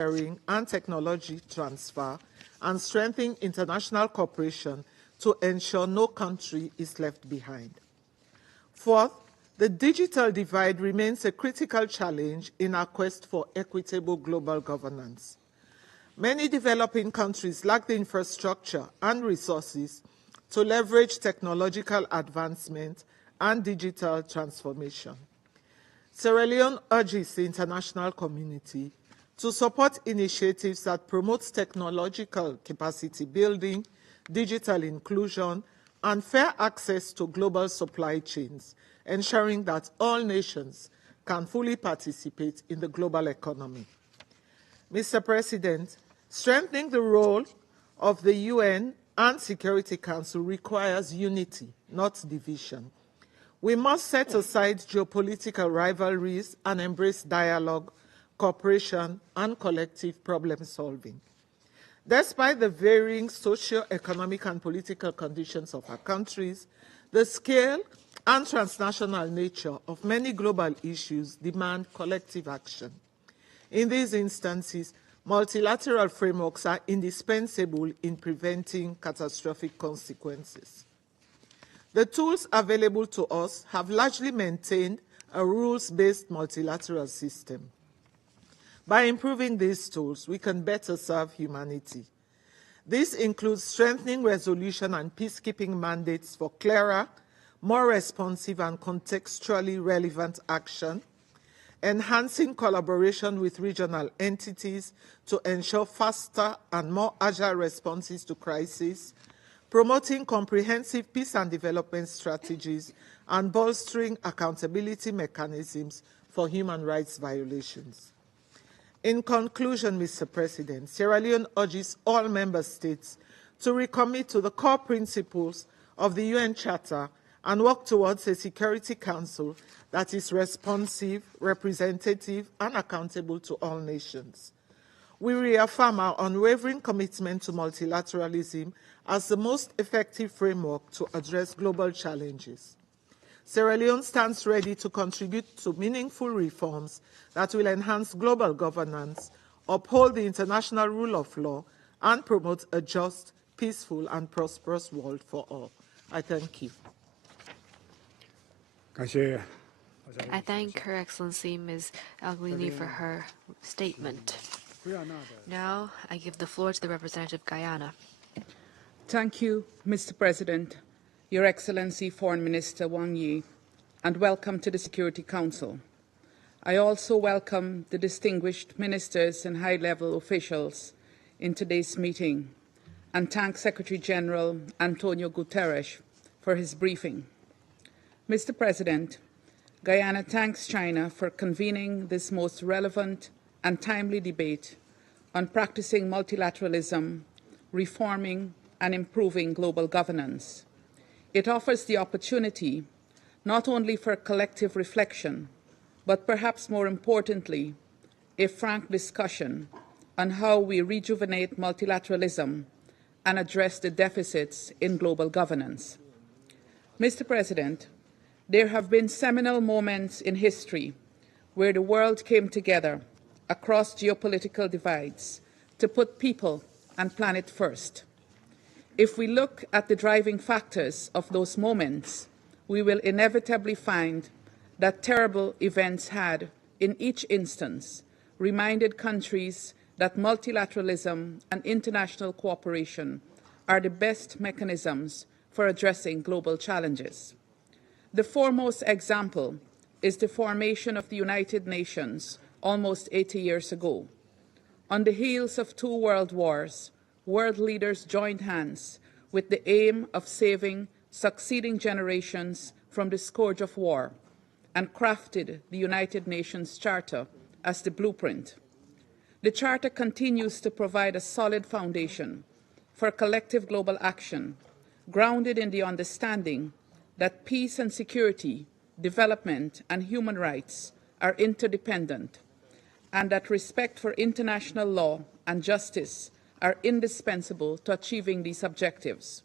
sharing and technology transfer, and strengthening international cooperation to ensure no country is left behind. Fourth, the digital divide remains a critical challenge in our quest for equitable global governance. Many developing countries lack the infrastructure and resources to leverage technological advancement and digital transformation. Sierra Leone urges the international community to support initiatives that promote technological capacity building, digital inclusion, and fair access to global supply chains, ensuring that all nations can fully participate in the global economy. Mr. President, strengthening the role of the UN and Security Council requires unity, not division. We must set aside geopolitical rivalries and embrace dialogue, cooperation, and collective problem solving. Despite the varying socio-economic and political conditions of our countries, the scale and transnational nature of many global issues demand collective action. In these instances, multilateral frameworks are indispensable in preventing catastrophic consequences. The tools available to us have largely maintained a rules-based multilateral system. By improving these tools, we can better serve humanity. This includes strengthening resolution and peacekeeping mandates for clearer, more responsive and contextually relevant action, enhancing collaboration with regional entities to ensure faster and more agile responses to crises, promoting comprehensive peace and development strategies, and bolstering accountability mechanisms for human rights violations. In conclusion, Mr. President, Sierra Leone urges all member states to recommit to the core principles of the UN Charter and work towards a Security Council that is responsive, representative, and accountable to all nations. We reaffirm our unwavering commitment to multilateralism as the most effective framework to address global challenges. Sierra Leone stands ready to contribute to meaningful reforms that will enhance global governance, uphold the international rule of law, and promote a just, peaceful, and prosperous world for all. I thank you. I thank Her Excellency Ms. Alguini for her statement. Now I give the floor to the representative Guyana. Thank you, Mr. President, Your Excellency Foreign Minister Wang Yi, and welcome to the Security Council. I also welcome the distinguished ministers and high-level officials in today's meeting, and thank Secretary-General António Guterres for his briefing. Mr. President, Guyana thanks China for convening this most relevant and timely debate on practicing multilateralism, reforming and improving global governance. It offers the opportunity not only for collective reflection, but perhaps more importantly, a frank discussion on how we rejuvenate multilateralism and address the deficits in global governance. Mr. President, there have been seminal moments in history where the world came together across geopolitical divides to put people and planet first. If we look at the driving factors of those moments, we will inevitably find that terrible events had, in each instance, reminded countries that multilateralism and international cooperation are the best mechanisms for addressing global challenges. The foremost example is the formation of the United Nations almost 80 years ago. On the heels of 2 world wars, world leaders joined hands with the aim of saving succeeding generations from the scourge of war and crafted the United Nations Charter as the blueprint. The Charter continues to provide a solid foundation for collective global action, grounded in the understanding that peace and security, development, and human rights are interdependent, and that respect for international law and justice are indispensable to achieving these objectives.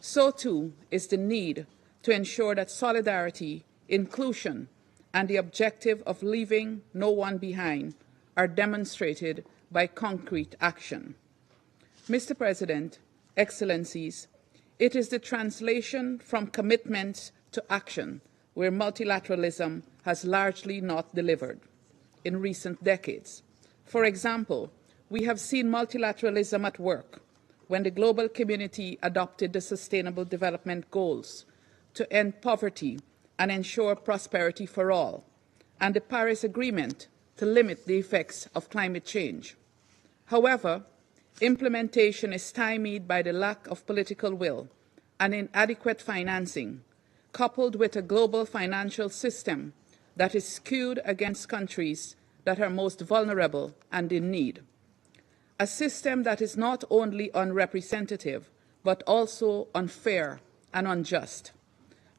So too is the need to ensure that solidarity, inclusion, and the objective of leaving no one behind are demonstrated by concrete action. Mr. President, Excellencies, it is the translation from commitments to action where multilateralism has largely not delivered in recent decades. For example, we have seen multilateralism at work when the global community adopted the Sustainable Development Goals to end poverty and ensure prosperity for all, and the Paris Agreement to limit the effects of climate change. However, implementation is stymied by the lack of political will and inadequate financing, coupled with a global financial system that is skewed against countries that are most vulnerable and in need. A system that is not only unrepresentative, but also unfair and unjust.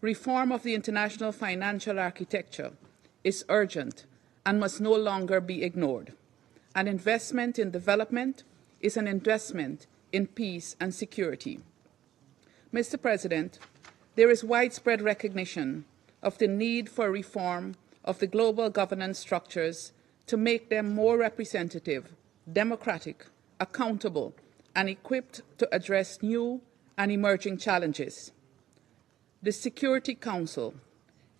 Reform of the international financial architecture is urgent and must no longer be ignored. An investment in development is an investment in peace and security. Mr. President, there is widespread recognition of the need for reform of the global governance structures to make them more representative, democratic, accountable, and equipped to address new and emerging challenges. The Security Council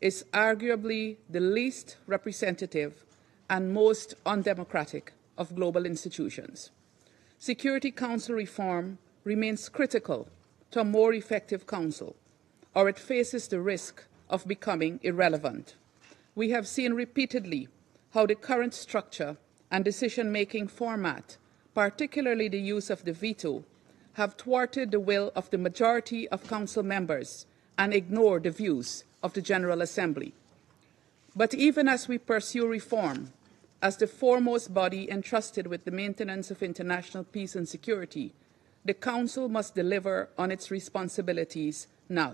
is arguably the least representative and most undemocratic of global institutions. Security Council reform remains critical to a more effective council, or it faces the risk of becoming irrelevant. We have seen repeatedly how the current structure and decision-making format, particularly the use of the veto, have thwarted the will of the majority of council members and ignored the views of the General Assembly. But even as we pursue reform, as the foremost body entrusted with the maintenance of international peace and security, the Council must deliver on its responsibilities now.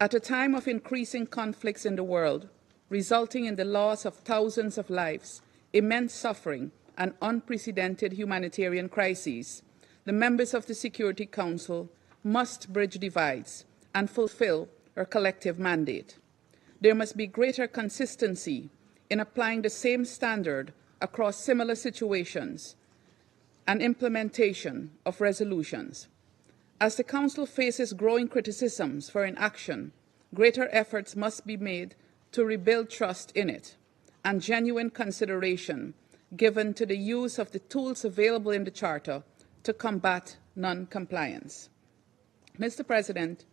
At a time of increasing conflicts in the world, resulting in the loss of thousands of lives, immense suffering, and unprecedented humanitarian crises, the members of the Security Council must bridge divides and fulfill our collective mandate. There must be greater consistency in applying the same standard across similar situations and implementation of resolutions. As the Council faces growing criticisms for inaction, greater efforts must be made to rebuild trust in it and genuine consideration given to the use of the tools available in the Charter to combat non-compliance. Mr. President,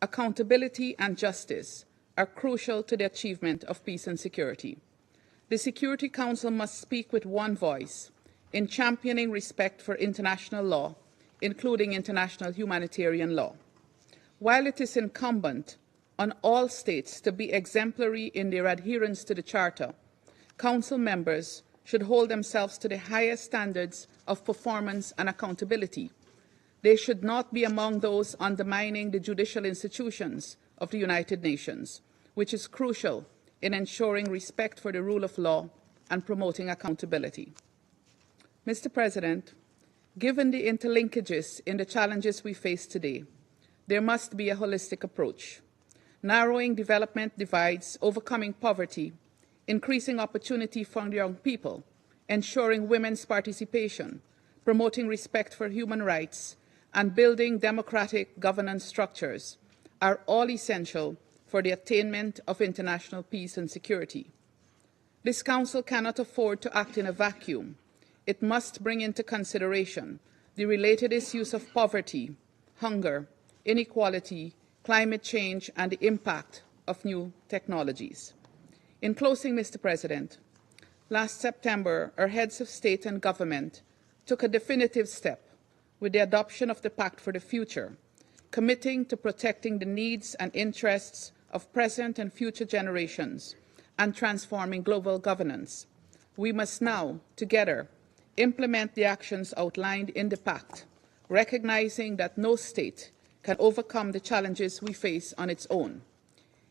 accountability and justice are crucial to the achievement of peace and security. The Security Council must speak with one voice in championing respect for international law, including international humanitarian law. While it is incumbent on all states to be exemplary in their adherence to the Charter, Council members should hold themselves to the highest standards of performance and accountability. They should not be among those undermining the judicial institutions of the United Nations, which is crucial in ensuring respect for the rule of law and promoting accountability. Mr. President, given the interlinkages in the challenges we face today, there must be a holistic approach. Narrowing development divides, overcoming poverty, increasing opportunity for young people, ensuring women's participation, promoting respect for human rights, and building democratic governance structures are all essential for the attainment of international peace and security. This Council cannot afford to act in a vacuum. It must bring into consideration the related issues of poverty, hunger, inequality, climate change, and the impact of new technologies. In closing, Mr. President, last September, our heads of state and government took a definitive step with the adoption of the Pact for the Future, committing to protecting the needs and interests of present and future generations and transforming global governance. We must now, together, implement the actions outlined in the Pact, recognizing that no state can overcome the challenges we face on its own.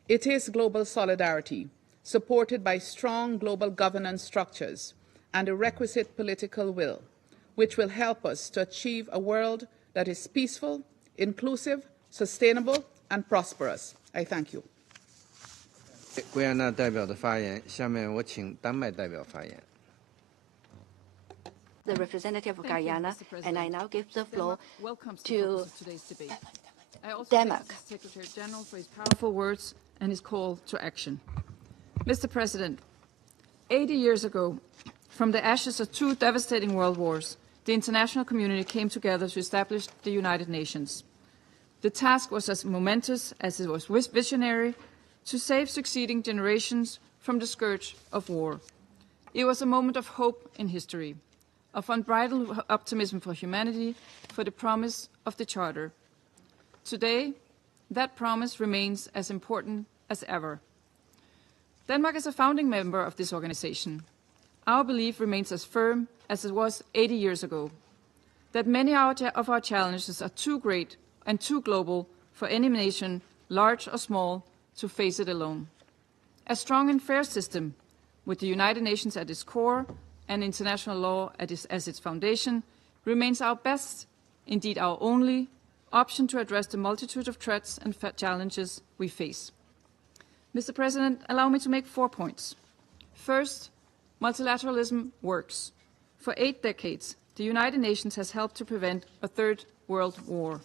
It is global solidarity, supported by strong global governance structures and a requisite political will, which will help us to achieve a world that is peaceful, inclusive, sustainable, and prosperous. I thank you. 圭亚那代表的发言，下面我请丹麦代表发言。the representative of Guyana, and I now give the floor to today's debate. I also Denmark. thank the Secretary-General for his powerful words and his call to action. Mr. President, 80 years ago, from the ashes of two devastating world wars, the international community came together to establish the United Nations. The task was as momentous as it was visionary, to save succeeding generations from the scourge of war. It was a moment of hope in history, of unbridled optimism for humanity, for the promise of the Charter. Today, that promise remains as important as ever. Denmark is a founding member of this organization. Our belief remains as firm as it was 80 years ago, that many of our challenges are too great and too global for any nation, large or small, to face it alone. A strong and fair system, with the United Nations at its core and international law as its foundation, remains our best, indeed our only, option to address the multitude of threats and challenges we face. Mr. President, allow me to make 4 points. First, multilateralism works. For 8 decades, the United Nations has helped to prevent a third world war.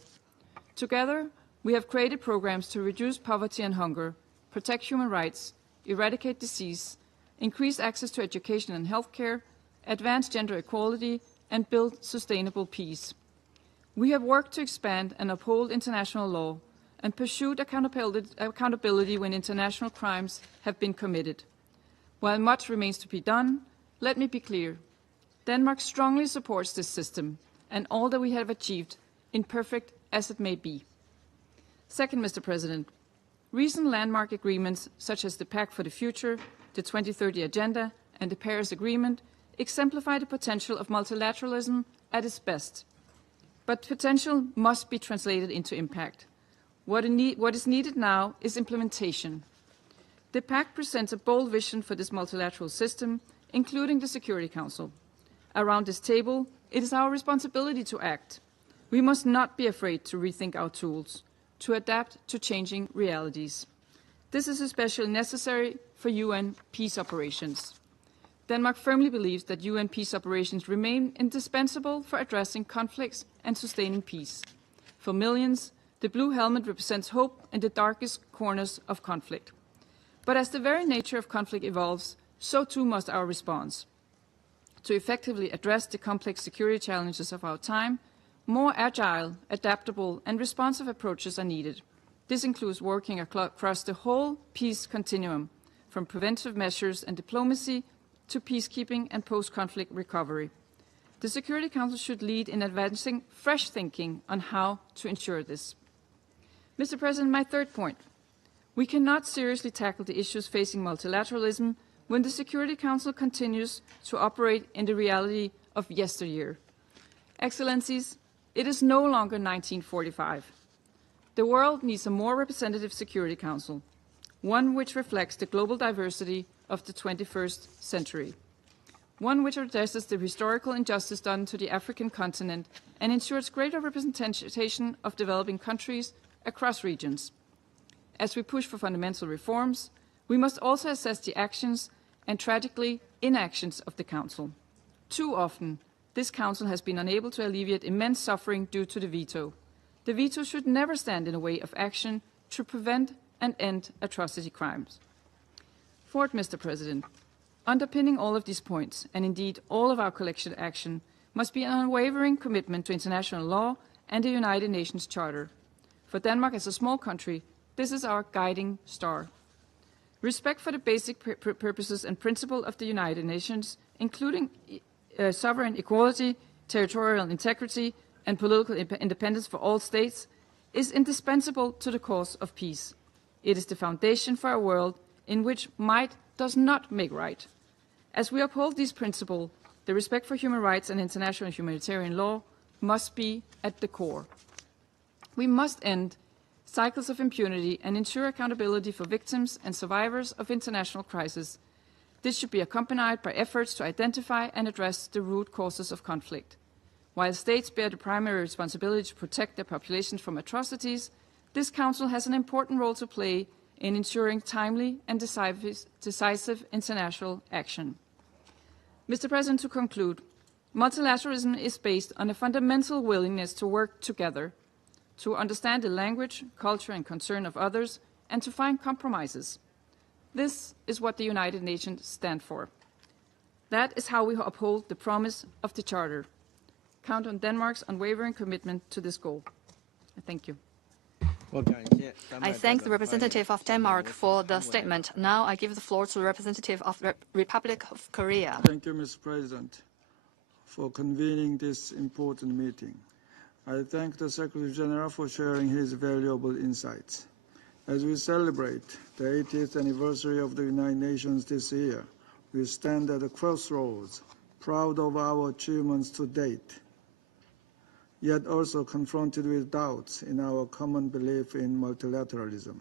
Together, we have created programs to reduce poverty and hunger, protect human rights, eradicate disease, increase access to education and healthcare, advance gender equality, and build sustainable peace. We have worked to expand and uphold international law and pursued accountability when international crimes have been committed. While much remains to be done, let me be clear. Denmark strongly supports this system and all that we have achieved, imperfect as it may be. Second, Mr. President, recent landmark agreements such as the Pact for the Future, the 2030 Agenda, and the Paris Agreement exemplify the potential of multilateralism at its best. But potential must be translated into impact. What is needed now is implementation. The Pact presents a bold vision for this multilateral system, including the Security Council. Around this table, it is our responsibility to act. We must not be afraid to rethink our tools, to adapt to changing realities. This is especially necessary for UN peace operations. Denmark firmly believes that UN peace operations remain indispensable for addressing conflicts and sustaining peace. For millions, the blue helmet represents hope in the darkest corners of conflict. But as the very nature of conflict evolves, so too must our response. To effectively address the complex security challenges of our time, more agile, adaptable, and responsive approaches are needed. This includes working across the whole peace continuum, from preventive measures and diplomacy to peacekeeping and post-conflict recovery. The Security Council should lead in advancing fresh thinking on how to ensure this. Mr. President, my third point. We cannot seriously tackle the issues facing multilateralism when the Security Council continues to operate in the reality of yesteryear. Excellencies, it is no longer 1945. The world needs a more representative Security Council, one which reflects the global diversity of the 21st century, one which addresses the historical injustice done to the African continent and ensures greater representation of developing countries across regions. As we push for fundamental reforms, we must also assess the actions and, tragically, inactions of the Council. Too often, this Council has been unable to alleviate immense suffering due to the veto. The veto should never stand in the way of action to prevent and end atrocity crimes. Fourth, Mr. President, underpinning all of these points, and indeed all of our collective action, must be an unwavering commitment to international law and the United Nations Charter. For Denmark as a small country, this is our guiding star. Respect for the basic purposes and principles of the United Nations, including sovereign equality, territorial integrity, and political independence for all states, is indispensable to the cause of peace. It is the foundation for a world in which might does not make right. As we uphold these principles, the respect for human rights and international humanitarian law must be at the core. We must end cycles of impunity and ensure accountability for victims and survivors of international crisis. This should be accompanied by efforts to identify and address the root causes of conflict. While states bear the primary responsibility to protect their populations from atrocities, this Council has an important role to play in ensuring timely and decisive international action. Mr. President, to conclude, Multilateralism is based on a fundamental willingness to work together, to understand the language, culture, and concern of others, and to find compromises. This is what the United Nations stand for. That is how we uphold the promise of the Charter. Count on Denmark's unwavering commitment to this goal. Thank you. I thank the representative of Denmark for the statement. Now I give the floor to the representative of the Republic of Korea. Thank you, Mr. President, for convening this important meeting. I thank the Secretary-General for sharing his valuable insights. As we celebrate the 80th anniversary of the United Nations this year, we stand at a crossroads, proud of our achievements to date, yet also confronted with doubts in our common belief in multilateralism.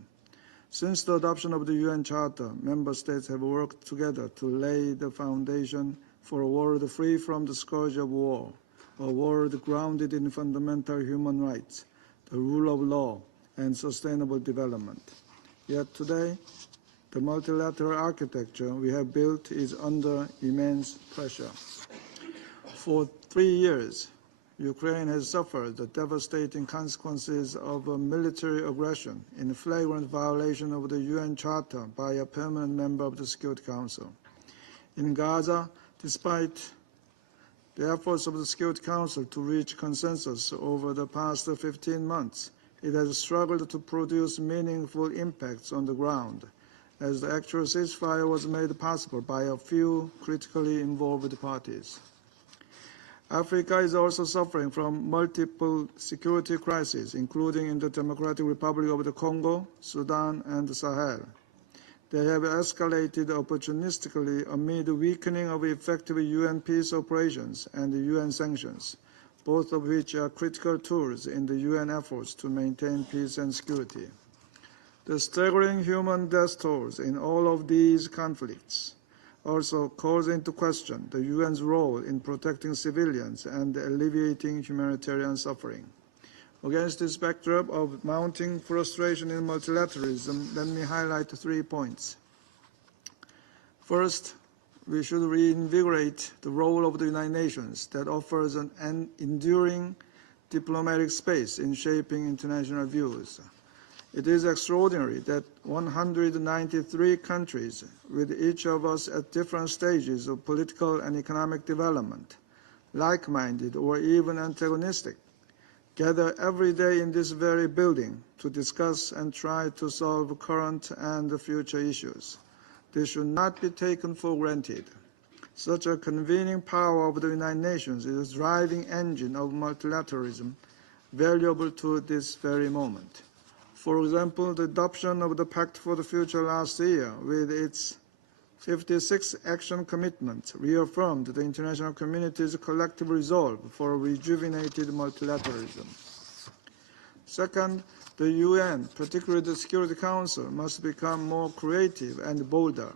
Since the adoption of the UN Charter, member states have worked together to lay the foundation for a world free from the scourge of war, a world grounded in fundamental human rights, the rule of law, and sustainable development. Yet today, the multilateral architecture we have built is under immense pressure. For 3 years, Ukraine has suffered the devastating consequences of a military aggression in flagrant violation of the UN Charter by a permanent member of the Security Council. In Gaza, despite the efforts of the Security Council to reach consensus over the past 15 months, it has struggled to produce meaningful impacts on the ground, as the actual ceasefire was made possible by a few critically involved parties. Africa is also suffering from multiple security crises, including in the Democratic Republic of the Congo, Sudan, and the Sahel. They have escalated opportunistically amid the weakening of effective UN peace operations and the UN sanctions, both of which are critical tools in the UN efforts to maintain peace and security. The staggering human death tolls in all of these conflicts also calls into question the UN's role in protecting civilians and alleviating humanitarian suffering. Against this backdrop of mounting frustration in multilateralism, let me highlight 3 points. First, we should reinvigorate the role of the United Nations that offers an enduring diplomatic space in shaping international views. It is extraordinary that 193 countries, with each of us at different stages of political and economic development, like-minded or even antagonistic, gather every day in this very building to discuss and try to solve current and future issues. This should not be taken for granted. Such a convening power of the United Nations is a driving engine of multilateralism, valuable to this very moment. For example, the adoption of the Pact for the Future last year, with its 56 action commitments, reaffirmed the international community's collective resolve for rejuvenated multilateralism. Second, the UN, particularly the Security Council, must become more creative and bolder.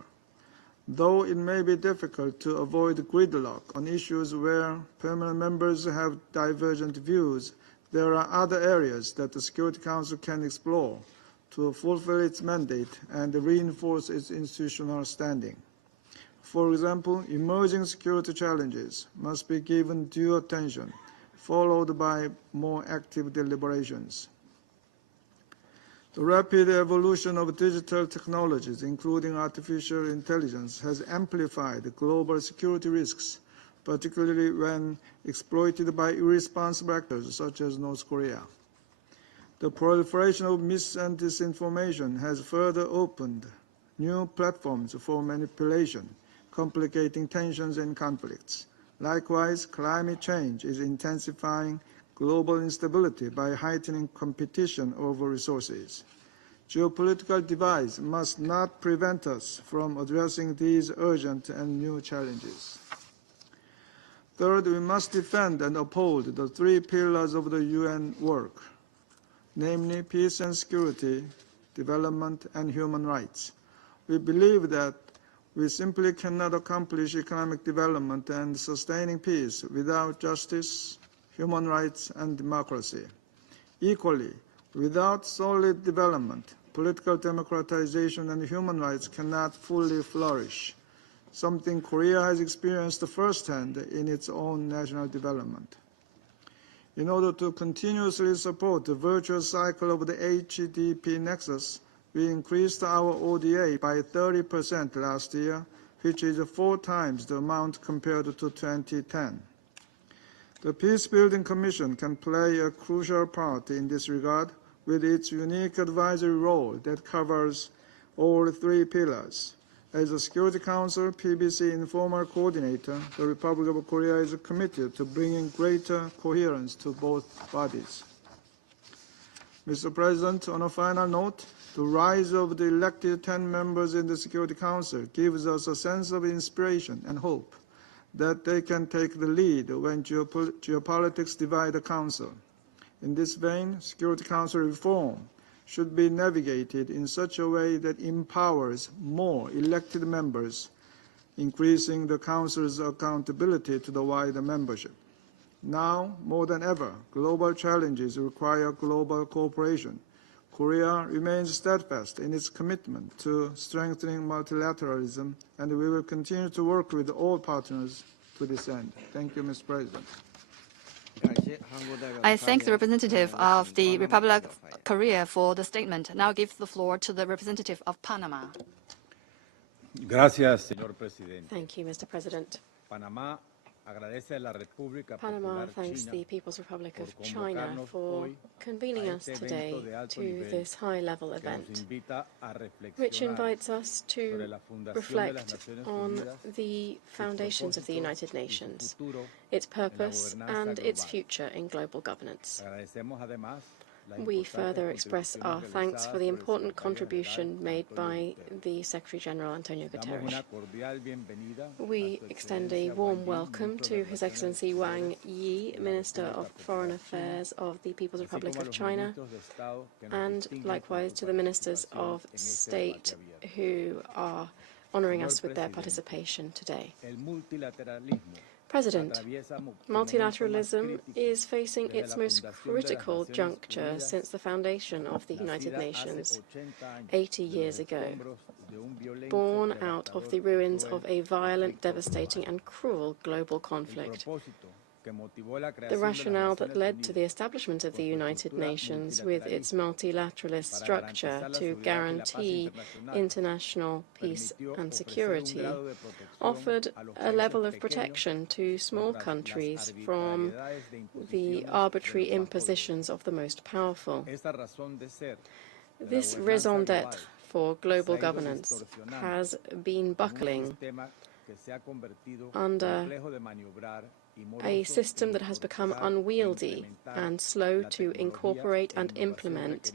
Though it may be difficult to avoid gridlock on issues where permanent members have divergent views, there are other areas that the Security Council can explore to fulfill its mandate and reinforce its institutional standing. For example, emerging security challenges must be given due attention, followed by more active deliberations. The rapid evolution of digital technologies, including artificial intelligence, has amplified global security risks, particularly when exploited by irresponsible actors such as North Korea. The proliferation of mis- and disinformation has further opened new platforms for manipulation, complicating tensions and conflicts. Likewise, climate change is intensifying global instability by heightening competition over resources. Geopolitical divides must not prevent us from addressing these urgent and new challenges. Third, we must defend and uphold the 3 pillars of the UN work, namely peace and security, development, and human rights. We believe that we simply cannot accomplish economic development and sustaining peace without justice, human rights, and democracy. Equally, without solid development, political democratization and human rights cannot fully flourish. something Korea has experienced firsthand in its own national development. In order to continuously support the virtuous cycle of the HDP nexus, we increased our ODA by 30% last year, which is 4 times the amount compared to 2010. The Peacebuilding Commission can play a crucial part in this regard with its unique advisory role that covers all 3 pillars. As the Security Council PBC informal coordinator, the Republic of Korea is committed to bringing greater coherence to both bodies. Mr. President, on a final note, the rise of the elected 10 members in the Security Council gives us a sense of inspiration and hope that they can take the lead when geopolitics divide the Council. In this vein, Security Council reform should be navigated in such a way that empowers more elected members, increasing the Council's accountability to the wider membership. Now, more than ever, global challenges require global cooperation. Korea remains steadfast in its commitment to strengthening multilateralism, and we will continue to work with all partners to this end. Thank you, Mr. President. I thank the representative of the Republic of Korea for the statement. Now give the floor to the representative of Panama. Gracias, señor presidente. Thank you, Mr. President. Panama thanks the People's Republic of China for convening us today to this high-level event, which invites us to reflect on the foundations of the United Nations, its purpose and its future in global governance. We further express our thanks for the important contribution made by the Secretary-General António Guterres. We extend a warm welcome to His Excellency Wang Yi, Minister of Foreign Affairs of the People's Republic of China, and likewise to the Ministers of State who are honoring us with their participation today. President, multilateralism is facing its most critical juncture since the foundation of the United Nations 80 years ago, born out of the ruins of a violent, devastating and cruel global conflict. The rationale that led to the establishment of the United Nations with its multilateralist structure to guarantee international peace and security offered a level of protection to small countries from the arbitrary impositions of the most powerful. This raison d'être for global governance has been buckling under a system that has become unwieldy and slow to incorporate and implement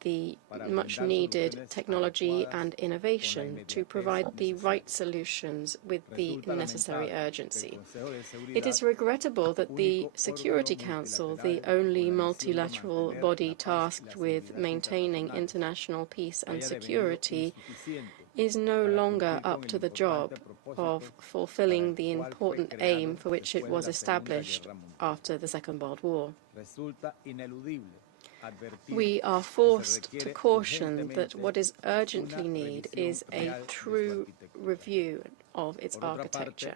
the much-needed technology and innovation to provide the right solutions with the necessary urgency. It is regrettable that the Security Council, the only multilateral body tasked with maintaining international peace and security, is no longer up to the job of fulfilling the important aim for which it was established after the Second World War. We are forced to caution that what is urgently needed is a true review of its architecture.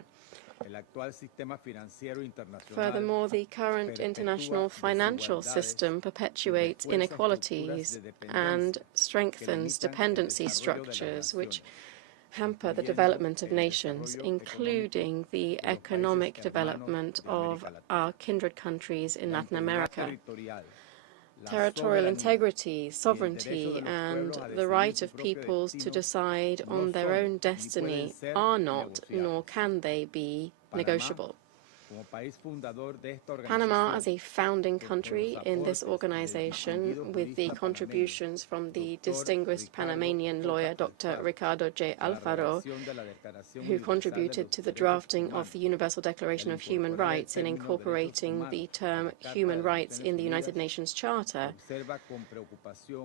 Furthermore, the current international financial system perpetuates inequalities and strengthens dependency structures which hamper the development of nations, including the economic development of our kindred countries in Latin America. Territorial integrity, sovereignty, and the right of peoples to decide on their own destiny are not, nor can they be, negotiable. Panama, as a founding country in this organization, with the contributions from the distinguished Panamanian lawyer Dr. Ricardo J. Alfaro, who contributed to the drafting of the Universal Declaration of Human Rights in incorporating the term human rights in the United Nations Charter,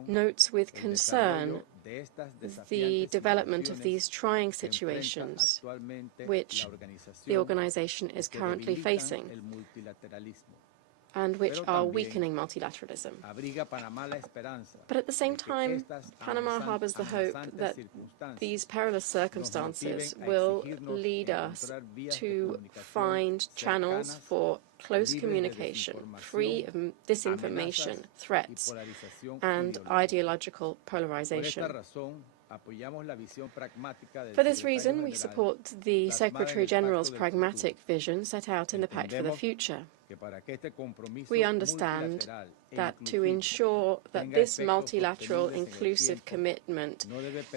notes with concern the development of these trying situations which the organization is currently facing. and which are weakening multilateralism. But at the same time, Panama harbors the hope that these perilous circumstances will lead us to find channels for close communication, free of disinformation, threats, and ideological polarization. For this reason, we support the Secretary-General's pragmatic vision set out in the Pact for the Future. We understand that to ensure that this multilateral inclusive commitment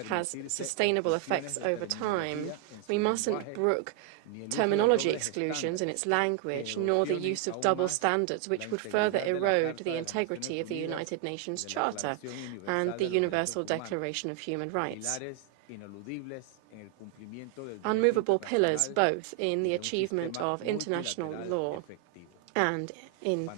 has sustainable effects over time, we mustn't brook terminology exclusions in its language, nor the use of double standards, which would further erode the integrity of the United Nations Charter and the Universal Declaration of Human Rights. Unmovable pillars both in the achievement of international law and in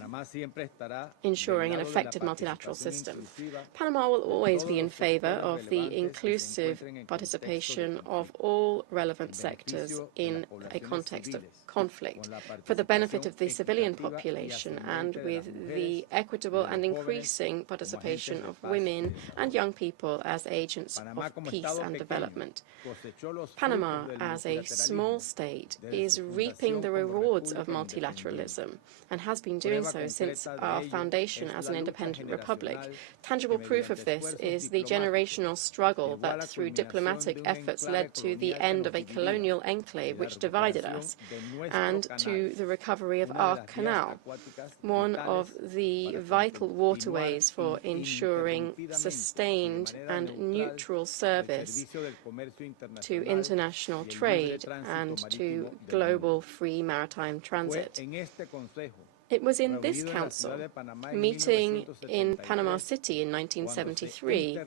ensuring an effective multilateral system. Panama will always be in favor of the inclusive participation of all relevant sectors in a context of conflict for the benefit of the civilian population and with the equitable and increasing participation of women and young people as agents of peace and development. Panama, as a small state, is reaping the rewards of multilateralism and has been doing so since our foundation as an independent republic. Tangible proof of this is the generational struggle that through diplomatic efforts led to the end of a colonial enclave which divided us and to the recovery of our canal, one of the vital waterways for ensuring sustained and neutral service to international trade and to global free maritime transit. It was in this council, meeting in Panama City in 1973,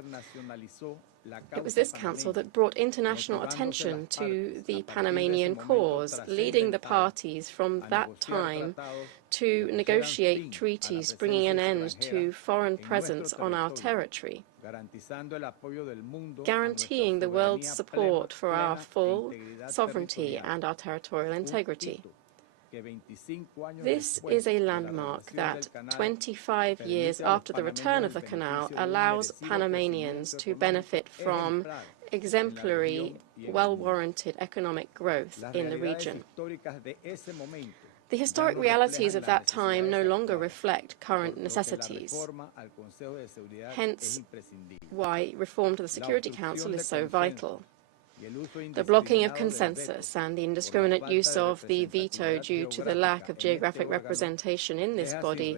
it was this council that brought international attention to the Panamanian cause, leading the parties from that time to negotiate treaties bringing an end to foreign presence on our territory, guaranteeing the world's support for our full sovereignty and our territorial integrity. This is a landmark that, 25 years after the return of the canal, allows Panamanians to benefit from exemplary, well-warranted economic growth in the region. The historic realities of that time no longer reflect current necessities, hence why reform to the Security Council is so vital. The blocking of consensus and the indiscriminate use of the veto due to the lack of geographic representation in this body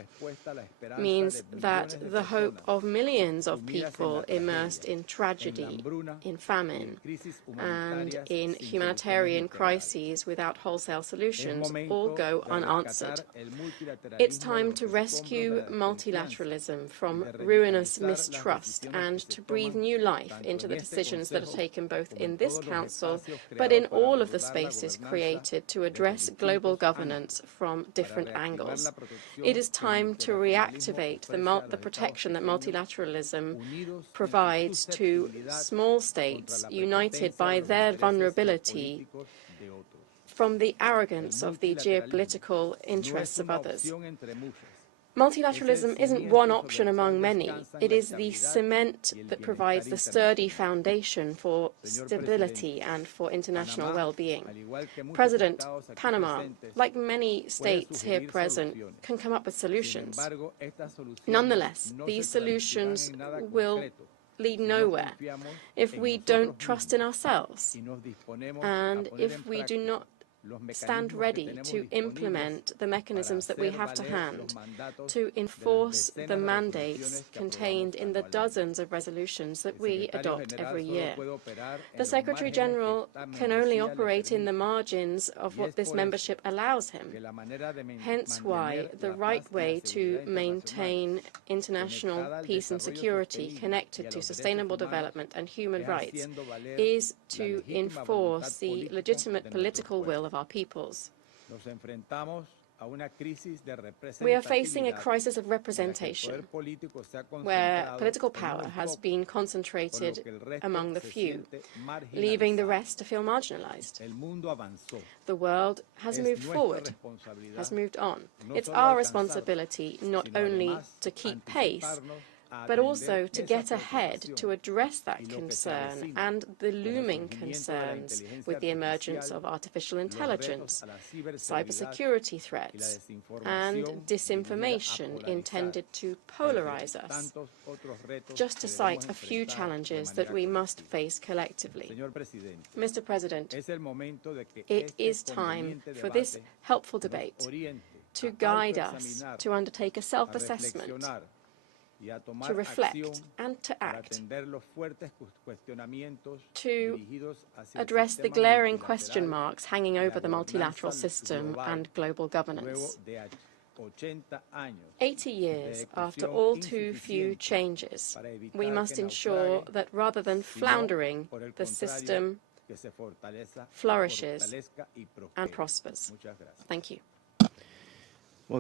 means that the hope of millions of people immersed in tragedy, in famine, and in humanitarian crises without wholesale solutions all go unanswered. It's time to rescue multilateralism from ruinous mistrust and to breathe new life into the decisions that are taken both in this Council, but in all of the spaces created to address global governance from different angles. It is time to reactivate the protection that multilateralism provides to small states united by their vulnerability from the arrogance of the geopolitical interests of others. Multilateralism isn't one option among many. It is the cement that provides the sturdy foundation for stability and for international well-being. President, Panama, like many states here present, can come up with solutions. Nonetheless, these solutions will lead nowhere if we don't trust in ourselves and if we do not stand ready to implement the mechanisms that we have to hand to enforce the mandates contained in the dozens of resolutions that we adopt every year. The Secretary-General can only operate in the margins of what this membership allows him, hence why the right way to maintain international peace and security connected to sustainable development and human rights is to enforce the legitimate political will of our peoples. We are facing a crisis of representation, where political power has been concentrated among the few, leaving the rest to feel marginalized. The world has moved forward, has moved on. It's our responsibility not only to keep pace, but also to get ahead to address that concern and the looming concerns with the emergence of artificial intelligence, cybersecurity threats, and disinformation intended to polarize us, just to cite a few challenges that we must face collectively. Mr. President, it is time for this helpful debate to guide us to undertake a self-assessment, to reflect and to act, to address the glaring question marks hanging over the multilateral system and global governance. 80 years after all too few changes, we must ensure that rather than floundering, the system flourishes and prospers. Thank you. I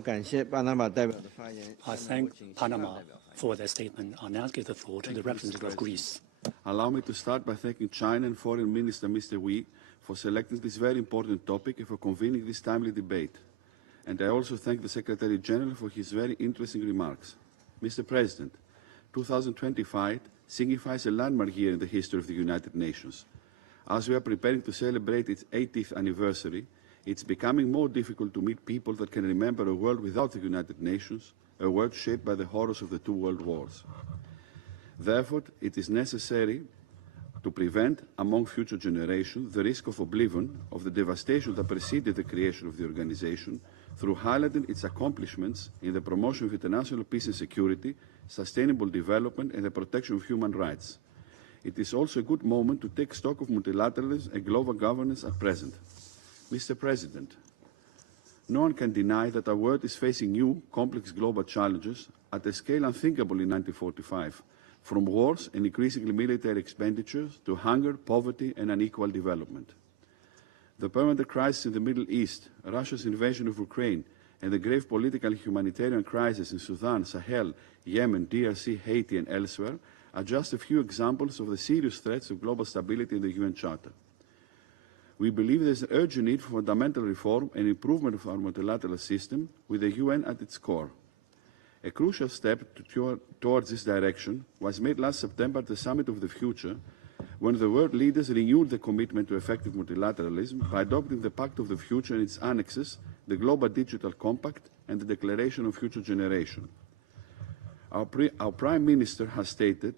thank Panama for their statement. I'll now give the floor to the representative of Greece. Allow me to start by thanking China and Foreign Minister Mr. Wang Yi for selecting this very important topic and for convening this timely debate. And I also thank the Secretary-General for his very interesting remarks. Mr. President, 2025 signifies a landmark year in the history of the United Nations. As we are preparing to celebrate its 80th anniversary, it's becoming more difficult to meet people that can remember a world without the United Nations, a world shaped by the horrors of the two world wars. Therefore, it is necessary to prevent, among future generations, the risk of oblivion of the devastation that preceded the creation of the organization through highlighting its accomplishments in the promotion of international peace and security, sustainable development, and the protection of human rights. It is also a good moment to take stock of multilateralism and global governance at present. Mr. President, no one can deny that our world is facing new, complex global challenges at a scale unthinkable in 1945, from wars and increasingly military expenditures to hunger, poverty, and unequal development. The permanent crisis in the Middle East, Russia's invasion of Ukraine, and the grave political and humanitarian crisis in Sudan, Sahel, Yemen, DRC, Haiti, and elsewhere are just a few examples of the serious threats to global stability in the UN Charter. We believe there is an urgent need for fundamental reform and improvement of our multilateral system with the UN at its core. A crucial step towards this direction was made last September at the Summit of the Future, when the world leaders renewed the commitment to effective multilateralism by adopting the Pact of the Future and its annexes, the Global Digital Compact and the Declaration of Future Generation. Our Prime Minister has stated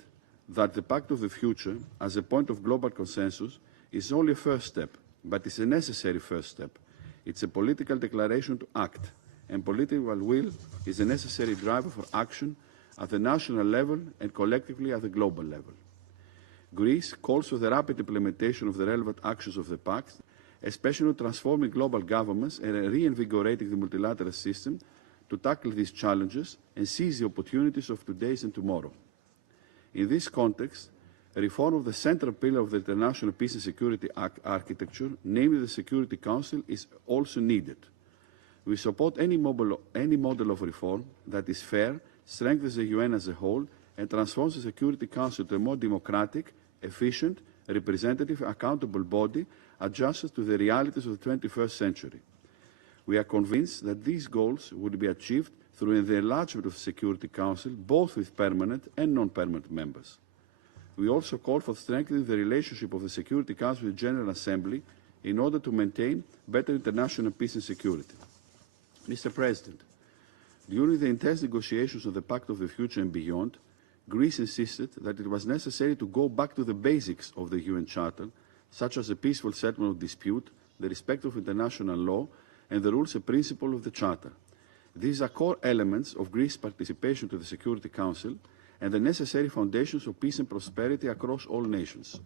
that the Pact of the Future, as a point of global consensus, is only a first step, but it's a necessary first step. It's a political declaration to act, and political will is a necessary driver for action at the national level and collectively at the global level. Greece calls for the rapid implementation of the relevant actions of the Pact, especially transforming global governments and reinvigorating the multilateral system to tackle these challenges and seize the opportunities of today's and tomorrow. In this context, a reform of the central pillar of the international peace and security architecture, namely the Security Council, is also needed. We support any model of reform that is fair, strengthens the UN as a whole, and transforms the Security Council to a more democratic, efficient, representative, accountable body adjusted to the realities of the 21st century. We are convinced that these goals would be achieved through the enlargement of the Security Council, both with permanent and non-permanent members. We also call for strengthening the relationship of the Security Council with the General Assembly in order to maintain better international peace and security. Mr. President, during the intense negotiations of the Pact of the Future and beyond, Greece insisted that it was necessary to go back to the basics of the UN Charter, such as the peaceful settlement of dispute, the respect of international law, and the rules and principles of the Charter. These are core elements of Greece's participation to the Security Council and the necessary foundations of peace and prosperity across all nations.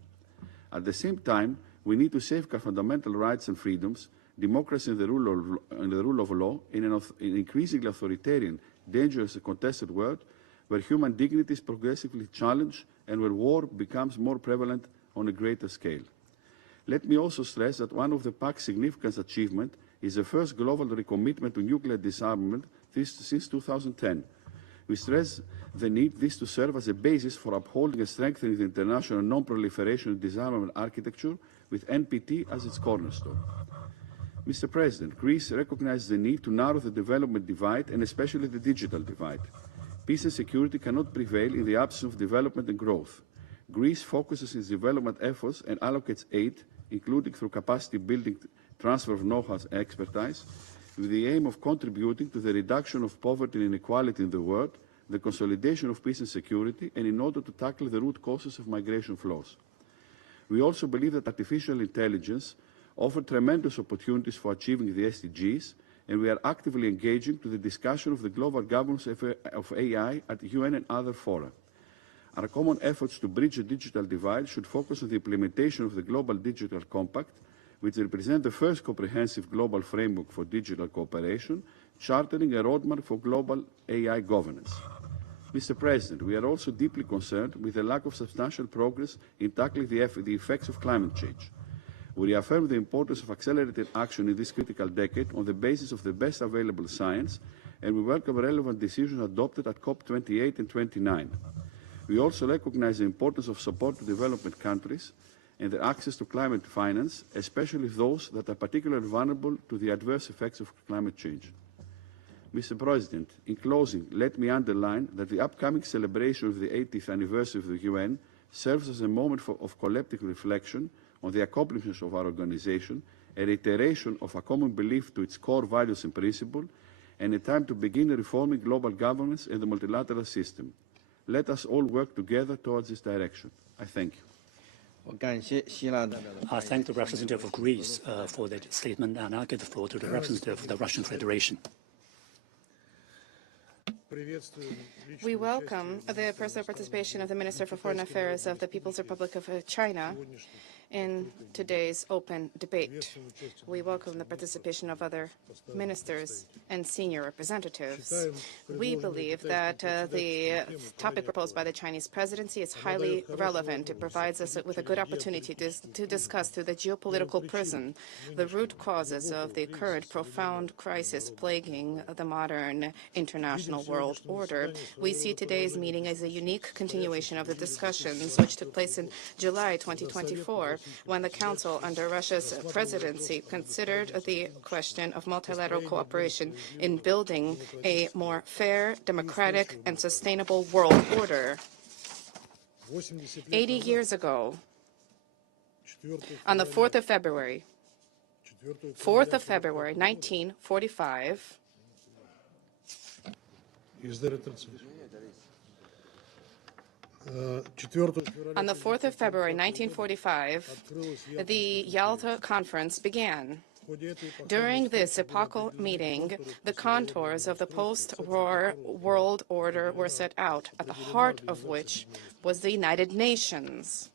At the same time, we need to safeguard fundamental rights and freedoms, democracy and the rule of law in an increasingly authoritarian, dangerous and contested world where human dignity is progressively challenged and where war becomes more prevalent on a greater scale. Let me also stress that one of the Pact's significant achievements is the first global recommitment to nuclear disarmament since 2010. We stress the need this to serve as a basis for upholding and strengthening the international non-proliferation and disarmament architecture with NPT as its cornerstone. Mr. President, Greece recognizes the need to narrow the development divide and especially the digital divide. Peace and security cannot prevail in the absence of development and growth. Greece focuses its development efforts and allocates aid, including through capacity building, transfer of know-how and expertise, with the aim of contributing to the reduction of poverty and inequality in the world, the consolidation of peace and security, and in order to tackle the root causes of migration flows. We also believe that artificial intelligence offers tremendous opportunities for achieving the SDGs, and we are actively engaging to the discussion of the global governance of AI at the UN and other fora. Our common efforts to bridge the digital divide should focus on the implementation of the Global Digital Compact, which represents the first comprehensive global framework for digital cooperation, chartering a roadmap for global AI governance. Mr. President, we are also deeply concerned with the lack of substantial progress in tackling the effects of climate change. We reaffirm the importance of accelerated action in this critical decade on the basis of the best available science, and we welcome relevant decisions adopted at COP28 and 29. We also recognize the importance of support to development countries and their access to climate finance, especially those that are particularly vulnerable to the adverse effects of climate change. Mr. President, in closing, let me underline that the upcoming celebration of the 80th anniversary of the UN serves as a moment of collective reflection on the accomplishments of our organization, a reiteration of a common belief to its core values and principles, and a time to begin reforming global governance and the multilateral system. Let us all work together towards this direction. I thank you. I thank the representative of Greece for that statement, and I'll give the floor to the representative of the Russian Federation. We welcome the personal participation of the Minister for Foreign Affairs of the People's Republic of China in today's open debate. We welcome the participation of other ministers and senior representatives. We believe that the topic proposed by the Chinese presidency is highly relevant. It provides us with a good opportunity to discuss through the geopolitical prism the root causes of the current profound crisis plaguing the modern international world order. We see today's meeting as a unique continuation of the discussions which took place in July 2024, when the Council under Russia's presidency considered the question of multilateral cooperation in building a more fair, democratic, and sustainable world order. 80 years ago, on the 4th of February, 1945, on the 4th of February, 1945, the Yalta Conference began. During this epochal meeting, the contours of the post-war world order were set out, at the heart of which was the United Nations.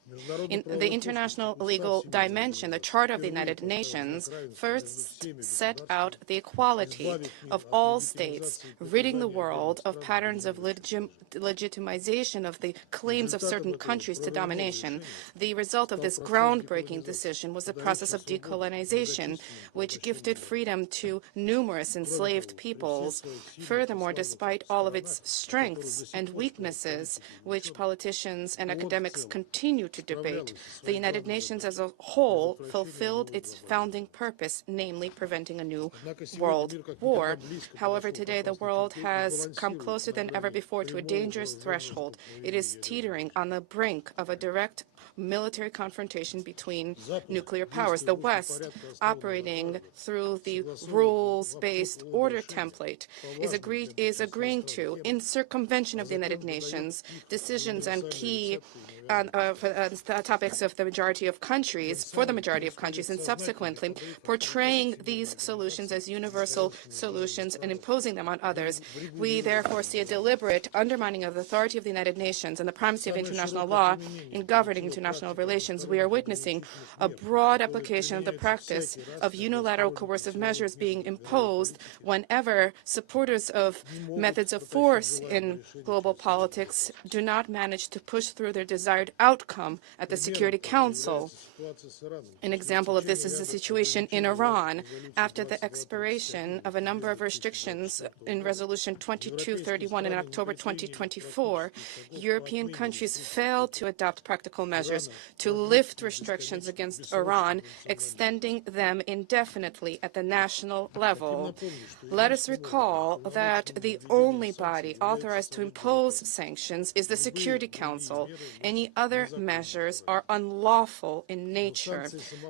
In the international legal dimension, the Charter of the United Nations first set out the equality of all states, ridding the world of patterns of legitimization of the claims of certain countries to domination. The result of this groundbreaking decision was the process of decolonization, which gifted freedom to numerous enslaved peoples. Furthermore, despite all of its strengths and weaknesses, which politicians and academics continue to debate, the United Nations as a whole fulfilled its founding purpose, namely preventing a new world war. However, today the world has come closer than ever before to a dangerous threshold. It is teetering on the brink of a direct military confrontation between nuclear powers. The West, operating through the rules-based order template, is agreeing to, in circumvention of the United Nations, decisions and key topics of the majority of countries, for the majority of countries, and subsequently portraying these solutions as universal solutions and imposing them on others. We therefore see a deliberate undermining of the authority of the United Nations and the primacy of international law in governing international relations. We are witnessing a broad application of the practice of unilateral coercive measures being imposed whenever supporters of methods of force in global politics do not manage to push through their desire desired outcome at the Security Council. An example of this is the situation in Iran. After the expiration of a number of restrictions in Resolution 2231 in October 2024, European countries failed to adopt practical measures to lift restrictions against Iran, extending them indefinitely at the national level. Let us recall that the only body authorized to impose sanctions is the Security Council. Any other measures are unlawful in nature.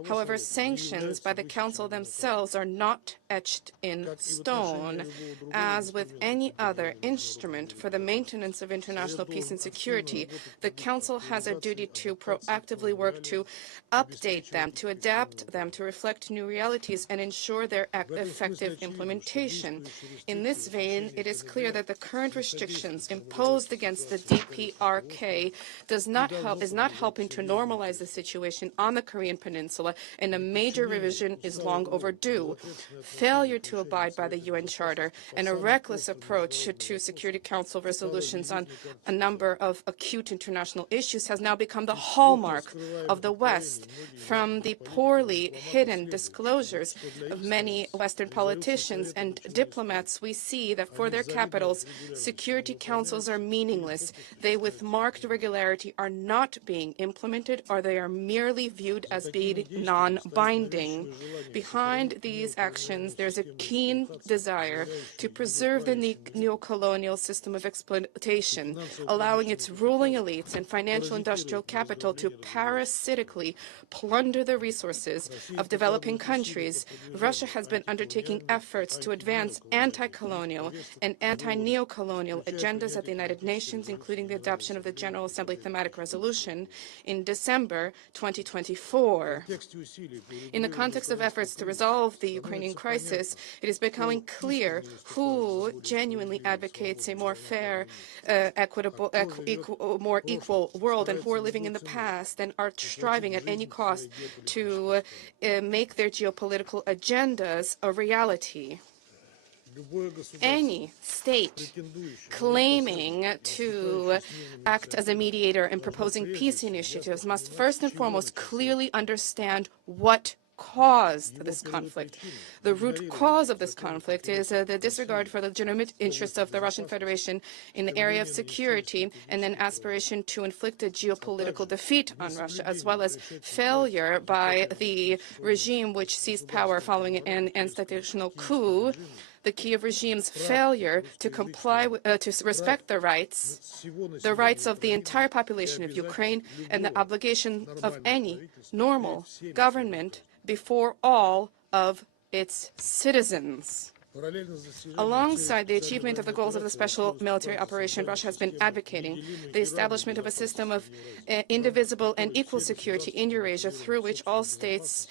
However, sanctions by the Council themselves are not etched in stone. As with any other instrument for the maintenance of international peace and security, the Council has a duty to proactively work to update them, to adapt them, to reflect new realities, and ensure their effective implementation. In this vein, it is clear that the current restrictions imposed against the DPRK is not helping to normalize the situation on the Korean Peninsula, and a major revision is long overdue. Failure to abide by the UN Charter and a reckless approach to Security Council resolutions on a number of acute international issues has now become the hallmark of the West. From the poorly hidden disclosures of many Western politicians and diplomats, we see that for their capitals, Security Councils are meaningless. They, with marked regularity, are not being implemented, or they are merely viewed as being non-binding. Behind these actions, there's a keen desire to preserve the neo-colonial system of exploitation, allowing its ruling elites and financial industrial capital to parasitically plunder the resources of developing countries. Russia has been undertaking efforts to advance anti-colonial and anti-neo-colonial agendas at the United Nations, including the adoption of the General Assembly thematic resolution in December 2024. In the context of efforts to resolve the Ukrainian crisis, it is becoming clear who genuinely advocates a more fair, equitable, more equal world, and who are living in the past and are striving at any cost to make their geopolitical agendas a reality. Any state claiming to act as a mediator and proposing peace initiatives must first and foremost clearly understand what caused this conflict. The root cause of this conflict is the disregard for the legitimate interests of the Russian Federation in the area of security, and an aspiration to inflict a geopolitical defeat on Russia, as well as failure by the regime which seized power following an institutional coup. The Kiev regime's failure to comply to respect the rights of the entire population of Ukraine, and the obligation of any normal government before all of its citizens. Alongside the achievement of the goals of the special military operation, Russia has been advocating the establishment of a system of indivisible and equal security in Eurasia, through which all states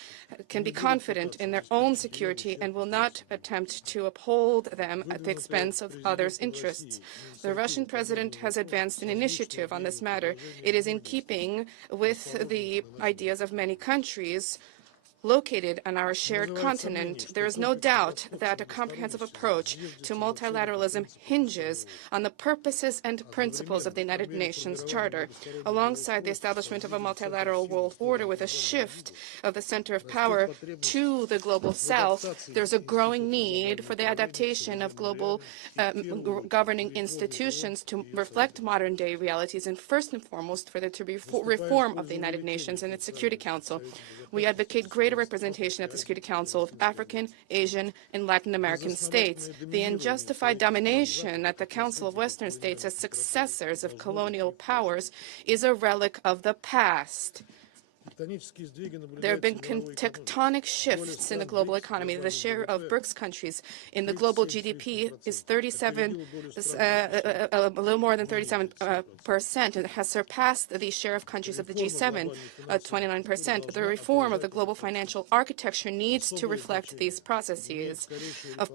can be confident in their own security and will not attempt to uphold them at the expense of others' interests. The Russian president has advanced an initiative on this matter. It is in keeping with the ideas of many countries located on our shared continent. There is no doubt that a comprehensive approach to multilateralism hinges on the purposes and principles of the United Nations Charter. Alongside the establishment of a multilateral world order with a shift of the center of power to the global south, there's a growing need for the adaptation of global governing institutions to reflect modern-day realities, and first and foremost for there to be reform of the United Nations and its Security Council. We advocate greater representation at the Security Council of African, Asian, and Latin American states. The unjustified domination at the Council of Western States as successors of colonial powers is a relic of the past. There have been tectonic shifts in the global economy. The share of BRICS countries in the global GDP is a little more than 37%, and has surpassed the share of countries of the G7, 29%. The reform of the global financial architecture needs to reflect these processes. Of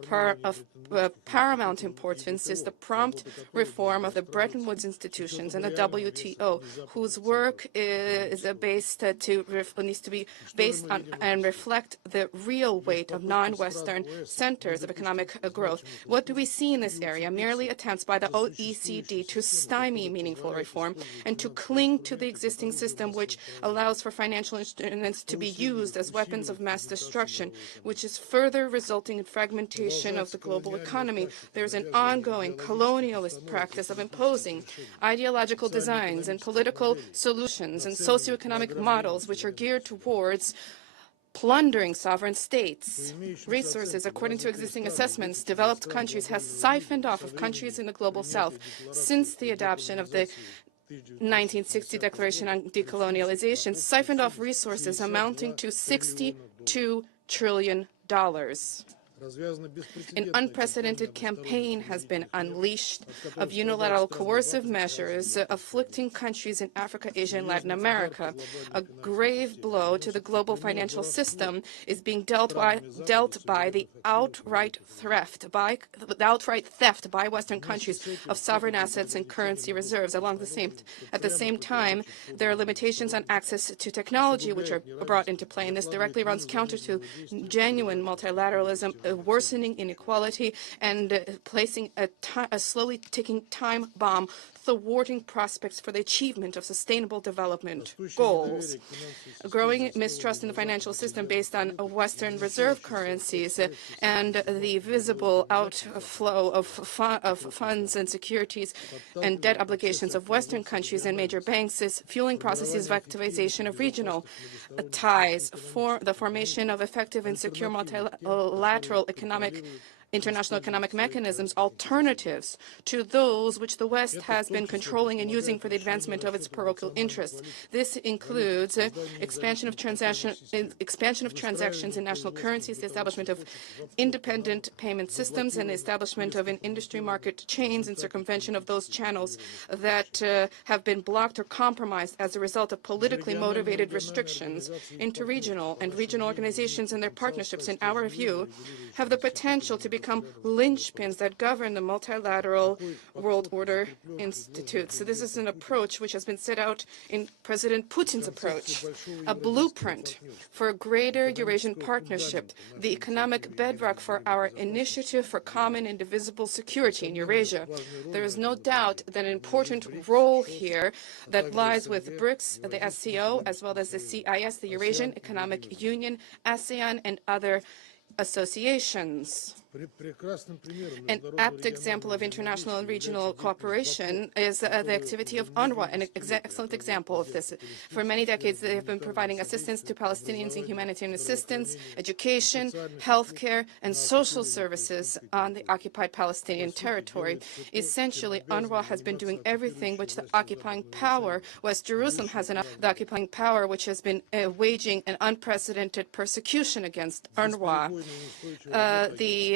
paramount importance is the prompt reform of the Bretton Woods institutions and the WTO, whose work is based to needs to be based on and reflect the real weight of non-Western centers of economic growth. What do we see in this area? Merely attempts by the OECD to stymie meaningful reform and to cling to the existing system, which allows for financial instruments to be used as weapons of mass destruction, which is further resulting in fragmentation of the global economy. There's an ongoing colonialist practice of imposing ideological designs and political solutions and socioeconomic models which are geared towards plundering sovereign states. Resources, according to existing assessments, developed countries has siphoned off of countries in the global south since the adoption of the 1960 Declaration on Decolonialization, siphoned off resources amounting to $62 trillion. An unprecedented campaign has been unleashed of unilateral coercive measures afflicting countries in Africa, Asia, and Latin America. A grave blow to the global financial system is being dealt by the outright theft by Western countries of sovereign assets and currency reserves. At the same time, there are limitations on access to technology which are brought into play, and this directly runs counter to genuine multilateralism, worsening inequality and placing a slowly ticking time bomb, thwarting prospects for the achievement of sustainable development goals. A growing mistrust in the financial system based on Western reserve currencies and the visible outflow of funds and securities and debt obligations of Western countries and major banks is fueling processes of activization of regional ties for the formation of effective and secure multilateral international economic mechanisms, alternatives to those which the West has been controlling and using for the advancement of its parochial interests. This includes expansion of transactions in national currencies, the establishment of independent payment systems, and the establishment of an industry market chains and circumvention of those channels that have been blocked or compromised as a result of politically motivated restrictions. Interregional and regional organizations and their partnerships, in our view, have the potential to become linchpins that govern the multilateral world order institutes. So this is an approach which has been set out in President Putin's approach, a blueprint for a greater Eurasian partnership, the economic bedrock for our initiative for common and indivisible security in Eurasia. There is no doubt that an important role here that lies with BRICS, the SCO, as well as the CIS, the Eurasian Economic Union, ASEAN, and other associations. An apt example of international and regional cooperation is the activity of UNRWA, an excellent example of this. For many decades, they have been providing assistance to Palestinians in humanitarian assistance, education, healthcare, and social services on the occupied Palestinian territory. Essentially, UNRWA has been doing everything which the occupying power, West Jerusalem the occupying power, which has been waging an unprecedented persecution against UNRWA.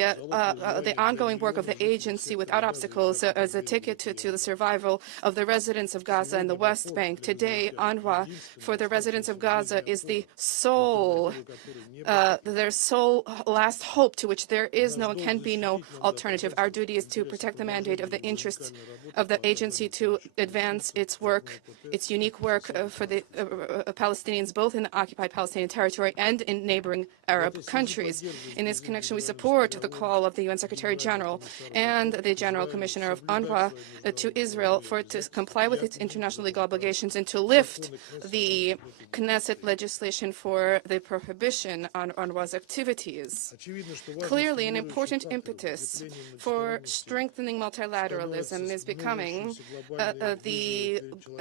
The ongoing work of the agency without obstacles as a ticket to the survival of the residents of Gaza and the West Bank. Today, UNRWA for the residents of Gaza is the their sole last hope to which there is no and can be no alternative. Our duty is to protect the mandate of the interests of the agency to advance its work, its unique work for the Palestinians, both in the occupied Palestinian territory and in neighboring Arab countries. In this connection, we support the call of the UN Secretary-General and the General Commissioner of UNRWA to Israel for it to comply with its international legal obligations and to lift the Knesset legislation for the prohibition on UNRWA's activities. Clearly, an important impetus for strengthening multilateralism is becoming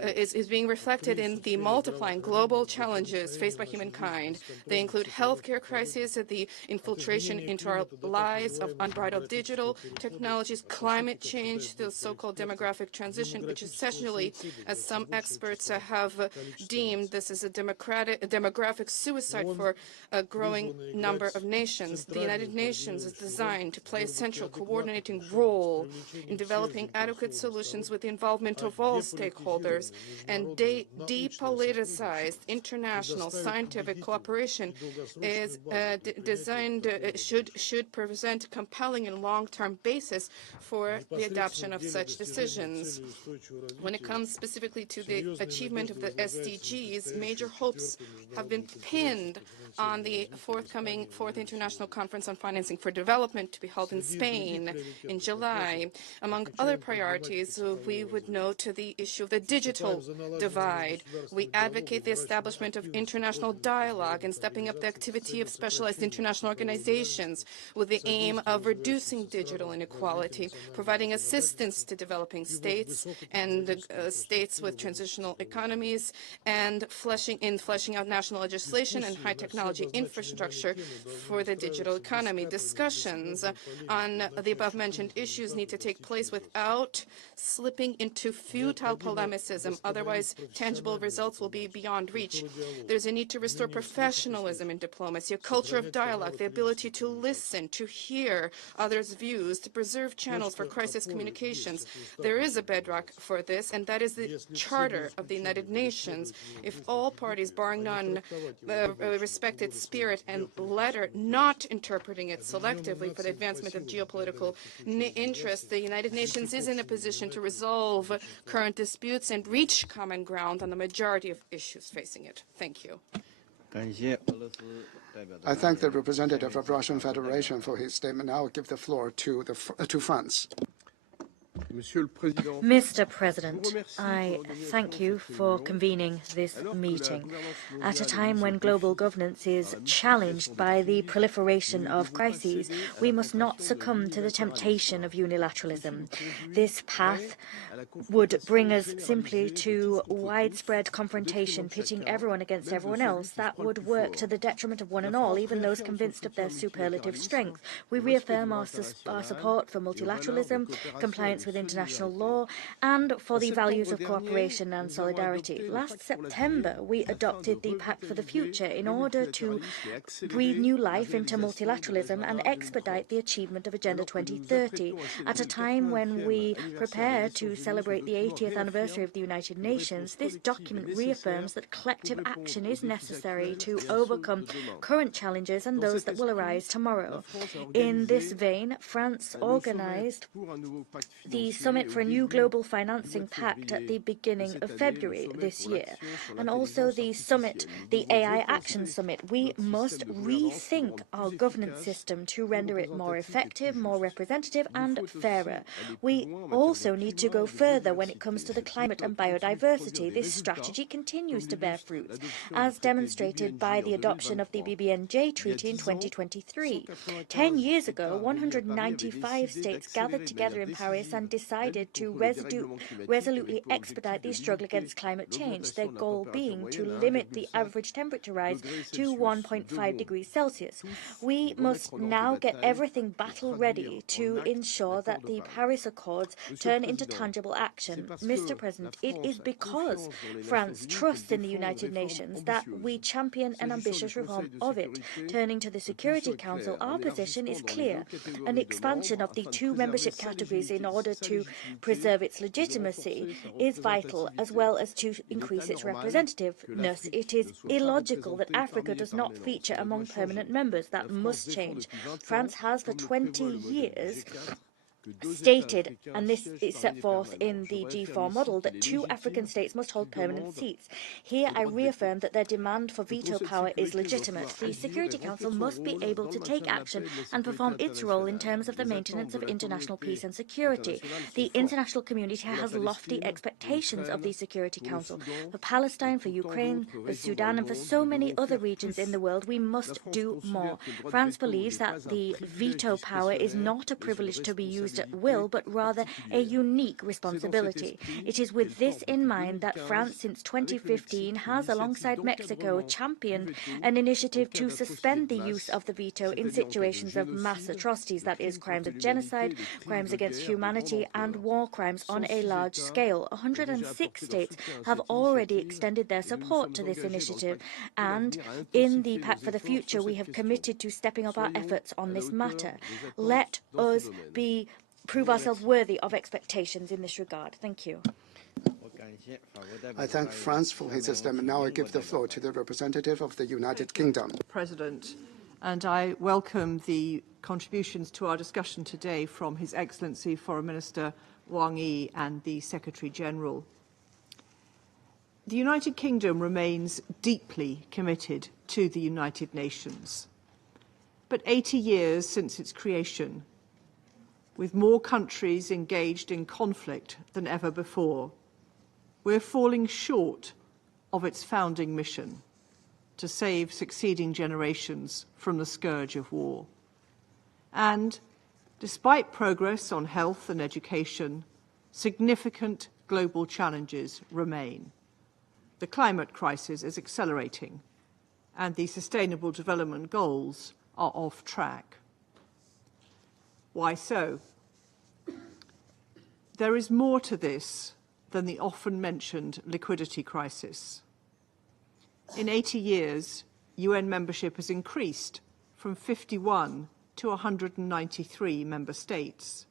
is being reflected in the multiplying global challenges faced by humankind. They include healthcare crises, the infiltration into our lives of unbridled digital technologies, climate change, the so-called demographic transition, which essentially, as some experts have deemed, this is a demographic suicide for a growing number of nations. The United Nations is designed to play a central coordinating role in developing adequate solutions with the involvement of all stakeholders, and depoliticized international scientific cooperation is designed should present present a compelling and long-term basis for the adoption of such decisions. When it comes specifically to the achievement of the SDGs, major hopes have been pinned on the forthcoming Fourth International Conference on Financing for Development to be held in Spain in July. Among other priorities, we would note the issue of the digital divide. We advocate the establishment of international dialogue and stepping up the activity of specialized international organizations with the aim of reducing digital inequality, providing assistance to developing states and states with transitional economies, and fleshing out national legislation and high technology infrastructure for the digital economy. Discussions on the above-mentioned issues need to take place without slipping into futile polemicism. Otherwise, tangible results will be beyond reach. There's a need to restore professionalism in diplomacy, a culture of dialogue, the ability to listen, to hear others' views, to preserve channels for crisis communications. There is a bedrock for this, and that is the Charter of the United Nations. If all parties, barring none, respect its spirit and letter, not interpreting it selectively for the advancement of geopolitical interests, the United Nations is in a position to resolve current disputes and reach common ground on the majority of issues facing it. Thank you. I thank the representative of Russian Federation for his statement. Now I'll give the floor to France. Mr. President, I thank you for convening this meeting. At a time when global governance is challenged by the proliferation of crises, we must not succumb to the temptation of unilateralism. This path would bring us simply to widespread confrontation, pitting everyone against everyone else. That would work to the detriment of one and all, even those convinced of their superlative strength. We reaffirm our support for multilateralism, compliance with international law, and for the values of cooperation and solidarity. Last September, we adopted the Pact for the Future in order to breathe new life into multilateralism and expedite the achievement of Agenda 2030. At a time when we prepare to celebrate the 80th anniversary of the United Nations, this document reaffirms that collective action is necessary to overcome current challenges and those that will arise tomorrow. In this vein, France organized the Summit for a New Global Financing Pact at the beginning of February this year, and also the summit, the AI Action Summit. We must rethink our governance system to render it more effective, more representative, and fairer. We also need to go further when it comes to the climate and biodiversity. This strategy continues to bear fruit, as demonstrated by the adoption of the BBNJ Treaty in 2023. 10 years ago, 195 states gathered together in Paris and decided to resolutely expedite the struggle against climate change, their goal being to limit the average temperature rise to 1.5 degrees Celsius. We must now get everything battle-ready to ensure that the Paris Accords turn into tangible action. Mr. President, it is because France trusts in the United Nations that we champion an ambitious reform of it. Turning to the Security Council, our position is clear. An expansion of the 2 membership categories in order to preserve its legitimacy is vital, as well as to increase its representativeness. It is illogical that Africa does not feature among permanent members. That must change. France has for 20 years stated, and this is set forth in the G4 model, that 2 African states must hold permanent seats. Here I reaffirm that their demand for veto power is legitimate. The Security Council must be able to take action and perform its role in terms of the maintenance of international peace and security. The international community has lofty expectations of the Security Council. For Palestine, for Ukraine, for Sudan, and for so many other regions in the world, we must do more. France believes that the veto power is not a privilege to be used at will, but rather a unique responsibility. It is with this in mind that France, since 2015, has, alongside Mexico, championed an initiative to suspend the use of the veto in situations of mass atrocities, that is, crimes of genocide, crimes against humanity, and war crimes on a large scale. 106 states have already extended their support to this initiative, and in the Pact for the Future, we have committed to stepping up our efforts on this matter. Let us prove ourselves worthy of expectations in this regard. Thank you. I thank France for his statement. Now I give the floor to the representative of the United Kingdom. President, and I welcome the contributions to our discussion today from His Excellency Foreign Minister Wang Yi and the Secretary-General. The United Kingdom remains deeply committed to the United Nations. But 80 years since its creation, with more countries engaged in conflict than ever before, we're falling short of its founding mission to save succeeding generations from the scourge of war. And despite progress on health and education, significant global challenges remain. The climate crisis is accelerating, and the Sustainable Development Goals are off track. Why so? There is more to this than the often mentioned liquidity crisis. In 80 years, UN membership has increased from 51 to 193 member states.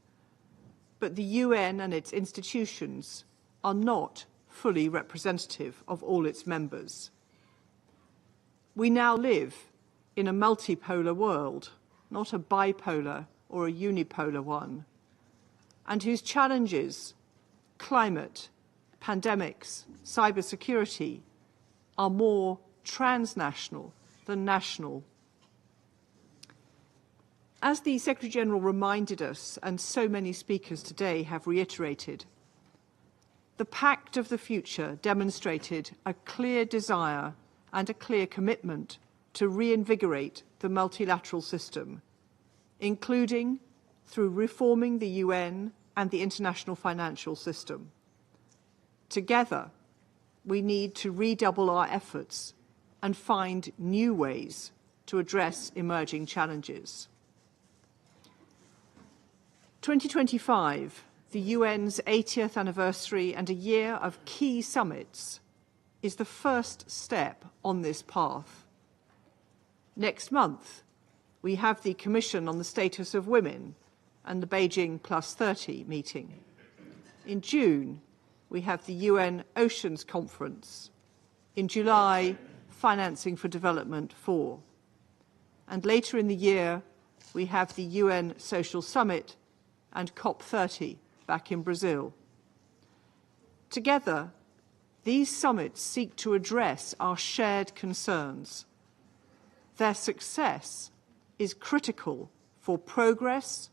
But the UN and its institutions are not fully representative of all its members. We now live in a multipolar world, not a bipolar or a unipolar one, and whose challenges, climate, pandemics, cybersecurity, are more transnational than national. As the Secretary-General reminded us, and so many speakers today have reiterated, the Pact of the Future demonstrated a clear desire and a clear commitment to reinvigorate the multilateral system, including through reforming the UN and the international financial system. Together, we need to redouble our efforts and find new ways to address emerging challenges. 2025, the UN's 80th anniversary and a year of key summits, is the first step on this path. Next month, we have the Commission on the Status of Women and the Beijing +30 meeting. In June, we have the UN Oceans Conference. In July, Financing for Development 4. And later in the year, we have the UN Social Summit and COP30 back in Brazil. Together, these summits seek to address our shared concerns. Their success is critical for progress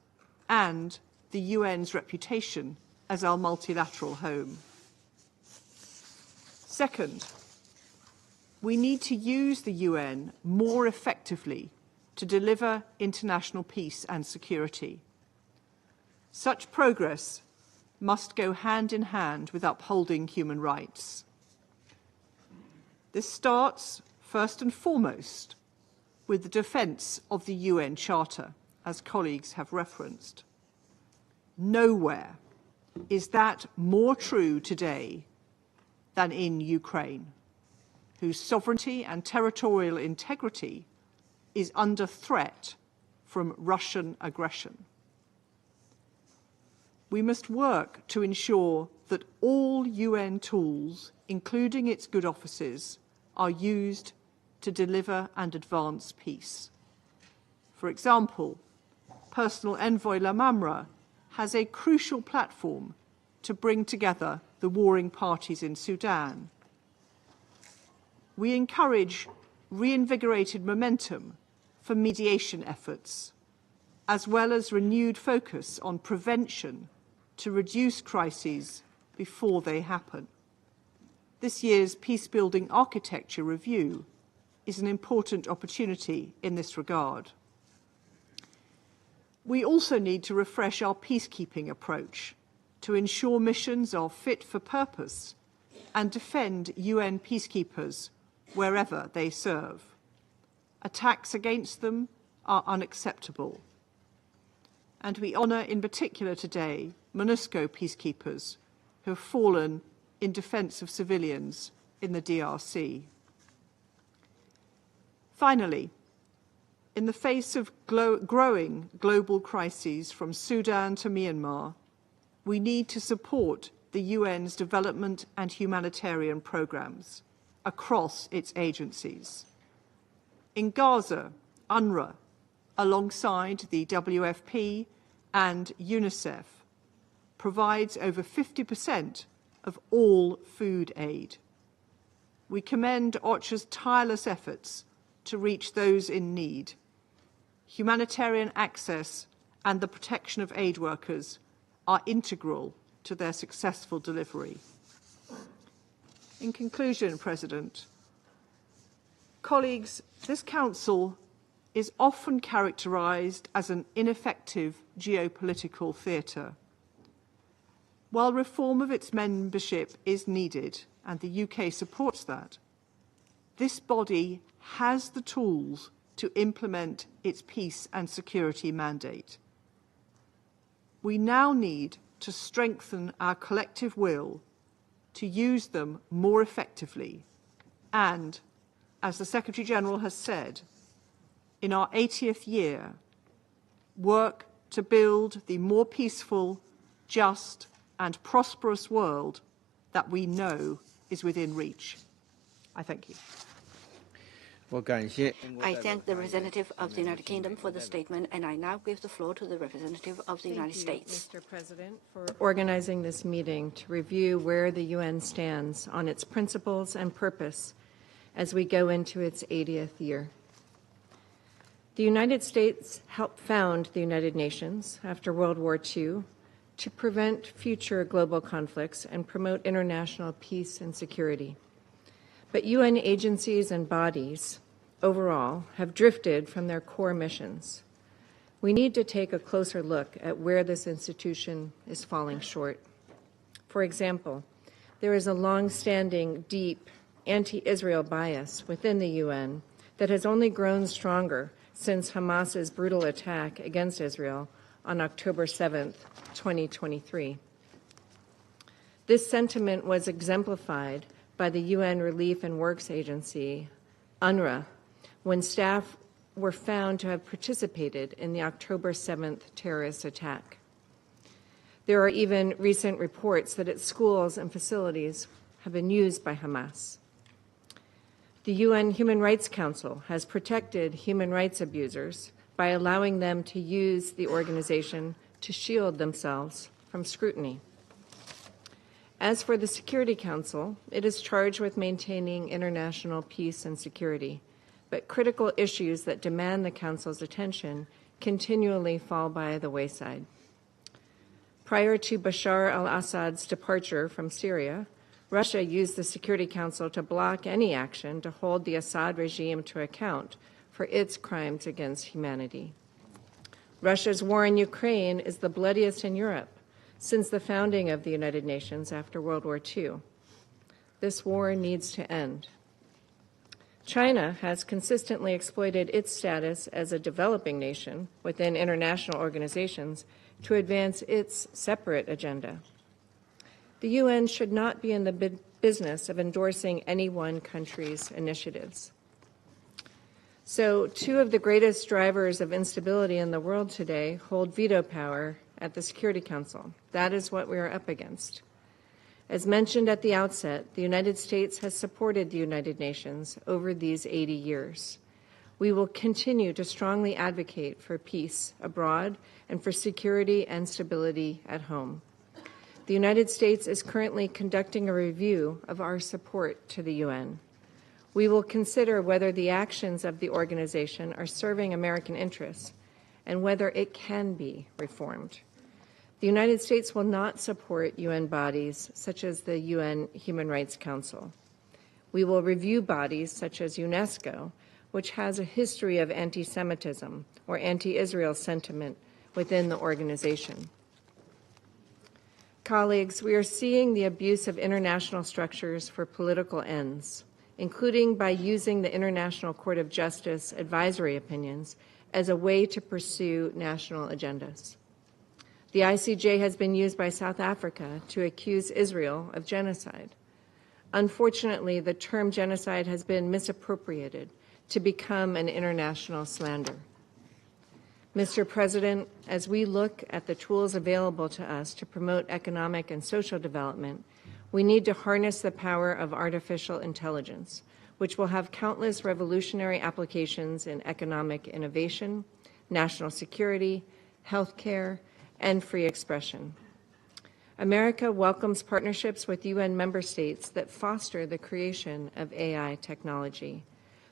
and the UN's reputation as our multilateral home. Second, we need to use the UN more effectively to deliver international peace and security. Such progress must go hand in hand with upholding human rights. This starts, first and foremost, with the defence of the UN Charter, as colleagues have referenced. Nowhere is that more true today than in Ukraine, whose sovereignty and territorial integrity is under threat from Russian aggression. We must work to ensure that all UN tools, including its good offices, are used to deliver and advance peace. For example, Personal Envoy Lamamra has a crucial platform to bring together the warring parties in Sudan. We encourage reinvigorated momentum for mediation efforts, as well as renewed focus on prevention to reduce crises before they happen. This year's Peacebuilding Architecture Review is an important opportunity in this regard. We also need to refresh our peacekeeping approach to ensure missions are fit for purpose and defend UN peacekeepers wherever they serve. Attacks against them are unacceptable. And we honour in particular today MONUSCO peacekeepers who have fallen in defence of civilians in the DRC. Finally, in the face of growing global crises from Sudan to Myanmar, we need to support the UN's development and humanitarian programmes across its agencies. In Gaza, UNRWA, alongside the WFP and UNICEF, provides over 50% of all food aid. We commend OCHA's tireless efforts to reach those in need. Humanitarian access and the protection of aid workers are integral to their successful delivery. In conclusion, President, colleagues, this Council is often characterised as an ineffective geopolitical theatre. While reform of its membership is needed, and the UK supports that, this body has the tools to implement its peace and security mandate. We now need to strengthen our collective will to use them more effectively and, as the Secretary-General has said, in our 80th year, work to build the more peaceful, just and prosperous world that we know is within reach. I thank you. I thank the representative of the United Kingdom for the statement, and I now give the floor to the representative of the United States. Mr. President, for organizing this meeting to review where the UN stands on its principles and purpose as we go into its 80th year. The United States helped found the United Nations after World War II to prevent future global conflicts and promote international peace and security. But UN agencies and bodies overall have drifted from their core missions. We need to take a closer look at where this institution is falling short. For example, there is a long-standing, deep anti-Israel bias within the UN that has only grown stronger since Hamas's brutal attack against Israel on October 7th, 2023. This sentiment was exemplified by the UN Relief and Works Agency, UNRWA, when staff were found to have participated in the October 7th terrorist attack. There are even recent reports that its schools and facilities have been used by Hamas. The UN Human Rights Council has protected human rights abusers by allowing them to use the organization to shield themselves from scrutiny. As for the Security Council, it is charged with maintaining international peace and security, but critical issues that demand the Council's attention continually fall by the wayside. Prior to Bashar al-Assad's departure from Syria, Russia used the Security Council to block any action to hold the Assad regime to account for its crimes against humanity. Russia's war in Ukraine is the bloodiest in Europe since the founding of the United Nations after World War II. This war needs to end. China has consistently exploited its status as a developing nation within international organizations to advance its separate agenda. The UN should not be in the business of endorsing any one country's initiatives. So, two of the greatest drivers of instability in the world today hold veto power at the Security Council. That is what we are up against. As mentioned at the outset, the United States has supported the United Nations over these 80 years. We will continue to strongly advocate for peace abroad and for security and stability at home. The United States is currently conducting a review of our support to the UN. We will consider whether the actions of the organization are serving American interests and whether it can be reformed. The United States will not support UN bodies such as the UN Human Rights Council. We will review bodies such as UNESCO, which has a history of anti-Semitism or anti-Israel sentiment within the organization. Colleagues, we are seeing the abuse of international structures for political ends, including by using the International Court of Justice advisory opinions as a way to pursue national agendas. The ICJ has been used by South Africa to accuse Israel of genocide. Unfortunately, the term genocide has been misappropriated to become an international slander. Mr. President, as we look at the tools available to us to promote economic and social development, we need to harness the power of artificial intelligence, which will have countless revolutionary applications in economic innovation, national security, healthcare, and free expression. America welcomes partnerships with UN member states that foster the creation of AI technology,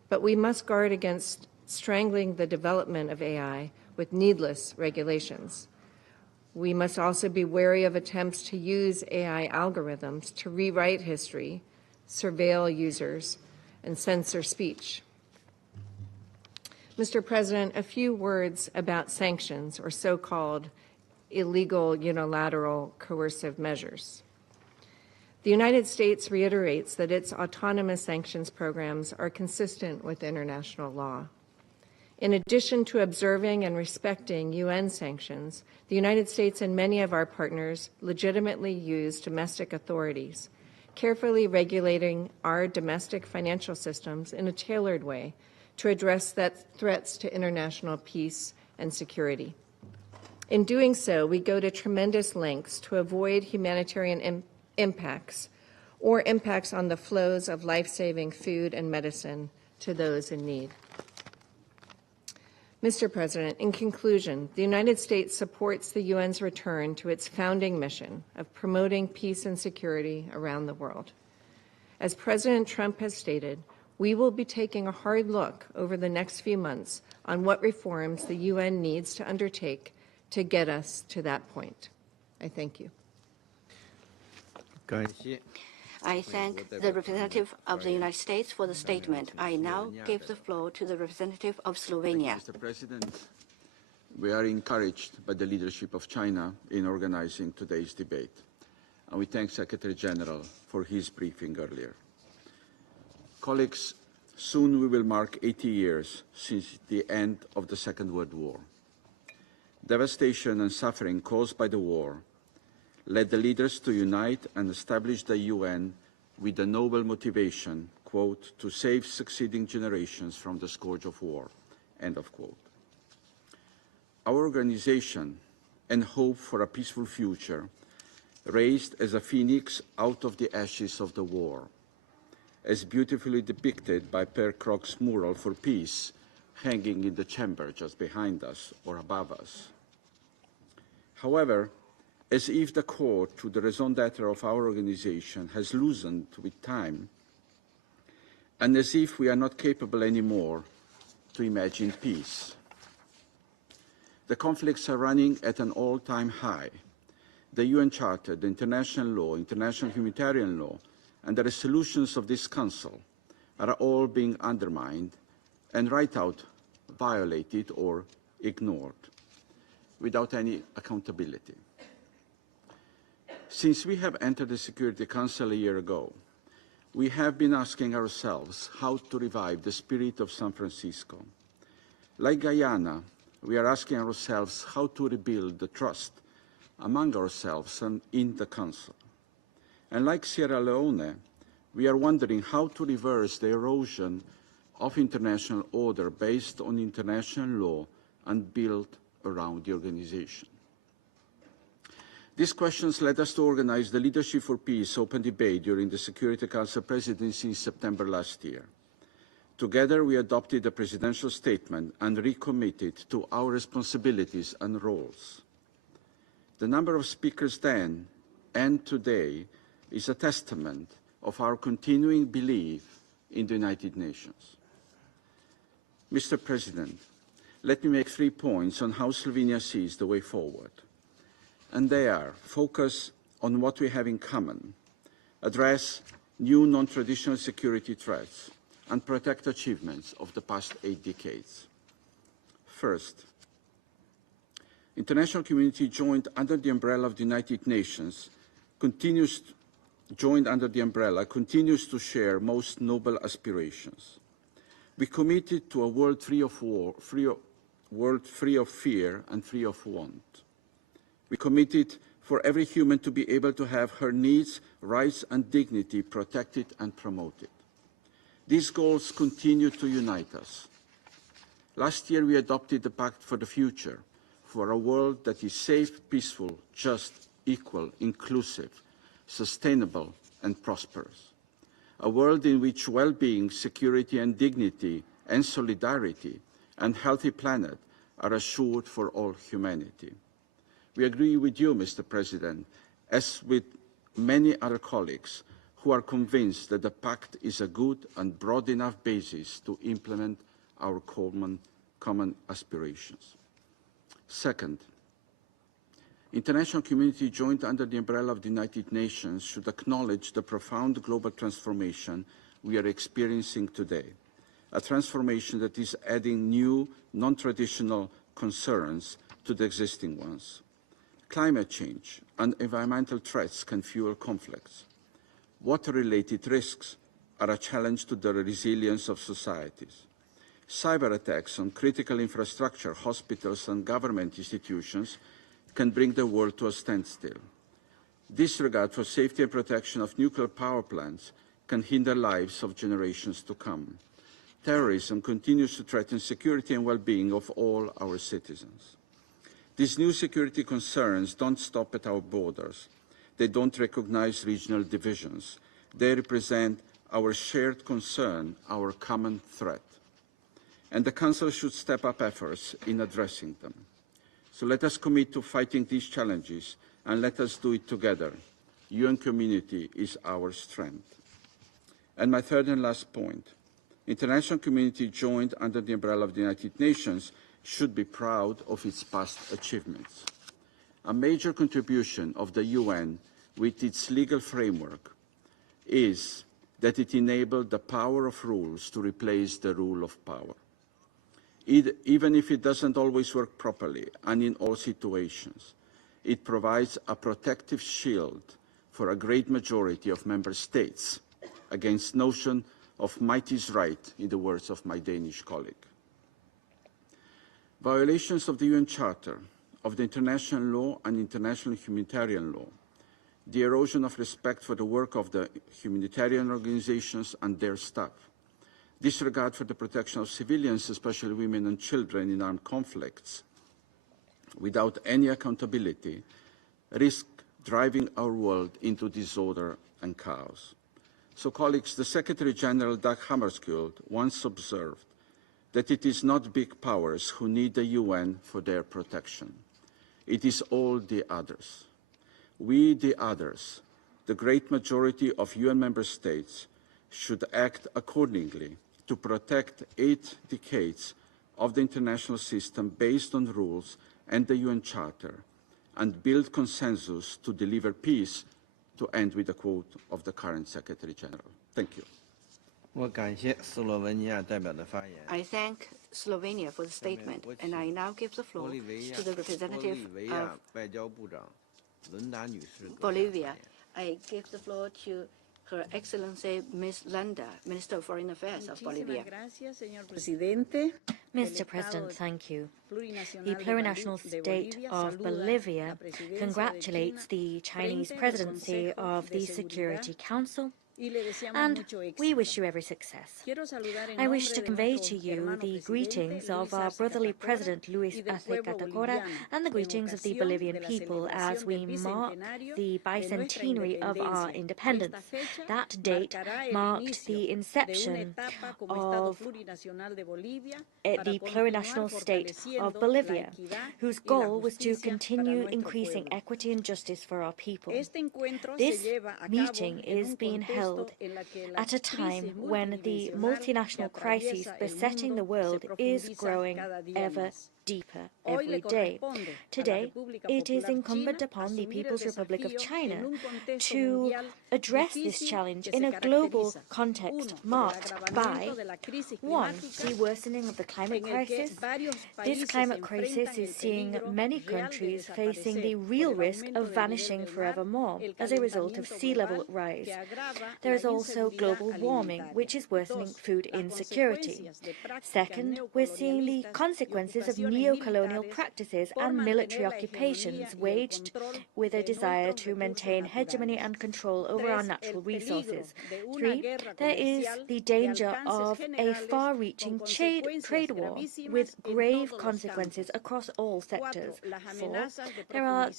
but we must guard against strangling the development of AI with needless regulations. We must also be wary of attempts to use AI algorithms to rewrite history, surveil users, and censor speech. Mr. President, a few words about sanctions, or so-called illegal unilateral coercive measures. The United States reiterates that its autonomous sanctions programs are consistent with international law. In addition to observing and respecting UN sanctions, the United States and many of our partners legitimately use domestic authorities, carefully regulating our domestic financial systems in a tailored way to address threats to international peace and security. In doing so, we go to tremendous lengths to avoid humanitarian impacts or impacts on the flows of life-saving food and medicine to those in need. Mr. President, in conclusion, the United States supports the UN's return to its founding mission of promoting peace and security around the world. As President Trump has stated, we will be taking a hard look over the next few months on what reforms the UN needs to undertake to get us to that point. I thank you. I thank the representative of the United States for the statement. I now give the floor to the representative of Slovenia. Mr. President, we are encouraged by the leadership of China in organizing today's debate, and we thank Secretary-General for his briefing earlier. Colleagues, soon we will mark 80 years since the end of the Second World War. Devastation and suffering caused by the war led the leaders to unite and establish the UN with the noble motivation, quote, to save succeeding generations from the scourge of war, end of quote. Our organization and hope for a peaceful future raised as a phoenix out of the ashes of the war, as beautifully depicted by Per Krog's mural for peace hanging in the chamber just behind us or above us. However, as if the cord to the raison d'etre of our organization has loosened with time, and as if we are not capable anymore to imagine peace. The conflicts are running at an all-time high. The UN Charter, the international law, international humanitarian law, and the resolutions of this Council are all being undermined and right out violated or ignored without any accountability. Since we have entered the Security Council a year ago, we have been asking ourselves how to revive the spirit of San Francisco. Like Guyana, we are asking ourselves how to rebuild the trust among ourselves and in the Council. And like Sierra Leone, we are wondering how to reverse the erosion of international order based on international law and built around the organization. These questions led us to organize the Leadership for Peace open debate during the Security Council presidency in September last year. Together, we adopted a presidential statement and recommitted to our responsibilities and roles. The number of speakers then and today is a testament of our continuing belief in the United Nations. Mr. President, let me make 3 points on how Slovenia sees the way forward. And they are: focus on what we have in common, address new non-traditional security threats, and protect achievements of the past 8 decades. First, international community joined under the umbrella of the United Nations continues to share most noble aspirations. We committed to a world free of war, world free of fear and free of want. We committed for every human to be able to have her needs, rights and dignity protected and promoted. These goals continue to unite us. Last year we adopted the Pact for the Future, for a world that is safe, peaceful, just, equal, inclusive, sustainable and prosperous. a world in which well-being, security and dignity and solidarity and healthy planet are assured for all humanity. We agree with you, Mr. President, as with many other colleagues who are convinced that the pact is a good and broad enough basis to implement our common aspirations. Second, international community joined under the umbrella of the United Nations should acknowledge the profound global transformation we are experiencing today, a transformation that is adding new, non-traditional concerns to the existing ones. Climate change and environmental threats can fuel conflicts. Water-related risks are a challenge to the resilience of societies. Cyber attacks on critical infrastructure, hospitals and government institutions can bring the world to a standstill. Disregard for safety and protection of nuclear power plants can hinder lives of generations to come. Terrorism continues to threaten security and well-being of all our citizens. These new security concerns don't stop at our borders. They don't recognize regional divisions. They represent our shared concern, our common threat. And the Council should step up efforts in addressing them. So let us commit to fighting these challenges, and let us do it together. UN community is our strength. And my third and last point, international community joined under the umbrella of the United Nations should be proud of its past achievements. A major contribution of the UN with its legal framework is that it enabled the power of rules to replace the rule of power. Even if it doesn't always work properly and in all situations, it provides a protective shield for a great majority of member states against notion of might is right, in the words of my Danish colleague. Violations of the UN Charter, of the international law and international humanitarian law, the erosion of respect for the work of the humanitarian organizations and their staff, disregard for the protection of civilians, especially women and children in armed conflicts, without any accountability, risk driving our world into disorder and chaos. So, colleagues, the Secretary-General Dag Hammarskjöld once observed that it is not big powers who need the UN for their protection. It is all the others. We, the others, the great majority of UN member states, should act accordingly to protect 8 decades of the international system based on rules and the UN Charter, and build consensus to deliver peace, to end with a quote of the current Secretary-General. Thank you. I thank Slovenia for the statement, and I now give the floor to the representative of Bolivia. I give the floor to Her Excellency Ms. Landa, Minister of Foreign Affairs of Bolivia. Mr. President, thank you. The plurinational state of Bolivia congratulates the Chinese presidency of the Security Council, and we wish you every success. I wish to convey to you the greetings of our brotherly President Luis Arce Catacora and the greetings of the Bolivian people as we mark the bicentenary of our independence. That date marked the inception of the plurinational state of Bolivia, whose goal was to continue increasing equity and justice for our people. This meeting is being held at a time when the multinational crisis besetting the world is growing ever deeper every day. Today, it is incumbent upon the People's Republic of China to address this challenge in a global context marked by, 1, the worsening of the climate crisis. This climate crisis is seeing many countries facing the real risk of vanishing forevermore as a result of sea level rise. There is also global warming, which is worsening food insecurity. Second, we're seeing the consequences of neo-colonial practices and military occupations waged with a desire to maintain hegemony and control over our natural resources. 3, there is the danger of a far-reaching trade war with grave consequences across all sectors. 4,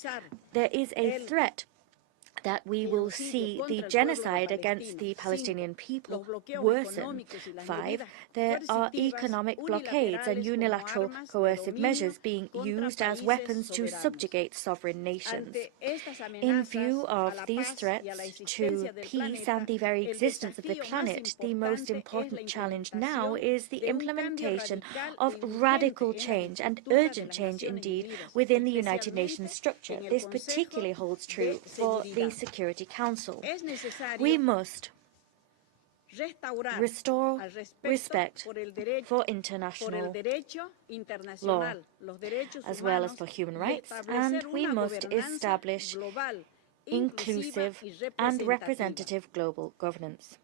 there is a threat that we will see the genocide against the Palestinian people worsen. 5, there are economic blockades and unilateral coercive measures being used as weapons to subjugate sovereign nations. In view of these threats to peace and the very existence of the planet, the most important challenge now is the implementation of radical change, and urgent change indeed, within the United Nations structure. This particularly holds true for the Security Council. We must restore respect for international law, as well as for human rights, and we must establish inclusive and representative global governance.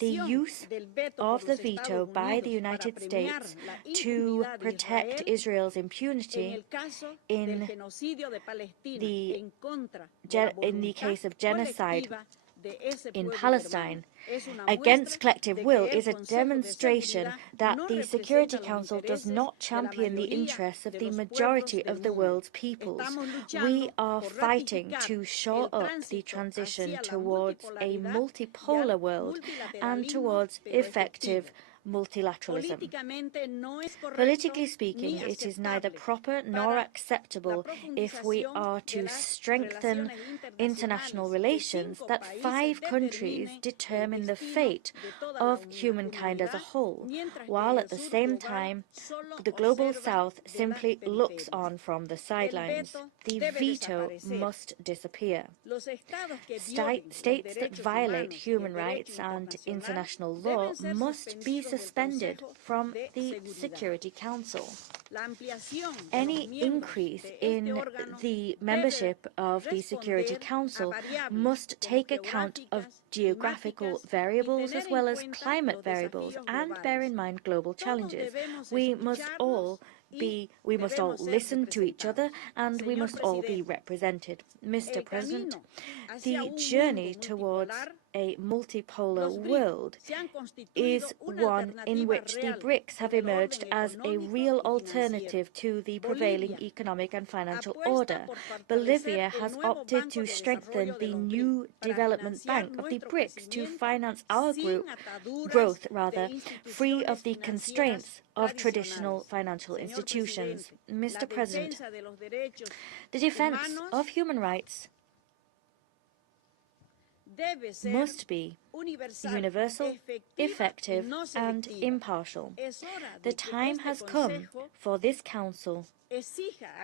The use of the veto by the United States to protect Israel's impunity in the case of genocide in Palestine against collective will is a demonstration that the Security Council does not champion the interests of the majority of the world's peoples. We are fighting to shore up the transition towards a multipolar world and towards effective multilateralism. Politically speaking, it is neither proper nor acceptable, if we are to strengthen international relations, that 5 countries determine the fate of humankind as a whole, while at the same time the global south simply looks on from the sidelines. The veto must disappear. States that violate human rights and international law must be suspended from the Security Council. Any increase in the membership of the Security Council must take account of geographical variables as well as climate variables and bear in mind global challenges. We must all listen to each other, and we must all be represented. Mr. President, the journey towards a multipolar world is one in which the BRICS have emerged as a real alternative to the prevailing economic and financial order. Bolivia has opted to strengthen the new development bank of the BRICS to finance our growth, free of the constraints of traditional financial institutions. Mr. President, the defense of human rights must be universal, effective, and impartial. The time has come for this Council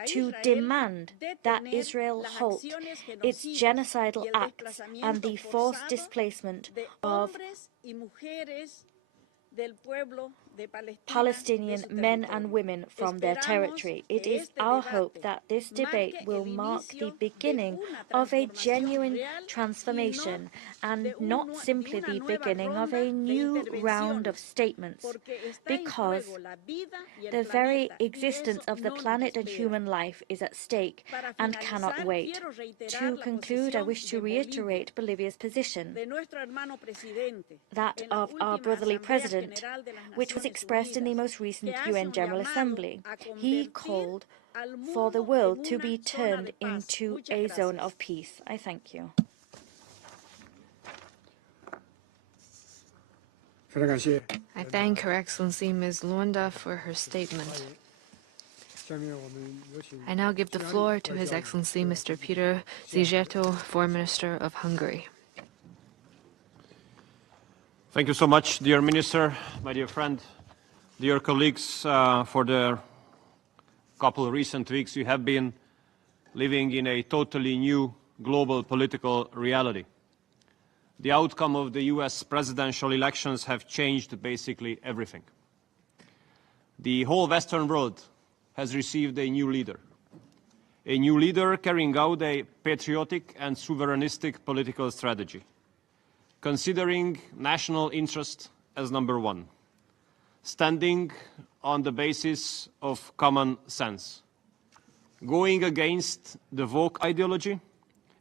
to demand that Israel halt its genocidal acts and the forced displacement of Palestinian men and women from their territory. It is our hope that this debate will mark the beginning of a genuine transformation and not simply the beginning of a new round of statements, because the very existence of the planet and human life is at stake and cannot wait. To conclude, I wish to reiterate Bolivia's position, that of our brotherly president, which was expressed in the most recent UN General Assembly. He called for the world to be turned into a zone of peace. I thank you. I thank Her Excellency Ms. Luanda for her statement. I now give the floor to His Excellency Mr. Peter Szijjártó, Foreign Minister of Hungary. Thank you so much, dear Minister, my dear friend, dear colleagues. For the couple of recent weeks, you have been living in a totally new global political reality. The outcome of the US presidential elections have changed basically everything. The whole Western world has received a new leader carrying out a patriotic and sovereignistic political strategy, considering national interest as number one, standing on the basis of common sense, going against the woke ideology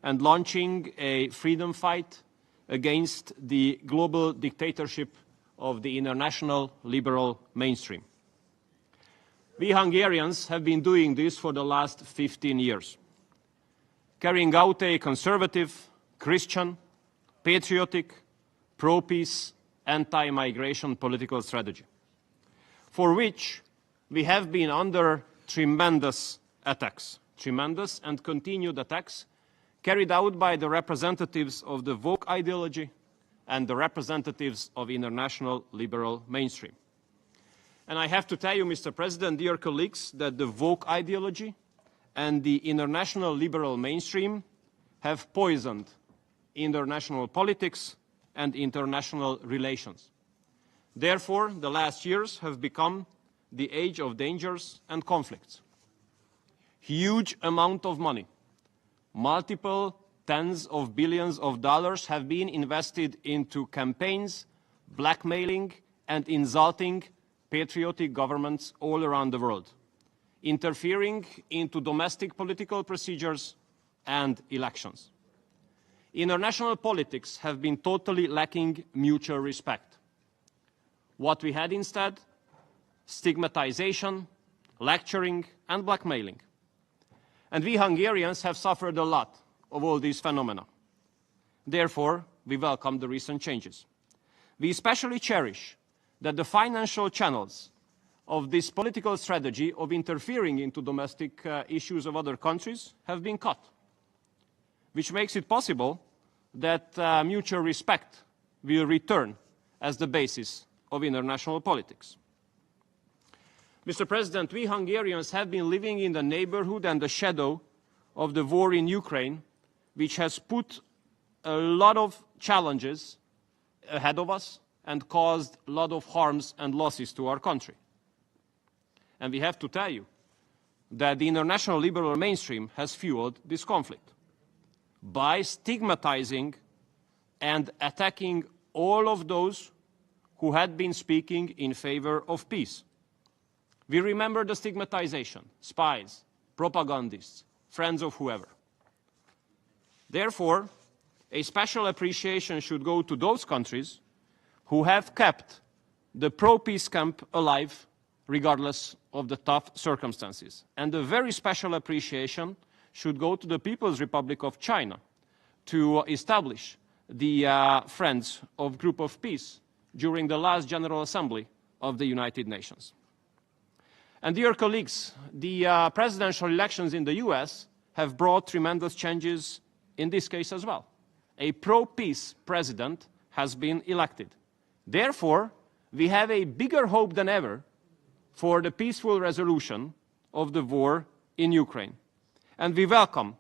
and launching a freedom fight against the global dictatorship of the international liberal mainstream. We Hungarians have been doing this for the last 15 years. carrying out a conservative, Christian, patriotic, pro-peace, anti-migration political strategy, for which we have been under tremendous attacks, tremendous and continued attacks carried out by the representatives of the woke ideology and the representatives of international liberal mainstream. And I have to tell you, Mr. President, dear colleagues, that the woke ideology and the international liberal mainstream have poisoned international politics and international relations. Therefore, the last years have become the age of dangers and conflicts. Huge amount of money, multiple tens of billions of dollars have been invested into campaigns, blackmailing and insulting patriotic governments all around the world, interfering into domestic political procedures and elections. International politics have been totally lacking mutual respect. What we had instead? Stigmatization, lecturing and blackmailing. And we Hungarians have suffered a lot of all these phenomena. Therefore, we welcome the recent changes. We especially cherish that the financial channels of this political strategy of interfering into domestic issues of other countries have been cut, which makes it possible that mutual respect will return as the basis of international politics. Mr. President, we Hungarians have been living in the neighborhood and the shadow of the war in Ukraine, which has put a lot of challenges ahead of us and caused a lot of harms and losses to our country. And we have to tell you that the international liberal mainstream has fueled this conflict by stigmatizing and attacking all of those who had been speaking in favor of peace. We remember the stigmatization, spies, propagandists, friends of whoever. Therefore, a special appreciation should go to those countries who have kept the pro-peace camp alive regardless of the tough circumstances. And a very special appreciation should go to the People's Republic of China to establish the Friends of Group of Peace during the last General Assembly of the United Nations. And dear colleagues, the presidential elections in the US have brought tremendous changes in this case as well. A pro-peace president has been elected. Therefore, we have a bigger hope than ever for the peaceful resolution of the war in Ukraine. And we welcome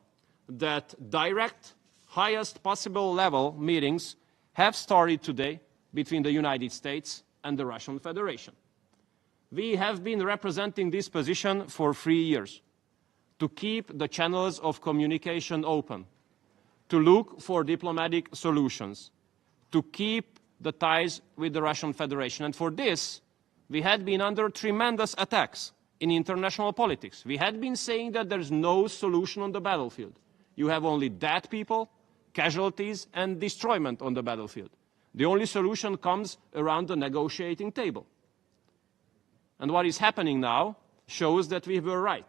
that direct, highest possible level meetings have started today between the United States and the Russian Federation. We have been representing this position for 3 years, to keep the channels of communication open, to look for diplomatic solutions, to keep the ties with the Russian Federation. And for this, we had been under tremendous attacks in international politics. We had been saying that there's no solution on the battlefield. You have only dead people, casualties, and destroyment on the battlefield. The only solution comes around the negotiating table. And what is happening now shows that we were right.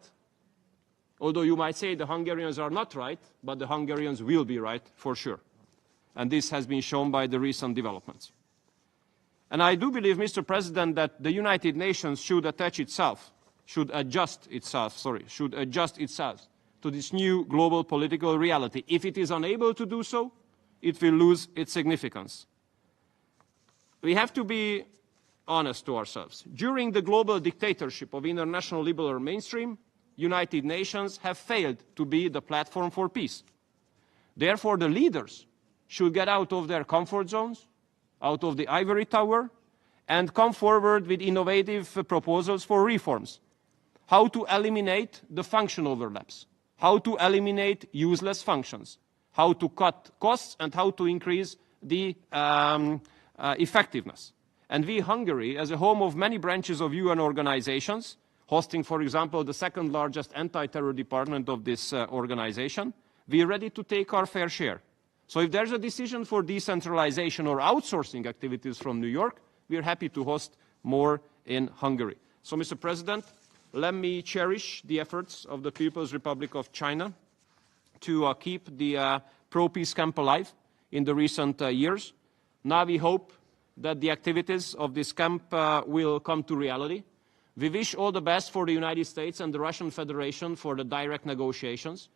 Although you might say the Hungarians are not right, but the Hungarians will be right for sure. And this has been shown by the recent developments. And I do believe, Mr. President, that the United Nations should adjust itself to this new global political reality. If it is unable to do so, it will lose its significance. We have to be honest to ourselves. During the global dictatorship of international liberal mainstream, United Nations have failed to be the platform for peace. Therefore, the leaders should get out of their comfort zones, out of the ivory tower, and come forward with innovative proposals for reforms. How to eliminate the function overlaps, how to eliminate useless functions, how to cut costs, and how to increase the effectiveness. And we, Hungary, as a home of many branches of UN organizations, hosting, for example, the second largest anti-terror department of this organization, we are ready to take our fair share. So if there's a decision for decentralization or outsourcing activities from New York, we are happy to host more in Hungary. So, Mr. President, let me cherish the efforts of the People's Republic of China to keep the pro-peace camp alive in the recent years. Now we hope that the activities of this camp will come to reality. We wish all the best for the United States and the Russian Federation for the direct negotiations.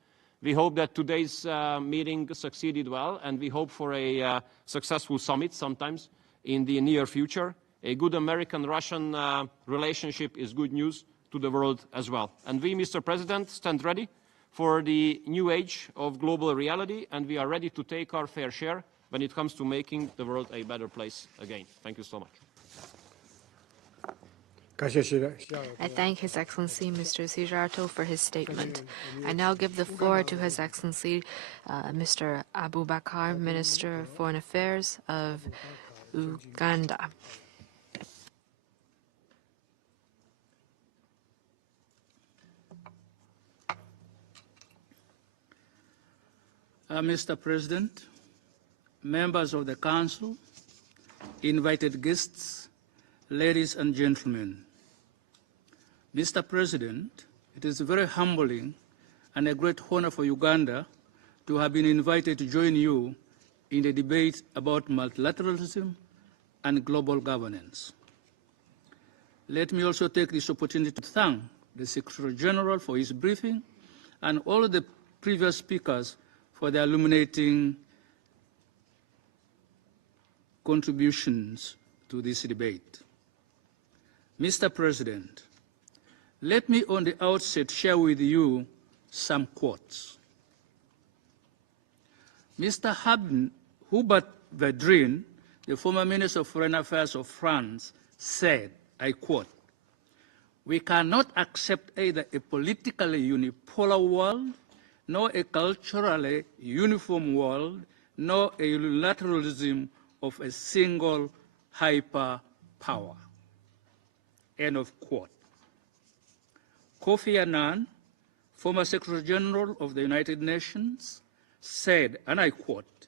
We hope that today's meeting succeeded well, and we hope for a successful summit sometimes in the near future. A good American-Russian relationship is good news to the world as well. And we, Mr. President, stand ready for the new age of global reality, and we are ready to take our fair share when it comes to making the world a better place again. Thank you so much. I thank His Excellency Mr. Sijarto for his statement. I now give the floor to His Excellency Mr. Abubakar, Minister of Foreign Affairs of Uganda. Mr. President, members of the Council, invited guests, ladies and gentlemen. Mr. President, it is very humbling and a great honor for Uganda to have been invited to join you in the debate about multilateralism and global governance. Let me also take this opportunity to thank the Secretary-General for his briefing and all of the previous speakers for their illuminating contributions to this debate. Mr. President, let me on the outset share with you some quotes. Mr. Hubert Védrine, the former Minister of Foreign Affairs of France, said, I quote, "We cannot accept either a politically unipolar world, nor a culturally uniform world, nor a unilateralism of a single hyperpower." End of quote. Kofi Annan, former Secretary-General of the United Nations, said, and I quote,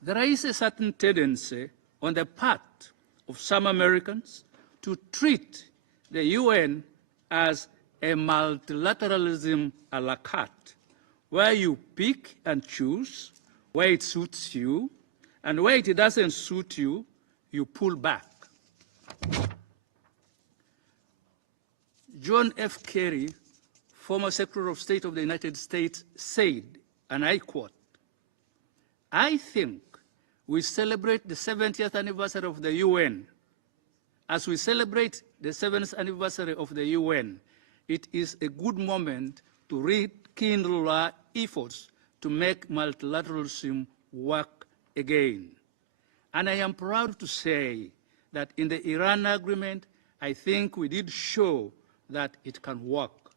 "There is a certain tendency on the part of some Americans to treat the UN as a multilateralism a la carte, where you pick and choose where it suits you, and where it doesn't suit you, you pull back." John F. Kerry, former Secretary of State of the United States, said, and I quote, "I think we celebrate the 70th anniversary of the UN. As we celebrate the 7th anniversary of the UN, it is a good moment to rekindle our efforts to make multilateralism work again. And I am proud to say that in the Iran agreement, I think we did show that it can work."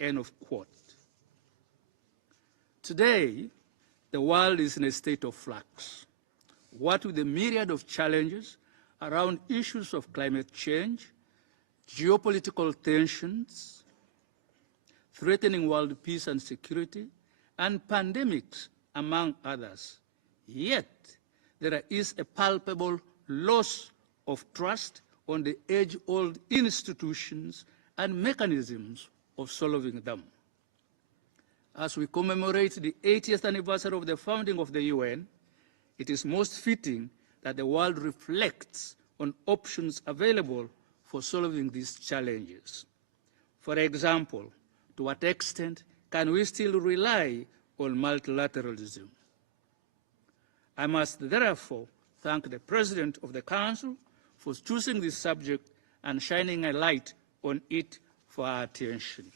End of quote. Today, the world is in a state of flux. What with the myriad of challenges around issues of climate change, geopolitical tensions, threatening world peace and security, and pandemics, among others. Yet, there is a palpable loss of trust on the age-old institutions and mechanisms of solving them. As we commemorate the 80th anniversary of the founding of the UN, it is most fitting that the world reflects on options available for solving these challenges. For example, to what extent can we still rely on multilateralism? I must therefore thank the President of the Council for choosing this subject and shining a light on it for our attention.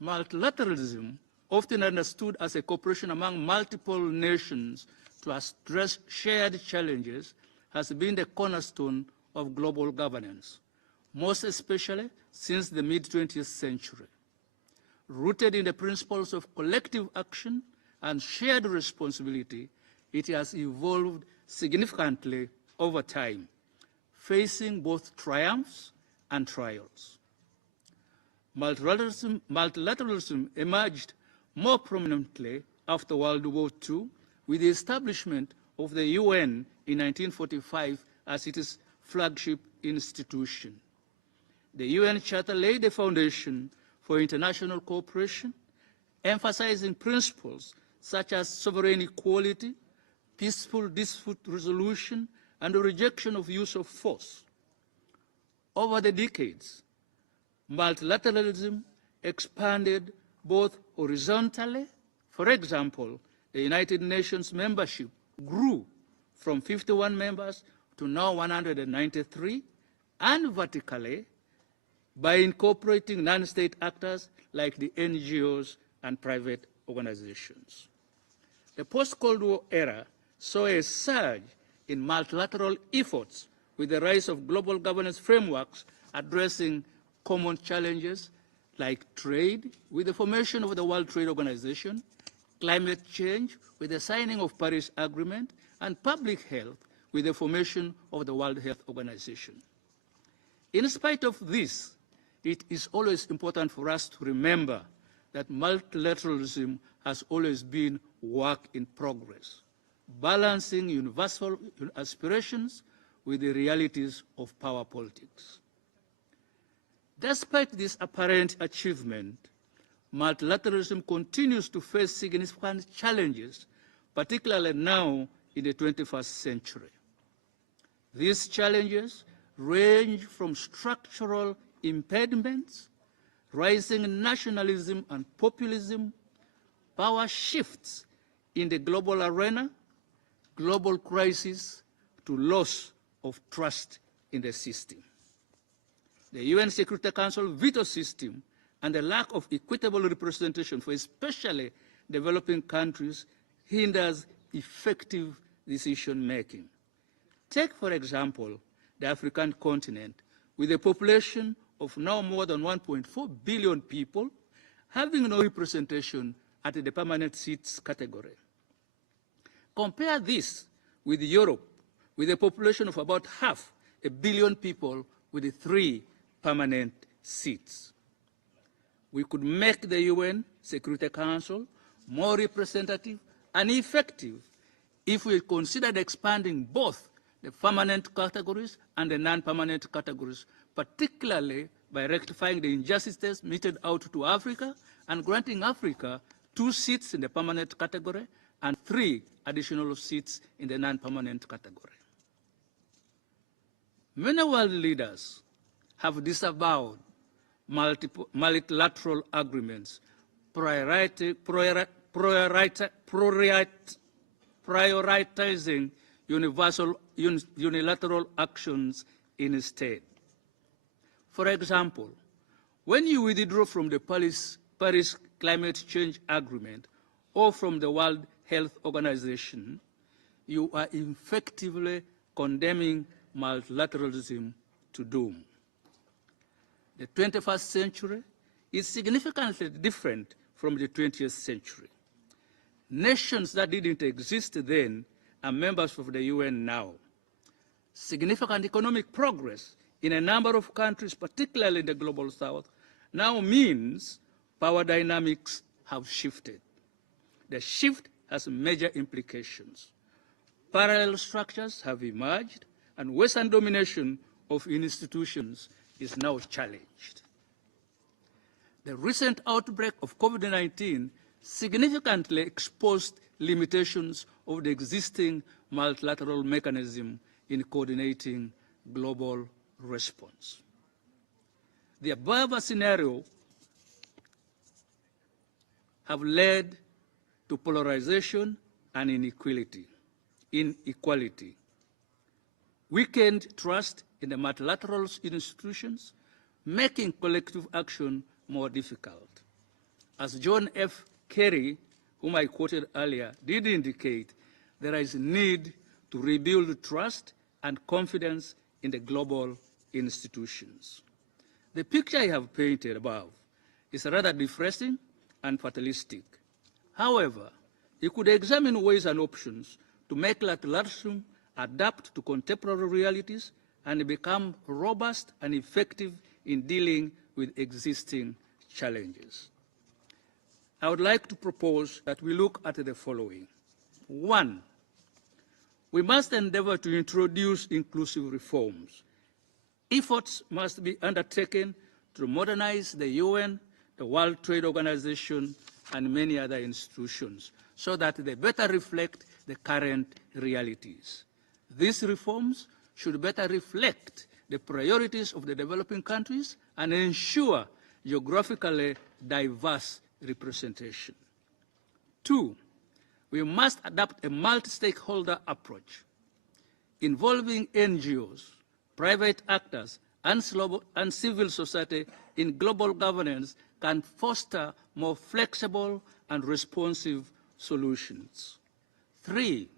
Multilateralism, often understood as a cooperation among multiple nations to address shared challenges, has been the cornerstone of global governance, most especially since the mid-20th century. Rooted in the principles of collective action and shared responsibility, it has evolved significantly over time, facing both triumphs and trials. Multilateralism emerged more prominently after World War II with the establishment of the UN in 1945 as its flagship institution. The UN Charter laid the foundation for international cooperation, emphasizing principles such as sovereign equality, peaceful dispute resolution, and the rejection of use of force. Over the decades, multilateralism expanded both horizontally. For example, the United Nations membership grew from 51 members to now 193, and vertically by incorporating non-state actors like the NGOs and private organizations. The post-Cold War era saw a surge in multilateral efforts with the rise of global governance frameworks addressing common challenges like trade with the formation of the World Trade Organization, climate change with the signing of Paris Agreement, and public health with the formation of the World Health Organization. In spite of this, it is always important for us to remember that multilateralism has always been work in progress, balancing universal aspirations with the realities of power politics. Despite this apparent achievement, multilateralism continues to face significant challenges, particularly now in the 21st century. These challenges range from structural impediments, rising nationalism and populism, power shifts in the global arena, global crisis, to loss of trust in the system. The UN Security Council veto system and the lack of equitable representation for especially developing countries hinders effective decision-making. Take, for example, the African continent, with a population of now more than 1.4 billion people, having no representation at the permanent seats category. Compare this with Europe, with a population of about 500 million people with 3 permanent seats. We could make the UN Security Council more representative and effective if we considered expanding both the permanent categories and the non-permanent categories, particularly by rectifying the injustices meted out to Africa and granting Africa 2 seats in the permanent category and 3 additional seats in the non-permanent category. Many world leaders have disavowed multilateral agreements, prioritizing unilateral actions instead. For example, when you withdraw from the Paris Climate Change Agreement or from the World Health Organization, you are effectively condemning multilateralism to doom. The 21st century is significantly different from the 20th century. Nations that didn't exist then are members of the UN now. Significant economic progress in a number of countries, particularly in the global south, now means power dynamics have shifted. The shift has major implications. Parallel structures have emerged, and Western domination of institutions is now challenged. The recent outbreak of COVID-19 significantly exposed limitations of the existing multilateral mechanism in coordinating global response. The above scenario have led to polarization and inequality, weakened trust in the multilateral institutions, making collective action more difficult. As John F. Kerry, whom I quoted earlier, did indicate, there is a need to rebuild trust and confidence in the global institutions. The picture I have painted above is rather depressing and fatalistic. However, you could examine ways and options to make multilateralism adapt to contemporary realities and become robust and effective in dealing with existing challenges. I would like to propose that we look at the following. 1, we must endeavor to introduce inclusive reforms. Efforts must be undertaken to modernize the UN, the World Trade Organization, and many other institutions so that they better reflect the current realities. These reforms should better reflect the priorities of the developing countries and ensure geographically diverse representation. 2, we must adopt a multi-stakeholder approach involving NGOs, private actors, and civil society in global governance can foster more flexible and responsive solutions. 3,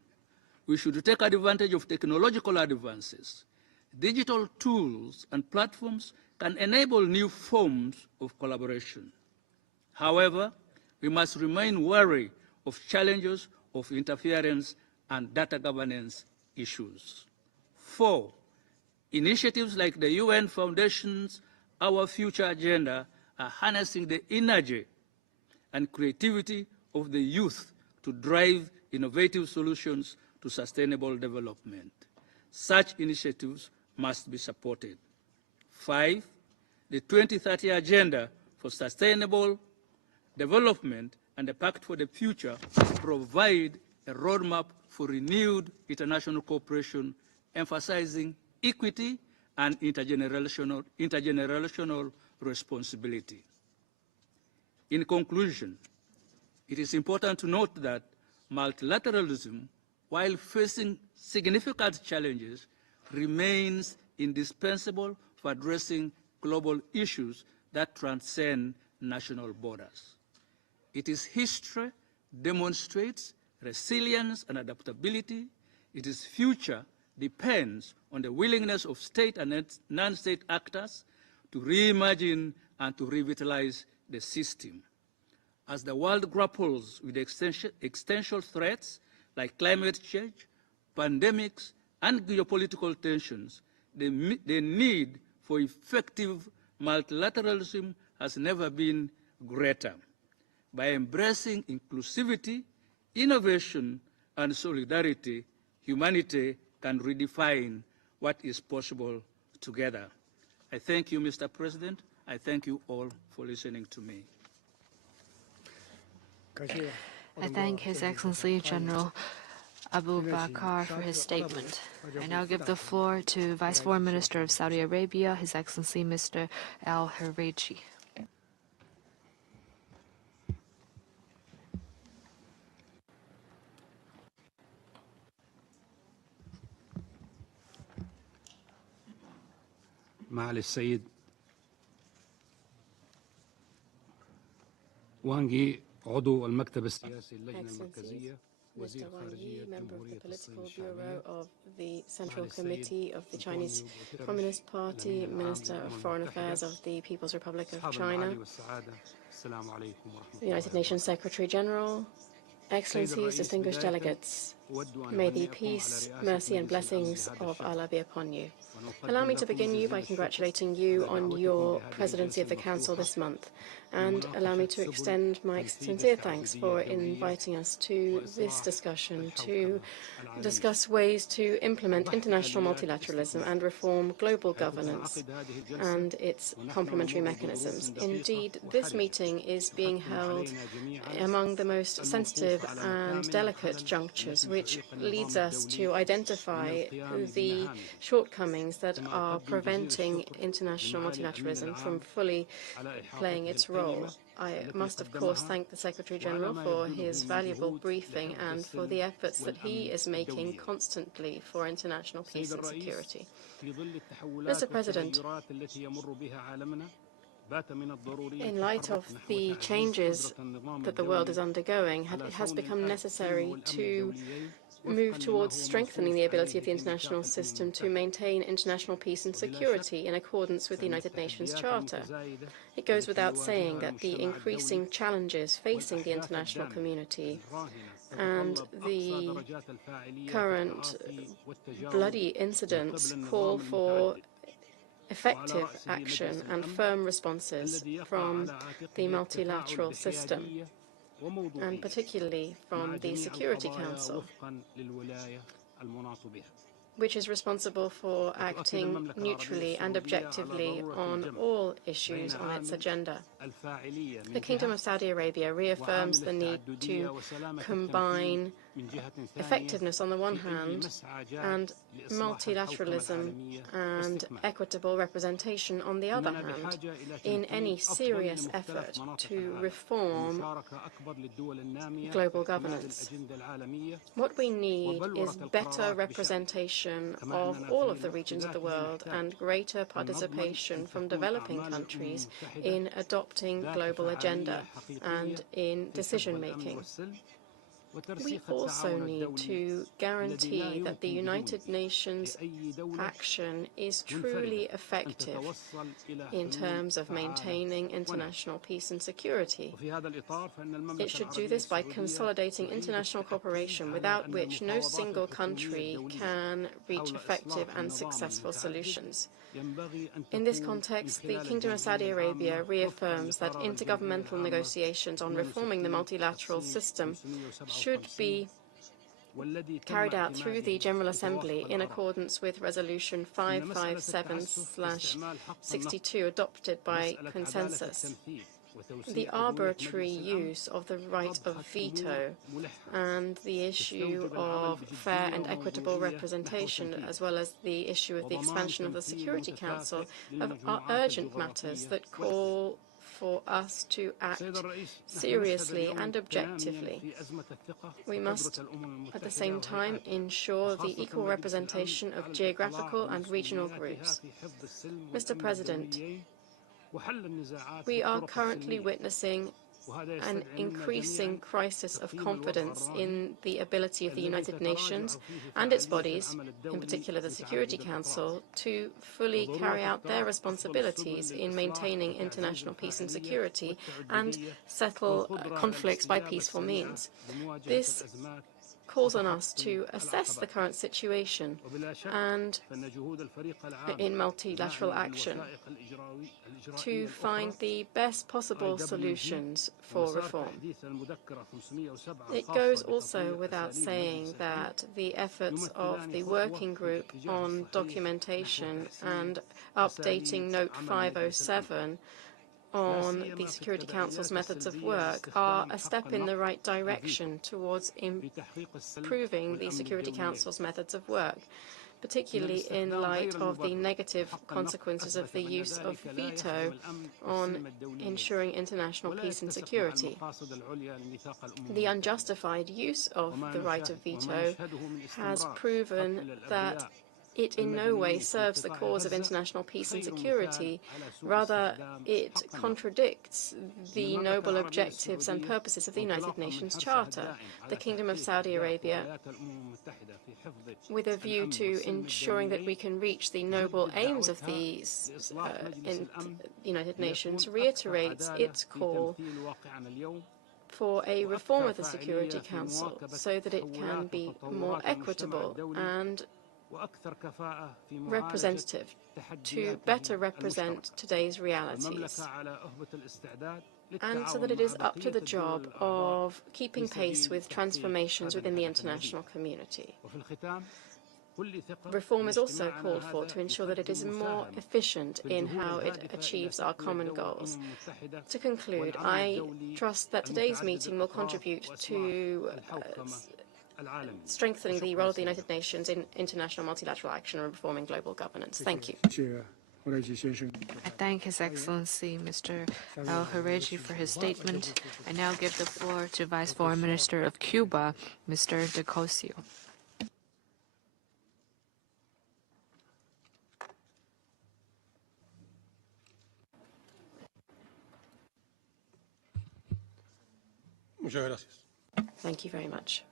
we should take advantage of technological advances. Digital tools and platforms can enable new forms of collaboration. However, we must remain wary of challenges of interference and data governance issues. 4, initiatives like the UN Foundation's Our Future Agenda are harnessing the energy and creativity of the youth to drive innovative solutions to sustainable development. Such initiatives must be supported. 5, the 2030 Agenda for Sustainable Development and the Pact for the Future provide a roadmap for renewed international cooperation, emphasizing equity and intergenerational responsibility. In conclusion, it is important to note that multilateralism, while facing significant challenges, remains indispensable for addressing global issues that transcend national borders. Its history demonstrates resilience and adaptability. Its future depends on the willingness of state and non-state actors to reimagine and to revitalize the system. As the world grapples with existential threats like climate change, pandemics, and geopolitical tensions, the need for effective multilateralism has never been greater. By embracing inclusivity, innovation, and solidarity, humanity can redefine what is possible together. I thank you, Mr. President. I thank you all for listening to me. I thank His Excellency General Abu Bakr for his statement. I now give the floor to Vice Foreign Minister of Saudi Arabia, His Excellency Mr. Al-Haraichi. معالي السيد وانغ يي عضو المكتب السياسي اللجنة المركزية Mr. Wang Yi, member of the Political Bureau of the Central Committee of the Chinese Communist Party, Minister of Foreign Affairs of the People's Republic of China, the United Nations Secretary-General, Excellencies, distinguished delegates, may the peace, mercy and blessings of Allah be upon you. Allow me to begin by congratulating you on your presidency of the Council this month, and allow me to extend my sincere thanks for inviting us to this discussion to discuss ways to implement international multilateralism and reform global governance and its complementary mechanisms. Indeed, this meeting is being held among the most sensitive and delicate junctures, which leads us to identify the shortcomings that are preventing international multilateralism from fully playing its role. I must, of course, thank the Secretary-General for his valuable briefing and for the efforts that he is making constantly for international peace and security. Mr. President, in light of the changes that the world is undergoing, it has become necessary to move towards strengthening the ability of the international system to maintain international peace and security in accordance with the United Nations Charter. It goes without saying that the increasing challenges facing the international community and the current bloody incidents call for effective action and firm responses from the multilateral system, and particularly from the Security Council. which is responsible for acting neutrally and objectively on all issues on its agenda. The Kingdom of Saudi Arabia reaffirms the need to combine effectiveness on the one hand and multilateralism and equitable representation on the other hand in any serious effort to reform global governance. What we need is better representation of all of the regions of the world and greater participation from developing countries in adopting global agenda and in decision-making. We also need to guarantee that the United Nations action is truly effective in terms of maintaining international peace and security. It should do this by consolidating international cooperation, without which no single country can reach effective and successful solutions. In this context, the Kingdom of Saudi Arabia reaffirms that intergovernmental negotiations on reforming the multilateral system should be carried out through the General Assembly in accordance with Resolution 557/62 adopted by consensus. The arbitrary use of the right of veto and the issue of fair and equitable representation, as well as the issue of the expansion of the Security Council, are urgent matters that call for us to act seriously and objectively. We must, at the same time, ensure the equal representation of geographical and regional groups. Mr. President, we are currently witnessing an increasing crisis of confidence in the ability of the United Nations and its bodies, in particular the Security Council, to fully carry out their responsibilities in maintaining international peace and security and settle conflicts by peaceful means. This calls on us to assess the current situation and, in multilateral action, to find the best possible solutions for reform. It goes also without saying that the efforts of the Working Group on documentation and updating Note 507 on the Security Council's methods of work are a step in the right direction towards improving the Security Council's methods of work, particularly in light of the negative consequences of the use of veto on ensuring international peace and security. The unjustified use of the right of veto has proven that it in no way serves the cause of international peace and security. Rather, it contradicts the noble objectives and purposes of the United Nations Charter. The Kingdom of Saudi Arabia, with a view to ensuring that we can reach the noble aims of the United Nations, reiterates its call for a reform of the Security Council so that it can be more equitable and representative, to better represent today's realities, and so that it is up to the job of keeping pace with transformations within the international community. Reform is also called for to ensure that it is more efficient in how it achieves our common goals. To conclude, I trust that today's meeting will contribute to strengthening the role of the United Nations in international multilateral action and reforming global governance. Thank you. I thank His Excellency Mr. El-Hareji for his statement. I now give the floor to Vice Foreign Minister of Cuba, Mr. de Cosio. Thank you very much.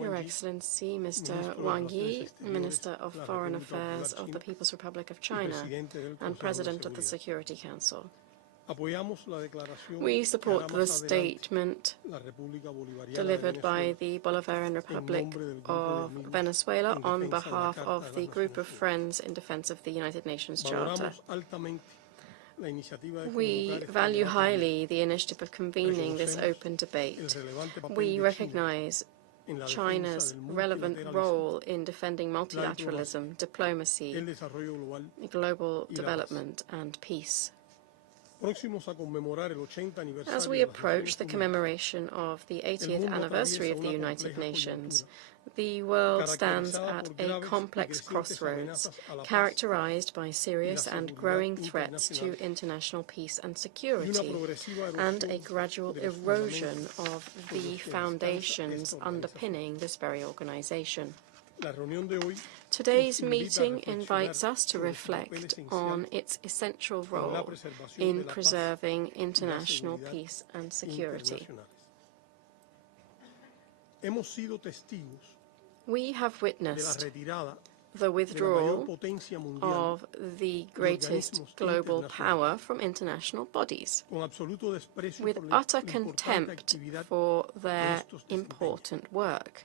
Your Excellency, Mr. Wang Yi, Minister of Foreign Affairs of the People's Republic of China and President of the Security Council. We support the statement delivered by the Bolivarian Republic of Venezuela on behalf of the Group of Friends in Defense of the United Nations Charter. We value highly the initiative of convening this open debate. We recognize China's relevant role in defending multilateralism, diplomacy, global development, and peace. As we approach the commemoration of the 80th anniversary of the United Nations, the world stands at a complex crossroads, characterized by serious and growing threats to international peace and security, and a gradual erosion of the foundations underpinning this very organization. Today's meeting invites us to reflect on its essential role in preserving international peace and security. We have witnessed the withdrawal of the greatest global power from international bodies, with utter contempt for their important work.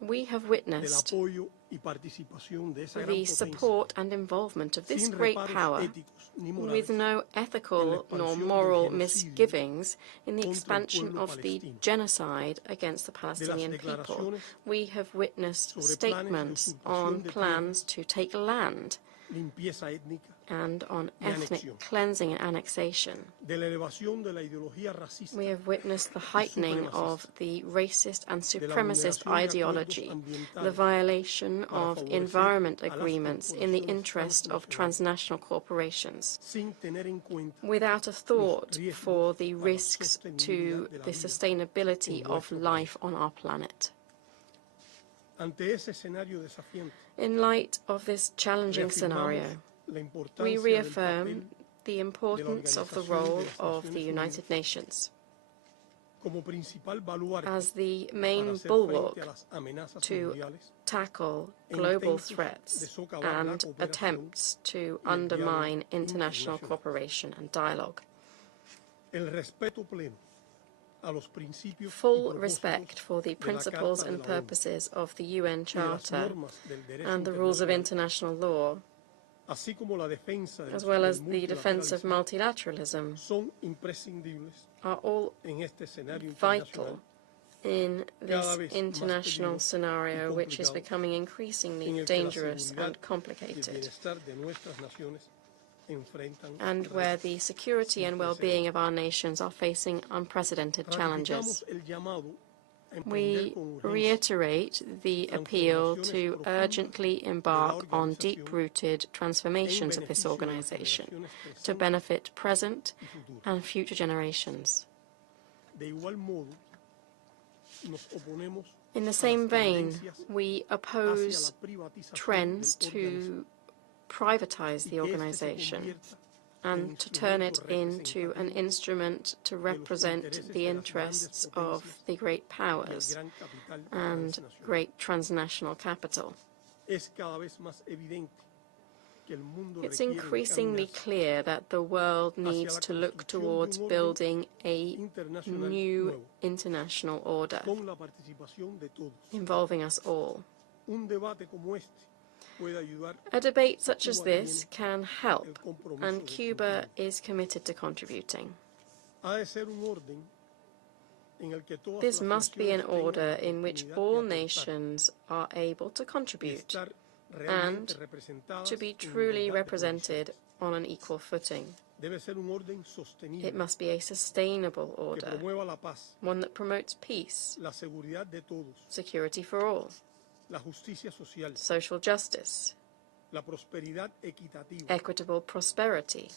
We have witnessed the support and involvement of this great power with no ethical nor moral misgivings in the expansion of the genocide against the Palestinian people. We have witnessed statements on plans to take land and on ethnic cleansing and annexation. We have witnessed the heightening of the racist and supremacist ideology, the violation of environment agreements in the interest of transnational corporations, without a thought for the risks to the sustainability of life on our planet. In light of this challenging scenario, we reaffirm the importance of the role of the United Nations as the main bulwark to tackle global threats and attempts to undermine international cooperation and dialogue. Full respect for the principles and purposes of the UN Charter and the rules of international law, as well as the defense of multilateralism, are all vital in this international scenario, which is becoming increasingly dangerous and complicated, and where the security and well-being of our nations are facing unprecedented challenges. We reiterate the appeal to urgently embark on deep-rooted transformations of this organization to benefit present and future generations. In the same vein, we oppose trends to privatize the organization and to turn it into an instrument to represent the interests of the great powers and great transnational capital. It's increasingly clear that the world needs to look towards building a new international order involving us all. A debate such as this can help, and Cuba is committed to contributing. This must be an order in which all nations are able to contribute and to be truly represented on an equal footing. It must be a sustainable order, one that promotes peace, security for all, social justice, equitable prosperity,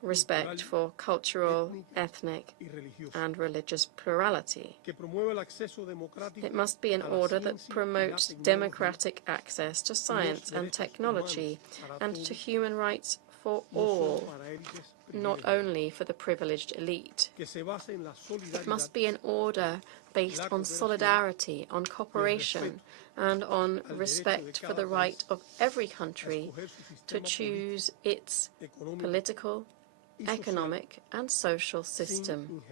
respect for cultural, ethnic, and religious plurality. It must be an order that promotes democratic access to science and technology and to human rights for all, not only for the privileged elite. It must be an order based on solidarity, on cooperation, and on respect for the right of every country to choose its political, economic, and social system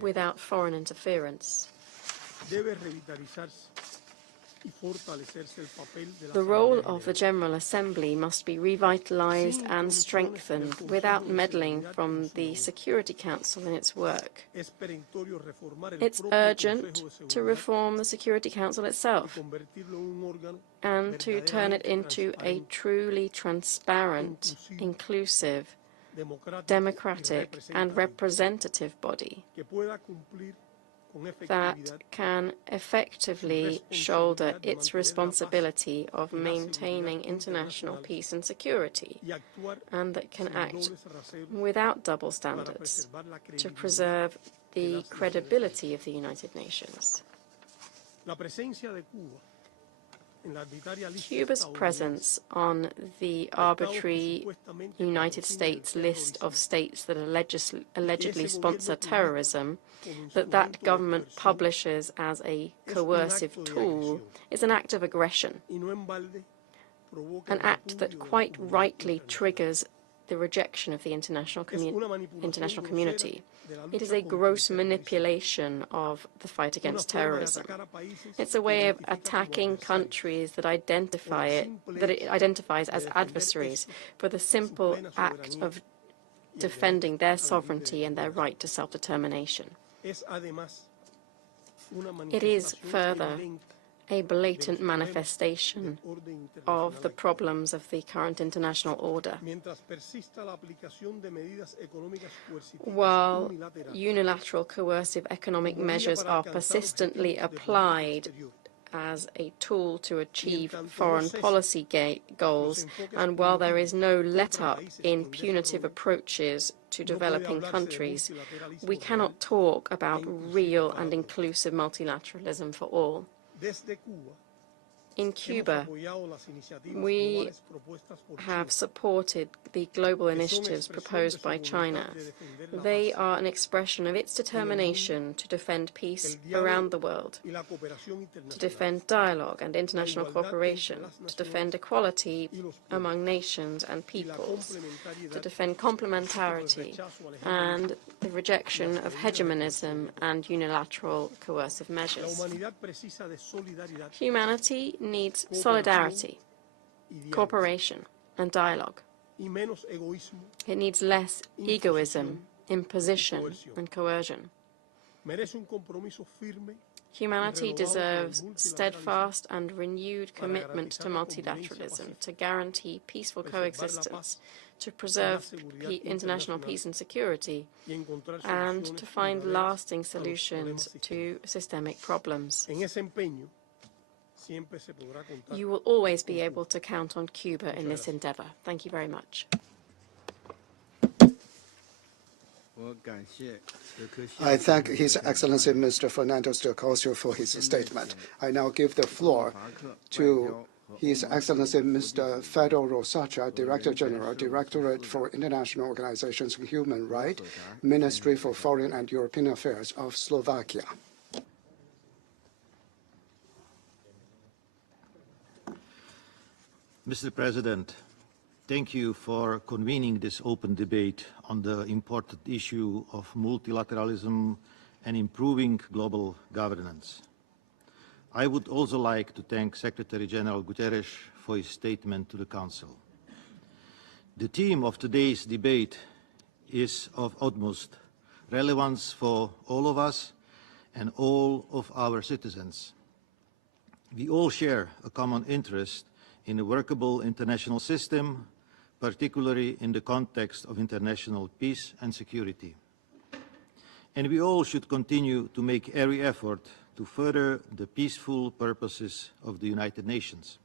without foreign interference. The role of the General Assembly must be revitalized and strengthened without meddling from the Security Council in its work. It's urgent to reform the Security Council itself and to turn it into a truly transparent, inclusive, democratic and representative body that can effectively shoulder its responsibility of maintaining international peace and security, and that can act without double standards to preserve the credibility of the United Nations. Cuba's presence on the arbitrary United States list of states that allegedly sponsor terrorism, that government publishes as a coercive tool, is an act of aggression, an act that quite rightly triggers the rejection of the international community. It is a gross manipulation of the fight against terrorism. It's a way of attacking countries that it identifies as adversaries for the simple act of defending their sovereignty and their right to self-determination. It is further a blatant manifestation of the problems of the current international order. While unilateral coercive economic measures are persistently applied as a tool to achieve foreign policy goals, and while there is no let-up in punitive approaches to developing countries, we cannot talk about real and inclusive multilateralism for all. In Cuba, we have supported the global initiatives proposed by China. They are an expression of its determination to defend peace around the world, to defend dialogue and international cooperation, to defend equality among nations and peoples, to defend complementarity and the rejection of hegemonism and unilateral coercive measures. Humanity needs solidarity, cooperation, and dialogue. It needs less egoism, imposition, and coercion. Humanity deserves steadfast and renewed commitment to multilateralism, to guarantee peaceful coexistence, to preserve international peace and security, and to find lasting solutions to systemic problems. You will always be able to count on Cuba in this endeavor. Thank you very much. I thank His Excellency Mr. Fernando Sturcosio for his statement. I now give the floor to His Excellency Mr. Fedor Rosacha, Director General, Directorate for International Organizations and Human Rights, Ministry for Foreign and European Affairs of Slovakia. Mr. President, thank you for convening this open debate on the important issue of multilateralism and improving global governance. I would also like to thank Secretary-General Guterres for his statement to the Council. The theme of today's debate is of utmost relevance for all of us and all of our citizens. We all share a common interest in a workable international system, particularly in the context of international peace and security. And we all should continue to make every effort to further the peaceful purposes of the United Nations.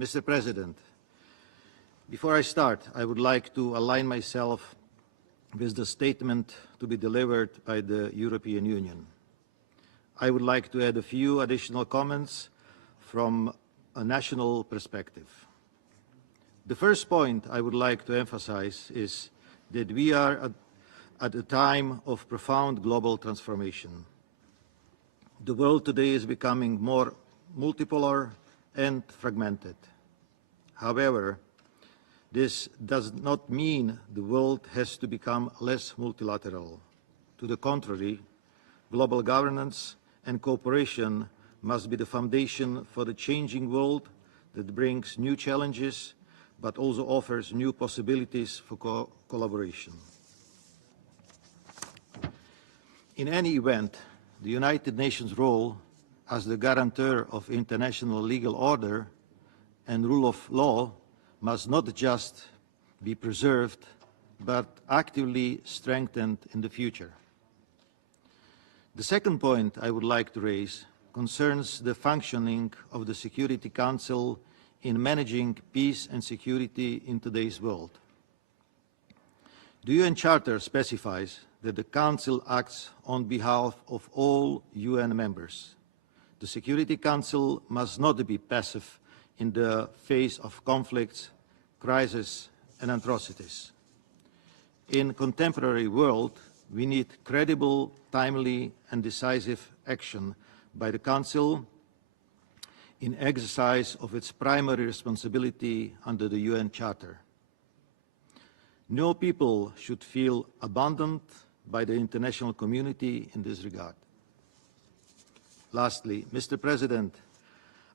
Mr. President, before I start, I would like to align myself with the statement to be delivered by the European Union. I would like to add a few additional comments from a national perspective. The first point I would like to emphasize is that we are at a time of profound global transformation. The world today is becoming more multipolar and fragmented. However, this does not mean the world has to become less multilateral. To the contrary, global governance and cooperation must be the foundation for the changing world that brings new challenges but also offers new possibilities for collaboration. In any event, the United Nations role as the guarantor of international legal order and rule of law must not just be preserved, but actively strengthened in the future. The second point I would like to raise concerns the functioning of the Security Council in managing peace and security in today's world. The UN Charter specifies that the Council acts on behalf of all UN members. The Security Council must not be passive in the face of conflicts, crises, and atrocities. In a contemporary world, we need credible, timely, and decisive action by the Council in exercise of its primary responsibility under the UN Charter. No people should feel abandoned by the international community in this regard. Lastly, Mr. President,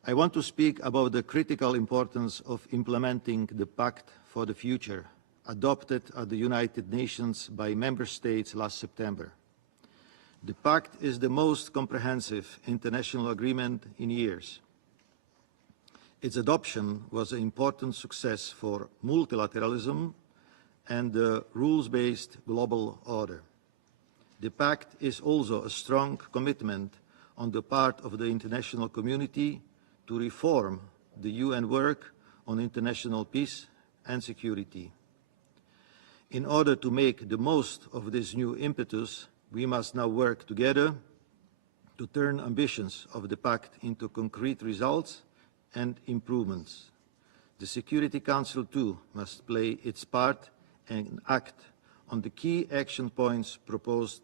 I want to speak about the critical importance of implementing the Pact for the Future, adopted at the United Nations by Member States last September. The Pact is the most comprehensive international agreement in years. Its adoption was an important success for multilateralism and the rules-based global order. The Pact is also a strong commitment on the part of the international community to reform the UN work on international peace and security. In order to make the most of this new impetus, we must now work together to turn ambitions of the Pact into concrete results and improvements. The Security Council too must play its part and act on the key action points proposed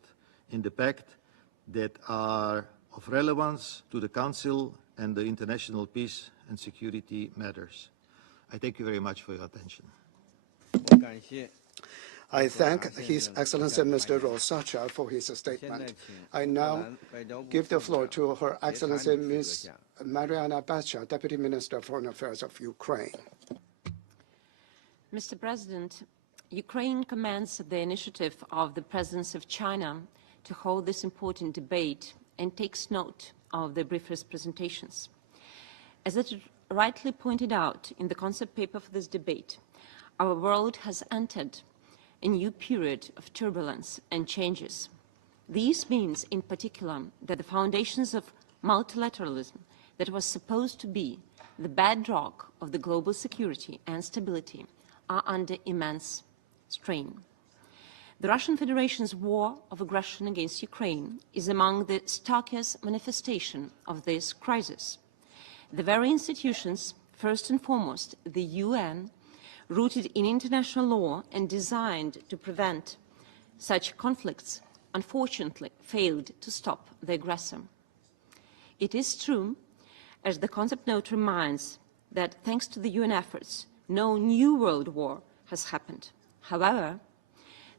in the Pact that are of relevance to the Council and the international peace and security matters. I thank you very much for your attention. I thank His Excellency Mr. Rosacha for his statement. I now give the floor to Her Excellency Ms. Mariana Bacha, Deputy Minister of Foreign Affairs of Ukraine. Mr. President, Ukraine commends the initiative of the Presidency of China to hold this important debate and takes note of the briefers' presentations. As it rightly pointed out in the concept paper for this debate, our world has entered a new period of turbulence and changes. This means, in particular, that the foundations of multilateralism that was supposed to be the bedrock of the global security and stability are under immense strain. The Russian Federation's war of aggression against Ukraine is among the starkest manifestations of this crisis. The very institutions, first and foremost the UN, rooted in international law and designed to prevent such conflicts, unfortunately failed to stop the aggressor. It is true, as the concept note reminds, that thanks to the UN efforts, no new world war has happened. However,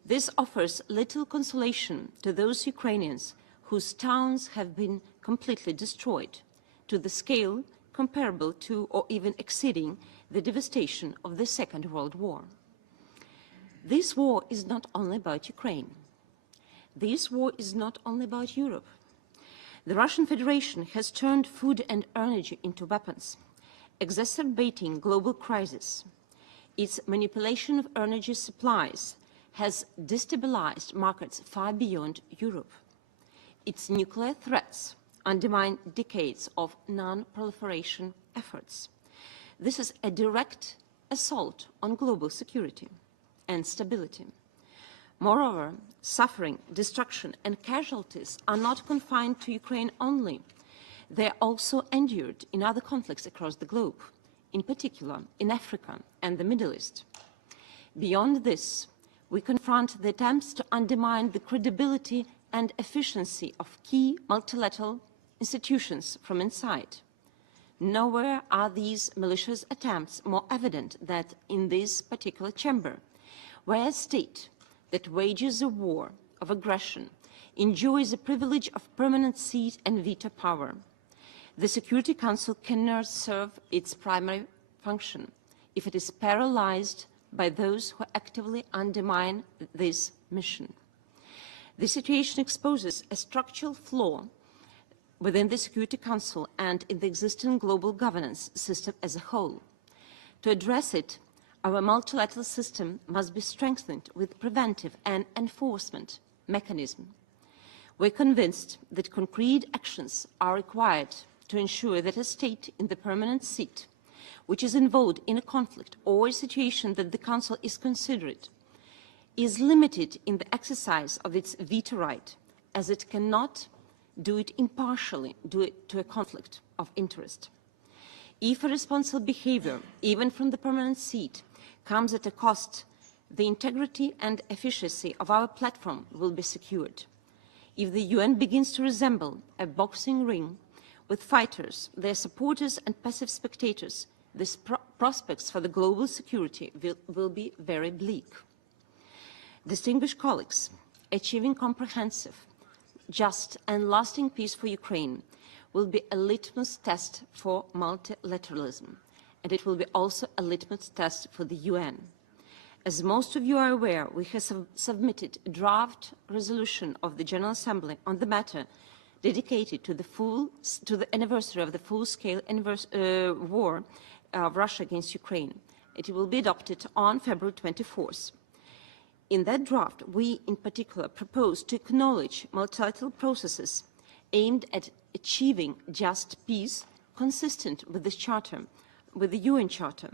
this offers little consolation to those Ukrainians whose towns have been completely destroyed, to the scale comparable to or even exceeding the devastation of the Second World War. This war is not only about Ukraine. This war is not only about Europe. The Russian Federation has turned food and energy into weapons, exacerbating global crisis. Its manipulation of energy supplies has destabilized markets far beyond Europe. Its nuclear threats undermine decades of non-proliferation efforts. This is a direct assault on global security and stability. Moreover, suffering, destruction, and casualties are not confined to Ukraine only. They are also endured in other conflicts across the globe, in particular in Africa and the Middle East. Beyond this, we confront the attempts to undermine the credibility and efficiency of key multilateral institutions from inside. Nowhere are these malicious attempts more evident than in this particular chamber, where a state that wages a war of aggression enjoys the privilege of permanent seat and veto power. the Security Council cannot serve its primary function if it is paralyzed by those who actively undermine this mission. This situation exposes a structural flaw within the Security Council and in the existing global governance system as a whole. To address it, our multilateral system must be strengthened with preventive and enforcement mechanisms. We're convinced that concrete actions are required to ensure that a state in the permanent seat, which is involved in a conflict or a situation that the Council is considering, is limited in the exercise of its veto right, as it cannot do it impartially due to a conflict of interest. If irresponsible behavior, even from the permanent seat, comes at a cost, the integrity and efficiency of our platform will be secured. If the UN begins to resemble a boxing ring with fighters, their supporters and passive spectators, the prospects for the global security will be very bleak. Distinguished colleagues, achieving comprehensive, just and lasting peace for Ukraine will be a litmus test for multilateralism, and it will be also a litmus test for the UN. As most of you are aware, we have submitted a draft resolution of the General Assembly on the matter dedicated to the anniversary of the full-scale war of Russia against Ukraine. It will be adopted on February 24th. In that draft, we in particular propose to acknowledge multilateral processes aimed at achieving just peace consistent with this charter, with the UN Charter,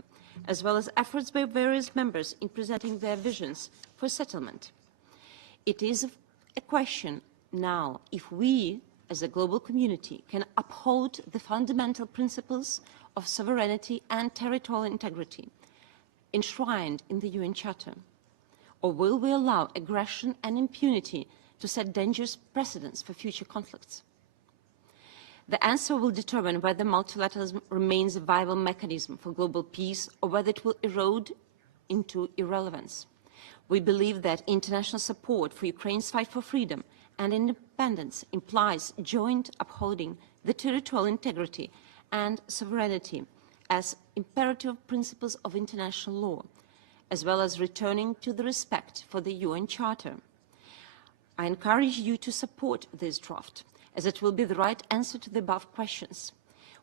as well as efforts by various members in presenting their visions for settlement. It is a question now if we, as a global community, can uphold the fundamental principles of sovereignty and territorial integrity enshrined in the UN Charter, or will we allow aggression and impunity to set dangerous precedents for future conflicts? The answer will determine whether multilateralism remains a viable mechanism for global peace or whether it will erode into irrelevance. We believe that international support for Ukraine's fight for freedom and independence implies joint upholding the territorial integrity and sovereignty as imperative principles of international law, as well as returning to the respect for the UN Charter. I encourage you to support this draft, as it will be the right answer to the above questions.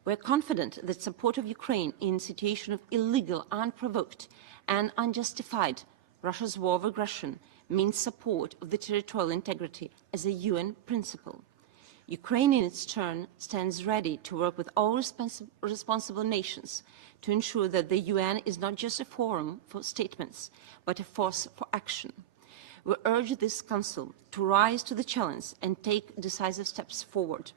We are confident that support of Ukraine in a situation of illegal, unprovoked and unjustified Russia's war of aggression means support of the territorial integrity as a UN principle. Ukraine, in its turn, stands ready to work with all responsible nations to ensure that the UN is not just a forum for statements, but a force for action. We urge this Council to rise to the challenge and take decisive steps forward,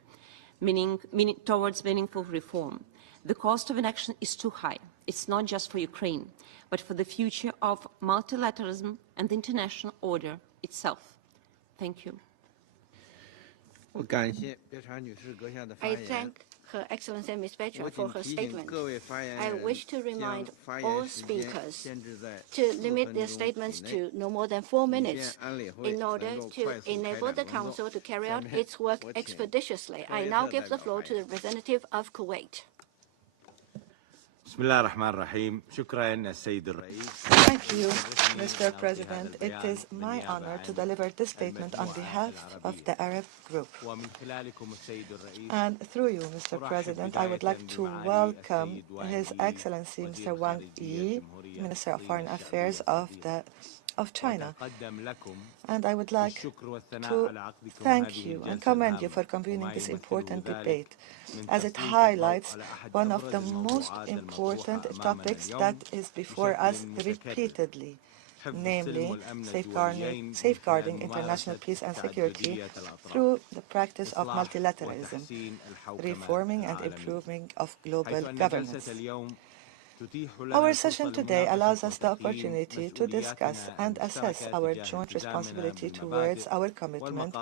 towards meaningful reform. The cost of inaction is too high. It's not just for Ukraine, but for the future of multilateralism and the international order itself. Thank you. I thank Her Excellency Ms. Becher for her statement. I wish to remind all speakers to limit their statements to no more than 4 minutes in order to enable the Council to carry out its work expeditiously. I now give the floor to the representative of Kuwait. Thank you, Mr. President. It is my honor to deliver this statement on behalf of the Arab Group. And through you, Mr. President, I would like to welcome His Excellency Mr. Wang Yi, Minister of Foreign Affairs of China. And I would like to thank you and commend you for convening this important debate, as it highlights one of the most important topics that is before us repeatedly, namely safeguarding international peace and security through the practice of multilateralism, reforming and improving of global governance. Our session today allows us the opportunity to discuss and assess our joint responsibility towards our commitment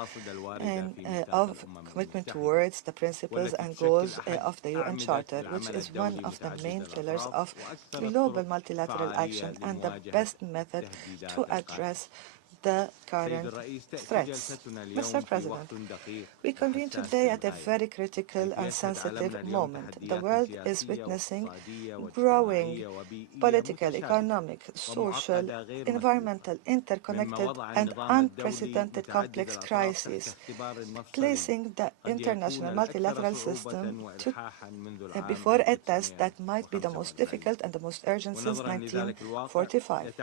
towards the principles and goals of the UN Charter, which is one of the main pillars of global multilateral action and the best method to address the current threats. Mr. President, we convene today at a very critical and sensitive moment. The world is witnessing growing political, economic, social, environmental, interconnected and unprecedented complex crises, placing the international multilateral system before a test that might be the most difficult and the most urgent since 1945.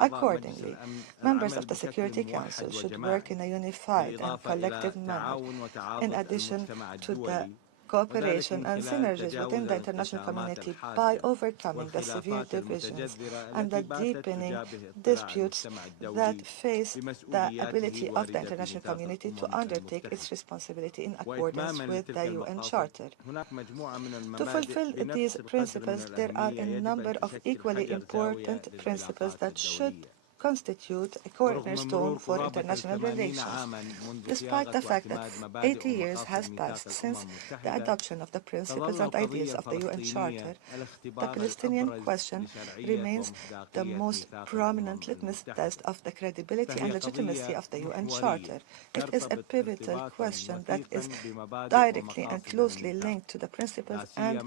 Accordingly, members of the Security Council should work in a unified and collective manner, in addition to the cooperation and synergies within the international community by overcoming the severe divisions and the deepening disputes that face the ability of the international community to undertake its responsibility in accordance with the UN Charter. To fulfill these principles, there are a number of equally important principles that should constitute a cornerstone for international relations. Despite the fact that 80 years has passed since the adoption of the principles and ideas of the UN Charter, the Palestinian question remains the most prominent litmus test of the credibility and legitimacy of the UN Charter. It is a pivotal question that is directly and closely linked to the principles and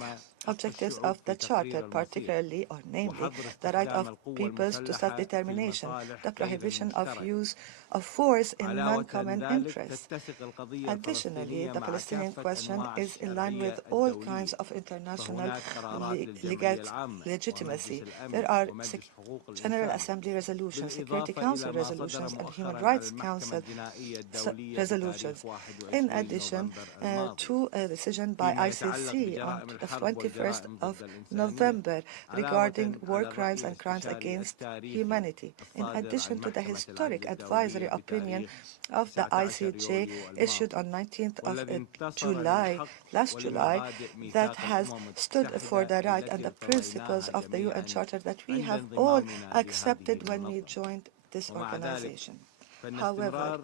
objectives of the Charter, particularly, or namely, the right of peoples to self-determination, the prohibition of use of force in non-common interest. Additionally, the Palestinian question is in line with all kinds of international legal legitimacy. There are General Assembly resolutions, Security Council resolutions, and Human Rights Council resolutions, in addition to a decision by ICC on the 21st of November regarding war crimes and crimes against humanity, in addition to the historic advisory opinion of the ICJ issued on 19th of July, last July, that has stood for the right and the principles of the UN Charter that we have all accepted when we joined this organization. However,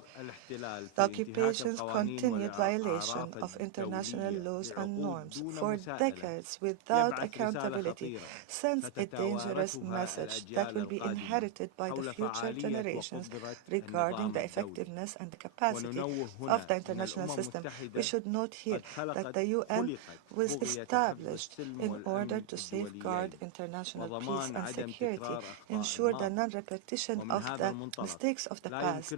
the occupation's continued violation of international laws and norms for decades without accountability sends a dangerous message that will be inherited by the future generations regarding the effectiveness and the capacity of the international system. We should note here that the UN was established in order to safeguard international peace and security, ensure the non-repetition of the mistakes of the past.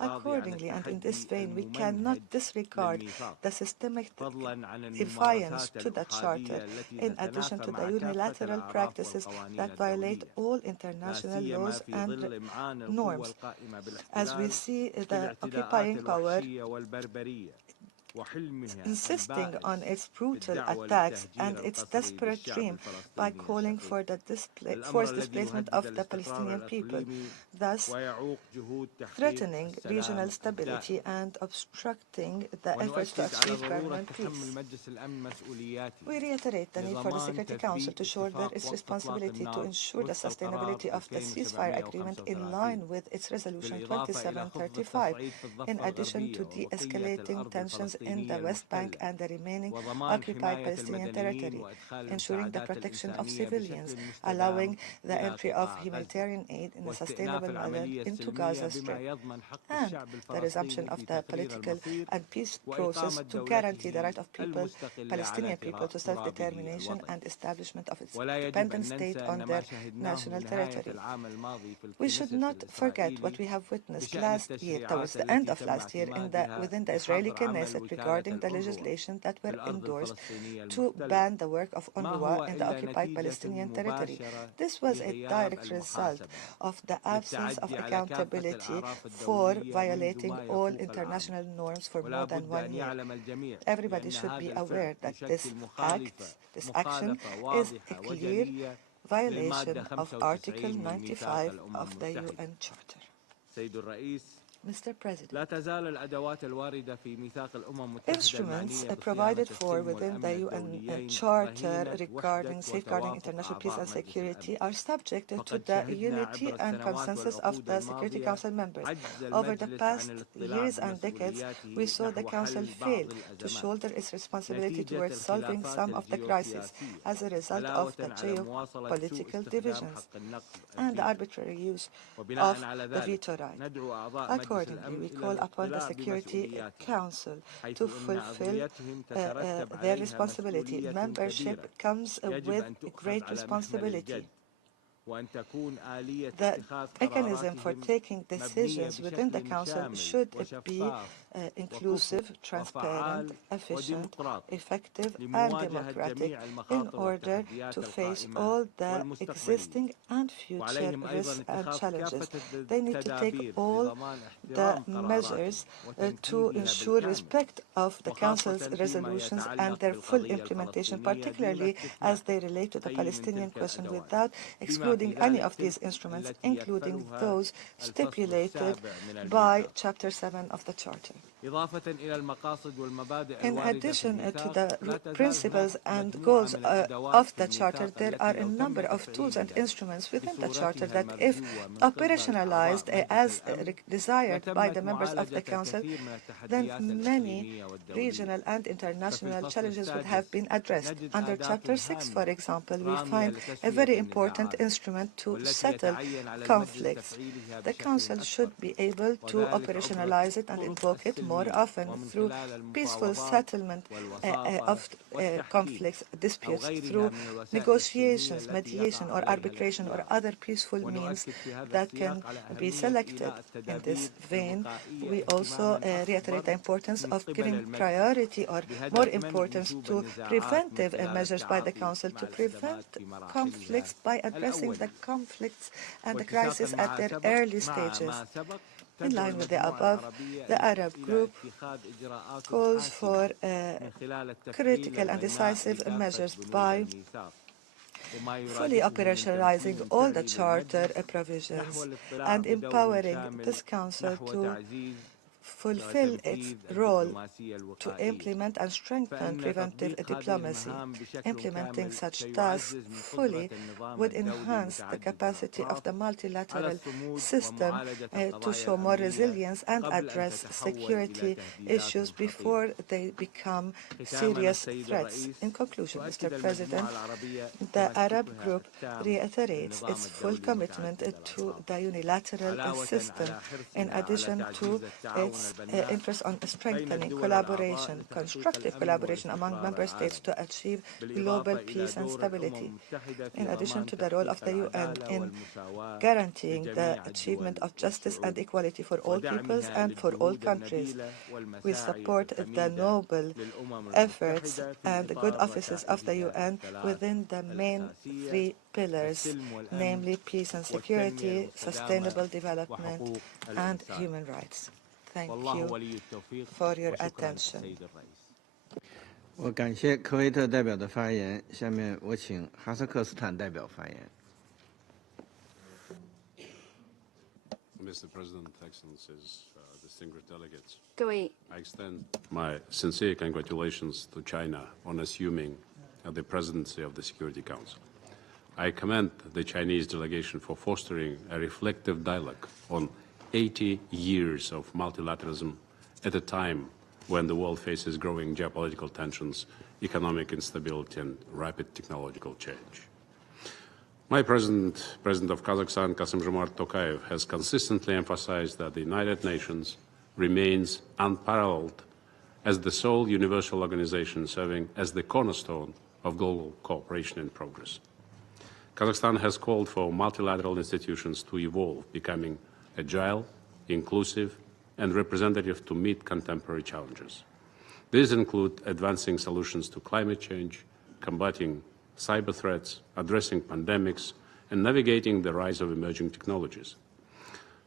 Accordingly, and in this vein, we cannot disregard the systemic defiance to the Charter, in addition to the unilateral practices that violate all international laws and norms. As we see the occupying power insisting on its brutal attacks and its desperate dream by calling for the forced displacement of the Palestinian people, thus threatening regional stability and obstructing the efforts to achieve permanent peace. We reiterate the need for the Security Council to shoulder its responsibility to ensure the sustainability of the ceasefire agreement in line with its Resolution 2735, in addition to de-escalating tensions in the West Bank and the remaining occupied Palestinian territory, ensuring the protection of civilians, allowing the entry of humanitarian aid in a sustainable manner into Gaza Strip, and the resumption of the political and peace process to guarantee the right of Palestinian people to self-determination and establishment of its independent state on their national territory. We should not forget what we have witnessed last year, towards the end of last year, within the Israeli Knesset regarding the legislation that were endorsed to ban the work of UNRWA in the occupied Palestinian territory. This was a direct result of the absence of accountability for violating all international norms for more than 1 year. Everybody should be aware that this action is a clear violation of Article 95 of the UN Charter. Mr. President, instruments provided for within the UN Charter regarding safeguarding international peace and security are subjected to the unity and consensus of the Security Council members. Over the past years and decades, we saw the Council fail to shoulder its responsibility towards solving some of the crises as a result of the geopolitical divisions and the arbitrary use of the veto right. Accordingly, we call upon the Security Council to fulfill their responsibility. Membership comes with great responsibility. The mechanism for taking decisions within the Council should be inclusive, transparent, efficient, effective, and democratic in order to face all the existing and future risks and challenges. They need to take all the measures to ensure respect of the Council's resolutions and their full implementation, particularly as they relate to the Palestinian question, without excluding any of these instruments, including those stipulated by Chapter 7 of the Charter. In addition to the principles and goals of the Charter, there are a number of tools and instruments within the Charter that, if operationalized as desired by the members of the Council, then many regional and international challenges would have been addressed. Under Chapter 6, for example, we find a very important instrument to settle conflicts. The Council should be able to operationalize it and invoke it more often through peaceful settlement of conflicts, disputes, through negotiations, mediation, or arbitration, or other peaceful means that can be selected. In this vein, we also reiterate the importance of giving priority or more importance to preventive measures by the Council to prevent conflicts by addressing the conflicts and the crisis at their early stages. In line with the above, the Arab group calls for critical and decisive measures by fully operationalizing all the Charter provisions and empowering this Council to fulfill its role to implement and strengthen preventive diplomacy. Implementing such tasks fully would enhance the capacity of the multilateral system to show more resilience and address security issues before they become serious threats. In conclusion, Mr. President, the Arab Group reiterates its full commitment to the unilateral system, in addition to its interest on strengthening collaboration, constructive collaboration among member states to achieve global peace and stability. In addition to the role of the UN in guaranteeing the achievement of justice and equality for all peoples and for all countries, we support the noble efforts and the good offices of the UN within the main three pillars, namely peace and security, sustainable development, and human rights. Thank you for your attention. 我感谢科威特代表的发言，下面我请哈萨克斯坦代表发言。Mr. President, Excellencies, distinguished delegates, 各位 I extend my sincere congratulations to China on assuming the presidency of the Security Council. I commend the Chinese delegation for fostering a reflective dialogue on 80 years of multilateralism at a time when the world faces growing geopolitical tensions, economic instability, and rapid technological change. My President of Kazakhstan, Kassym-Jomart Tokayev, has consistently emphasized that the United Nations remains unparalleled as the sole universal organization serving as the cornerstone of global cooperation and progress. Kazakhstan has called for multilateral institutions to evolve, becoming agile, inclusive, and representative to meet contemporary challenges. These include advancing solutions to climate change, combating cyber threats, addressing pandemics, and navigating the rise of emerging technologies.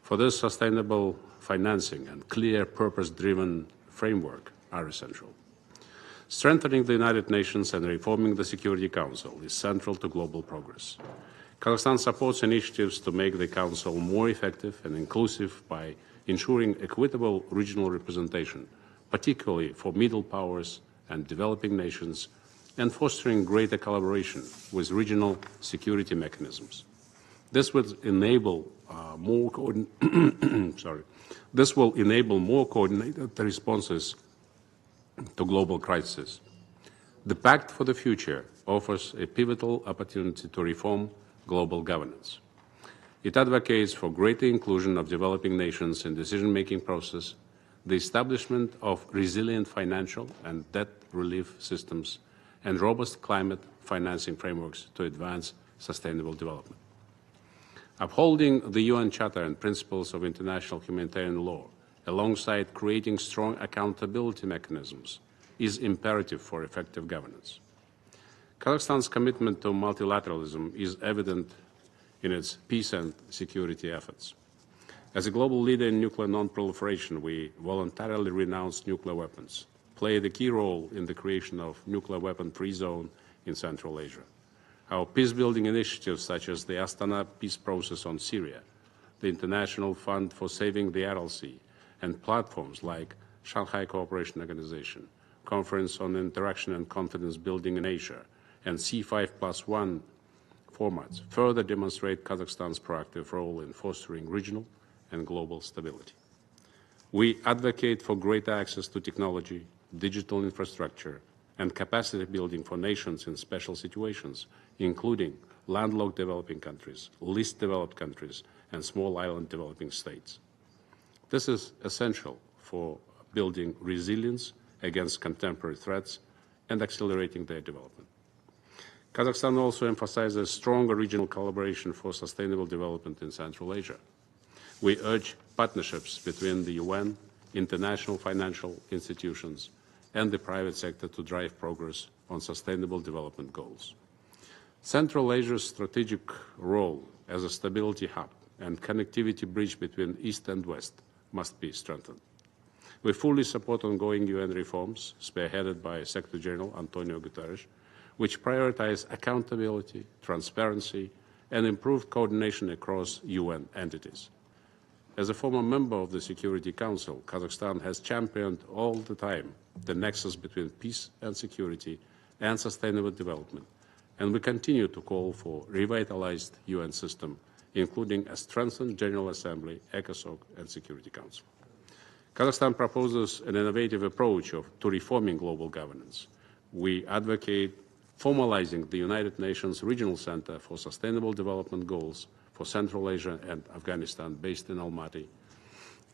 For this, sustainable financing and clear purpose-driven framework are essential. Strengthening the United Nations and reforming the Security Council is central to global progress. Kazakhstan supports initiatives to make the Council more effective and inclusive by ensuring equitable regional representation, particularly for middle powers and developing nations, and fostering greater collaboration with regional security mechanisms. This would enable more coordinated responses to global crises. The Pact for the Future offers a pivotal opportunity to reform global governance. It advocates for greater inclusion of developing nations in decision-making process, the establishment of resilient financial and debt relief systems, and robust climate financing frameworks to advance sustainable development. Upholding the UN Charter and principles of international humanitarian law, alongside creating strong accountability mechanisms, is imperative for effective governance. Kazakhstan's commitment to multilateralism is evident in its peace and security efforts. As a global leader in nuclear non-proliferation, we voluntarily renounced nuclear weapons, played a key role in the creation of nuclear weapon-free zone in Central Asia. Our peace-building initiatives, such as the Astana Peace Process on Syria, the International Fund for Saving the Aral Sea, and platforms like Shanghai Cooperation Organization, Conference on Interaction and Confidence Building in Asia, and C5+1 formats further demonstrate Kazakhstan's proactive role in fostering regional and global stability. We advocate for greater access to technology, digital infrastructure, and capacity building for nations in special situations, including landlocked developing countries, least developed countries, and small island developing states. This is essential for building resilience against contemporary threats and accelerating their development. Kazakhstan also emphasizes stronger regional collaboration for sustainable development in Central Asia. We urge partnerships between the UN, international financial institutions, and the private sector to drive progress on sustainable development goals. Central Asia's strategic role as a stability hub and connectivity bridge between East and West must be strengthened. We fully support ongoing UN reforms, spearheaded by Secretary-General António Guterres, which prioritize accountability, transparency, and improved coordination across UN entities. As a former member of the Security Council, Kazakhstan has championed all the time the nexus between peace and security and sustainable development, and we continue to call for a revitalized UN system, including a strengthened General Assembly, ECOSOC, and Security Council. Kazakhstan proposes an innovative approach to reforming global governance. We advocate formalizing the United Nations Regional Center for Sustainable Development Goals for Central Asia and Afghanistan, based in Almaty,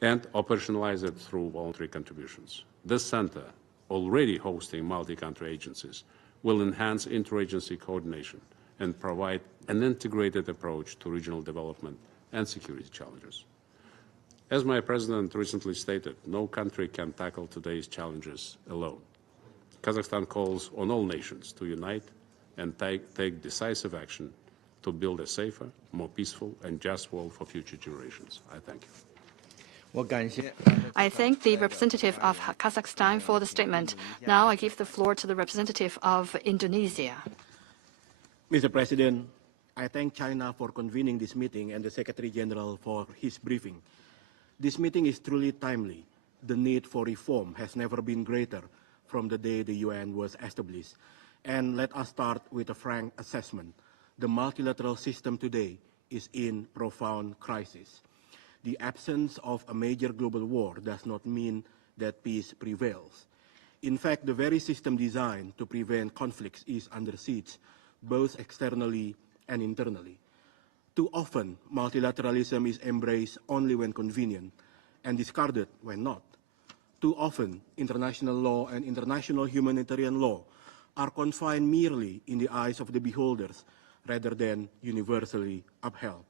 and operationalize it through voluntary contributions. This center, already hosting multi-country agencies, will enhance interagency coordination and provide an integrated approach to regional development and security challenges. As my president recently stated, no country can tackle today's challenges alone. Kazakhstan calls on all nations to unite and take decisive action to build a safer, more peaceful and just world for future generations. I thank you. I thank the representative of Kazakhstan for the statement. Now I give the floor to the representative of Indonesia. Mr. President, I thank China for convening this meeting and the Secretary-General for his briefing. This meeting is truly timely. The need for reform has never been greater from the day the UN was established. And let us start with a frank assessment. The multilateral system today is in profound crisis. The absence of a major global war does not mean that peace prevails. In fact, the very system designed to prevent conflicts is under siege, both externally and internally. Too often, multilateralism is embraced only when convenient and discarded when not. Too often, international law and international humanitarian law are confined merely in the eyes of the beholders rather than universally upheld.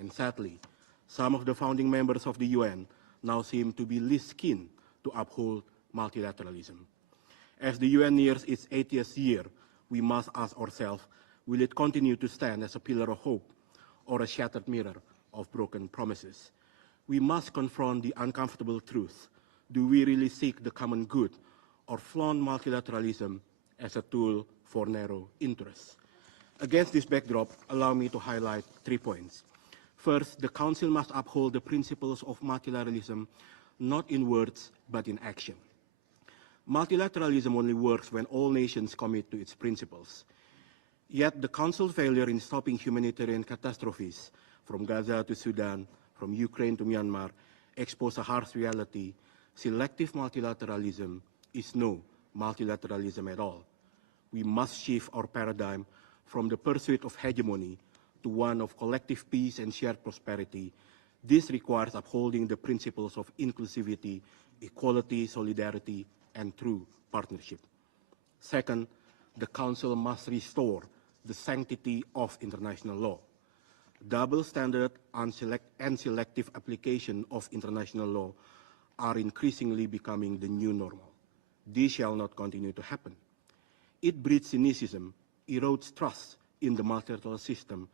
And sadly, some of the founding members of the UN now seem to be least keen to uphold multilateralism. As the UN nears its 80th year, we must ask ourselves, will it continue to stand as a pillar of hope or a shattered mirror of broken promises? We must confront the uncomfortable truth. Do we really seek the common good or flaunt multilateralism as a tool for narrow interests? Against this backdrop, allow me to highlight 3 points. First, the Council must uphold the principles of multilateralism, not in words, but in action. Multilateralism only works when all nations commit to its principles. Yet the Council's failure in stopping humanitarian catastrophes from Gaza to Sudan, from Ukraine to Myanmar, expose a harsh reality. Selective multilateralism is no multilateralism at all. We must shift our paradigm from the pursuit of hegemony to one of collective peace and shared prosperity. This requires upholding the principles of inclusivity, equality, solidarity, and true partnership. Second, the Council must restore the sanctity of international law. Double standard and selective application of international law are increasingly becoming the new normal. This shall not continue to happen. It breeds cynicism, erodes trust in the multilateral system,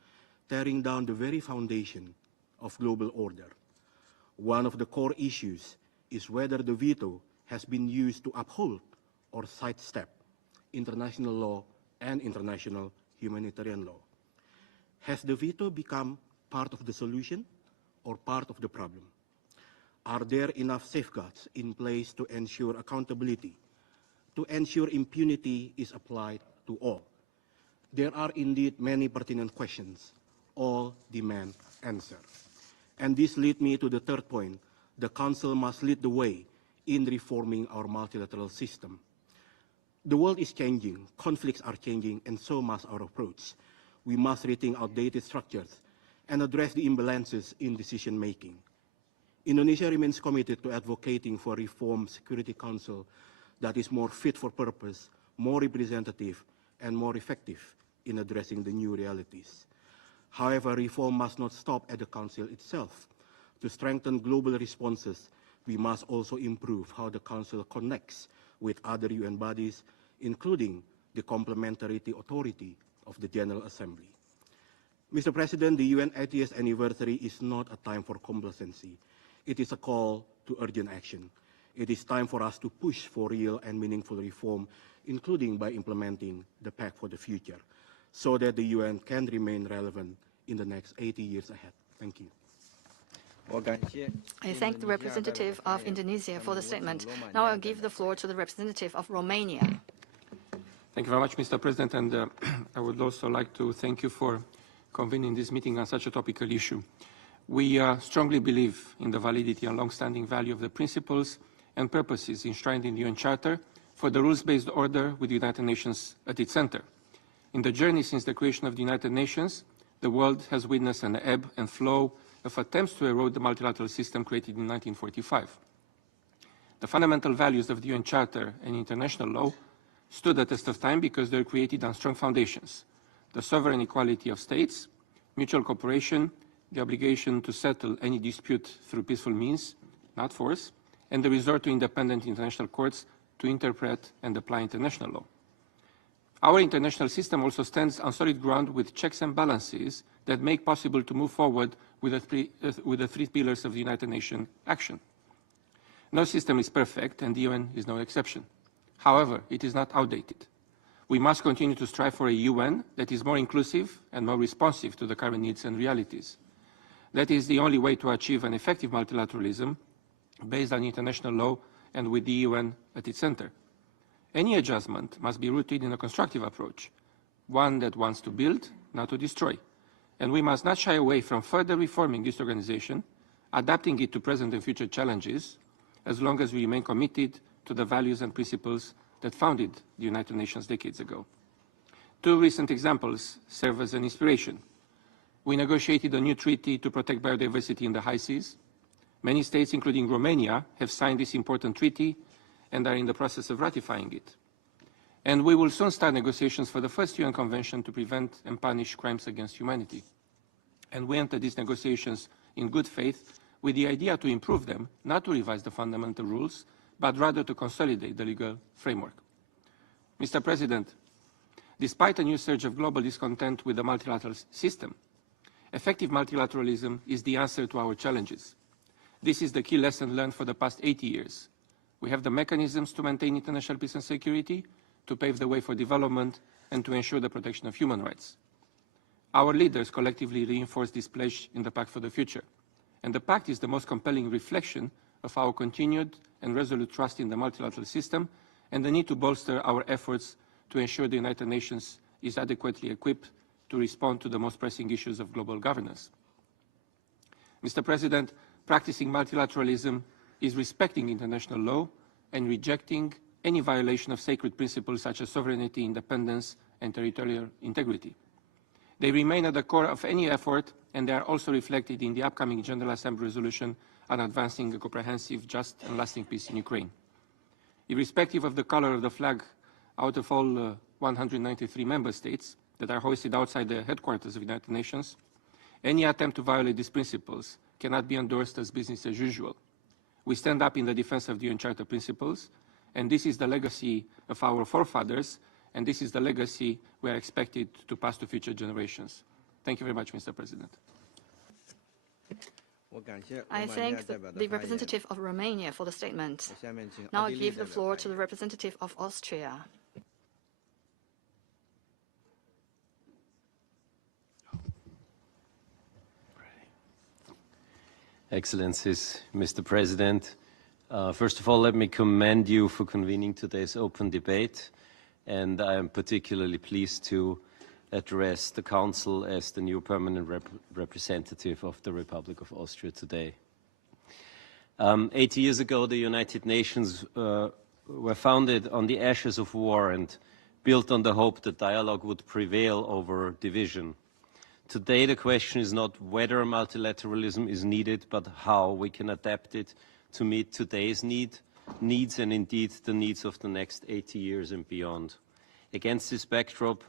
tearing down the very foundation of global order. One of the core issues is whether the veto has been used to uphold or sidestep international law and international humanitarian law. Has the veto become part of the solution or part of the problem? Are there enough safeguards in place to ensure accountability, to ensure impunity is applied to all? There are indeed many pertinent questions. All demand answers. And this leads me to the third point. The Council must lead the way in reforming our multilateral system. The world is changing, conflicts are changing, and so must our approach. We must rethink outdated structures and address the imbalances in decision-making. Indonesia remains committed to advocating for a reformed Security Council that is more fit for purpose, more representative, and more effective in addressing the new realities. However, reform must not stop at the Council itself. To strengthen global responses, we must also improve how the Council connects with other UN bodies, including the complementarity authority of the General Assembly. Mr. President, the UN 80th anniversary is not a time for complacency. It is a call to urgent action. It is time for us to push for real and meaningful reform, including by implementing the Pact for the Future, so that the UN can remain relevant in the next 80 years ahead. Thank you. I thank the representative of Indonesia for the statement. Now I'll give the floor to the representative of Romania. Thank you very much, Mr. President, and I would also like to thank you for convening this meeting on such a topical issue. We strongly believe in the validity and long-standing value of the principles and purposes enshrined in the UN Charter for the rules-based order with the United Nations at its center. In the journey since the creation of the United Nations, the world has witnessed an ebb and flow of attempts to erode the multilateral system created in 1945. The fundamental values of the UN Charter and international law stood the test of time because they were created on strong foundations: the sovereign equality of states, mutual cooperation, the obligation to settle any dispute through peaceful means, not force, and the resort to independent international courts to interpret and apply international law. Our international system also stands on solid ground with checks and balances that make possible to move forward with the three pillars of the United Nations action. No system is perfect, and the UN is no exception. However, it is not outdated. We must continue to strive for a UN that is more inclusive and more responsive to the current needs and realities. That is the only way to achieve an effective multilateralism based on international law and with the UN at its center. Any adjustment must be rooted in a constructive approach, one that wants to build, not to destroy. And we must not shy away from further reforming this organization, adapting it to present and future challenges, as long as we remain committed to the values and principles that founded the United Nations decades ago. Two recent examples serve as an inspiration. We negotiated a new treaty to protect biodiversity in the high seas. Many states, including Romania, have signed this important treaty and are in the process of ratifying it. And we will soon start negotiations for the first UN Convention to prevent and punish crimes against humanity. And we entered these negotiations in good faith with the idea to improve them, not to revise the fundamental rules, but rather to consolidate the legal framework. Mr. President, despite a new surge of global discontent with the multilateral system, effective multilateralism is the answer to our challenges. This is the key lesson learned for the past 80 years. We have the mechanisms to maintain international peace and security, to pave the way for development, and to ensure the protection of human rights. Our leaders collectively reinforced this pledge in the Pact for the Future. And the Pact is the most compelling reflection of our continued and resolute trust in the multilateral system and the need to bolster our efforts to ensure the United Nations is adequately equipped to respond to the most pressing issues of global governance. Mr. President, practicing multilateralism is respecting international law and rejecting any violation of sacred principles such as sovereignty, independence, and territorial integrity. They remain at the core of any effort, and they are also reflected in the upcoming General Assembly resolution on advancing a comprehensive, just, and lasting peace in Ukraine. Irrespective of the color of the flag, out of all 193 member states that are hoisted outside the headquarters of the United Nations, any attempt to violate these principles cannot be endorsed as business as usual. We stand up in the defense of the UN Charter principles, and this is the legacy of our forefathers, and this is the legacy we are expected to pass to future generations. Thank you very much, Mr. President. I thank the representative of Romania for the statement. Now I give the floor to the representative of Austria. Excellencies, Mr. President, first of all, let me commend you for convening today's open debate, and I am particularly pleased to address the Council as the new permanent representative of the Republic of Austria today. 80 years ago, the United Nations were founded on the ashes of war and built on the hope that dialogue would prevail over division. Today, the question is not whether multilateralism is needed, but how we can adapt it to meet today's needs and indeed the needs of the next 80 years and beyond. Against this backdrop,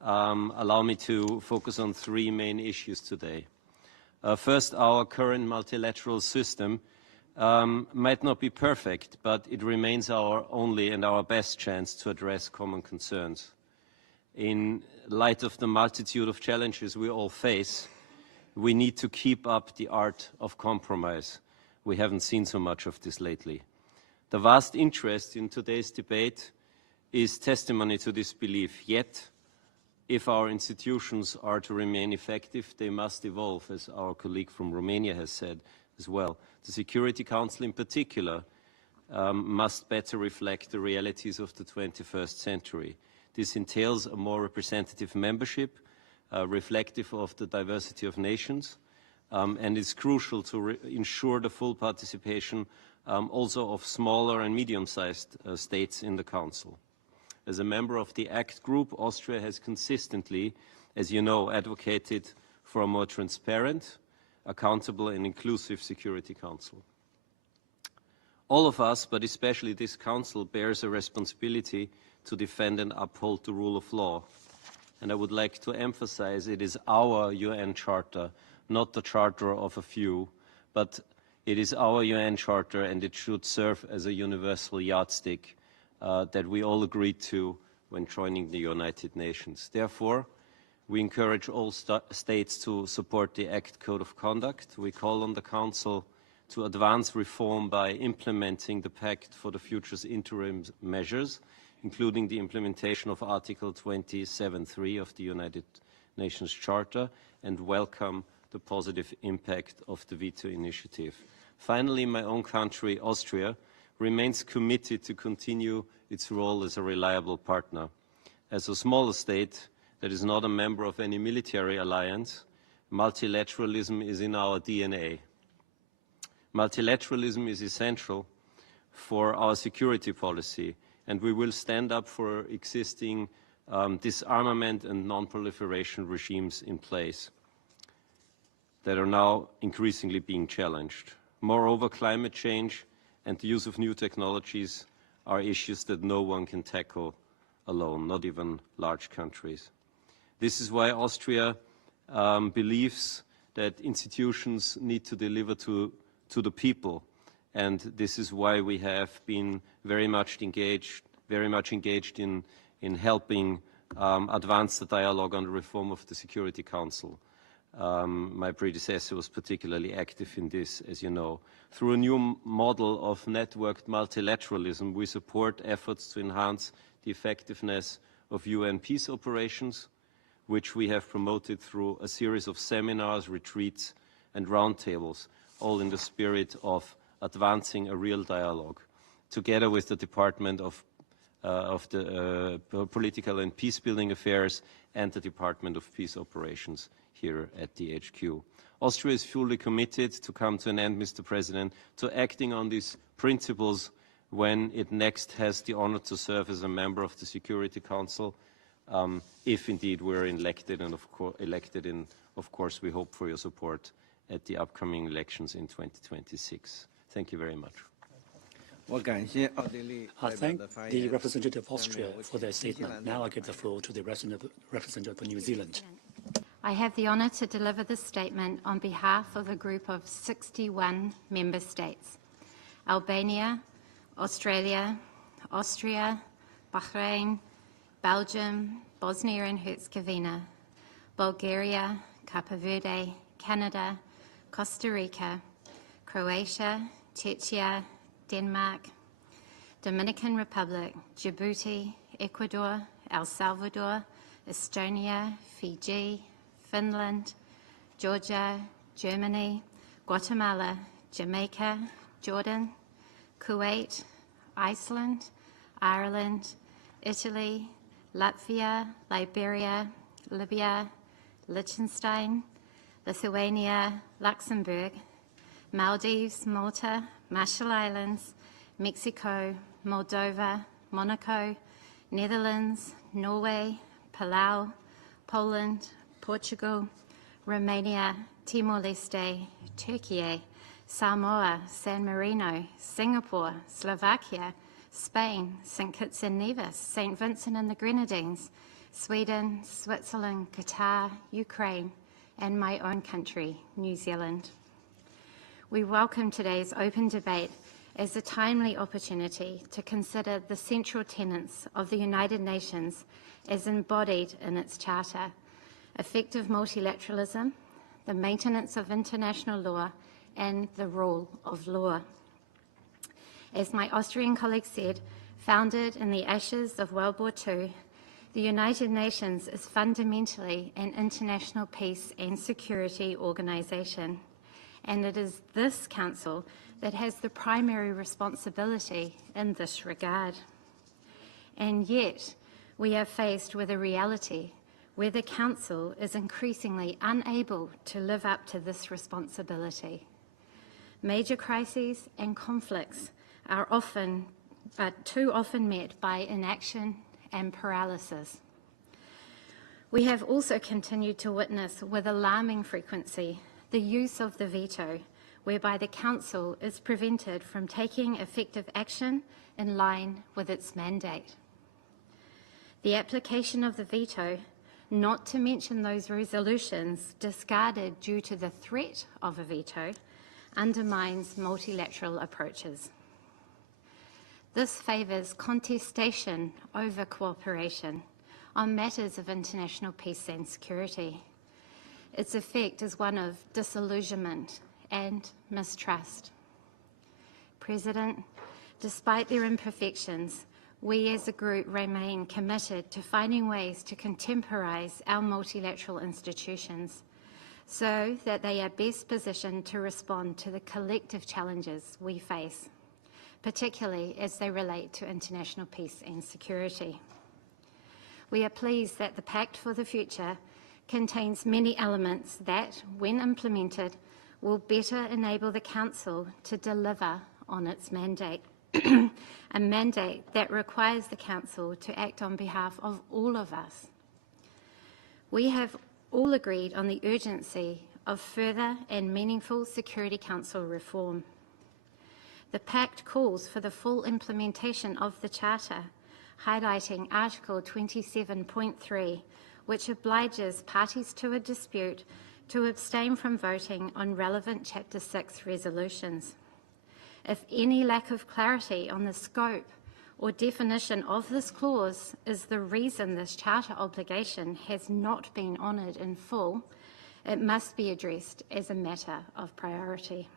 allow me to focus on three main issues today. First, our current multilateral system might not be perfect, but it remains our only and our best chance to address common concerns. In light of the multitude of challenges we all face, we need to keep up the art of compromise. We haven't seen so much of this lately. The vast interest in today's debate is testimony to this belief. Yet, if our institutions are to remain effective, they must evolve, as our colleague from Romania has said as well. The Security Council in particular must better reflect the realities of the 21st century. This entails a more representative membership, reflective of the diversity of nations, and is crucial to ensure the full participation also of smaller and medium-sized states in the Council. As a member of the ACT group, Austria has consistently, as you know, advocated for a more transparent, accountable and inclusive Security Council. All of us, but especially this Council, bears a responsibility to defend and uphold the rule of law. And I would like to emphasize it is our UN Charter, not the charter of a few, but it is our UN Charter, and it should serve as a universal yardstick that we all agreed to when joining the United Nations. Therefore, we encourage all states to support the ACT Code of Conduct. We call on the Council to advance reform by implementing the Pact for the Future's interim measures, including the implementation of Article 27.3 of the United Nations Charter, and welcome the positive impact of the veto initiative. Finally, my own country, Austria, remains committed to continue its role as a reliable partner. As a smaller state that is not a member of any military alliance, multilateralism is in our DNA. Multilateralism is essential for our security policy, and we will stand up for existing disarmament and non-proliferation regimes in place that are now increasingly being challenged. Moreover, climate change and the use of new technologies are issues that no one can tackle alone, not even large countries. This is why Austria believes that institutions need to deliver to the people, and this is why we have been very much engaged in helping advance the dialogue on the reform of the Security Council. My predecessor was particularly active in this, as you know. Through a new model of networked multilateralism, we support efforts to enhance the effectiveness of UN peace operations. which we have promoted through a series of seminars, retreats, and roundtables, all in the spirit of advancing a real dialogue, together with the Department of Political and Peacebuilding Affairs and the Department of Peace Operations here at the HQ. Austria is fully committed to come to an end, Mr. President, to acting on these principles when it next has the honor to serve as a member of the Security Council, if indeed we're elected, and of course we hope for your support at the upcoming elections in 2026. Thank you very much. I thank the representative of Austria for their statement. Now I give the floor to the representative of New Zealand. I have the honour to deliver this statement on behalf of a group of 61 member states: Albania, Australia, Austria, Bahrain, Belgium, Bosnia and Herzegovina, Bulgaria, Cape Verde, Canada, Costa Rica, Croatia, Czechia, Denmark, Dominican Republic, Djibouti, Ecuador, El Salvador, Estonia, Fiji, Finland, Georgia, Germany, Guatemala, Jamaica, Jordan, Kuwait, Iceland, Ireland, Italy, Latvia, Liberia, Libya, Liechtenstein, Lithuania, Luxembourg, Maldives, Malta, Marshall Islands, Mexico, Moldova, Monaco, Netherlands, Norway, Palau, Poland, Portugal, Romania, Timor-Leste, Turkey, Samoa, San Marino, Singapore, Slovakia, Spain, St. Kitts and Nevis, St. Vincent and the Grenadines, Sweden, Switzerland, Qatar, Ukraine, and my own country, New Zealand. We welcome today's open debate as a timely opportunity to consider the central tenets of the United Nations as embodied in its charter: effective multilateralism, the maintenance of international law, and the rule of law. As my Austrian colleague said, founded in the ashes of World War II, the United Nations is fundamentally an international peace and security organisation, and it is this Council that has the primary responsibility in this regard. And yet, we are faced with a reality where the Council is increasingly unable to live up to this responsibility. Major crises and conflicts are too often met by inaction and paralysis. We have also continued to witness with alarming frequency the use of the veto, whereby the Council is prevented from taking effective action in line with its mandate. The application of the veto, not to mention those resolutions discarded due to the threat of a veto, undermines multilateral approaches. This favours contestation over cooperation on matters of international peace and security. Its effect is one of disillusionment and mistrust. President, despite their imperfections, we as a group remain committed to finding ways to contemporise our multilateral institutions so that they are best positioned to respond to the collective challenges we face, particularly as they relate to international peace and security. We are pleased that the Pact for the Future contains many elements that, when implemented, will better enable the Council to deliver on its mandate, a mandate that requires the Council to act on behalf of all of us. We have all agreed on the urgency of further and meaningful Security Council reform. The Pact calls for the full implementation of the Charter, highlighting Article 27.3, which obliges parties to a dispute to abstain from voting on relevant Chapter 6 resolutions. If any lack of clarity on the scope or definition of this clause is the reason this Charter obligation has not been honoured in full, it must be addressed as a matter of priority.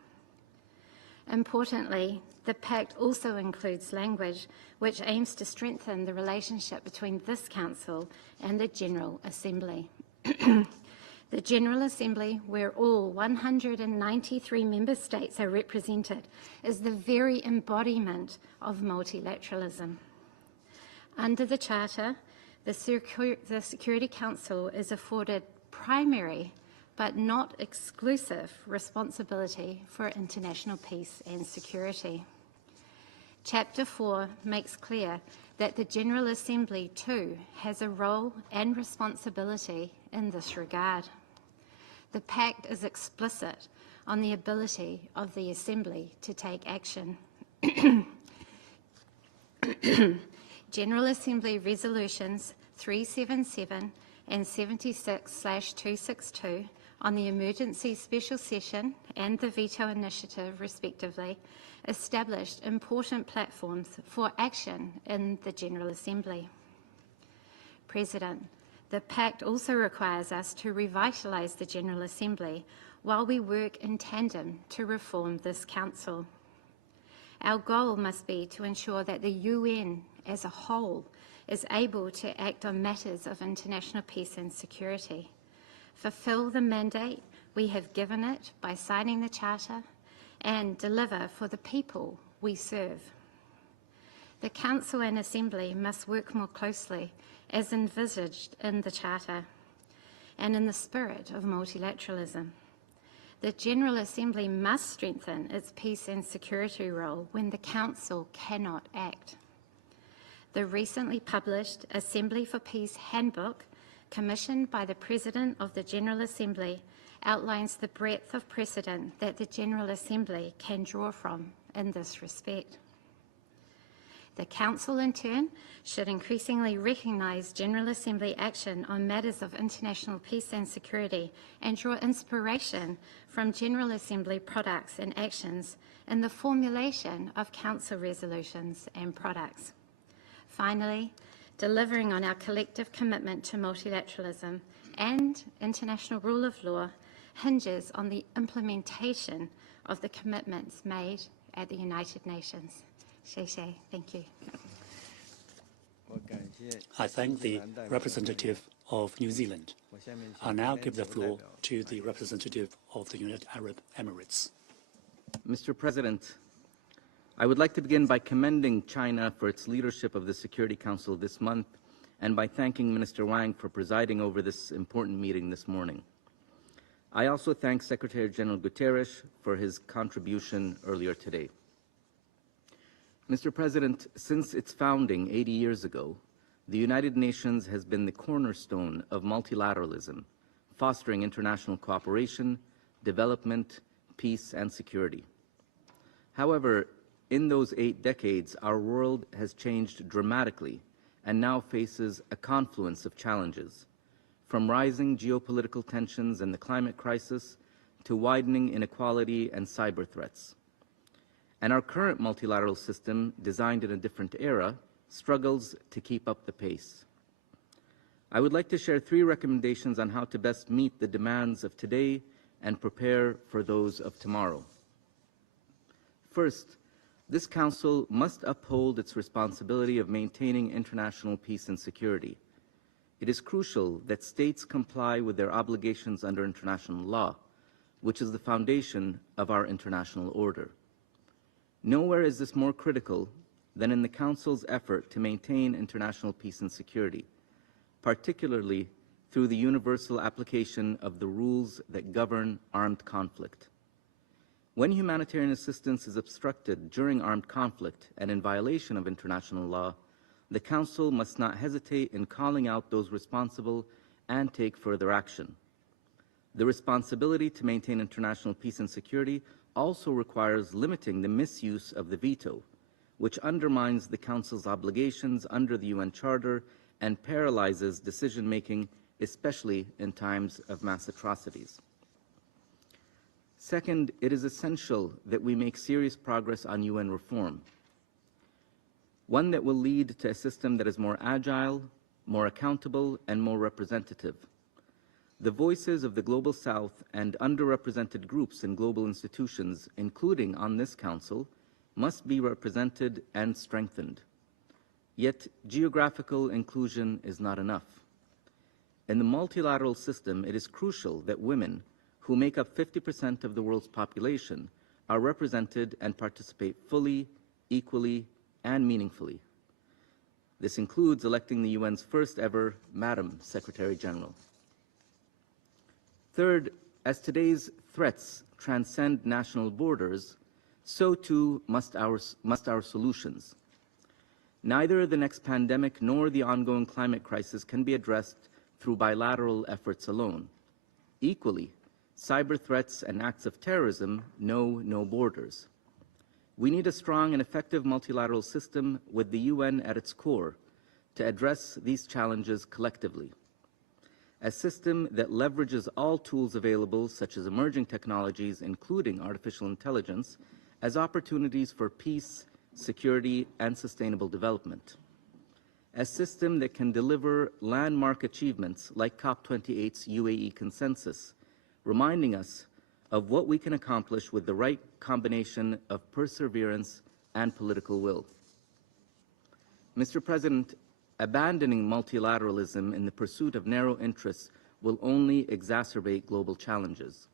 Importantly, the Pact also includes language which aims to strengthen the relationship between this Council and the General Assembly. The General Assembly, where all 193 member states are represented, is the very embodiment of multilateralism. Under the Charter, the Security Council is afforded primary but not exclusive responsibility for international peace and security. Chapter 4 makes clear that the General Assembly too has a role and responsibility in this regard. The Pact is explicit on the ability of the Assembly to take action. General Assembly Resolutions 377 and 76/262 on the Emergency Special Session and the Veto Initiative, respectively, established important platforms for action in the General Assembly. President, the Pact also requires us to revitalise the General Assembly while we work in tandem to reform this Council. Our goal must be to ensure that the UN as a whole is able to act on matters of international peace and security, fulfil the mandate we have given it by signing the Charter, and deliver for the people we serve. The Council and Assembly must work more closely as envisaged in the Charter and in the spirit of multilateralism. The General Assembly must strengthen its peace and security role when the Council cannot act. The recently published Assembly for Peace Handbook, commissioned by the President of the General Assembly, outlines the breadth of precedent that the General Assembly can draw from in this respect. The Council, in turn, should increasingly recognise General Assembly action on matters of international peace and security and draw inspiration from General Assembly products and actions in the formulation of Council resolutions and products. Finally, delivering on our collective commitment to multilateralism and international rule of law hinges on the implementation of the commitments made at the United Nations. Thank you. I thank the representative of New Zealand. I now give the floor to the representative of the United Arab Emirates. Mr. President, I would like to begin by commending China for its leadership of the Security Council this month and by thanking Minister Wang for presiding over this important meeting this morning. I also thank Secretary-General Guterres for his contribution earlier today. Mr. President, since its founding 80 years ago, the United Nations has been the cornerstone of multilateralism, fostering international cooperation, development, peace, and security. However, in those 8 decades, our world has changed dramatically and now faces a confluence of challenges, from rising geopolitical tensions and the climate crisis to widening inequality and cyber threats. And our current multilateral system, designed in a different era, struggles to keep up the pace. I would like to share 3 recommendations on how to best meet the demands of today and prepare for those of tomorrow. First, this Council must uphold its responsibility of maintaining international peace and security. It is crucial that states comply with their obligations under international law, which is the foundation of our international order. Nowhere is this more critical than in the Council's effort to maintain international peace and security, particularly through the universal application of the rules that govern armed conflict. When humanitarian assistance is obstructed during armed conflict and in violation of international law, the Council must not hesitate in calling out those responsible and take further action. The responsibility to maintain international peace and security also requires limiting the misuse of the veto, which undermines the Council's obligations under the UN Charter and paralyzes decision-making, especially in times of mass atrocities. Second, it is essential that we make serious progress on UN reform, one that will lead to a system that is more agile, more accountable, and more representative. The voices of the Global South and underrepresented groups in global institutions, including on this Council, must be represented and strengthened. Yet, geographical inclusion is not enough. In the multilateral system, it is crucial that women, who make up 50% of the world's population, are represented and participate fully, equally, and meaningfully. This includes electing the UN's first ever Madam Secretary-General. Third, as today's threats transcend national borders, so too must our solutions. Neither the next pandemic nor the ongoing climate crisis can be addressed through bilateral efforts alone. Equally, cyber threats and acts of terrorism know no borders. We need a strong and effective multilateral system with the UN at its core to address these challenges collectively. A system that leverages all tools available, such as emerging technologies, including artificial intelligence, as opportunities for peace, security, and sustainable development. A system that can deliver landmark achievements like COP28's UAE consensus, reminding us of what we can accomplish with the right combination of perseverance and political will. Mr. President, abandoning multilateralism in the pursuit of narrow interests will only exacerbate global challenges.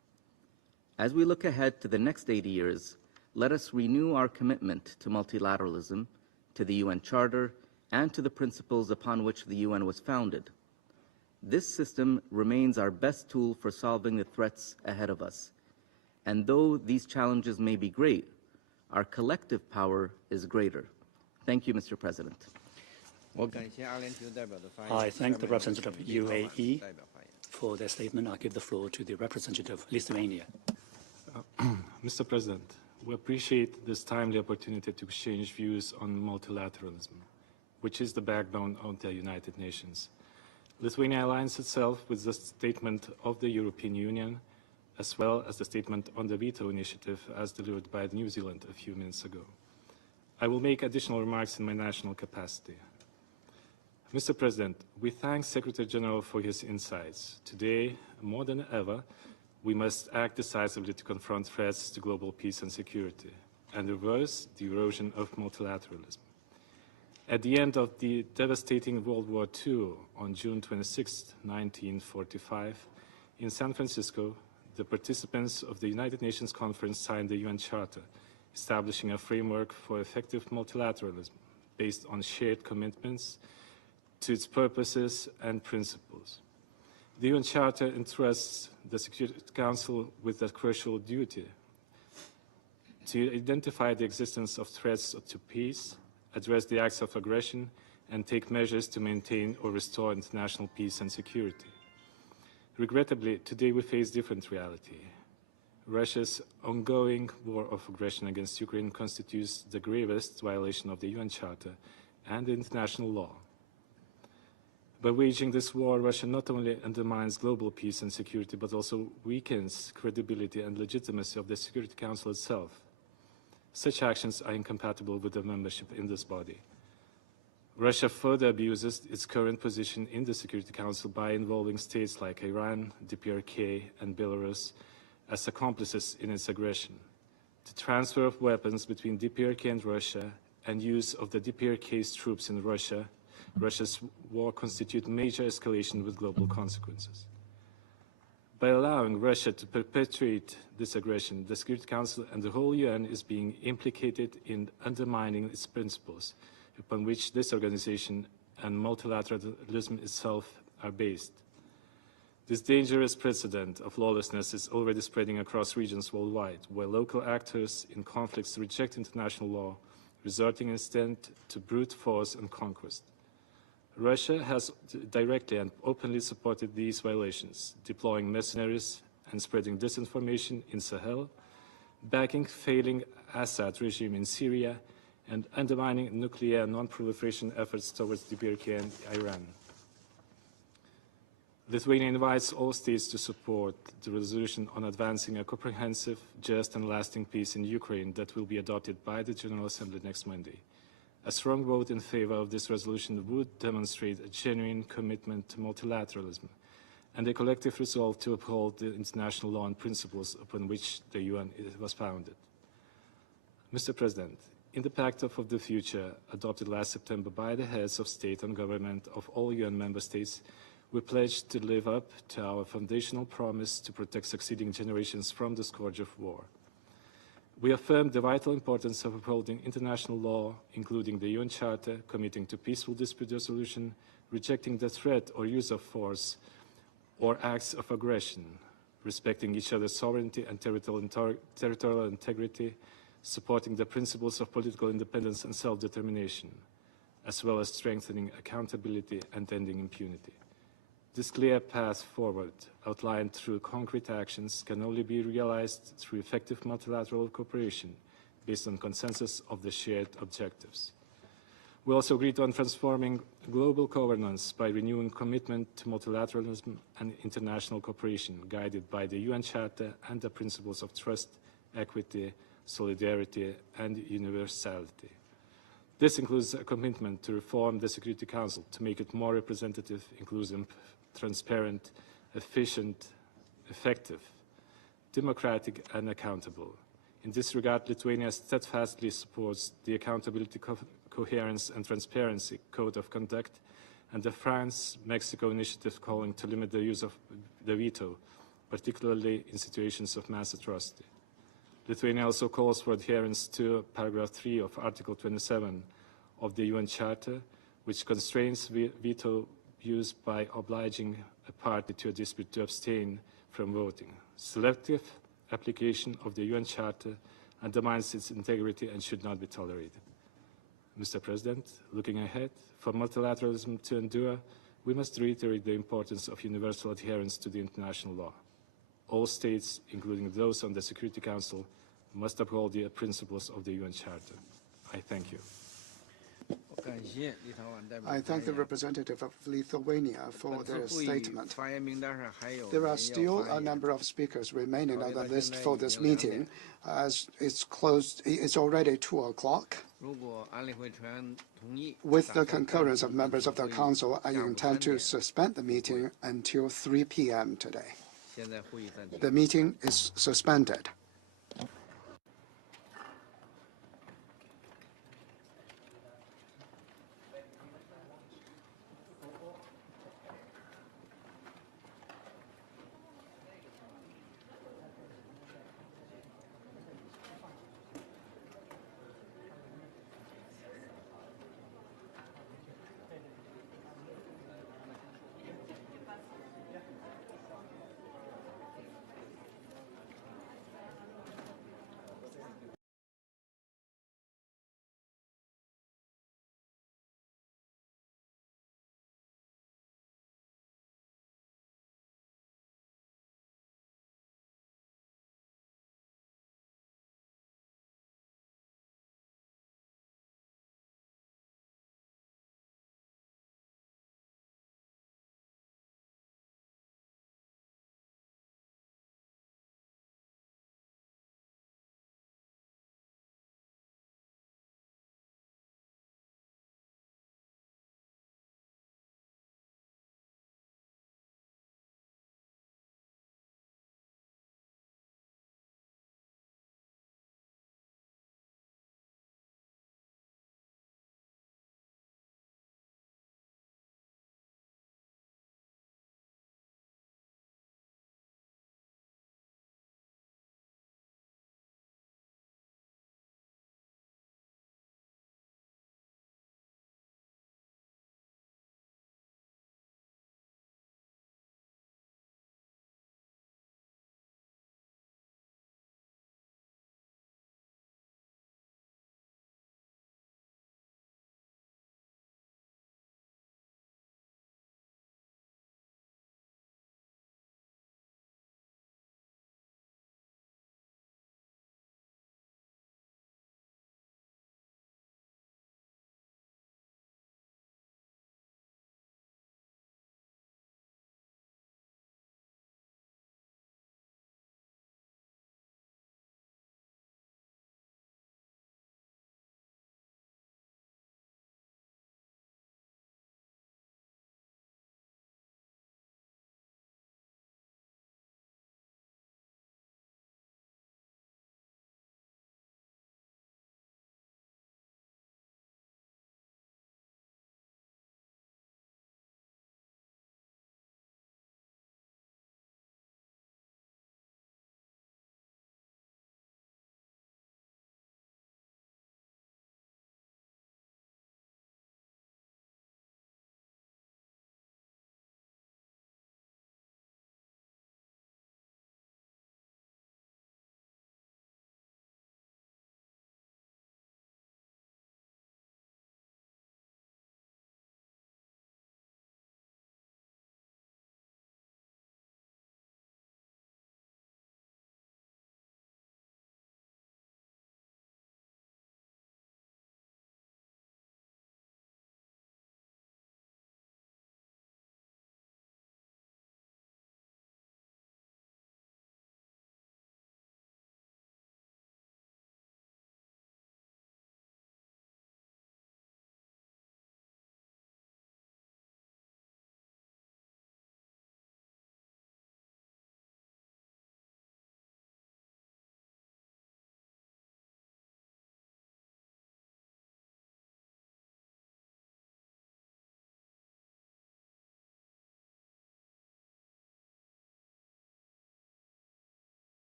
As we look ahead to the next 80 years, let us renew our commitment to multilateralism, to the UN Charter, and to the principles upon which the UN was founded. This system remains our best tool for solving the threats ahead of us. And though these challenges may be great, our collective power is greater. Thank you, Mr. President. I thank the representative of UAE for their statement. I give the floor to the representative of Lithuania. Mr. President, we appreciate this timely opportunity to exchange views on multilateralism, which is the backbone of the United Nations. Lithuania aligns itself with the statement of the European Union, as well as the statement on the veto initiative as delivered by New Zealand a few minutes ago. I will make additional remarks in my national capacity. Mr. President, we thank Secretary-General for his insights. Today, more than ever, we must act decisively to confront threats to global peace and security and reverse the erosion of multilateralism. At the end of the devastating World War II on June 26, 1945, in San Francisco, the participants of the United Nations Conference signed the UN Charter, establishing a framework for effective multilateralism based on shared commitments to its purposes and principles. The UN Charter entrusts the Security Council with a crucial duty to identify the existence of threats to peace, address the acts of aggression, and take measures to maintain or restore international peace and security. Regrettably, today we face different reality. Russia's ongoing war of aggression against Ukraine constitutes the gravest violation of the UN Charter and international law. By waging this war, Russia not only undermines global peace and security, but also weakens credibility and legitimacy of the Security Council itself. Such actions are incompatible with the membership in this body. Russia further abuses its current position in the Security Council by involving states like Iran, DPRK, and Belarus as accomplices in its aggression. The transfer of weapons between DPRK and Russia and use of the DPRK's troops in Russia's war constitute major escalation with global consequences. By allowing Russia to perpetuate this aggression, the Security Council and the whole UN is being implicated in undermining its principles, upon which this organization and multilateralism itself are based. This dangerous precedent of lawlessness is already spreading across regions worldwide, where local actors in conflicts reject international law, resorting instead to brute force and conquest. Russia has directly and openly supported these violations, deploying mercenaries and spreading disinformation in Sahel, backing failing Assad regime in Syria, and undermining nuclear non-proliferation efforts towards DPRK and Iran. Lithuania invites all states to support the resolution on advancing a comprehensive, just and lasting peace in Ukraine that will be adopted by the General Assembly next Monday. A strong vote in favor of this resolution would demonstrate a genuine commitment to multilateralism and a collective resolve to uphold the international law and principles upon which the UN was founded. Mr. President, in the Pact of the Future, adopted last September by the heads of state and government of all UN member states, we pledged to live up to our foundational promise to protect succeeding generations from the scourge of war. We affirmed the vital importance of upholding international law, including the UN Charter, committing to peaceful dispute resolution, rejecting the threat or use of force or acts of aggression, respecting each other's sovereignty and territorial integrity, supporting the principles of political independence and self-determination, as well as strengthening accountability and ending impunity. This clear path forward, outlined through concrete actions, can only be realized through effective multilateral cooperation based on consensus of the shared objectives. We also agreed on transforming global governance by renewing commitment to multilateralism and international cooperation, guided by the UN Charter and the principles of trust, equity, solidarity, and universality. This includes a commitment to reform the Security Council to make it more representative, inclusive, transparent, efficient, effective, democratic, and accountable. In this regard, Lithuania steadfastly supports the Accountability, Coherence, and Transparency Code of Conduct and the France-Mexico initiative calling to limit the use of the veto, particularly in situations of mass atrocity. Lithuania also calls for adherence to paragraph 3 of Article 27 of the UN Charter, which constrains veto use by obliging a party to a dispute to abstain from voting. Selective application of the UN Charter undermines its integrity and should not be tolerated. Mr. President, looking ahead, for multilateralism to endure, we must reiterate the importance of universal adherence to the international law. All states, including those on the Security Council, must uphold the principles of the UN Charter. I thank you. I thank the representative of Lithuania for their statement. There are still a number of speakers remaining on the list for this meeting, as it's already 2 o'clock. With the concurrence of members of the Council, I intend to suspend the meeting until 3 p.m. today. The meeting is suspended.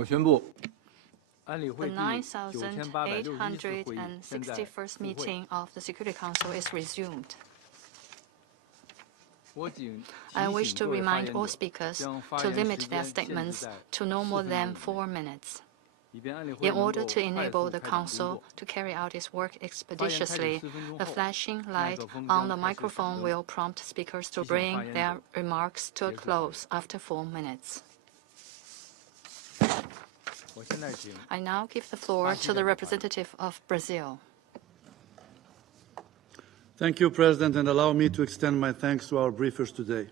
The 9,861st meeting of the Security Council is resumed. I wish to remind all speakers to limit their statements to no more than 4 minutes. In order to enable the Council to carry out its work expeditiously, the flashing light on the microphone will prompt speakers to bring their remarks to a close after 4 minutes. I now give the floor to the representative of Brazil. Thank you, President, and allow me to extend my thanks to our briefers today.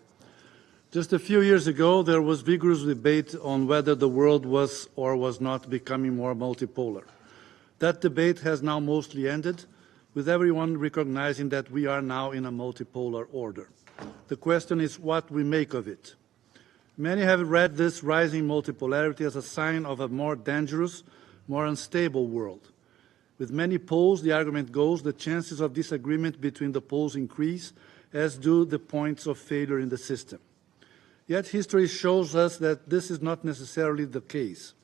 Just a few years ago, there was vigorous debate on whether the world was or was not becoming more multipolar. That debate has now mostly ended, with everyone recognizing that we are now in a multipolar order. The question is what we make of it. Many have read this rising multipolarity as a sign of a more dangerous, more unstable world. With many polls, the argument goes, the chances of disagreement between the poles increase, as do the points of failure in the system. Yet history shows us that this is not necessarily the case.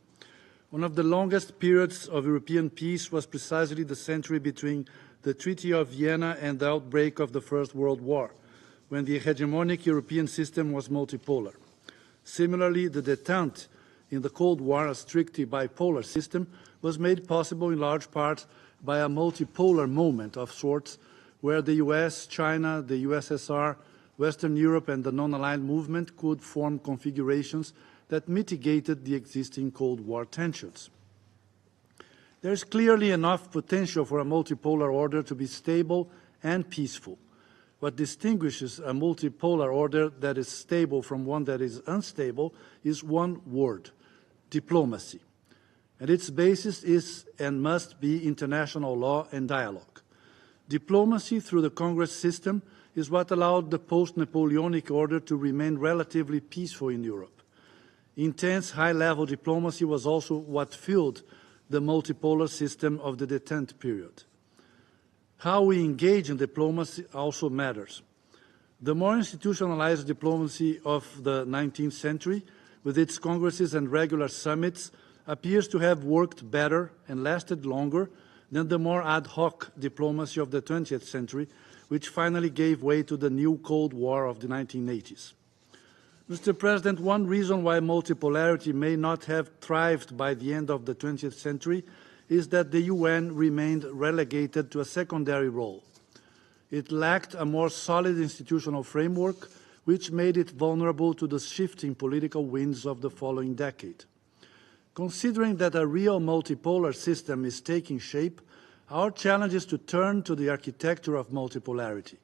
One of the longest periods of European peace was precisely the century between the Treaty of Vienna and the outbreak of the First World War, when the hegemonic European system was multipolar. Similarly, the détente in the Cold War, a strictly bipolar system, was made possible in large part by a multipolar moment of sorts, where the US, China, the USSR, Western Europe and the non-aligned movement could form configurations that mitigated the existing Cold War tensions. There is clearly enough potential for a multipolar order to be stable and peaceful. What distinguishes a multipolar order that is stable from one that is unstable is one word: diplomacy. And its basis is and must be international law and dialogue. Diplomacy through the Congress system is what allowed the post-Napoleonic order to remain relatively peaceful in Europe. Intense high-level diplomacy was also what fueled the multipolar system of the détente period. How we engage in diplomacy also matters. The more institutionalized diplomacy of the 19th century, with its congresses and regular summits, appears to have worked better and lasted longer than the more ad hoc diplomacy of the 20th century, which finally gave way to the new Cold War of the 1980s. Mr. President, one reason why multipolarity may not have thrived by the end of the 20th century is that the UN remained relegated to a secondary role. It lacked a more solid institutional framework, which made it vulnerable to the shifting political winds of the following decade. Considering that a real multipolar system is taking shape, our challenge is to turn to the architecture of multipolarity.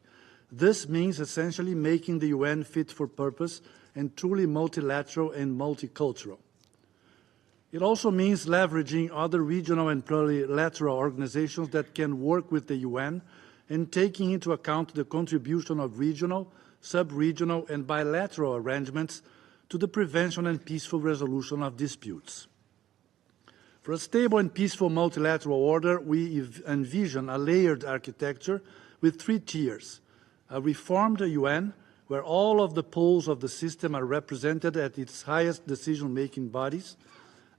This means essentially making the UN fit for purpose and truly multilateral and multicultural. It also means leveraging other regional and plurilateral organizations that can work with the UN and taking into account the contribution of regional, sub-regional and bilateral arrangements to the prevention and peaceful resolution of disputes. For a stable and peaceful multilateral order, we envision a layered architecture with 3 tiers: a reformed UN, where all of the poles of the system are represented at its highest decision-making bodies,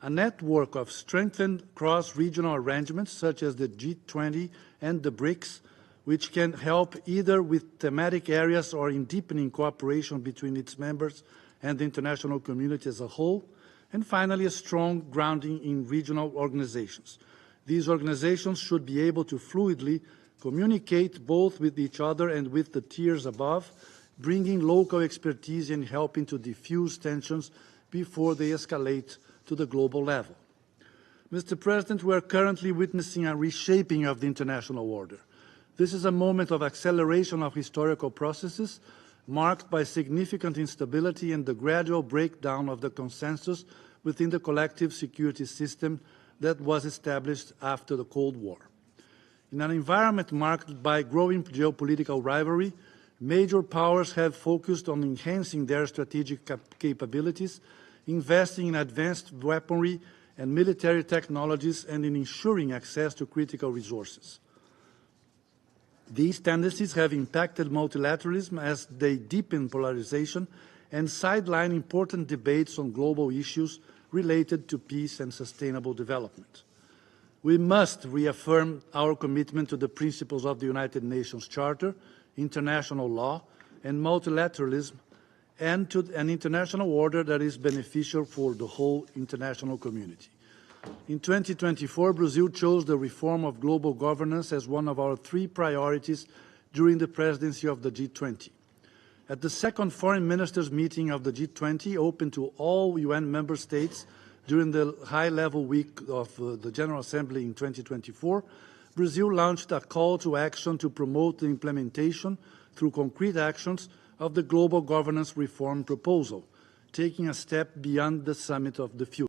a network of strengthened cross-regional arrangements such as the G20 and the BRICS, which can help either with thematic areas or in deepening cooperation between its members and the international community as a whole, and finally a strong grounding in regional organizations. These organizations should be able to fluidly communicate both with each other and with the tiers above, bringing local expertise and helping to diffuse tensions before they escalate to the global level. Mr. President, we are currently witnessing a reshaping of the international order. This is a moment of acceleration of historical processes marked by significant instability and the gradual breakdown of the consensus within the collective security system that was established after the Cold War. In an environment marked by growing geopolitical rivalry, major powers have focused on enhancing their strategic capabilities, investing in advanced weaponry and military technologies, and in ensuring access to critical resources. These tendencies have impacted multilateralism as they deepen polarization and sideline important debates on global issues related to peace and sustainable development. We must reaffirm our commitment to the principles of the United Nations Charter, international law, and multilateralism, and to an international order that is beneficial for the whole international community. In 2024, Brazil chose the reform of global governance as one of our 3 priorities during the presidency of the G20. At the second foreign ministers meeting of the G20, open to all UN member states during the high-level week of the General Assembly in 2024, Brazil launched a call to action to promote the implementation through concrete actions of the global governance reform proposal, taking a step beyond the summit of the future.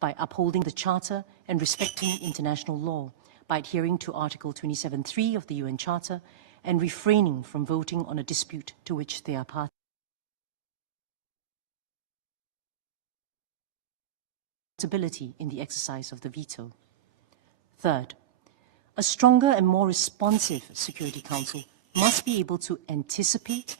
by upholding the Charter and respecting international law, by adhering to Article 27.3 of the UN Charter, and refraining from voting on a dispute to which they are party. Responsibility in the exercise of the veto. Third, a stronger and more responsive Security Council must be able to anticipate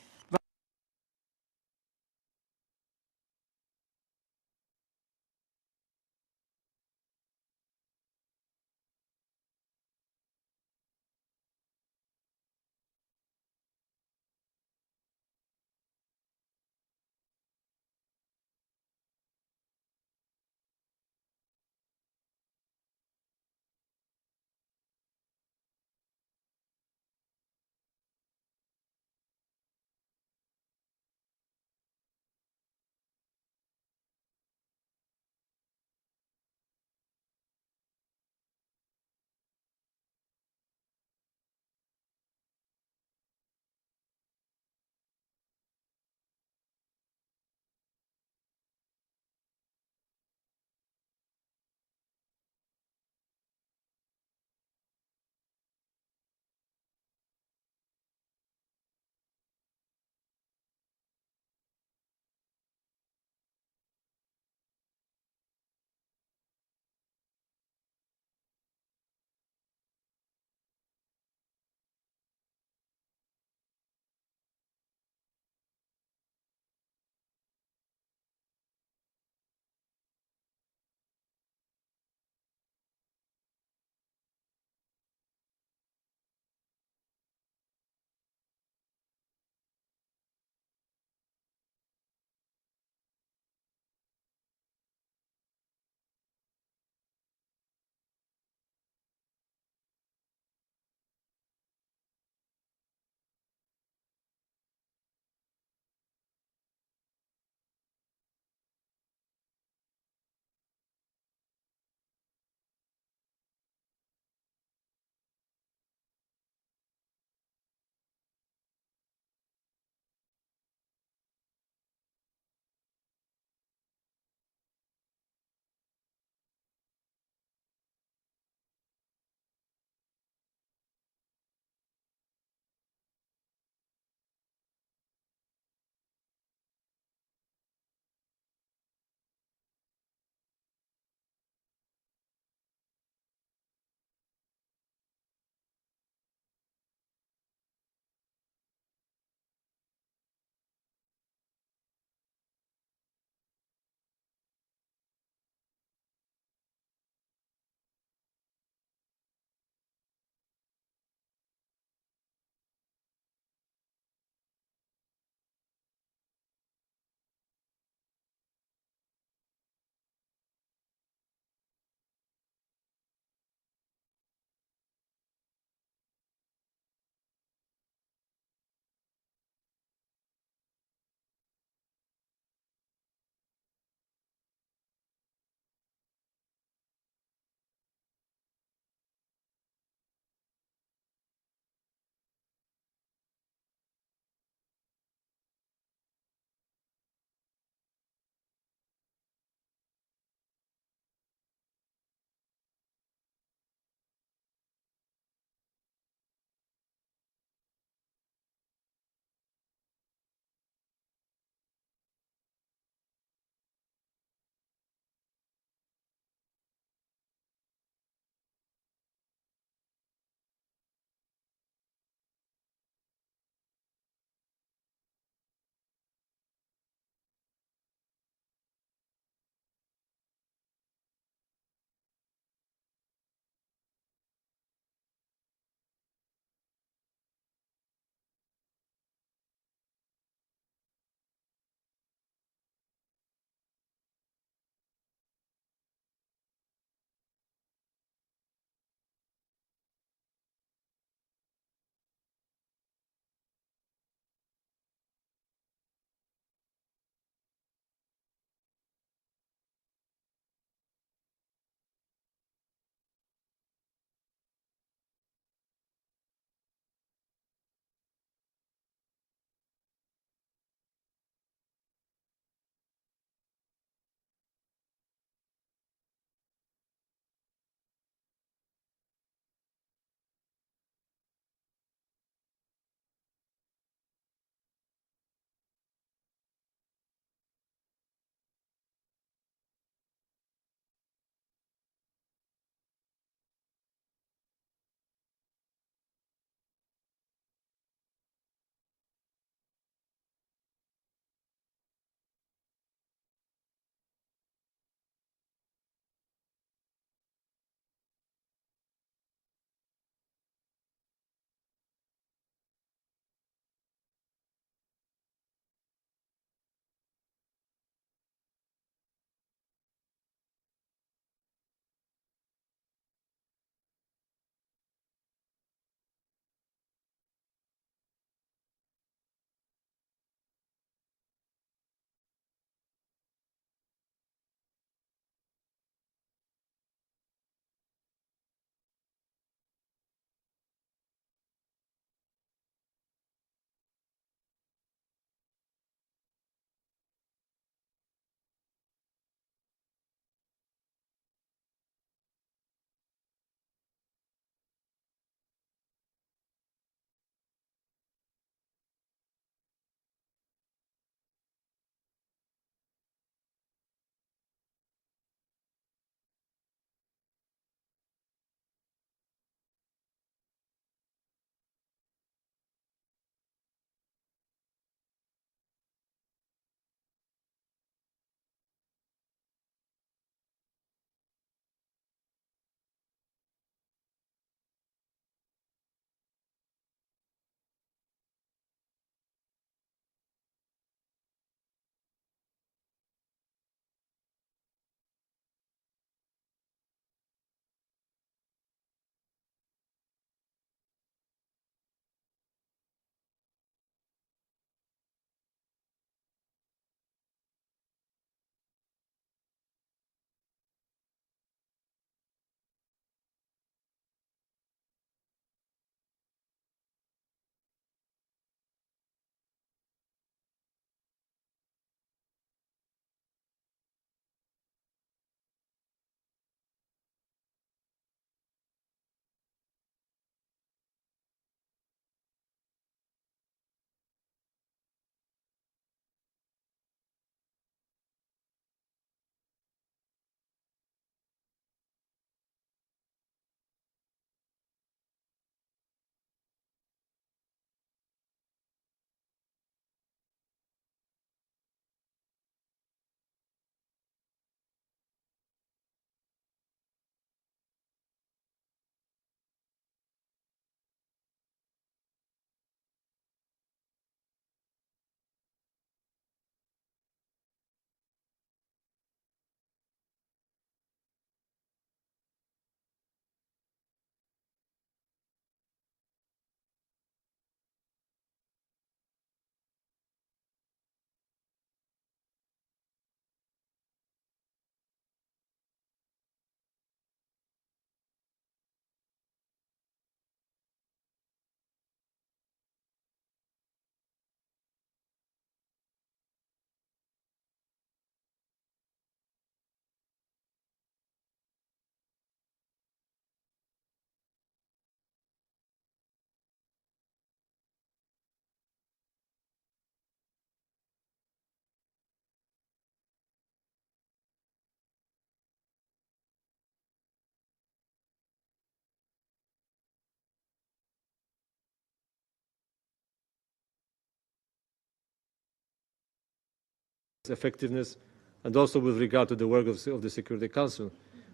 its effectiveness, and also with regard to the work of the Security Council,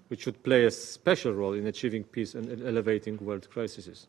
which should play a special role in achieving peace and elevating world crises.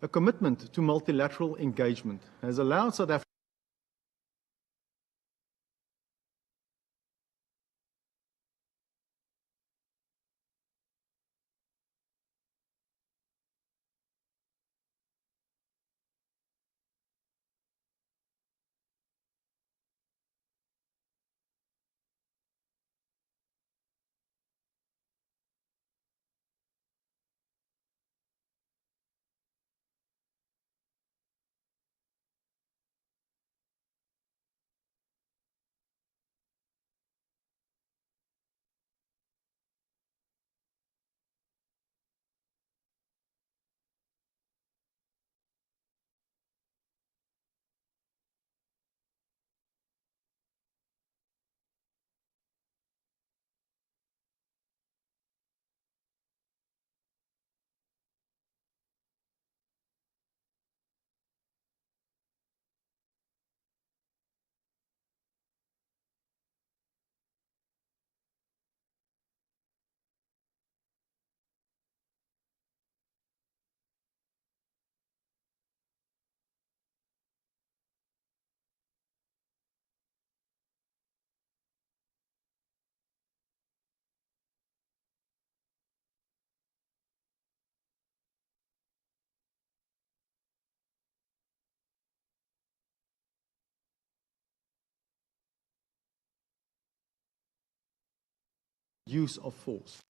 A commitment to multilateral engagement has allowed South Africa use of force.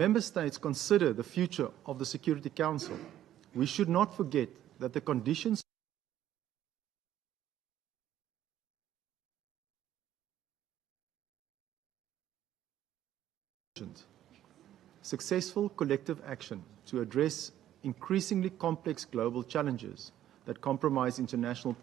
Member States consider the future of the Security Council. We should not forget that the conditions successful collective action to address increasingly complex global challenges that compromise international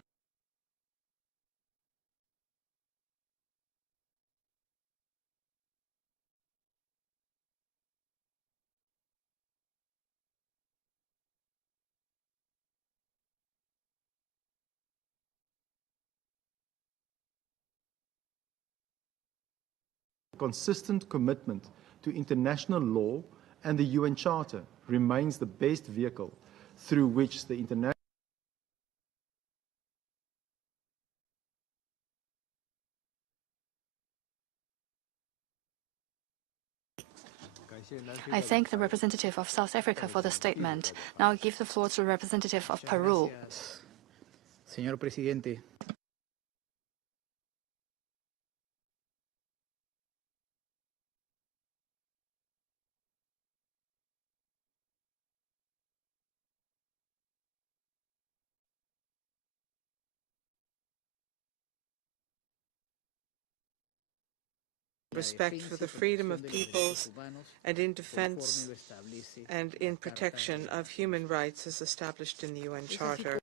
consistent commitment to international law and the UN Charter remains the best vehicle through which the international I thank the representative of South Africa for the statement. Now I give the floor to the representative of Peru. Señor presidente. Respect for the freedom of peoples and in defense and in protection of human rights as established in the UN Charter.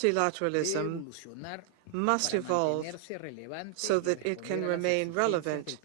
Multilateralism must evolve so that it can remain relevant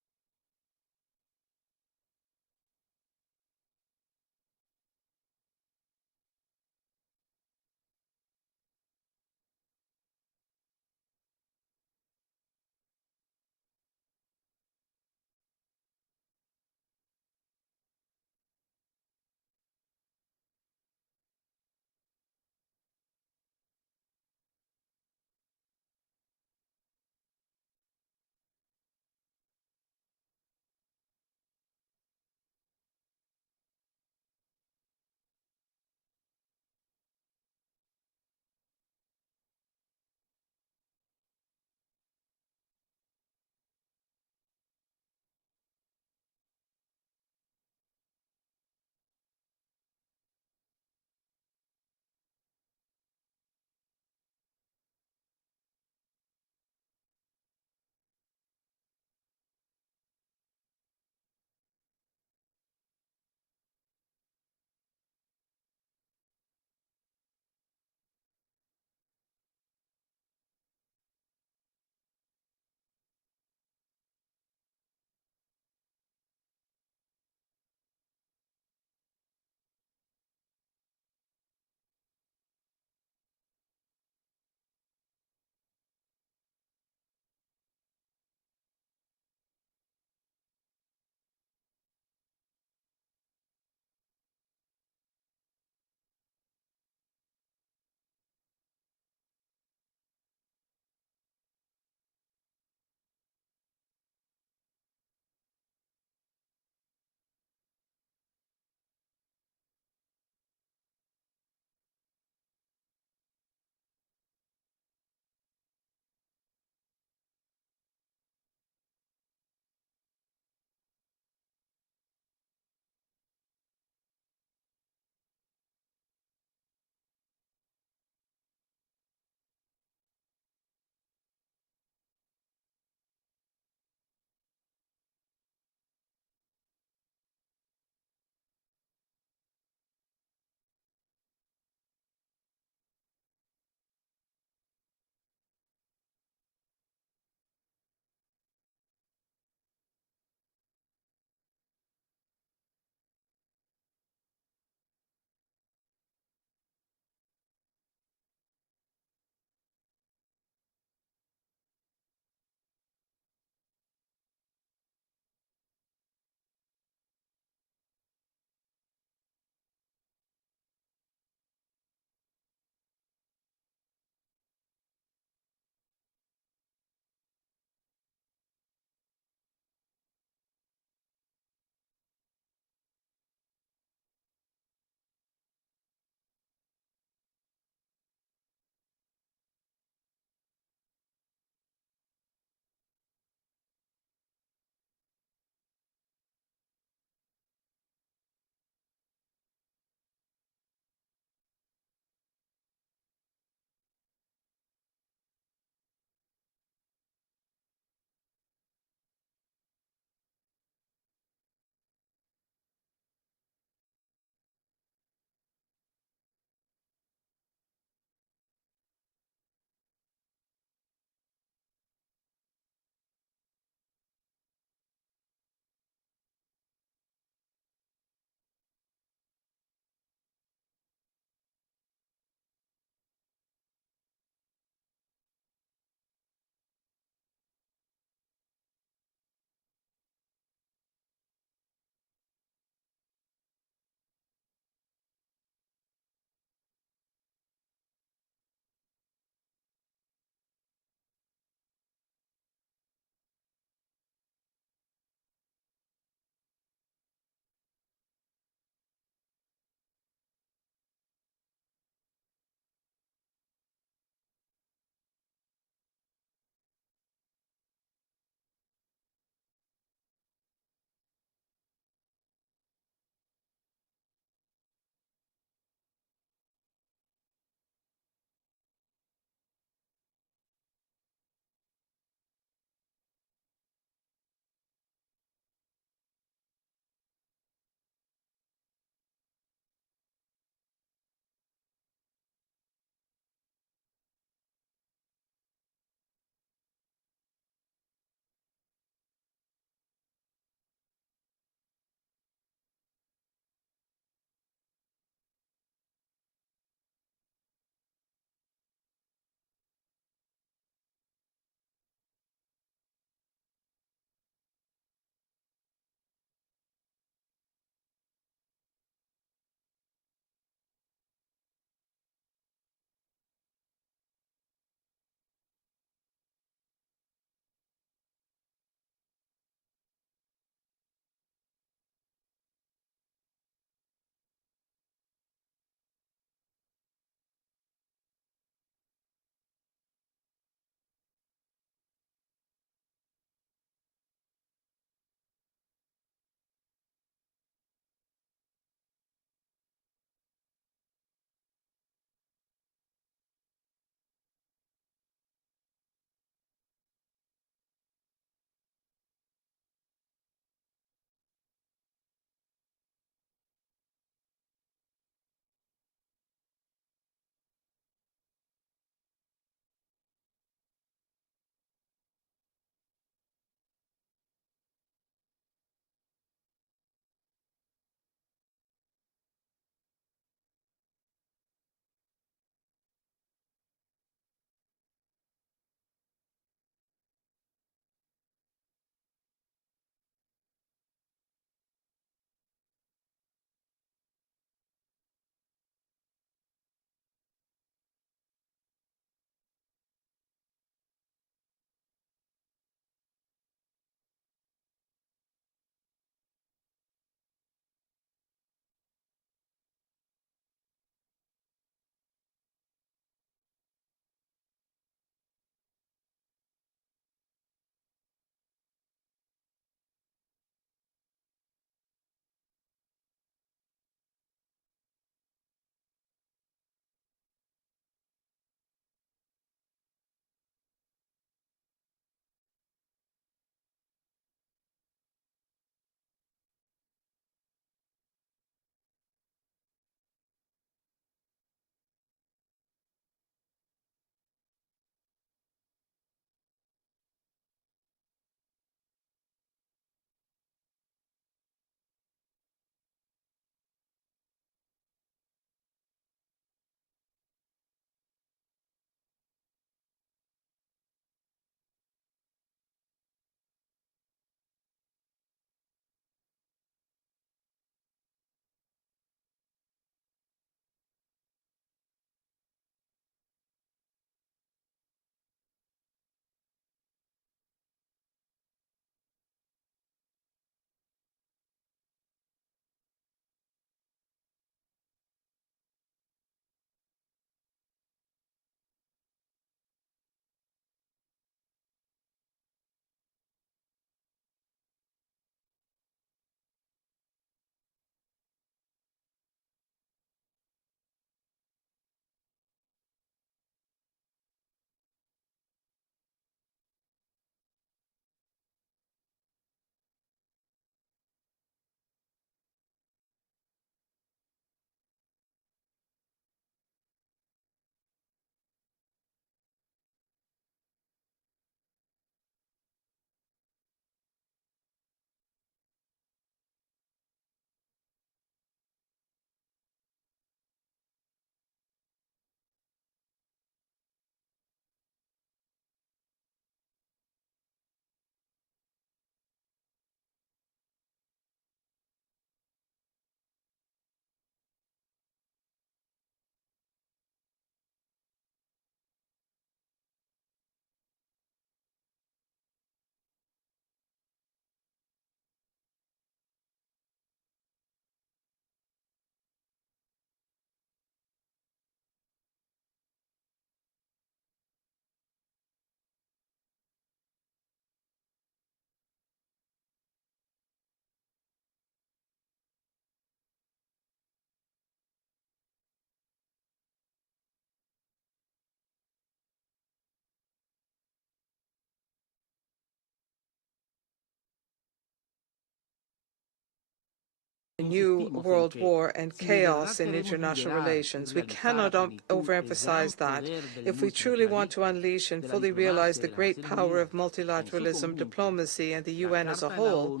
new world war and chaos in international relations. We cannot overemphasize that. If we truly want to unleash and fully realize the great power of multilateralism, diplomacy, and the UN as a whole,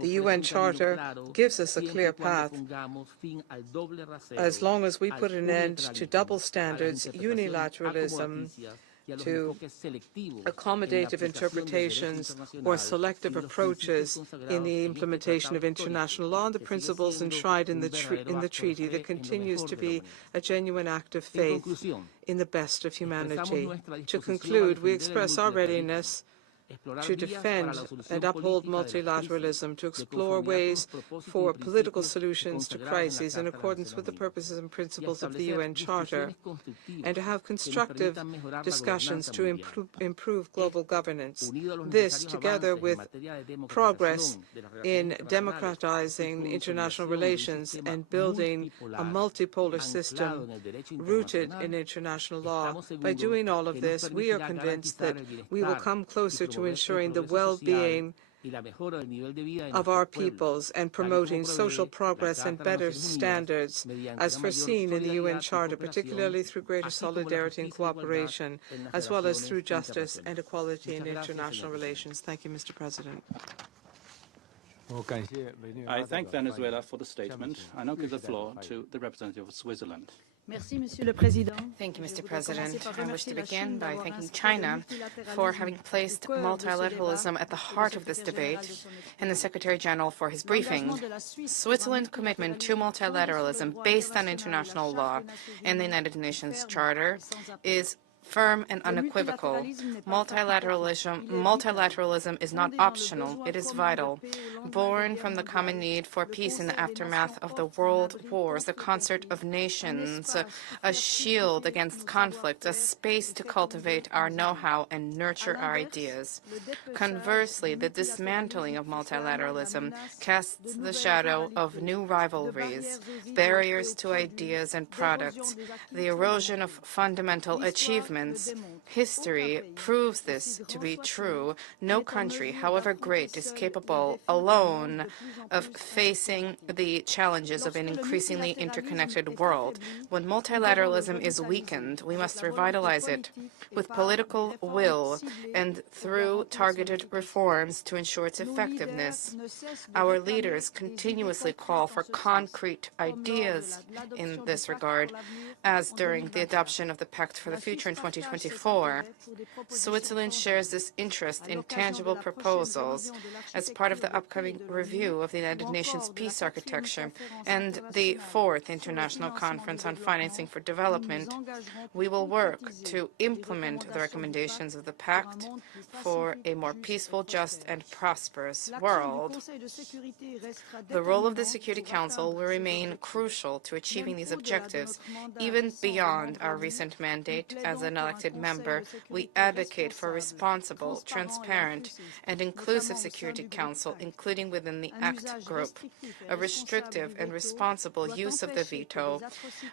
the UN Charter gives us a clear path. As long as we put an end to double standards, unilateralism, to accommodative interpretations or selective approaches in the implementation of international law and the principles enshrined in the treaty, there continues to be a genuine act of faith in the best of humanity. To conclude, we express our readiness to defend and uphold multilateralism, to explore ways for political solutions to crises in accordance with the purposes and principles of the UN Charter, and to have constructive discussions to improve global governance. This, together with progress in democratizing international relations and building a multipolar system rooted in international law. By doing all of this, we are convinced that we will come closer to ensuring the well-being of our peoples and promoting social progress and better standards as foreseen in the UN Charter, particularly through greater solidarity and cooperation, as well as through justice and equality in international relations. Thank you, Mr. President. I thank Venezuela for the statement. I now give the floor to the representative of Switzerland. Thank you, Mr. President. I wish to begin by thanking China for having placed multilateralism at the heart of this debate and the Secretary-General for his briefing. Switzerland's commitment to multilateralism based on international law and the United Nations Charter is firm and unequivocal. Multilateralism is not optional, it is vital. Born from the common need for peace in the aftermath of the world wars, the concert of nations, a shield against conflict, a space to cultivate our know-how and nurture our ideas. Conversely, the dismantling of multilateralism casts the shadow of new rivalries, barriers to ideas and products, the erosion of fundamental achievements. History proves this to be true. No country, however great, is capable alone of facing the challenges of an increasingly interconnected world. When multilateralism is weakened, we must revitalize it with political will and through targeted reforms to ensure its effectiveness. Our leaders continuously call for concrete ideas in this regard, as during the adoption of the Pact for the Future in 2024. Switzerland shares this interest in tangible proposals as part of the upcoming review of the United Nations Peace Architecture and the 4th International Conference on Financing for Development. We will work to implement the recommendations of the Pact for a more peaceful, just, and prosperous world. The role of the Security Council will remain crucial to achieving these objectives. Even beyond our recent mandate as an elected member, we advocate for a responsible, transparent, and inclusive Security Council, including within the ACT group. A restrictive and responsible use of the veto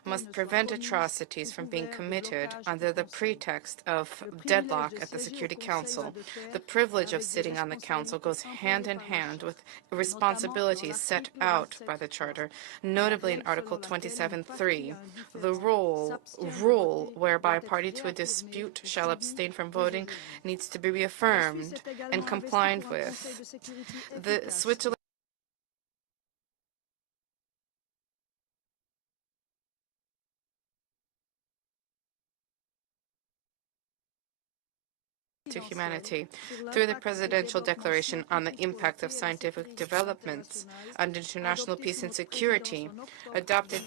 must prevent atrocities from being committed under the pretext of deadlock at the Security Council. The privilege of sitting on the Council goes hand in hand with responsibilities set out by the Charter, notably in Article 27(3). The rule whereby a party to a dispute shall abstain from voting needs to be reaffirmed and complied with. The Switzerland to humanity through the Presidential Declaration on the Impact of Scientific Developments on International Peace and Security, adopted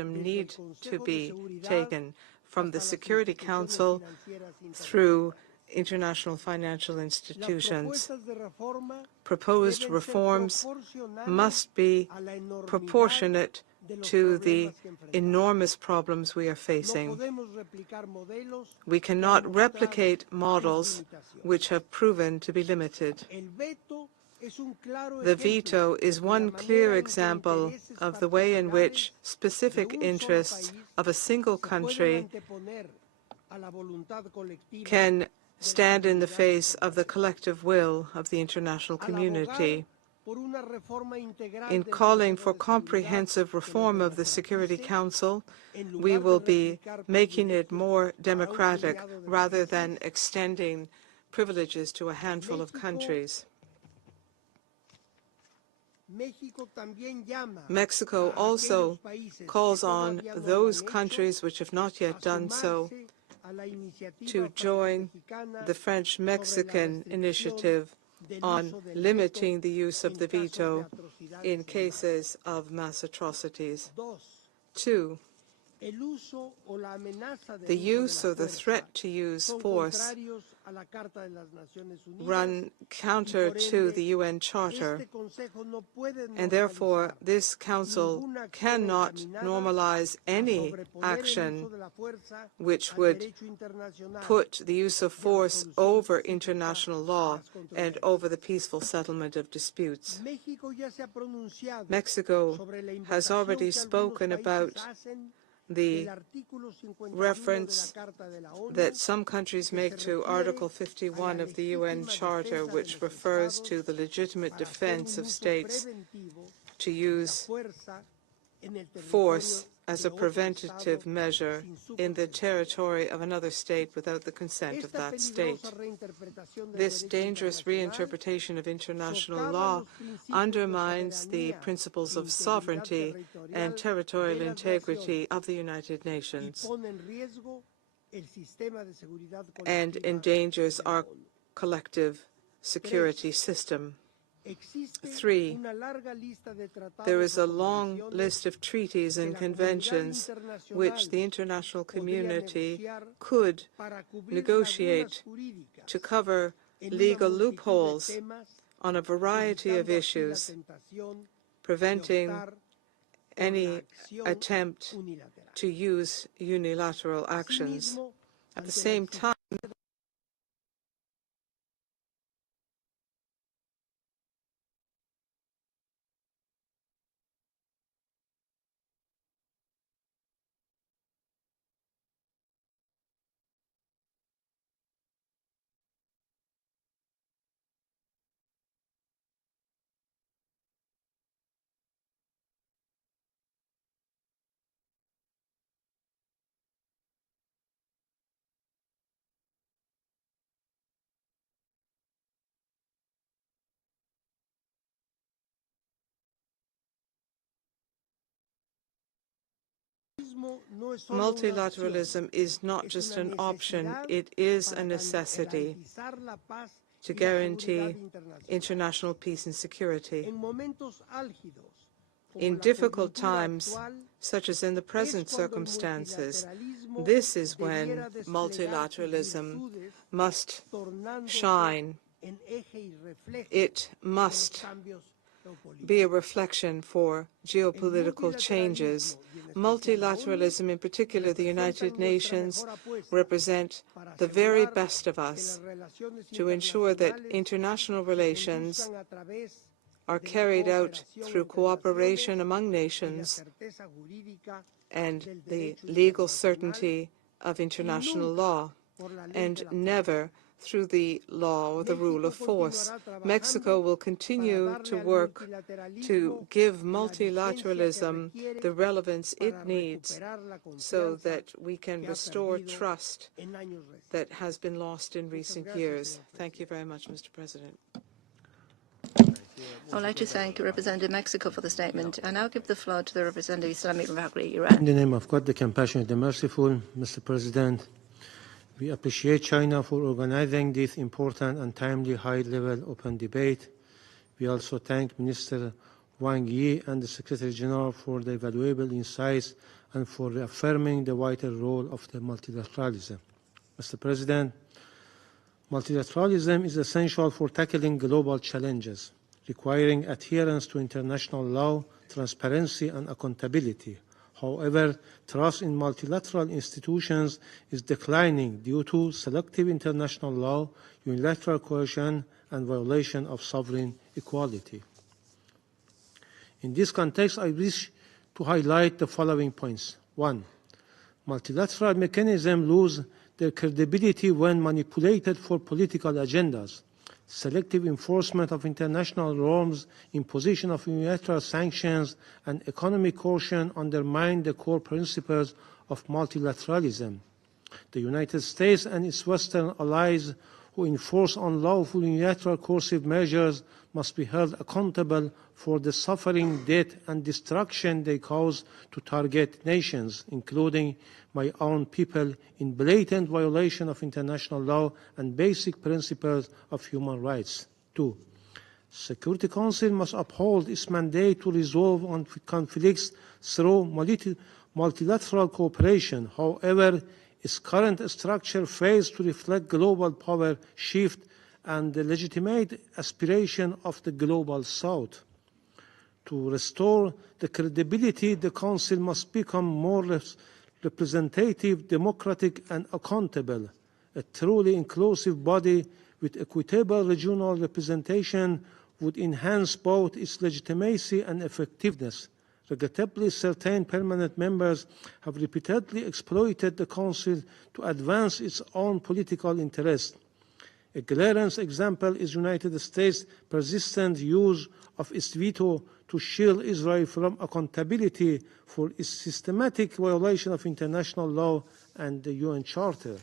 system need to be taken from the Security Council through international financial institutions. Proposed reforms must be proportionate to the enormous problems we are facing. We cannot replicate models which have proven to be limited. The veto is one clear example of the way in which specific interests of a single country can stand in the face of the collective will of the international community. In calling for comprehensive reform of the Security Council, we will be making it more democratic rather than extending privileges to a handful of countries. Mexico also calls on those countries which have not yet done so to join the French-Mexican initiative on limiting the use of the veto in cases of mass atrocities. 2. The use or the threat to use force run counter to the UN Charter, and therefore this Council cannot normalize any action which would put the use of force over international law and over the peaceful settlement of disputes. Mexico has already spoken about the reference that some countries make to Article 51 of the UN Charter, which refers to the legitimate defense of states to use force as a preventative measure in the territory of another state without the consent of that state. This dangerous reinterpretation of international law undermines the principles of sovereignty and territorial integrity of the United Nations and endangers our collective security system. 3. There is a long list of treaties and conventions which the international community could negotiate to cover legal loopholes on a variety of issues, preventing any attempt to use unilateral actions. At the same time, multilateralism is not just an option, it is a necessity to guarantee international peace and security. In difficult times, such as in the present circumstances, this is when multilateralism must shine. It must be a reflection for geopolitical changes. Multilateralism, in particular the United Nations, represent the very best of us to ensure that international relations are carried out through cooperation among nations and the legal certainty of international law, and never through the law or the rule of force. Mexico will continue to work to give multilateralism the relevance it needs so that we can restore trust that has been lost in recent years. Thank you very much, Mr. President. I would like to thank Representative Mexico for the statement. I now give the floor to the Representative Islamic Republic of Iran. In the name of God, the compassionate and merciful, Mr. President, we appreciate China for organizing this important and timely high-level open debate. We also thank Minister Wang Yi and the Secretary-General for their valuable insights and for reaffirming the vital role of the multilateralism. Mr. President, multilateralism is essential for tackling global challenges, requiring adherence to international law, transparency and accountability. However, trust in multilateral institutions is declining due to selective international law, unilateral coercion, and violation of sovereign equality. In this context, I wish to highlight the following points. 1. Multilateral mechanisms lose their credibility when manipulated for political agendas. Selective enforcement of international norms, imposition of unilateral sanctions, and economic coercion undermine the core principles of multilateralism. The United States and its Western allies who enforce unlawful unilateral coercive measures must be held accountable for the suffering, death, and destruction they cause to target nations, including my own people, in blatant violation of international law and basic principles of human rights. 2. Security Council must uphold its mandate to resolve conflicts through multilateral cooperation. However, its current structure fails to reflect global power shift and the legitimate aspiration of the global South. To restore the credibility, the Council must become more representative, democratic, and accountable. A truly inclusive body with equitable regional representation would enhance both its legitimacy and effectiveness. Regrettably, certain permanent members have repeatedly exploited the Council to advance its own political interests. A glaring example is the United States' persistent use of its veto to shield Israel from accountability for its systematic violation of international law and the UN Charter,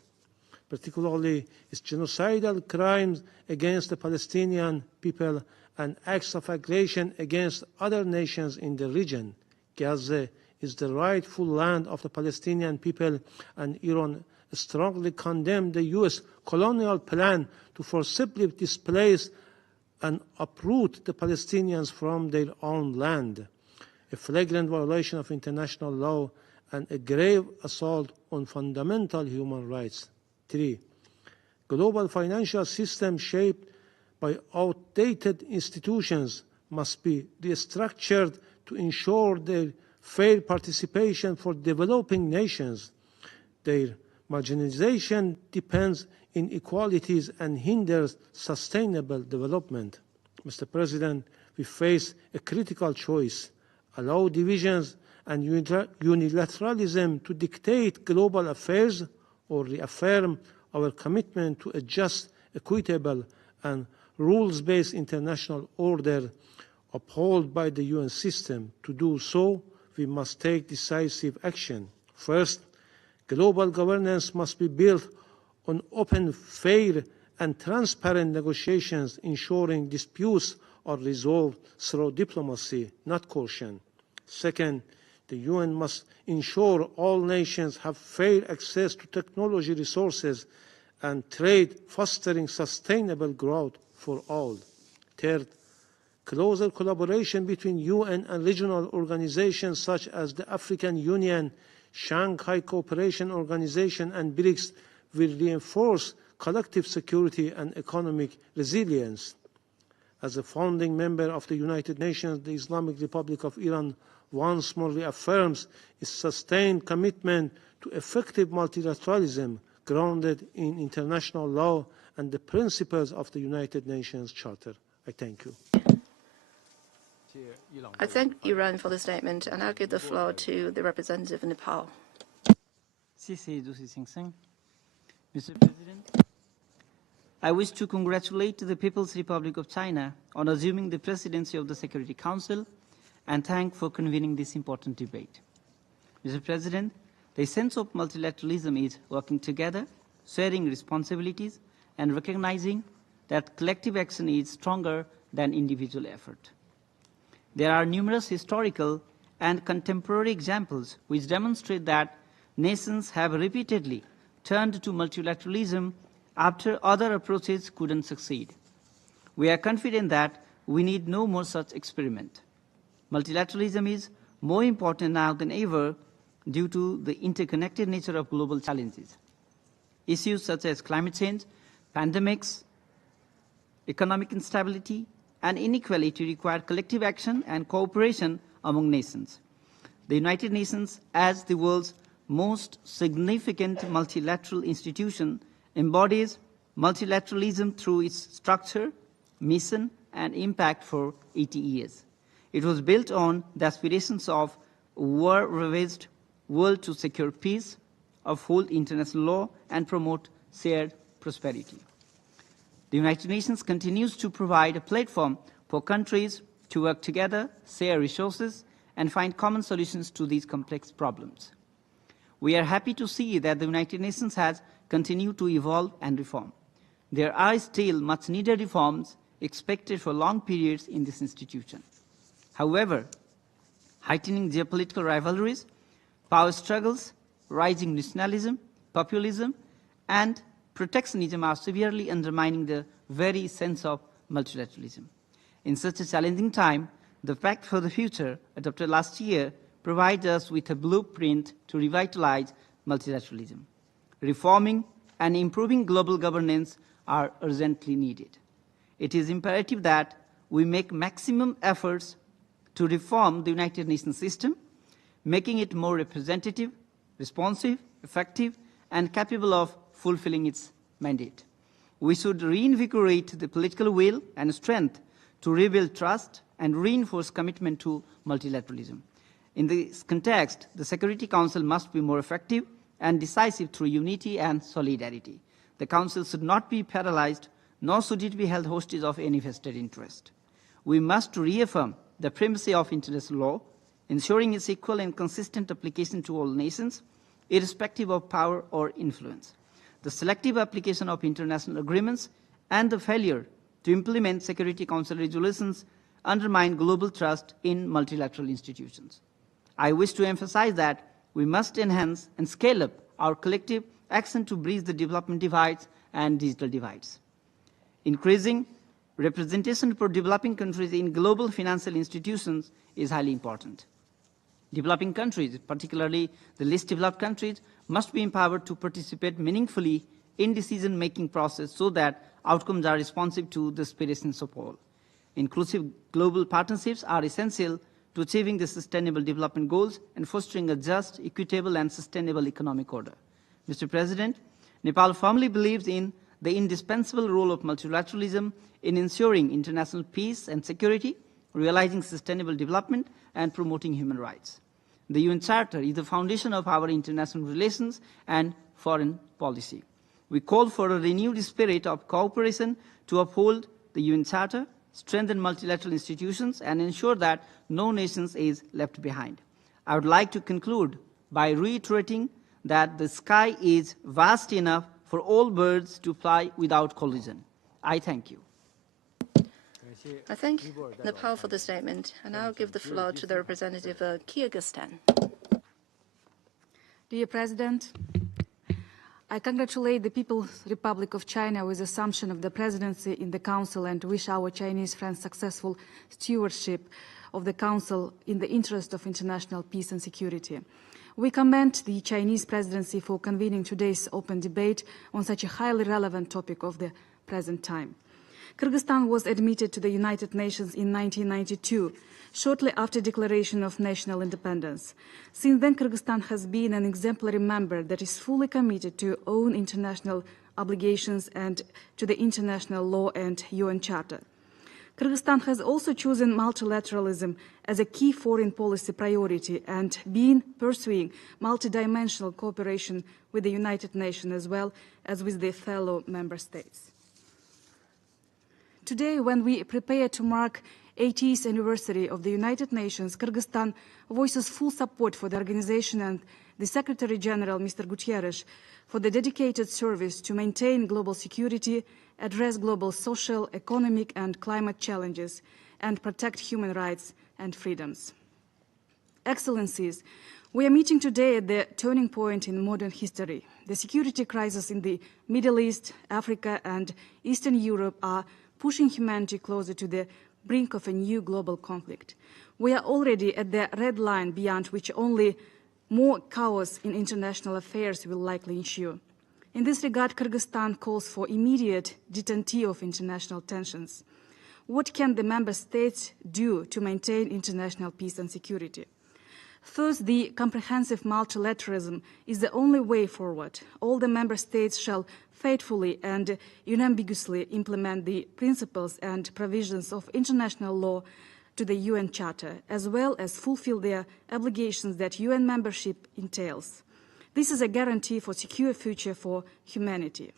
particularly its genocidal crimes against the Palestinian people and acts of aggression against other nations in the region. Gaza is the rightful land of the Palestinian people, and Iran strongly condemned the U.S. colonial plan to forcibly displace and uproot the Palestinians from their own land, a flagrant violation of international law and a grave assault on fundamental human rights. 3. Global financial systems shaped by outdated institutions must be restructured to ensure their fair participation for developing nations. Their marginalization depends inequalities and hinders sustainable development. Mr. President, we face a critical choice: allow divisions and unilateralism to dictate global affairs, or reaffirm our commitment to a just, equitable, and rules-based international order upheld by the UN system. To do so, we must take decisive action. First, global governance must be built on open, fair, and transparent negotiations, ensuring disputes are resolved through diplomacy, not coercion. Second, the UN must ensure all nations have fair access to technology resources and trade, fostering sustainable growth for all. Third, closer collaboration between UN and regional organizations such as the African Union, Shanghai Cooperation Organization, and BRICS will reinforce collective security and economic resilience. As a founding member of the United Nations, the Islamic Republic of Iran once more reaffirms its sustained commitment to effective multilateralism grounded in international law and the principles of the United Nations Charter. I thank you. I thank Iran for the statement, and I'll give the floor to the representative of Nepal. Mr. President, I wish to congratulate the People's Republic of China on assuming the presidency of the Security Council and thank for convening this important debate. Mr. President, the essence of multilateralism is working together, sharing responsibilities, and recognizing that collective action is stronger than individual effort. There are numerous historical and contemporary examples which demonstrate that nations have repeatedly turned to multilateralism after other approaches couldn't succeed. We are confident that we need no more such experiment. Multilateralism is more important now than ever due to the interconnected nature of global challenges. Issues such as climate change, pandemics, economic instability, and inequality require collective action and cooperation among nations. The United Nations, as the world's most significant multilateral institution, embodies multilateralism through its structure, mission, and impact for 80 years. It was built on the aspirations of a war-ravaged world to secure peace, uphold international law, and promote shared prosperity. The United Nations continues to provide a platform for countries to work together, share resources, and find common solutions to these complex problems. We are happy to see that the United Nations has continued to evolve and reform. There are still much needed reforms expected for long periods in this institution. However, heightening geopolitical rivalries, power struggles, rising nationalism, populism, and protectionism are severely undermining the very sense of multilateralism. In such a challenging time, the Pact for the Future, adopted last year, provides us with a blueprint to revitalize multilateralism. Reforming and improving global governance are urgently needed. It is imperative that we make maximum efforts to reform the United Nations system, making it more representative, responsive, effective, and capable of fulfilling its mandate. We should reinvigorate the political will and strength to rebuild trust and reinforce commitment to multilateralism. In this context, the Security Council must be more effective and decisive through unity and solidarity. The Council should not be paralyzed, nor should it be held hostage of any vested interest. We must reaffirm the primacy of international law, ensuring its equal and consistent application to all nations, irrespective of power or influence. The selective application of international agreements and the failure to implement Security Council resolutions undermine global trust in multilateral institutions. I wish to emphasize that we must enhance and scale up our collective action to bridge the development divides and digital divides. Increasing representation for developing countries in global financial institutions is highly important. Developing countries, particularly the least developed countries, must be empowered to participate meaningfully in decision-making process so that outcomes are responsive to the aspirations of all. Inclusive global partnerships are essential to achieving the Sustainable Development Goals and fostering a just, equitable, and sustainable economic order. Mr. President, Nepal firmly believes in the indispensable role of multilateralism in ensuring international peace and security, realizing sustainable development, and promoting human rights. The UN Charter is the foundation of our international relations and foreign policy. We call for a renewed spirit of cooperation to uphold the UN Charter, strengthen multilateral institutions, and ensure that no nation is left behind. I would like to conclude by reiterating that the sky is vast enough for all birds to fly without collision. I thank you. I thank Nepal for the statement, and I'll give the floor to the representative of Kyrgyzstan. Dear President, I congratulate the People's Republic of China with the assumption of the presidency in the Council and wish our Chinese friends successful stewardship of the Council in the interest of international peace and security. We commend the Chinese presidency for convening today's open debate on such a highly relevant topic of the present time. Kyrgyzstan was admitted to the United Nations in 1992, shortly after declaration of national independence. Since then, Kyrgyzstan has been an exemplary member that is fully committed to own international obligations and to the international law and UN Charter. Kyrgyzstan has also chosen multilateralism as a key foreign policy priority and been pursuing multidimensional cooperation with the United Nations as well as with the fellow member states. Today, when we prepare to mark 80th anniversary of the United Nations, Kyrgyzstan voices full support for the organization and the Secretary-General, Mr. Guterres, for the dedicated service to maintain global security, address global social, economic, and climate challenges, and protect human rights and freedoms. Excellencies, we are meeting today at the turning point in modern history. The security crises in the Middle East, Africa, and Eastern Europe are pushing humanity closer to the brink of a new global conflict. We are already at the red line beyond which only more chaos in international affairs will likely ensue. In this regard, Kyrgyzstan calls for immediate detente of international tensions. What can the member states do to maintain international peace and security? First, the comprehensive multilateralism is the only way forward. All the member states shall faithfully and unambiguously implement the principles and provisions of international law to the UN Charter, as well as fulfill their obligations that UN membership entails. This is a guarantee for a secure future for humanity.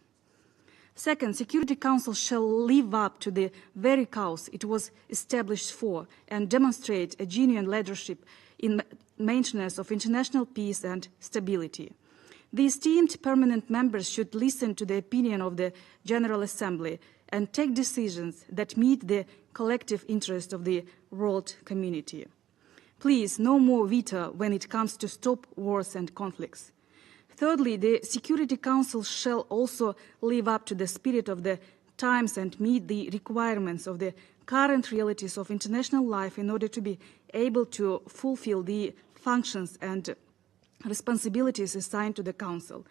Second, Security Council shall live up to the very cause it was established for and demonstrate a genuine leadership in maintenance of international peace and stability. The esteemed permanent members should listen to the opinion of the General Assembly and take decisions that meet the collective interest of the world community. Please, no more veto when it comes to stop wars and conflicts. Thirdly, the Security Council shall also live up to the spirit of the times and meet the requirements of the current realities of international life in order to be able to fulfill the functions and responsibilities assigned to the Council.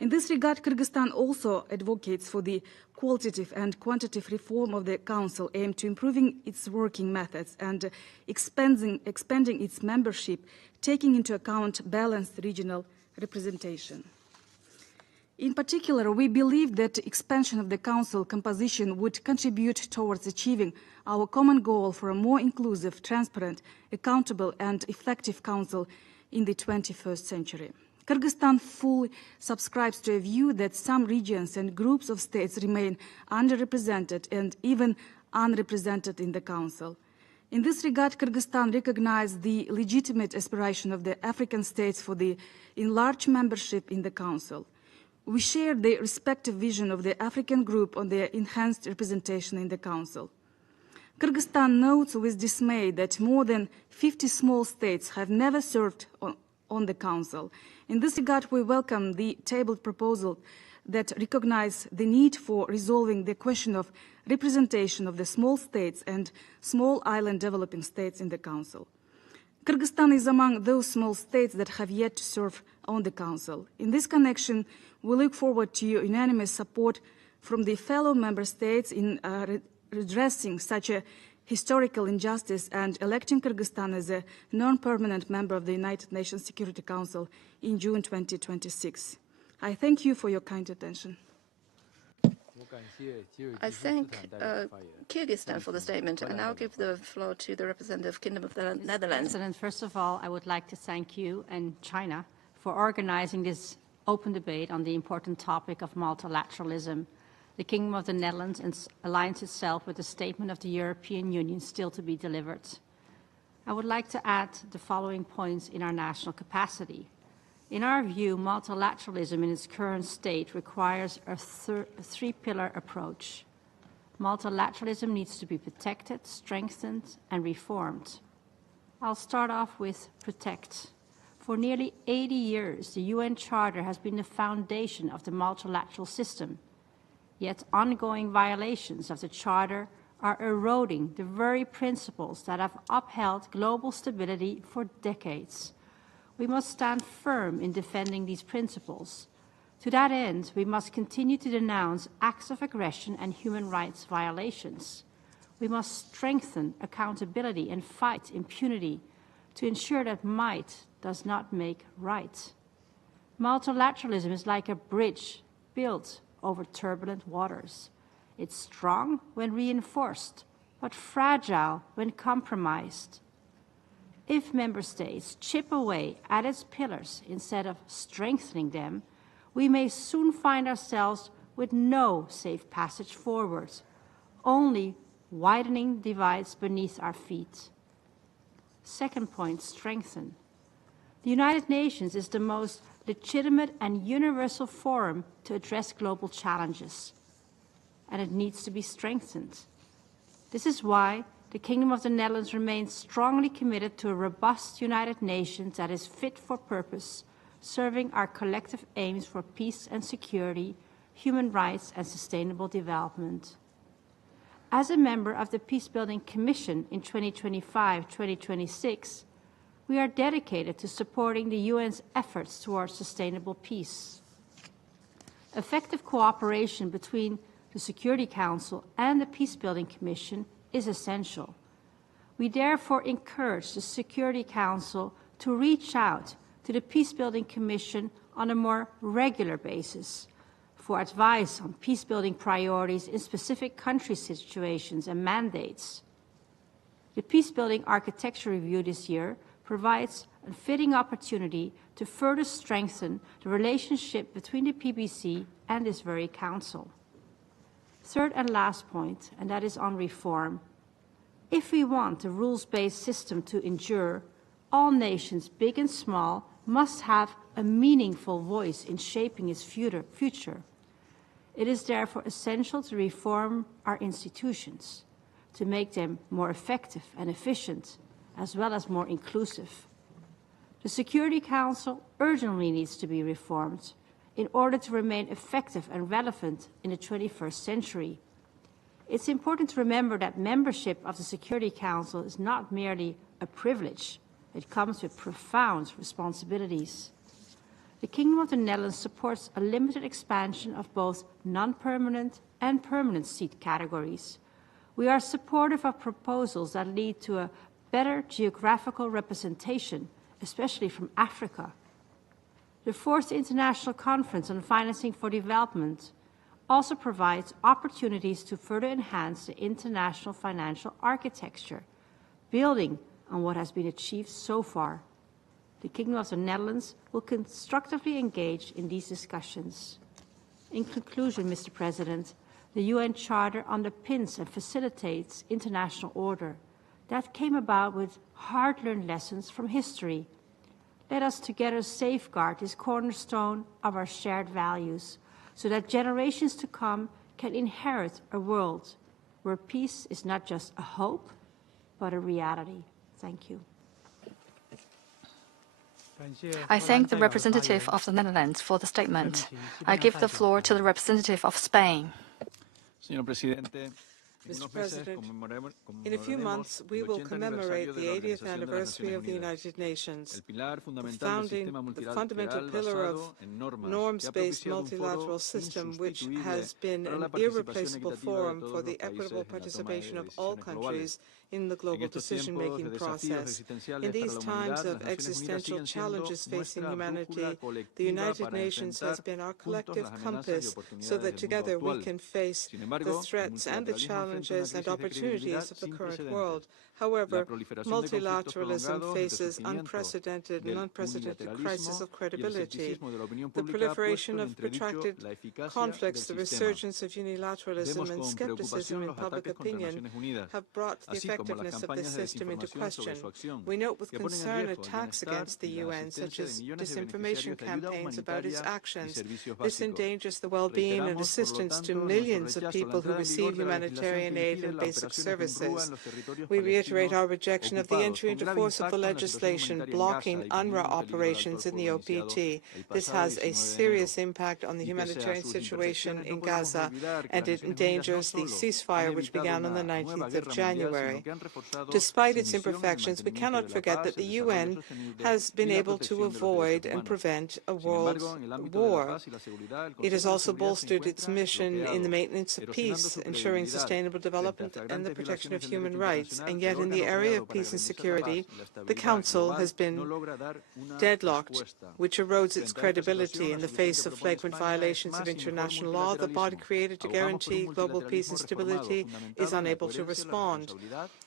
In this regard, Kyrgyzstan also advocates for the qualitative and quantitative reform of the Council aimed to improving its working methods and expanding its membership, taking into account balanced regional representation. In particular, we believe that expansion of the Council composition would contribute towards achieving our common goal for a more inclusive, transparent, accountable, and effective Council in the 21st century. Kyrgyzstan fully subscribes to a view that some regions and groups of states remain underrepresented and even unrepresented in the Council. In this regard, Kyrgyzstan recognizes the legitimate aspiration of the African states for the enlarged membership in the Council. We share the respective vision of the African group on their enhanced representation in the Council. Kyrgyzstan notes with dismay that more than 50 small states have never served on the Council. In this regard, we welcome the tabled proposal that recognizes the need for resolving the question of representation of the small states and small island developing states in the Council. Kyrgyzstan is among those small states that have yet to serve on the Council. In this connection, we look forward to unanimous support from the fellow member states in redressing such a historical injustice and electing Kyrgyzstan as a non-permanent member of the United Nations Security Council in June 2026. I thank you for your kind attention. I thank Kyrgyzstan for the statement, and I'll give the floor to the representative of Kingdom of the Netherlands. President, first of all, I would like to thank you and China for organizing this open debate on the important topic of multilateralism. The Kingdom of the Netherlands aligns itself with the statement of the European Union still to be delivered. I would like to add the following points in our national capacity. In our view, multilateralism in its current state requires a three-pillar approach. Multilateralism needs to be protected, strengthened, and reformed. I'll start off with protect. For nearly 80 years, the UN Charter has been the foundation of the multilateral system. Yet ongoing violations of the Charter are eroding the very principles that have upheld global stability for decades. We must stand firm in defending these principles. To that end, we must continue to denounce acts of aggression and human rights violations. We must strengthen accountability and fight impunity to ensure that might does not make right. Multilateralism is like a bridge built over turbulent waters. It's strong when reinforced, but fragile when compromised. If member states chip away at its pillars instead of strengthening them, we may soon find ourselves with no safe passage forward, only widening divides beneath our feet. Second point, strengthen. The United Nations is the most legitimate and universal forum to address global challenges, and it needs to be strengthened. This is why the Kingdom of the Netherlands remains strongly committed to a robust United Nations that is fit for purpose, serving our collective aims for peace and security, human rights and sustainable development. As a member of the Peacebuilding Commission in 2025-2026, we are dedicated to supporting the UN's efforts towards sustainable peace. Effective cooperation between the Security Council and the Peacebuilding Commission is essential. We therefore encourage the Security Council to reach out to the Peacebuilding Commission on a more regular basis for advice on peacebuilding priorities in specific country situations and mandates. The Peacebuilding Architecture Review this year provides a fitting opportunity to further strengthen the relationship between the PBC and this very Council. Third and last point, and that is on reform. If we want a rules-based system to endure, all nations, big and small, must have a meaningful voice in shaping its future. It is therefore essential to reform our institutions, to make them more effective and efficient, as well as more inclusive. The Security Council urgently needs to be reformed in order to remain effective and relevant in the 21st century. It's important to remember that membership of the Security Council is not merely a privilege. It comes with profound responsibilities. The Kingdom of the Netherlands supports a limited expansion of both non-permanent and permanent seat categories. We are supportive of proposals that lead to a better geographical representation, especially from Africa. The 4th International Conference on Financing for Development also provides opportunities to further enhance the international financial architecture, building on what has been achieved so far. The Kingdom of the Netherlands will constructively engage in these discussions. In conclusion, Mr. President, the UN Charter underpins and facilitates international order. That came about with hard-learned lessons from history. Let us together safeguard this cornerstone of our shared values, so that generations to come can inherit a world where peace is not just a hope, but a reality. Thank you. I thank the representative of the Netherlands for the statement. I give the floor to the representative of Spain. Mr. President, in a few months, we will commemorate the 80th anniversary of the United Nations. The fundamental pillar of norms-based multilateral system, which has been an irreplaceable forum for the equitable participation of all countries in the global decision-making process. In these times of existential challenges facing humanity, the United Nations has been our collective compass so that together we can face the threats and the challenges and opportunities of the current world. However, multilateralism faces unprecedented crisis of credibility. The proliferation of protracted conflicts, the resurgence of unilateralism and skepticism in public opinion have brought the effectiveness of this system into question. We note with concern attacks against the UN, such as disinformation campaigns about its actions. This endangers the well-being and assistance to millions of people who receive humanitarian aid and basic services. We reiterate our rejection of the entry into force of the legislation blocking UNRWA operations in the OPT. This has a serious impact on the humanitarian situation in Gaza, and it endangers the ceasefire which began on the 19th of January. Despite its imperfections, we cannot forget that the UN has been able to avoid and prevent a world war. It has also bolstered its mission in the maintenance of peace, ensuring sustainable development and the protection of human rights. And yet in the area of peace and security, the Council has been deadlocked, which erodes its credibility in the face of flagrant violations of international law. The body created to guarantee global peace and stability is unable to respond.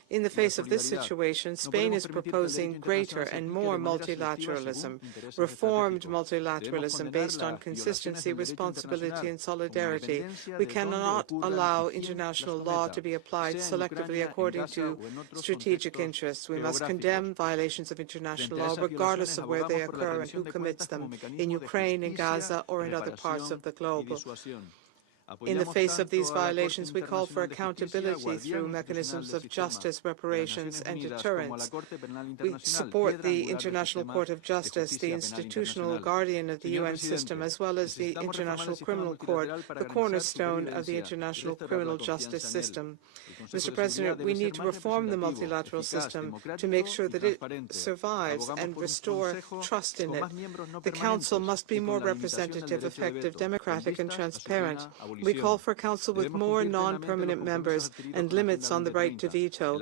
In the face of this situation, Spain is proposing greater and more multilateralism, reformed multilateralism based on consistency, responsibility and solidarity. We cannot allow international law to be applied selectively according to strategic interests. We must condemn violations of international law regardless of where they occur and who commits them, in Ukraine, in Gaza or in other parts of the globe. In the face of these violations, we call for accountability through mechanisms of justice, reparations, and deterrence. We support the International Court of Justice, the institutional guardian of the UN system, as well as the International Criminal Court, the cornerstone of the international criminal justice system. Mr. President, we need to reform the multilateral system to make sure that it survives and restore trust in it. The Council must be more representative, effective, democratic, and transparent. We call for a Council with more non-permanent members and limits on the right to veto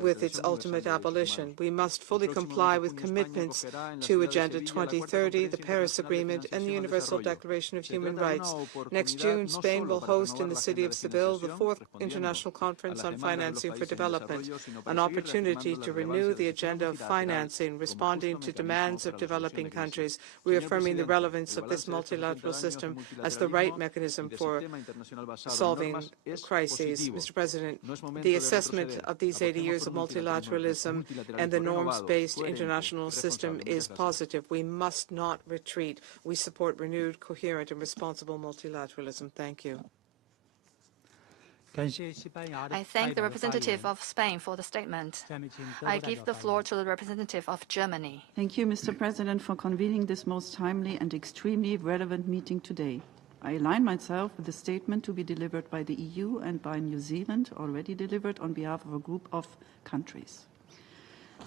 with its ultimate abolition. We must fully comply with commitments to Agenda 2030, the Paris Agreement, and the Universal Declaration of Human Rights. Next June, Spain will host in the city of Seville the 4th International Conference on Financing for Development, an opportunity to renew the agenda of financing, responding to demands of developing countries, reaffirming the relevance of this multilateral system as the right mechanism for solving crises. Mr. President, the assessment of these 80 years of multilateralism and the norms-based international system is positive. We must not retreat. We support renewed, coherent, and responsible multilateralism. Thank you. I thank the representative of Spain for the statement. I give the floor to the representative of Germany. Thank you, Mr. President, for convening this most timely and extremely relevant meeting today. I align myself with the statement to be delivered by the EU and by New Zealand, already delivered on behalf of a group of countries.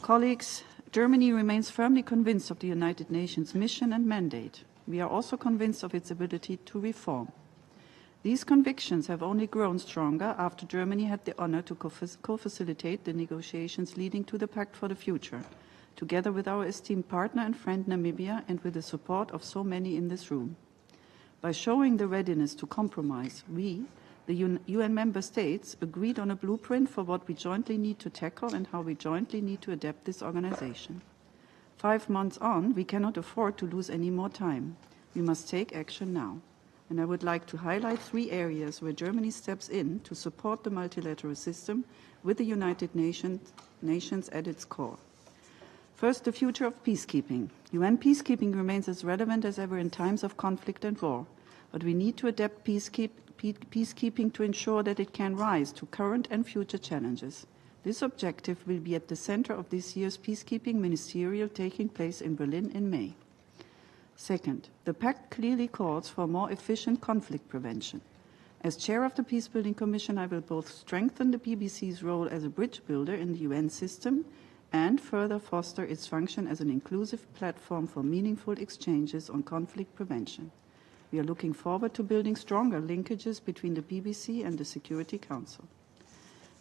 Colleagues, Germany remains firmly convinced of the United Nations mission and mandate. We are also convinced of its ability to reform. These convictions have only grown stronger after Germany had the honor to co-facilitate the negotiations leading to the Pact for the Future, together with our esteemed partner and friend Namibia and with the support of so many in this room. By showing the readiness to compromise, we, the UN member states, agreed on a blueprint for what we jointly need to tackle and how we jointly need to adapt this organization. 5 months on, we cannot afford to lose any more time. We must take action now. And I would like to highlight 3 areas where Germany steps in to support the multilateral system with the United Nations at its core. First, the future of peacekeeping. UN peacekeeping remains as relevant as ever in times of conflict and war, but we need to adapt peacekeeping to ensure that it can rise to current and future challenges. This objective will be at the center of this year's peacekeeping ministerial taking place in Berlin in May. Second, the Pact clearly calls for more efficient conflict prevention. As chair of the Peacebuilding Commission, I will both strengthen the PBC's role as a bridge builder in the UN system and further foster its function as an inclusive platform for meaningful exchanges on conflict prevention. We are looking forward to building stronger linkages between the PBC and the Security Council.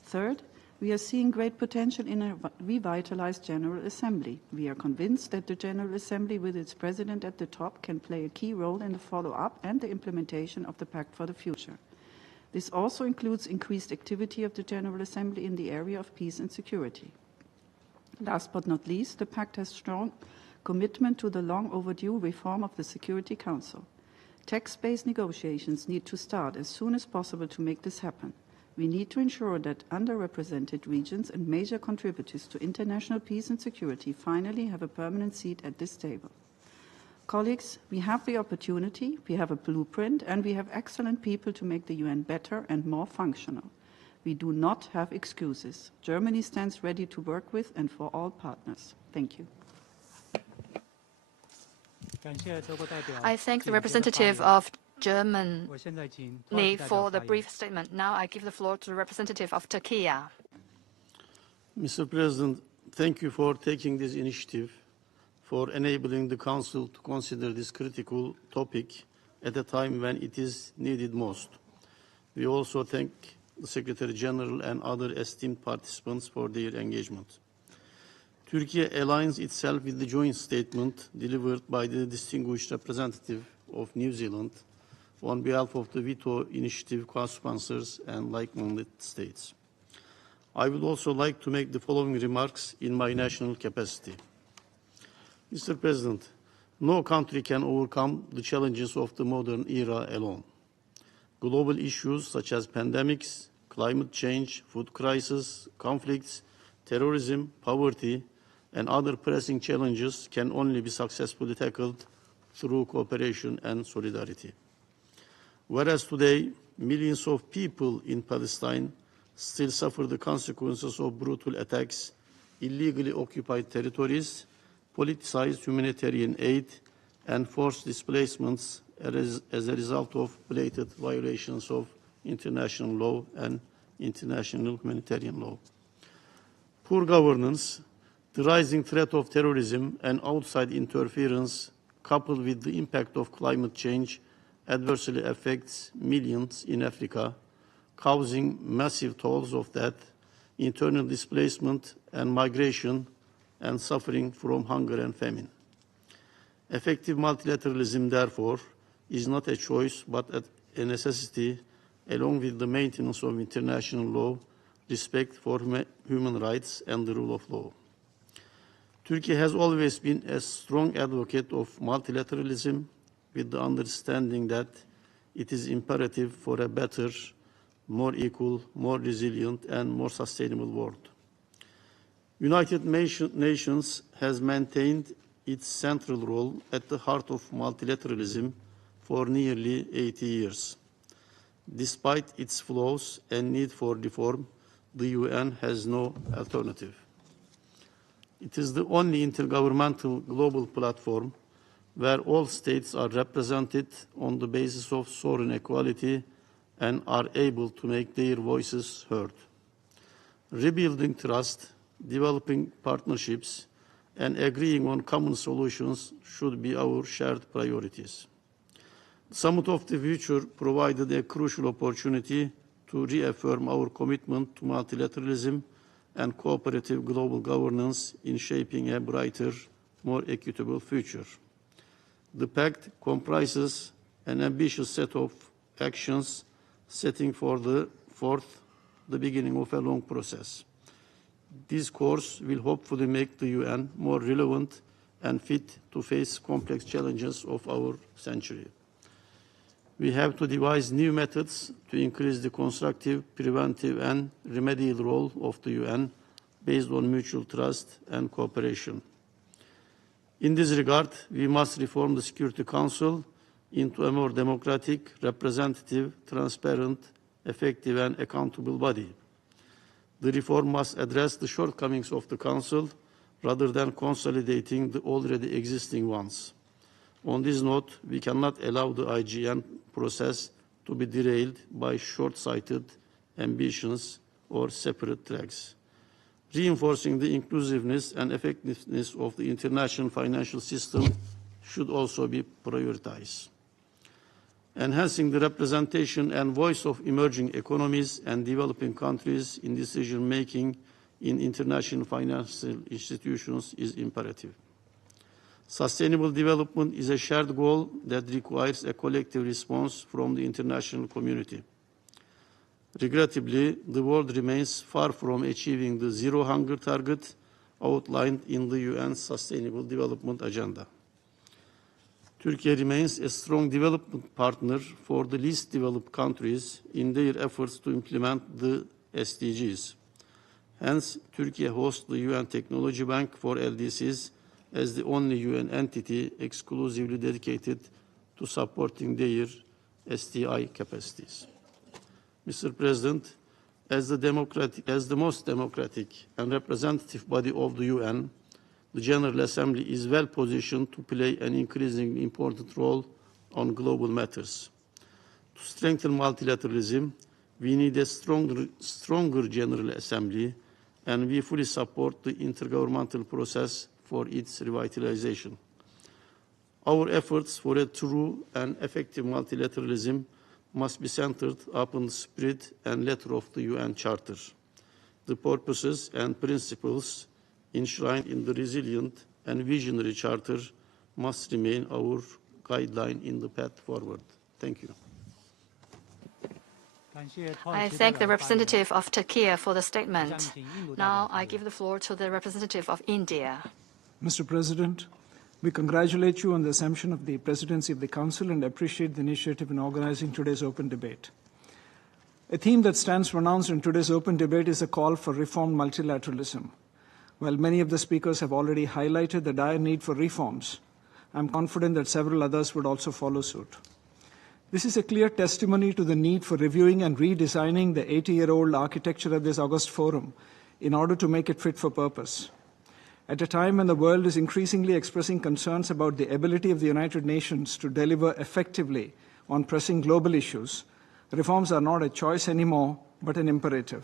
Third, we are seeing great potential in a revitalized General Assembly. We are convinced that the General Assembly, with its president at the top, can play a key role in the follow-up and the implementation of the Pact for the Future. This also includes increased activity of the General Assembly in the area of peace and security. Last but not least, the Pact has strong commitment to the long overdue reform of the Security Council. Text-based negotiations need to start as soon as possible to make this happen. We need to ensure that underrepresented regions and major contributors to international peace and security finally have a permanent seat at this table. Colleagues, we have the opportunity, we have a blueprint, and we have excellent people to make the UN better and more functional. We do not have excuses. Germany stands ready to work with and for all partners. Thank you. I thank the representative of Germany for the brief statement. Now I give the floor to the representative of Turkey. Mr. President, thank you for taking this initiative, for enabling the Council to consider this critical topic at a time when it is needed most. We also thank the Secretary-General and other esteemed participants for their engagement. Turkey aligns itself with the joint statement delivered by the distinguished representative of New Zealand on behalf of the veto initiative co-sponsors and like-minded states. I would also like to make the following remarks in my national capacity. Mr. President, no country can overcome the challenges of the modern era alone. Global issues such as pandemics, climate change, food crisis, conflicts, terrorism, poverty, and other pressing challenges can only be successfully tackled through cooperation and solidarity. Whereas today, millions of people in Palestine still suffer the consequences of brutal attacks, illegally occupied territories, politicized humanitarian aid, and forced displacements as a result of blatant violations of international law and international humanitarian law. Poor governance, the rising threat of terrorism and outside interference, coupled with the impact of climate change, adversely affects millions in Africa, causing massive tolls of death, internal displacement and migration, and suffering from hunger and famine. Effective multilateralism, therefore, is not a choice but a necessity, along with the maintenance of international law, respect for human rights and the rule of law. Turkey has always been a strong advocate of multilateralism, with the understanding that it is imperative for a better, more equal, more resilient, and more sustainable world. United Nations has maintained its central role at the heart of multilateralism for nearly 80 years. Despite its flaws and need for reform, the UN has no alternative. It is the only intergovernmental global platform where all states are represented on the basis of sovereign equality and are able to make their voices heard. Rebuilding trust, developing partnerships, and agreeing on common solutions should be our shared priorities. The Summit of the Future provided a crucial opportunity to reaffirm our commitment to multilateralism and cooperative global governance in shaping a brighter, more equitable future. The pact comprises an ambitious set of actions setting forth the beginning of a long process. This course will hopefully make the UN more relevant and fit to face complex challenges of our century. We have to devise new methods to increase the constructive, preventive, and remedial role of the UN based on mutual trust and cooperation. In this regard, we must reform the Security Council into a more democratic, representative, transparent, effective, and accountable body. The reform must address the shortcomings of the Council rather than consolidating the already existing ones. On this note, we cannot allow the IGN process to be derailed by short-sighted ambitions or separate tracks. Reinforcing the inclusiveness and effectiveness of the international financial system should also be prioritized. Enhancing the representation and voice of emerging economies and developing countries in decision-making in international financial institutions is imperative. Sustainable development is a shared goal that requires a collective response from the international community. Regrettably, the world remains far from achieving the zero hunger target outlined in the UN's Sustainable Development Agenda. Turkey remains a strong development partner for the least developed countries in their efforts to implement the SDGs. Hence, Turkey hosts the UN Technology Bank for LDCs as the only UN entity exclusively dedicated to supporting their SDI capacities. Mr. President, as the most democratic and representative body of the UN, the General Assembly is well positioned to play an increasingly important role on global matters. To strengthen multilateralism, we need a stronger General Assembly, and we fully support the intergovernmental process for its revitalization. Our efforts for a true and effective multilateralism must be centered upon the spirit and letter of the UN Charter, the purposes and principles enshrined in the resilient and visionary Charter must remain our guideline in the path forward. Thank you. I thank the representative of Turkey for the statement. Now I give the floor to the representative of India. Mr. President, we congratulate you on the assumption of the presidency of the Council and appreciate the initiative in organizing today's open debate. A theme that stands pronounced in today's open debate is a call for reformed multilateralism. While many of the speakers have already highlighted the dire need for reforms, I'm confident that several others would also follow suit. This is a clear testimony to the need for reviewing and redesigning the 80-year-old architecture of this August Forum in order to make it fit for purpose. At a time when the world is increasingly expressing concerns about the ability of the United Nations to deliver effectively on pressing global issues, reforms are not a choice anymore, but an imperative.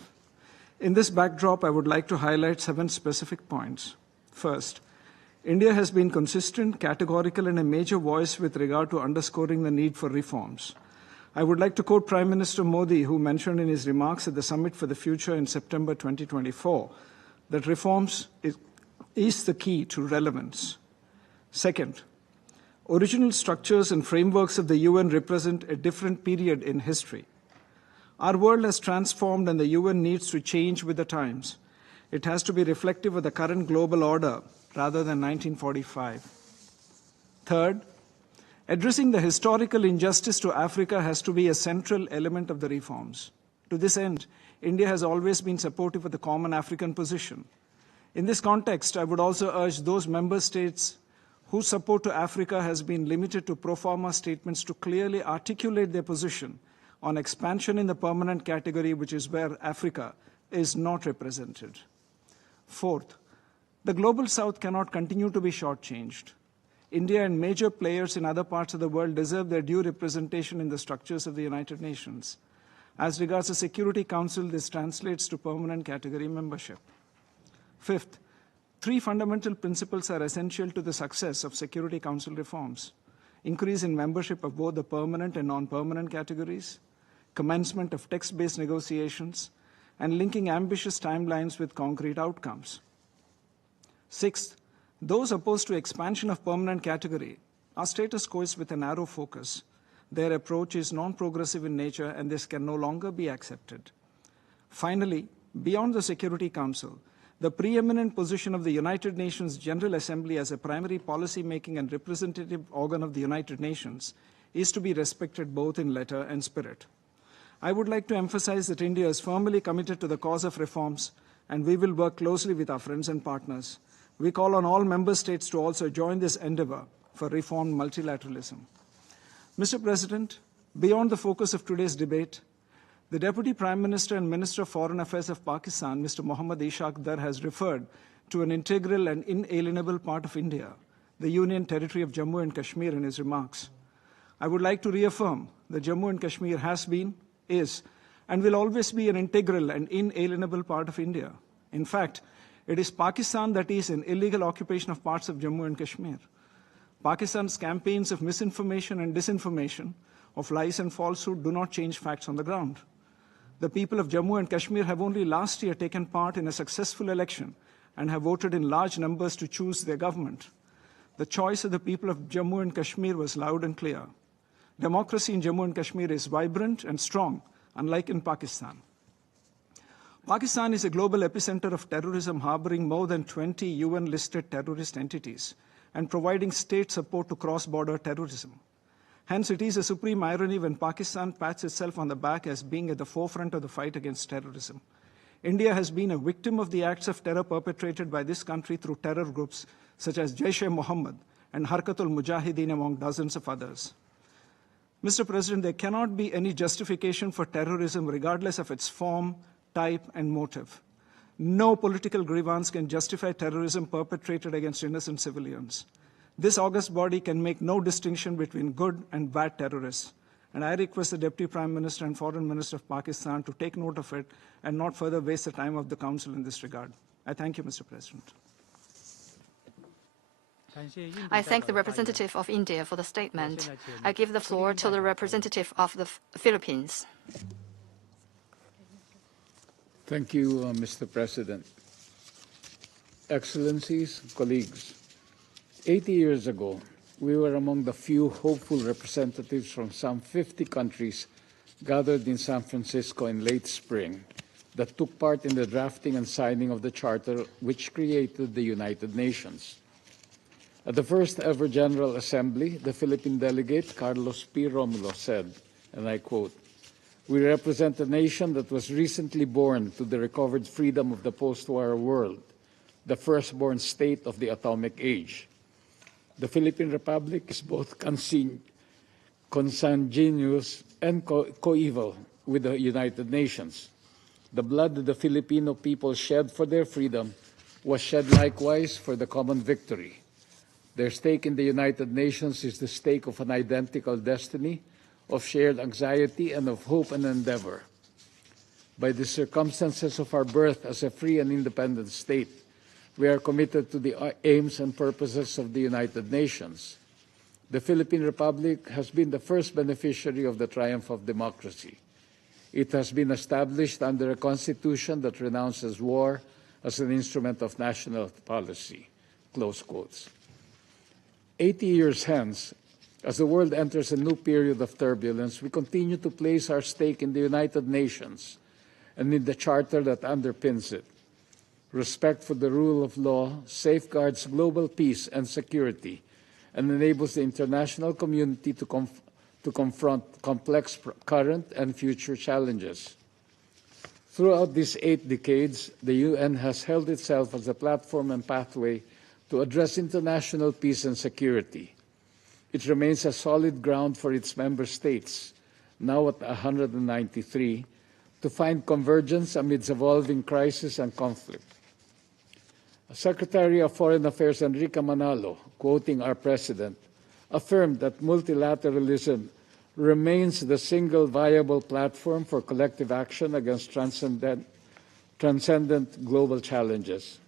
In this backdrop, I would like to highlight 7 specific points. First, India has been consistent, categorical, and a major voice with regard to underscoring the need for reforms. I would like to quote Prime Minister Modi, who mentioned in his remarks at the Summit for the Future in September 2024 that reforms is the key to relevance. Second, original structures and frameworks of the UN represent a different period in history. Our world has transformed and the UN needs to change with the times. It has to be reflective of the current global order rather than 1945. Third, addressing the historical injustice to Africa has to be a central element of the reforms. To this end, India has always been supportive of the common African position. In this context, I would also urge those member states whose support to Africa has been limited to pro forma statements to clearly articulate their position on expansion in the permanent category, which is where Africa is not represented. Fourth, the Global South cannot continue to be shortchanged. India and major players in other parts of the world deserve their due representation in the structures of the United Nations. As regards the Security Council, this translates to permanent category membership. Fifth, 3 fundamental principles are essential to the success of Security Council reforms: increase in membership of both the permanent and non-permanent categories, commencement of text-based negotiations, and linking ambitious timelines with concrete outcomes. Sixth, those opposed to expansion of permanent category are status quoists with a narrow focus. Their approach is non-progressive in nature, and this can no longer be accepted. Finally, beyond the Security Council, the preeminent position of the United Nations General Assembly as a primary policy-making and representative organ of the United Nations is to be respected both in letter and spirit. I would like to emphasize that India is firmly committed to the cause of reforms, and we will work closely with our friends and partners. We call on all member states to also join this endeavor for reformed multilateralism. Mr. President, beyond the focus of today's debate, the Deputy Prime Minister and Minister of Foreign Affairs of Pakistan, Mr. Mohammad Ishaq Dar, has referred to an integral and inalienable part of India, the Union Territory of Jammu and Kashmir, in his remarks. I would like to reaffirm that Jammu and Kashmir has been, is, and will always be an integral and inalienable part of India. In fact, it is Pakistan that is an illegal occupation of parts of Jammu and Kashmir. Pakistan's campaigns of misinformation and disinformation, of lies and falsehood, do not change facts on the ground. The people of Jammu and Kashmir have only last year taken part in a successful election and have voted in large numbers to choose their government. The choice of the people of Jammu and Kashmir was loud and clear. Democracy in Jammu and Kashmir is vibrant and strong, unlike in Pakistan. Pakistan is a global epicenter of terrorism, harboring more than 20 UN-listed terrorist entities and providing state support to cross-border terrorism. Hence, it is a supreme irony when Pakistan pats itself on the back as being at the forefront of the fight against terrorism. India has been a victim of the acts of terror perpetrated by this country through terror groups such as Jaish-e-Mohammed and Harkatul Mujahideen, among dozens of others. Mr. President, there cannot be any justification for terrorism regardless of its form, type, and motive. No political grievance can justify terrorism perpetrated against innocent civilians. This august body can make no distinction between good and bad terrorists, and I request the Deputy Prime Minister and Foreign Minister of Pakistan to take note of it and not further waste the time of the Council in this regard. I thank you, Mr. President. I thank the representative of India for the statement. I give the floor to the representative of the Philippines. Thank you, Mr. President. Excellencies, colleagues, 80 years ago, we were among the few hopeful representatives from some 50 countries gathered in San Francisco in late spring that took part in the drafting and signing of the charter which created the United Nations. At the first ever General Assembly, the Philippine delegate, Carlos P. Romulo, said, and I quote, "We represent a nation that was recently born to the recovered freedom of the post-war world, the firstborn state of the atomic age. The Philippine Republic is both consanguineous, and coeval with the United Nations. The blood that the Filipino people shed for their freedom was shed likewise for the common victory. Their stake in the United Nations is the stake of an identical destiny, of shared anxiety, and of hope and endeavor. By the circumstances of our birth as a free and independent state, we are committed to the aims and purposes of the United Nations. The Philippine Republic has been the first beneficiary of the triumph of democracy. It has been established under a constitution that renounces war as an instrument of national policy." Close quotes. 80 years hence, as the world enters a new period of turbulence, we continue to place our stake in the United Nations and in the charter that underpins it. Respect for the rule of law safeguards global peace and security and enables the international community to confront complex current and future challenges. Throughout these 8 decades, the UN has held itself as a platform and pathway to address international peace and security. It remains a solid ground for its member states, now at 193, to find convergence amidst evolving crisis and conflict. Secretary of Foreign Affairs Enrique Manalo, quoting our President, affirmed that multilateralism remains the single viable platform for collective action against transcendent global challenges.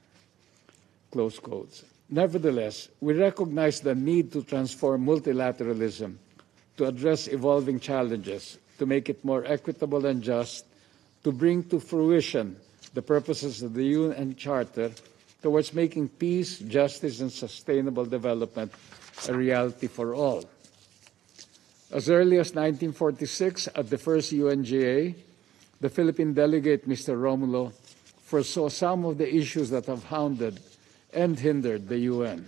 Close quotes. Nevertheless, we recognize the need to transform multilateralism to address evolving challenges, to make it more equitable and just, to bring to fruition the purposes of the UN Charter towards making peace, justice, and sustainable development a reality for all. As early as 1946, at the first UNGA, the Philippine delegate, Mr. Romulo, foresaw some of the issues that have hounded and hindered the UN.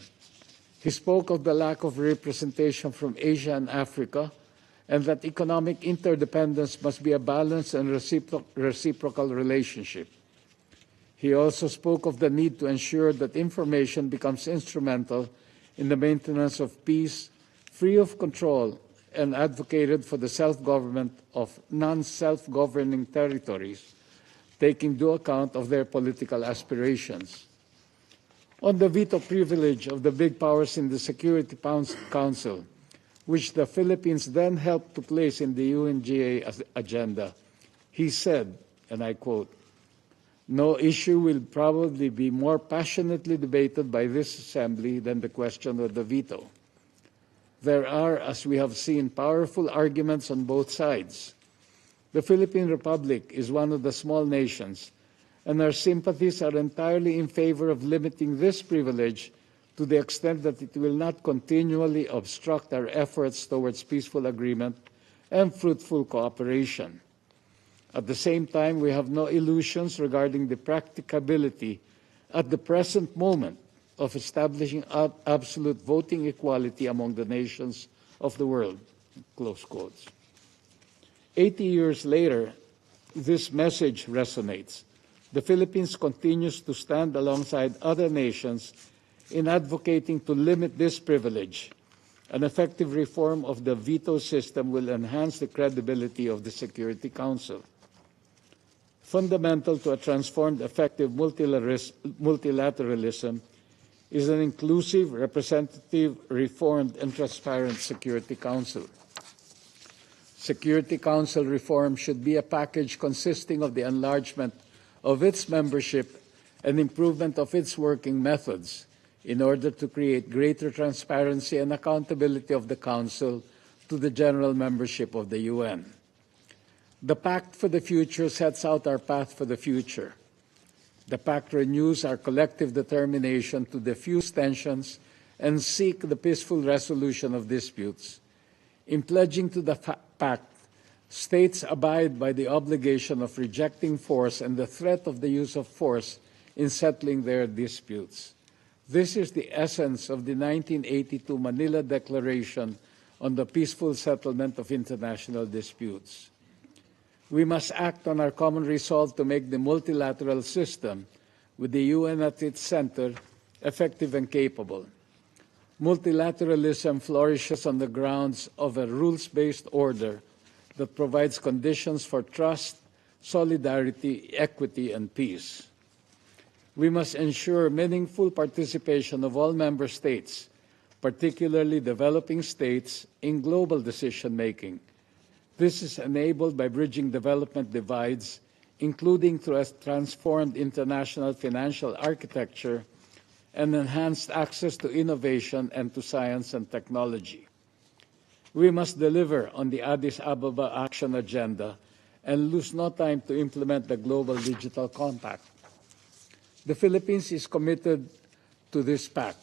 He spoke of the lack of representation from Asia and Africa, and that economic interdependence must be a balanced and reciprocal relationship. He also spoke of the need to ensure that information becomes instrumental in the maintenance of peace, free of control, and advocated for the self-government of non-self-governing territories, taking due account of their political aspirations. On the veto privilege of the big powers in the Security Council, which the Philippines then helped to place in the UNGA agenda, he said, and I quote, "No issue will probably be more passionately debated by this Assembly than the question of the veto. There are, as we have seen, powerful arguments on both sides. The Philippine Republic is one of the small nations, and our sympathies are entirely in favor of limiting this privilege to the extent that it will not continually obstruct our efforts towards peaceful agreement and fruitful cooperation. At the same time, we have no illusions regarding the practicability at the present moment of establishing absolute voting equality among the nations of the world." Close quotes. 80 years later, this message resonates. The Philippines continues to stand alongside other nations in advocating to limit this privilege. An effective reform of the veto system will enhance the credibility of the Security Council. Fundamental to a transformed, effective multilateralism is an inclusive, representative, reformed, and transparent Security Council. Security Council reform should be a package consisting of the enlargement of its membership and improvement of its working methods in order to create greater transparency and accountability of the Council to the general membership of the UN. The Pact for the Future sets out our path for the future. The Pact renews our collective determination to diffuse tensions and seek the peaceful resolution of disputes. In pledging to the Pact, states abide by the obligation of rejecting force and the threat of the use of force in settling their disputes. This is the essence of the 1982 Manila Declaration on the Peaceful Settlement of International Disputes. We must act on our common resolve to make the multilateral system, with the UN at its center, effective and capable. Multilateralism flourishes on the grounds of a rules-based order that provides conditions for trust, solidarity, equity, and peace. We must ensure meaningful participation of all member states, particularly developing states, in global decision-making. This is enabled by bridging development divides, including through a transformed international financial architecture and enhanced access to innovation and to science and technology. We must deliver on the Addis Ababa Action Agenda and lose no time to implement the Global Digital Compact. The Philippines is committed to this pact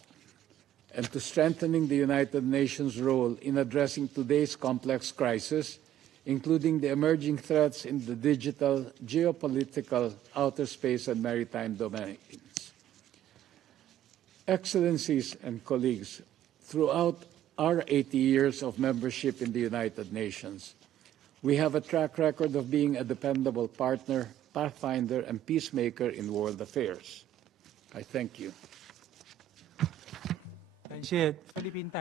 and to strengthening the United Nations' role in addressing today's complex crisis, including the emerging threats in the digital, geopolitical, outer space, and maritime domains. Excellencies and colleagues, throughout our 80 years of membership in the United Nations, we have a track record of being a dependable partner, pathfinder, and peacemaker in world affairs. I thank you.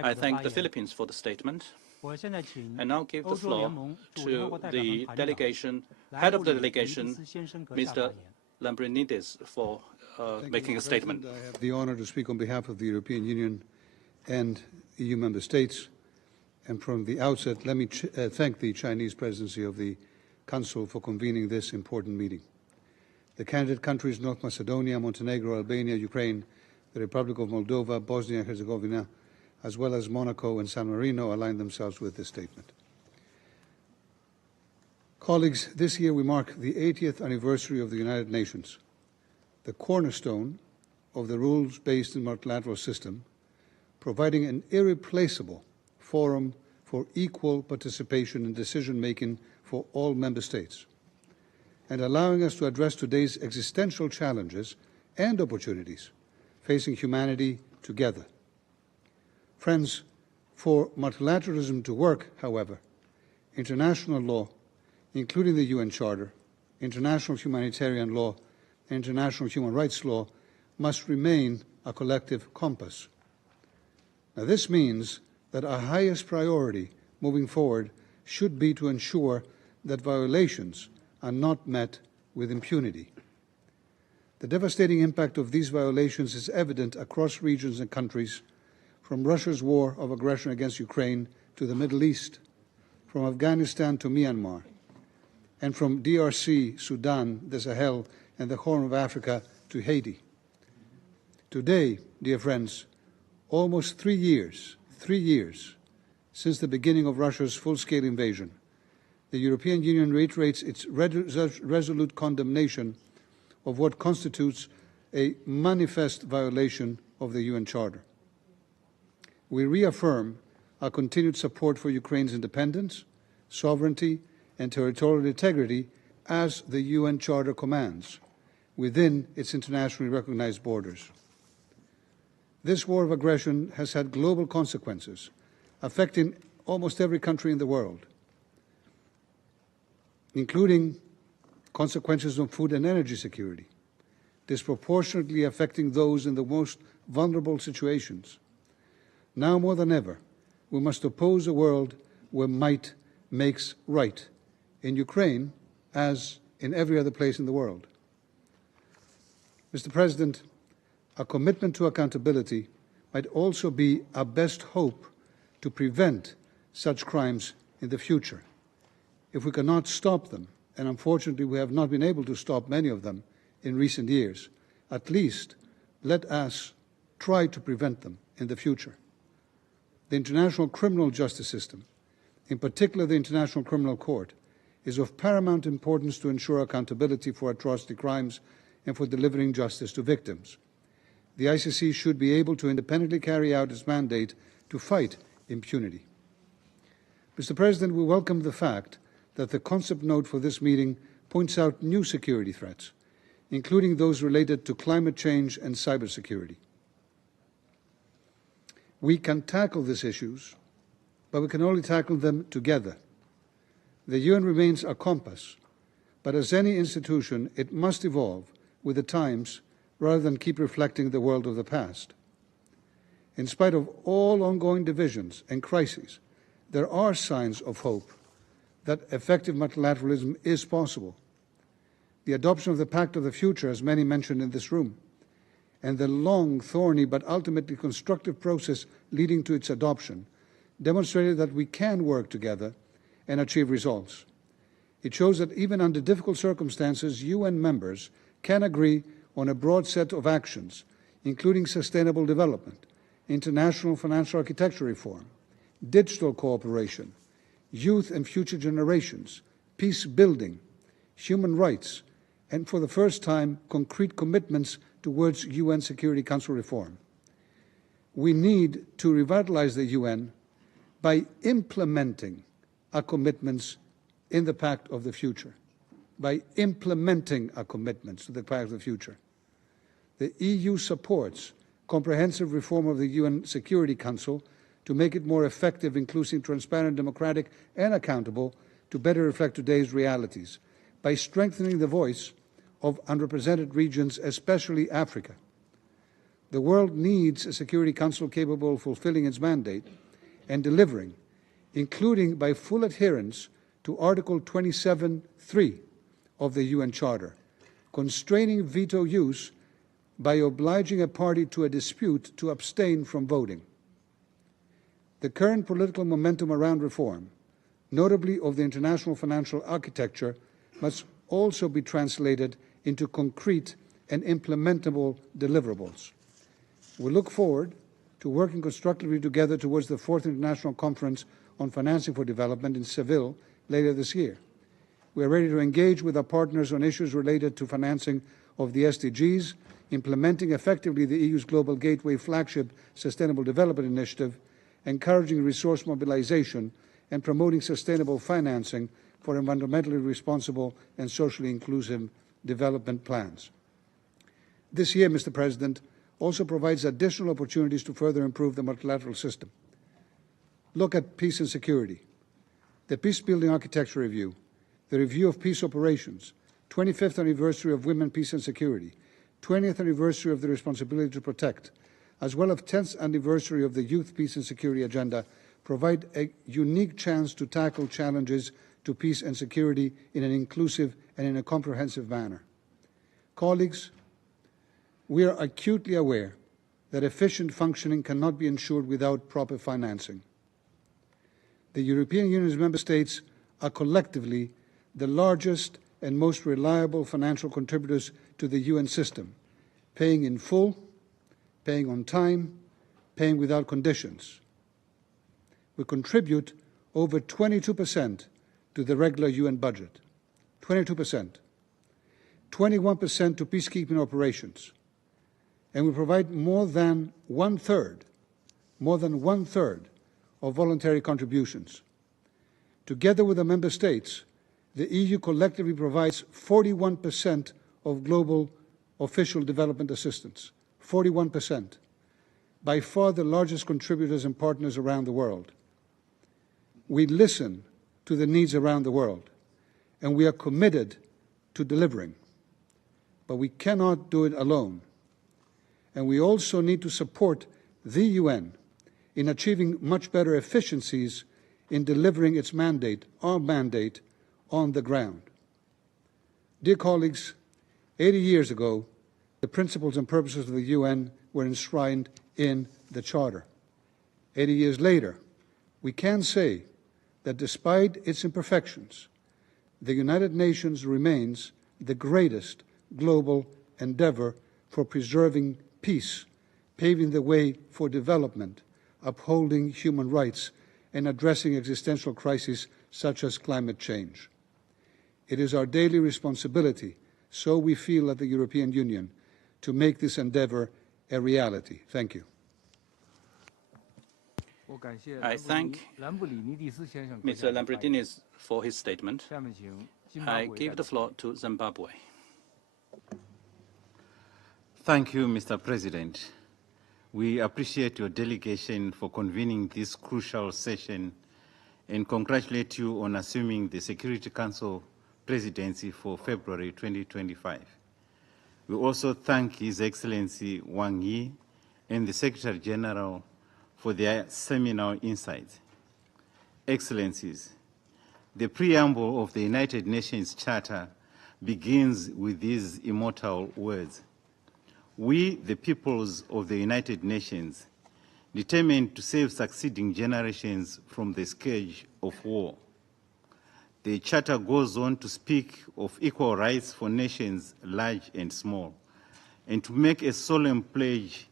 I thank the Philippines for the statement. I now give the floor to the delegation, head of the delegation, Mr. Lambrinidis, for making a statement. I have the honor to speak on behalf of the European Union and EU member states. And from the outset, let me thank the Chinese presidency of the Council for convening this important meeting. The candidate countries North Macedonia, Montenegro, Albania, Ukraine, the Republic of Moldova, Bosnia and Herzegovina, as well as Monaco and San Marino, aligned themselves with this statement. Colleagues, this year we mark the 80th anniversary of the United Nations, the cornerstone of the rules-based and multilateral system, providing an irreplaceable forum for equal participation in decision-making for all member states, and allowing us to address today's existential challenges and opportunities facing humanity together. Friends, for multilateralism to work, however, international law, including the UN Charter, international humanitarian law, and international human rights law, must remain a collective compass. Now, this means that our highest priority moving forward should be to ensure that violations are not met with impunity. The devastating impact of these violations is evident across regions and countries, from Russia's war of aggression against Ukraine to the Middle East, from Afghanistan to Myanmar, and from DRC, Sudan, the Sahel, and the Horn of Africa to Haiti. Today, dear friends, almost 3 years since the beginning of Russia's full-scale invasion, the European Union reiterates its resolute condemnation of what constitutes a manifest violation of the UN Charter. We reaffirm our continued support for Ukraine's independence, sovereignty, and territorial integrity as the UN Charter commands, within its internationally recognized borders. This war of aggression has had global consequences, affecting almost every country in the world, including consequences on food and energy security, disproportionately affecting those in the most vulnerable situations. Now more than ever, we must oppose a world where might makes right, in Ukraine as in every other place in the world. Mr. President, a commitment to accountability might also be our best hope to prevent such crimes in the future. If we cannot stop them, and unfortunately we have not been able to stop many of them in recent years, at least let us try to prevent them in the future. The international criminal justice system, in particular the International Criminal Court, is of paramount importance to ensure accountability for atrocity crimes and for delivering justice to victims. The ICC should be able to independently carry out its mandate to fight impunity. Mr. President, we welcome the fact that the concept note for this meeting points out new security threats, including those related to climate change and cybersecurity. We can tackle these issues, but we can only tackle them together. The UN remains a compass, but as any institution, it must evolve with the times rather than keep reflecting the world of the past. In spite of all ongoing divisions and crises, there are signs of hope that effective multilateralism is possible. The adoption of the Pact of the Future, as many mentioned in this room, and the long, thorny, but ultimately constructive process leading to its adoption demonstrated that we can work together and achieve results. It shows that even under difficult circumstances, UN members can agree on a broad set of actions, including sustainable development, international financial architecture reform, digital cooperation, youth and future generations, peace building, human rights, and for the first time, concrete commitments towards UN Security Council reform. We need to revitalize the UN by implementing our commitments in the Pact of the Future, by implementing our commitments to the Pact of the Future. The EU supports comprehensive reform of the UN Security Council to make it more effective, inclusive, transparent, democratic, and accountable to better reflect today's realities, by strengthening the voice of underrepresented regions, especially Africa. The world needs a Security Council capable of fulfilling its mandate and delivering, including by full adherence to Article 27(3) of the UN Charter, constraining veto use by obliging a party to a dispute to abstain from voting. The current political momentum around reform, notably of the international financial architecture, must also be translated into concrete and implementable deliverables. We look forward to working constructively together towards the 4th International Conference on Financing for Development in Seville later this year. We are ready to engage with our partners on issues related to financing of the SDGs, implementing effectively the EU's Global Gateway flagship Sustainable Development Initiative, encouraging resource mobilization, and promoting sustainable financing for environmentally responsible and socially inclusive development plans. This year, Mr. President, also provides additional opportunities to further improve the multilateral system. Look at peace and security, the Peace-Building Architecture Review, the Review of Peace Operations, 25th anniversary of Women, Peace and Security, 20th anniversary of the Responsibility to Protect, as well as 10th anniversary of the Youth, Peace and Security Agenda, provide a unique chance to tackle challenges to peace and security in an inclusive and in a comprehensive manner. Colleagues, we are acutely aware that efficient functioning cannot be ensured without proper financing. The European Union's member states are collectively the largest and most reliable financial contributors to the UN system, paying in full, paying on time, paying without conditions. We contribute over 22% to the regular UN budget, 22%, 21% to peacekeeping operations, and we provide more than one-third of voluntary contributions. Together with the member states, the EU collectively provides 41% of global official development assistance, 41%, by far the largest contributors and partners around the world. We listen to the needs around the world, and we are committed to delivering. But we cannot do it alone. And we also need to support the UN in achieving much better efficiencies in delivering its mandate, our mandate, on the ground. Dear colleagues, 80 years ago, the principles and purposes of the UN were enshrined in the Charter. 80 years later, we can say that despite its imperfections, the United Nations remains the greatest global endeavor for preserving peace, paving the way for development, upholding human rights, and addressing existential crises such as climate change. It is our daily responsibility, so we feel at the European Union, to make this endeavor a reality. Thank you. I thank Mr. Lambrinidis for his statement. I give the floor to Zimbabwe. Thank you, Mr. President. We appreciate your delegation for convening this crucial session and congratulate you on assuming the Security Council presidency for February 2025. We also thank His Excellency Wang Yi and the Secretary-General for their seminal insights. Excellencies, the preamble of the United Nations Charter begins with these immortal words: "We, the peoples of the United Nations, determined to save succeeding generations from the scourge of war." The Charter goes on to speak of equal rights for nations large and small, and to make a solemn pledge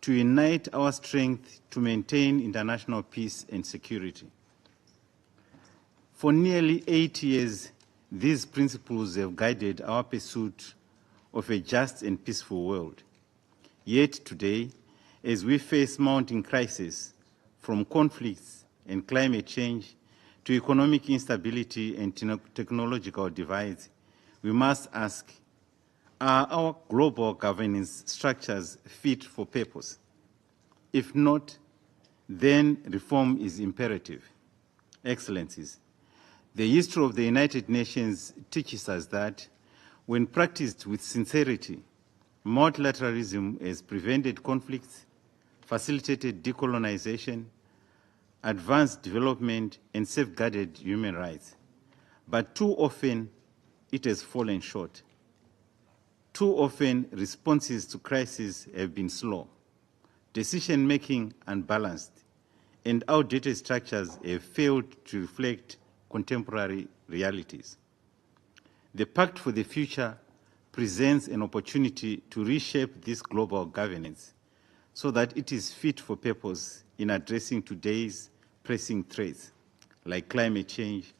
to unite our strength to maintain international peace and security. For nearly 8 years, these principles have guided our pursuit of a just and peaceful world. Yet today, as we face mounting crises, from conflicts and climate change to economic instability and technological divides, we must ask, are our global governance structures fit for purpose? If not, then reform is imperative. Excellencies, the history of the United Nations teaches us that when practiced with sincerity, multilateralism has prevented conflicts, facilitated decolonization, advanced development, and safeguarded human rights. But too often, it has fallen short. Too often, responses to crises have been slow, decision-making unbalanced, and outdated structures have failed to reflect contemporary realities. The Pact for the Future presents an opportunity to reshape this global governance so that it is fit for purpose in addressing today's pressing threats like climate change,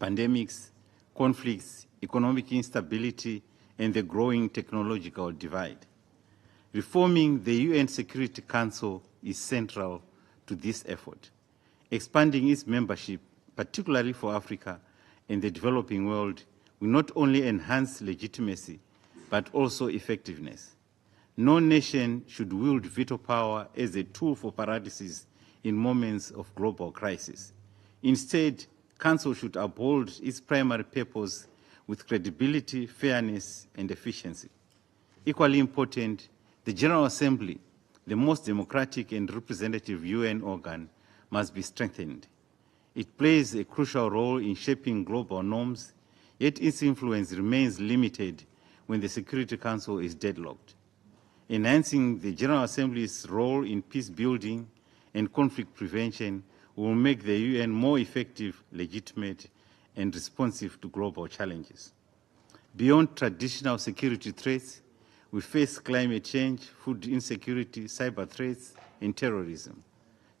pandemics, conflicts, economic instability, and the growing technological divide. Reforming the UN Security Council is central to this effort. Expanding its membership, particularly for Africa and the developing world, will not only enhance legitimacy, but also effectiveness. No nation should wield veto power as a tool for paralysis in moments of global crisis. Instead, Council should uphold its primary purpose with credibility, fairness, and efficiency. Equally important, the General Assembly, the most democratic and representative UN organ, must be strengthened. It plays a crucial role in shaping global norms, yet its influence remains limited when the Security Council is deadlocked. Enhancing the General Assembly's role in peace building and conflict prevention will make the UN more effective, legitimate, and responsive to global challenges. Beyond traditional security threats, we face climate change, food insecurity, cyber threats, and terrorism,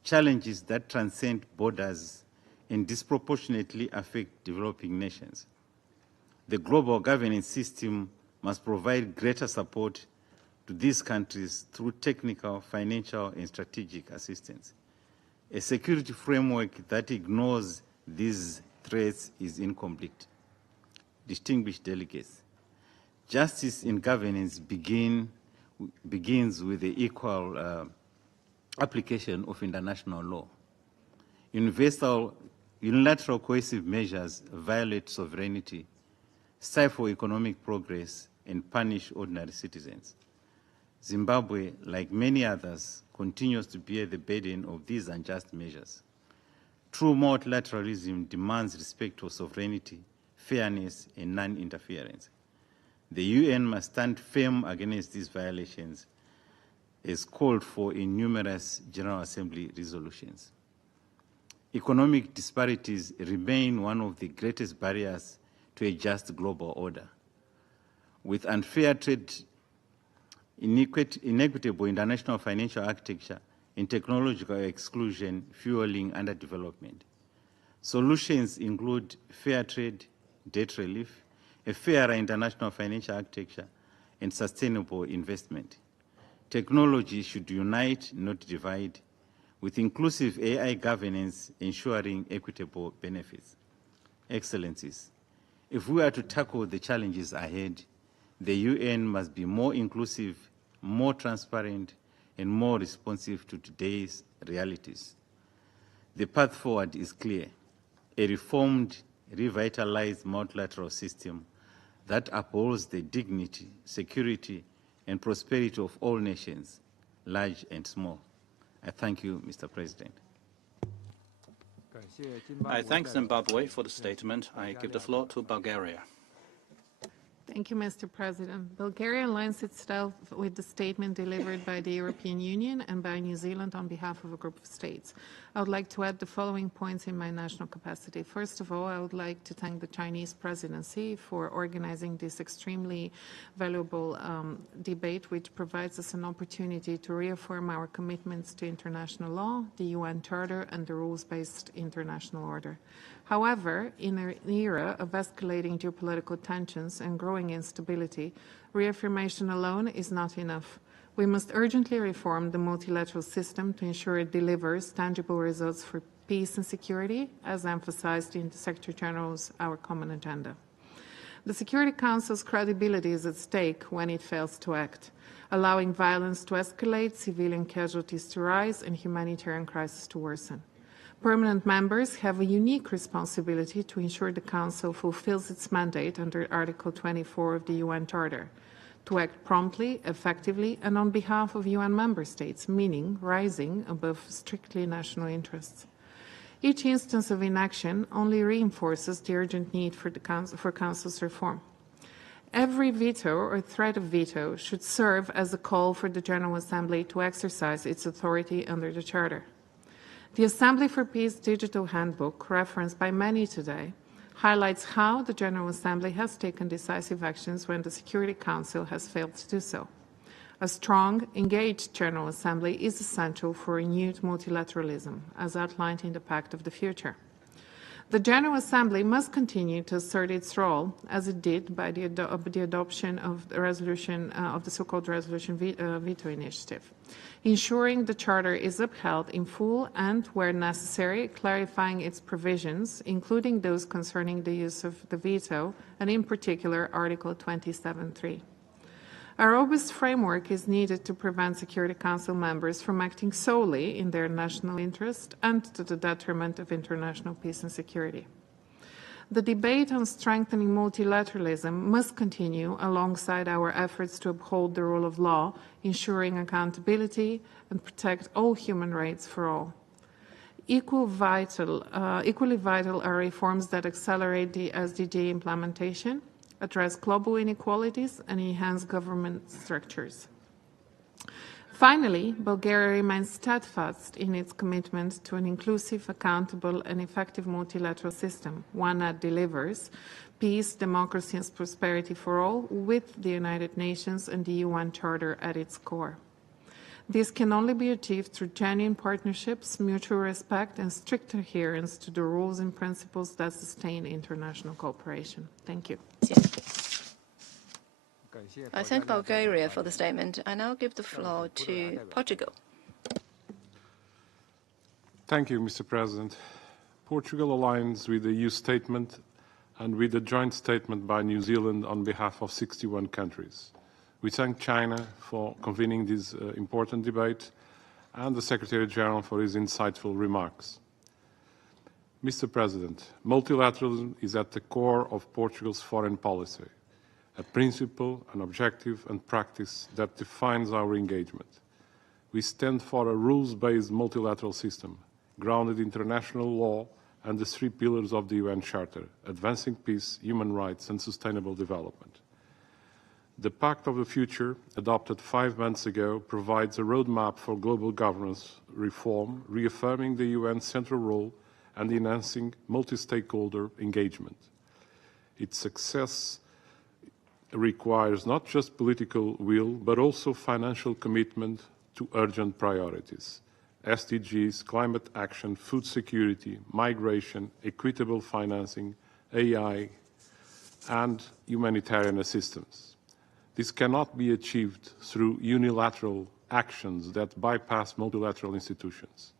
challenges that transcend borders and disproportionately affect developing nations. The global governance system must provide greater support to these countries through technical, financial, and strategic assistance. A security framework that ignores these threats is incomplete. Distinguished delegates, justice in governance begins with the equal application of international law. Unilateral coercive measures violate sovereignty, stifle economic progress, and punish ordinary citizens. Zimbabwe, like many others, continues to bear the burden of these unjust measures. True multilateralism demands respect for sovereignty, fairness, and non-interference. The UN must stand firm against these violations, as called for in numerous General Assembly resolutions. Economic disparities remain one of the greatest barriers to a just global order. With unfair trade, inequitable international financial architecture, and technological exclusion fueling underdevelopment. Solutions include fair trade, debt relief, a fairer international financial architecture, and sustainable investment. Technology should unite, not divide, with inclusive AI governance ensuring equitable benefits. Excellencies, if we are to tackle the challenges ahead, the UN must be more inclusive, more transparent, and more responsive to today's realities. The path forward is clear: a reformed, revitalized multilateral system that upholds the dignity, security, and prosperity of all nations, large and small. I thank you, Mr. President. I thank Zimbabwe for the statement. I give the floor to Bulgaria. Thank you, Mr. President. Bulgaria aligns itself with the statement delivered by the European Union and by New Zealand on behalf of a group of states. I would like to add the following points in my national capacity. First of all, I would like to thank the Chinese presidency for organizing this extremely valuable debate, which provides us an opportunity to reaffirm our commitments to international law, the UN Charter, and the rules-based international order. However, in an era of escalating geopolitical tensions and growing instability, reaffirmation alone is not enough. We must urgently reform the multilateral system to ensure it delivers tangible results for peace and security, as emphasized in the Secretary-General's Our Common Agenda. The Security Council's credibility is at stake when it fails to act, allowing violence to escalate, civilian casualties to rise, and humanitarian crises to worsen. Permanent members have a unique responsibility to ensure the Council fulfills its mandate under Article 24 of the UN Charter, to act promptly, effectively, and on behalf of UN member states, meaning rising above strictly national interests. Each instance of inaction only reinforces the urgent need for Council's reform. Every veto or threat of veto should serve as a call for the General Assembly to exercise its authority under the Charter. The Assembly for Peace Digital Handbook, referenced by many today, highlights how the General Assembly has taken decisive actions when the Security Council has failed to do so. A strong, engaged General Assembly is essential for renewed multilateralism, as outlined in the Pact of the Future. The General Assembly must continue to assert its role, as it did by the adoption of the resolution of the so-called resolution veto initiative, ensuring the Charter is upheld in full and, where necessary, clarifying its provisions, including those concerning the use of the veto, and in particular Article 27.3. A robust framework is needed to prevent Security Council members from acting solely in their national interest and to the detriment of international peace and security. The debate on strengthening multilateralism must continue alongside our efforts to uphold the rule of law, ensuring accountability and protect all human rights for all. Equally vital are reforms that accelerate the SDG implementation, address global inequalities, and enhance government structures. Finally, Bulgaria remains steadfast in its commitment to an inclusive, accountable, and effective multilateral system, one that delivers peace, democracy, and prosperity for all, with the United Nations and the UN Charter at its core. This can only be achieved through genuine partnerships, mutual respect, and strict adherence to the rules and principles that sustain international cooperation. Thank you. I thank Bulgaria for the statement. I now give the floor to Portugal. Thank you, Mr. President. Portugal aligns with the EU statement and with the joint statement by New Zealand on behalf of 61 countries. We thank China for convening this important debate and the Secretary-General for his insightful remarks. Mr. President, multilateralism is at the core of Portugal's foreign policy, a principle, an objective and practice that defines our engagement. We stand for a rules-based multilateral system, grounded in international law and the three pillars of the UN Charter, advancing peace, human rights and sustainable development. The Pact of the Future, adopted 5 months ago, provides a roadmap for global governance reform, reaffirming the UN's central role and enhancing multi-stakeholder engagement. Its success requires not just political will, but also financial commitment to urgent priorities: SDGs, climate action, food security, migration, equitable financing, AI, and humanitarian assistance. This cannot be achieved through unilateral actions that bypass multilateral institutions.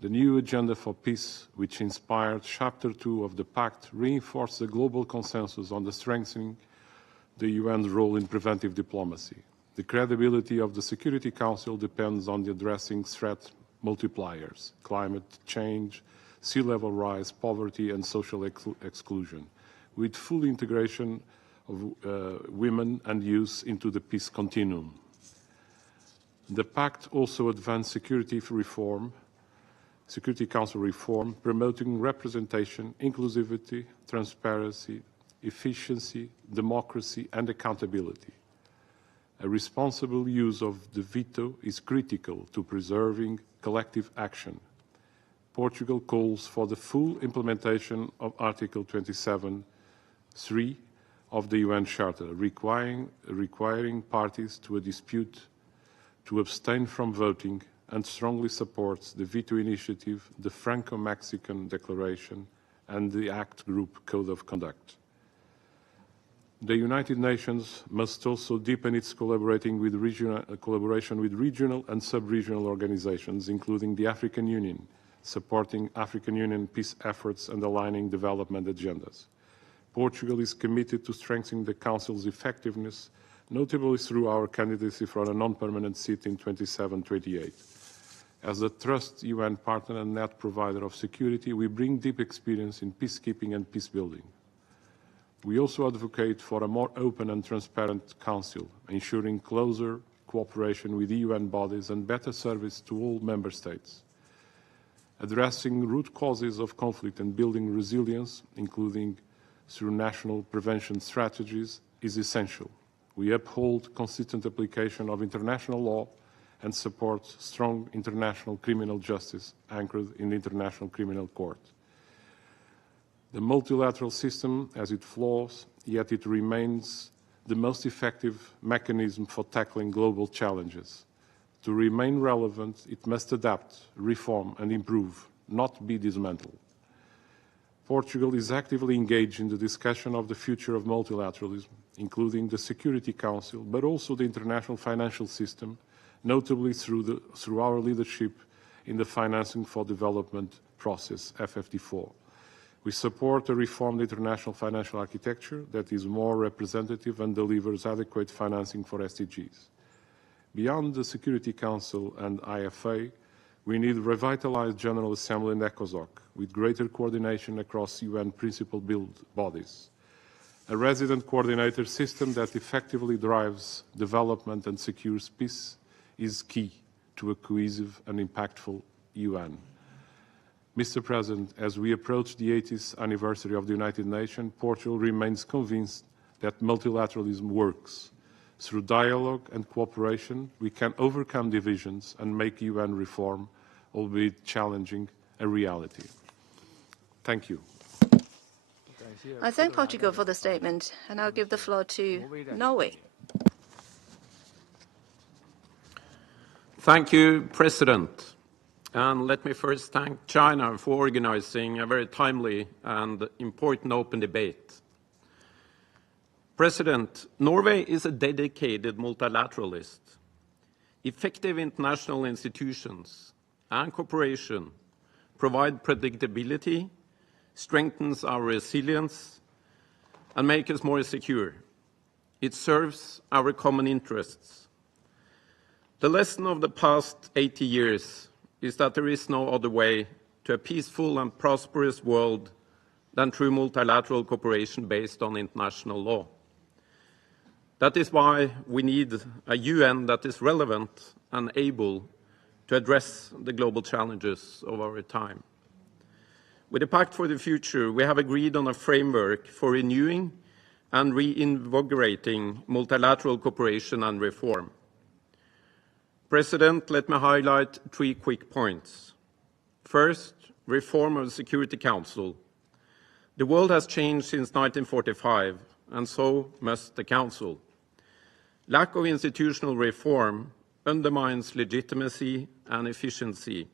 The new Agenda for Peace, which inspired Chapter 2 of the Pact, reinforced the global consensus on the strengthening the UN's role in preventive diplomacy. The credibility of the Security Council depends on the addressing threat multipliers: climate change, sea level rise, poverty, and social exclusion, with full integration of women and youth into the peace continuum. The pact also advanced Security Council reform, promoting representation, inclusivity, transparency, efficiency, democracy, and accountability. A responsible use of the veto is critical to preserving collective action. Portugal calls for the full implementation of Article 27(3) of the UN Charter, requiring parties to a dispute to abstain from voting, and strongly supports the veto initiative, the Franco-Mexican Declaration, and the ACT Group Code of Conduct. The United Nations must also deepen its collaboration with regional and sub-regional organizations, including the African Union, supporting African Union peace efforts and aligning development agendas. Portugal is committed to strengthening the Council's effectiveness, notably through our candidacy for a non-permanent seat in 27-28. As a trust UN partner and net provider of security, we bring deep experience in peacekeeping and peace building. We also advocate for a more open and transparent Council, ensuring closer cooperation with UN bodies and better service to all Member States. Addressing root causes of conflict and building resilience, including through national prevention strategies, is essential. We uphold consistent application of international law and support strong international criminal justice anchored in the International Criminal Court. The multilateral system has its flaws, yet it remains the most effective mechanism for tackling global challenges. To remain relevant, it must adapt, reform, and improve, not be dismantled. Portugal is actively engaged in the discussion of the future of multilateralism, including the Security Council, but also the international financial system, notably through our leadership in the Financing for Development process, FFD4. We support a reformed international financial architecture that is more representative and delivers adequate financing for SDGs. Beyond the Security Council and IFA, we need revitalized General Assembly and ECOSOC, with greater coordination across UN principle-built bodies. A resident coordinator system that effectively drives development and secures peace is key to a cohesive and impactful UN. Mr. President, as we approach the 80th anniversary of the United Nations, Portugal remains convinced that multilateralism works. Through dialogue and cooperation, we can overcome divisions and make UN reform, albeit challenging, a reality. Thank you. I thank Portugal for the statement, and I'll give the floor to Norway. Thank you, President. And let me first thank China for organizing a very timely and important open debate. President, Norway is a dedicated multilateralist. Effective international institutions and cooperation provide predictability, strengthens our resilience, and make us more secure. It serves our common interests. The lesson of the past 80 years is that there is no other way to a peaceful and prosperous world than through multilateral cooperation based on international law. That is why we need a UN that is relevant and able to address the global challenges of our time. With the Pact for the Future, we have agreed on a framework for renewing and reinvigorating multilateral cooperation and reform. President, let me highlight 3 quick points. First, reform of the Security Council. The world has changed since 1945, and so must the Council. Lack of institutional reform undermines legitimacy and efficiency.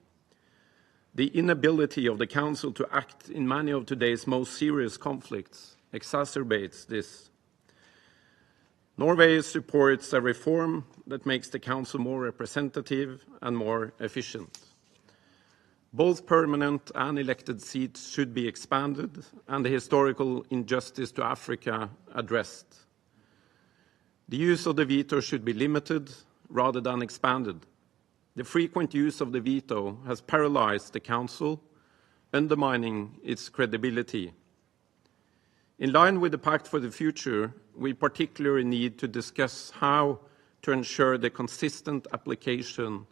The inability of the Council to act in many of today's most serious conflicts exacerbates this. Norway supports a reform that makes the Council more representative and more efficient. Both permanent and elected seats should be expanded and the historical injustice to Africa addressed. The use of the veto should be limited rather than expanded. The frequent use of the veto has paralyzed the Council, undermining its credibility. In line with the Pact for the Future, we particularly need to discuss how to ensure the consistent application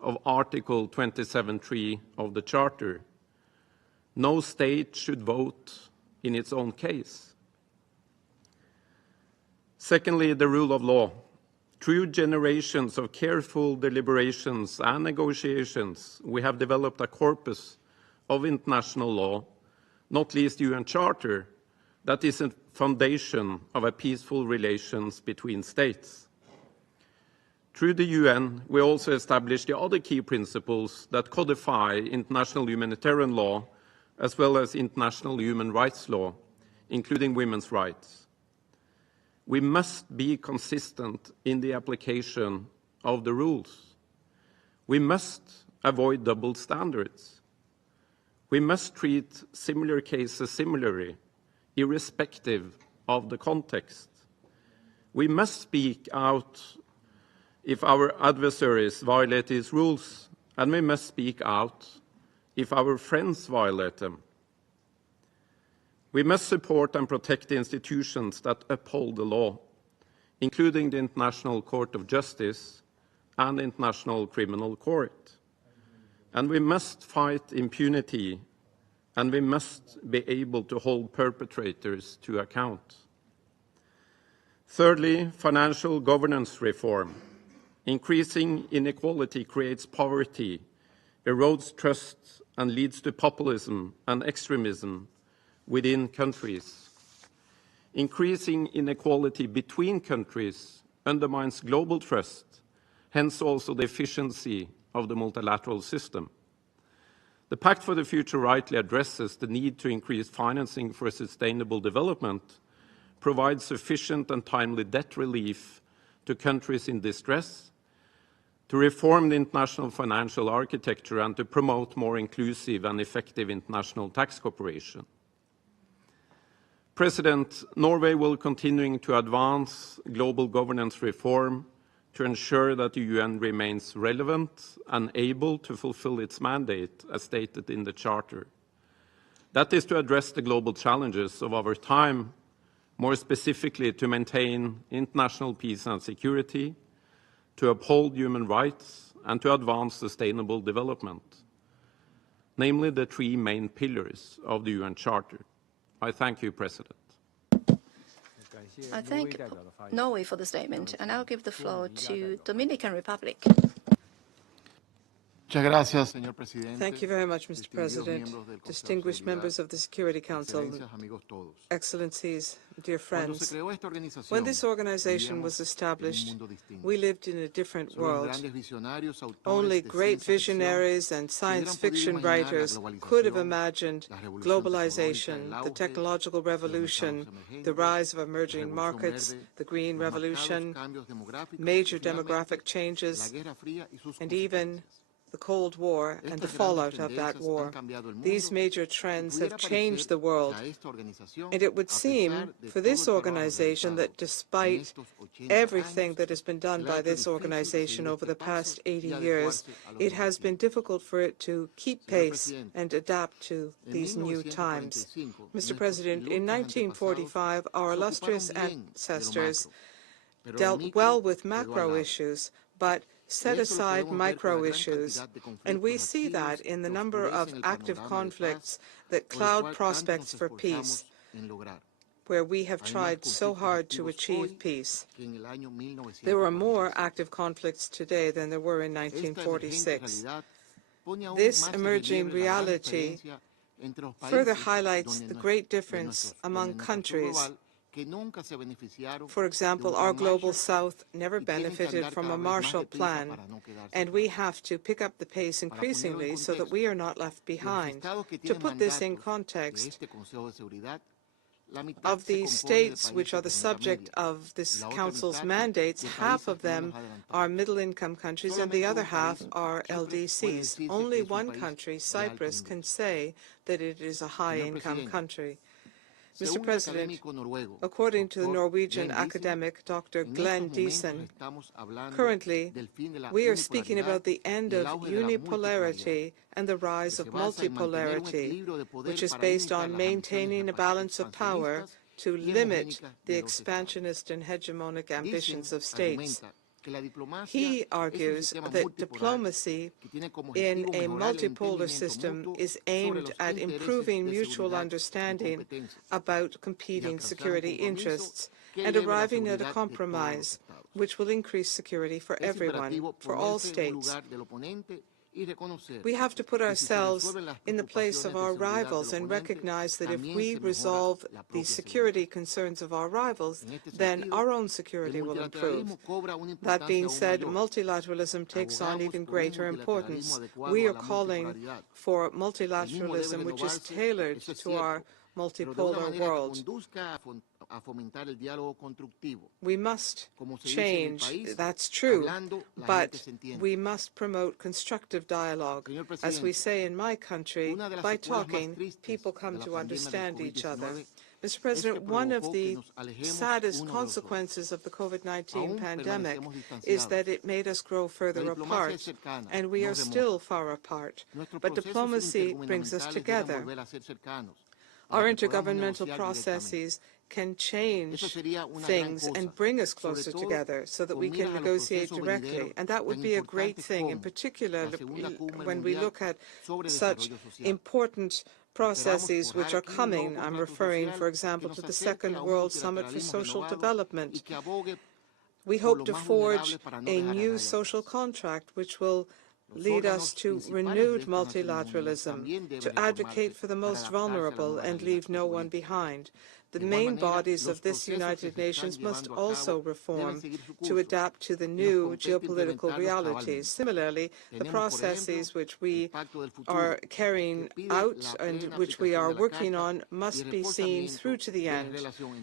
of Article 27.3 of the Charter. No state should vote in its own case. Secondly, the rule of law. Through generations of careful deliberations and negotiations, we have developed a corpus of international law, not least the UN Charter, that is a foundation of a peaceful relations between states. Through the UN, we also established the other key principles that codify international humanitarian law as well as international human rights law, including women's rights. We must be consistent in the application of the rules. We must avoid double standards. We must treat similar cases similarly, irrespective of the context. We must speak out if our adversaries violate these rules, and we must speak out if our friends violate them. We must support and protect the institutions that uphold the law, including the International Court of Justice and the International Criminal Court. And we must fight impunity, and we must be able to hold perpetrators to account. Thirdly, financial governance reform. Increasing inequality creates poverty, erodes trust, and leads to populism and extremism within countries. Increasing inequality between countries undermines global trust, hence also the efficiency of the multilateral system. The Pact for the Future rightly addresses the need to increase financing for sustainable development, provide sufficient and timely debt relief to countries in distress, to reform the international financial architecture, and to promote more inclusive and effective international tax cooperation. President, Norway will continue to advance global governance reform to ensure that the UN remains relevant and able to fulfill its mandate as stated in the Charter. That is to address the global challenges of our time, more specifically to maintain international peace and security, to uphold human rights, and to advance sustainable development, namely the three main pillars of the UN Charter. I thank you, President. I thank Norway for the statement, and I'll give the floor to Dominican Republic. Thank you very much, Mr. President. Distinguished members of the Security Council, Excellencies, dear friends. When this organization was established, we lived in a different world. Only great visionaries and science fiction writers could have imagined globalization, the technological revolution, the rise of emerging markets, the green revolution, major demographic changes, and even the Cold War and the fallout of that war. These major trends have changed the world. And it would seem for this organization that despite everything that has been done by this organization over the past 80 years, it has been difficult for it to keep pace and adapt to these new times. Mr. President, in 1945, our illustrious ancestors dealt well with macro issues, but set aside micro issues, and we see that in the number of active conflicts that cloud prospects for peace, where we have tried so hard to achieve peace. There are more active conflicts today than there were in 1946. This emerging reality further highlights the great difference among countries. For example, our Global South never benefited from a Marshall Plan, and we have to pick up the pace increasingly so that we are not left behind. To put this in context, of the states which are the subject of this Council's mandates, half of them are middle-income countries and the other half are LDCs. Only one country, Cyprus, can say that it is a high-income country. Mr. President, according to the Norwegian academic Dr. Glenn Deason, currently we are speaking about the end of unipolarity and the rise of multipolarity, which is based on maintaining a balance of power to limit the expansionist and hegemonic ambitions of states. He argues that diplomacy in a multipolar system is aimed at improving mutual understanding about competing security interests and arriving at a compromise which will increase security for everyone, for all states. We have to put ourselves in the place of our rivals and recognize that if we resolve the security concerns of our rivals, then our own security will improve. That being said, multilateralism takes on even greater importance. We are calling for multilateralism which is tailored to our multipolar world. We must change, that's true, but we must promote constructive dialogue. As we say in my country, by talking, people come to understand each other. Mr. President, one of the saddest consequences of the COVID-19 pandemic is that it made us grow further apart, and we are still far apart. But diplomacy brings us together. Our intergovernmental processes can change things and bring us closer together so that we can negotiate directly. And that would be a great thing, in particular when we look at such important processes which are coming. I'm referring, for example, to the Second World Summit for Social Development. We hope to forge a new social contract which will lead us to renewed multilateralism, to advocate for the most vulnerable and leave no one behind. The main bodies of this United Nations must also reform to adapt to the new geopolitical realities. Similarly, the processes which we are carrying out and which we are working on must be seen through to the end,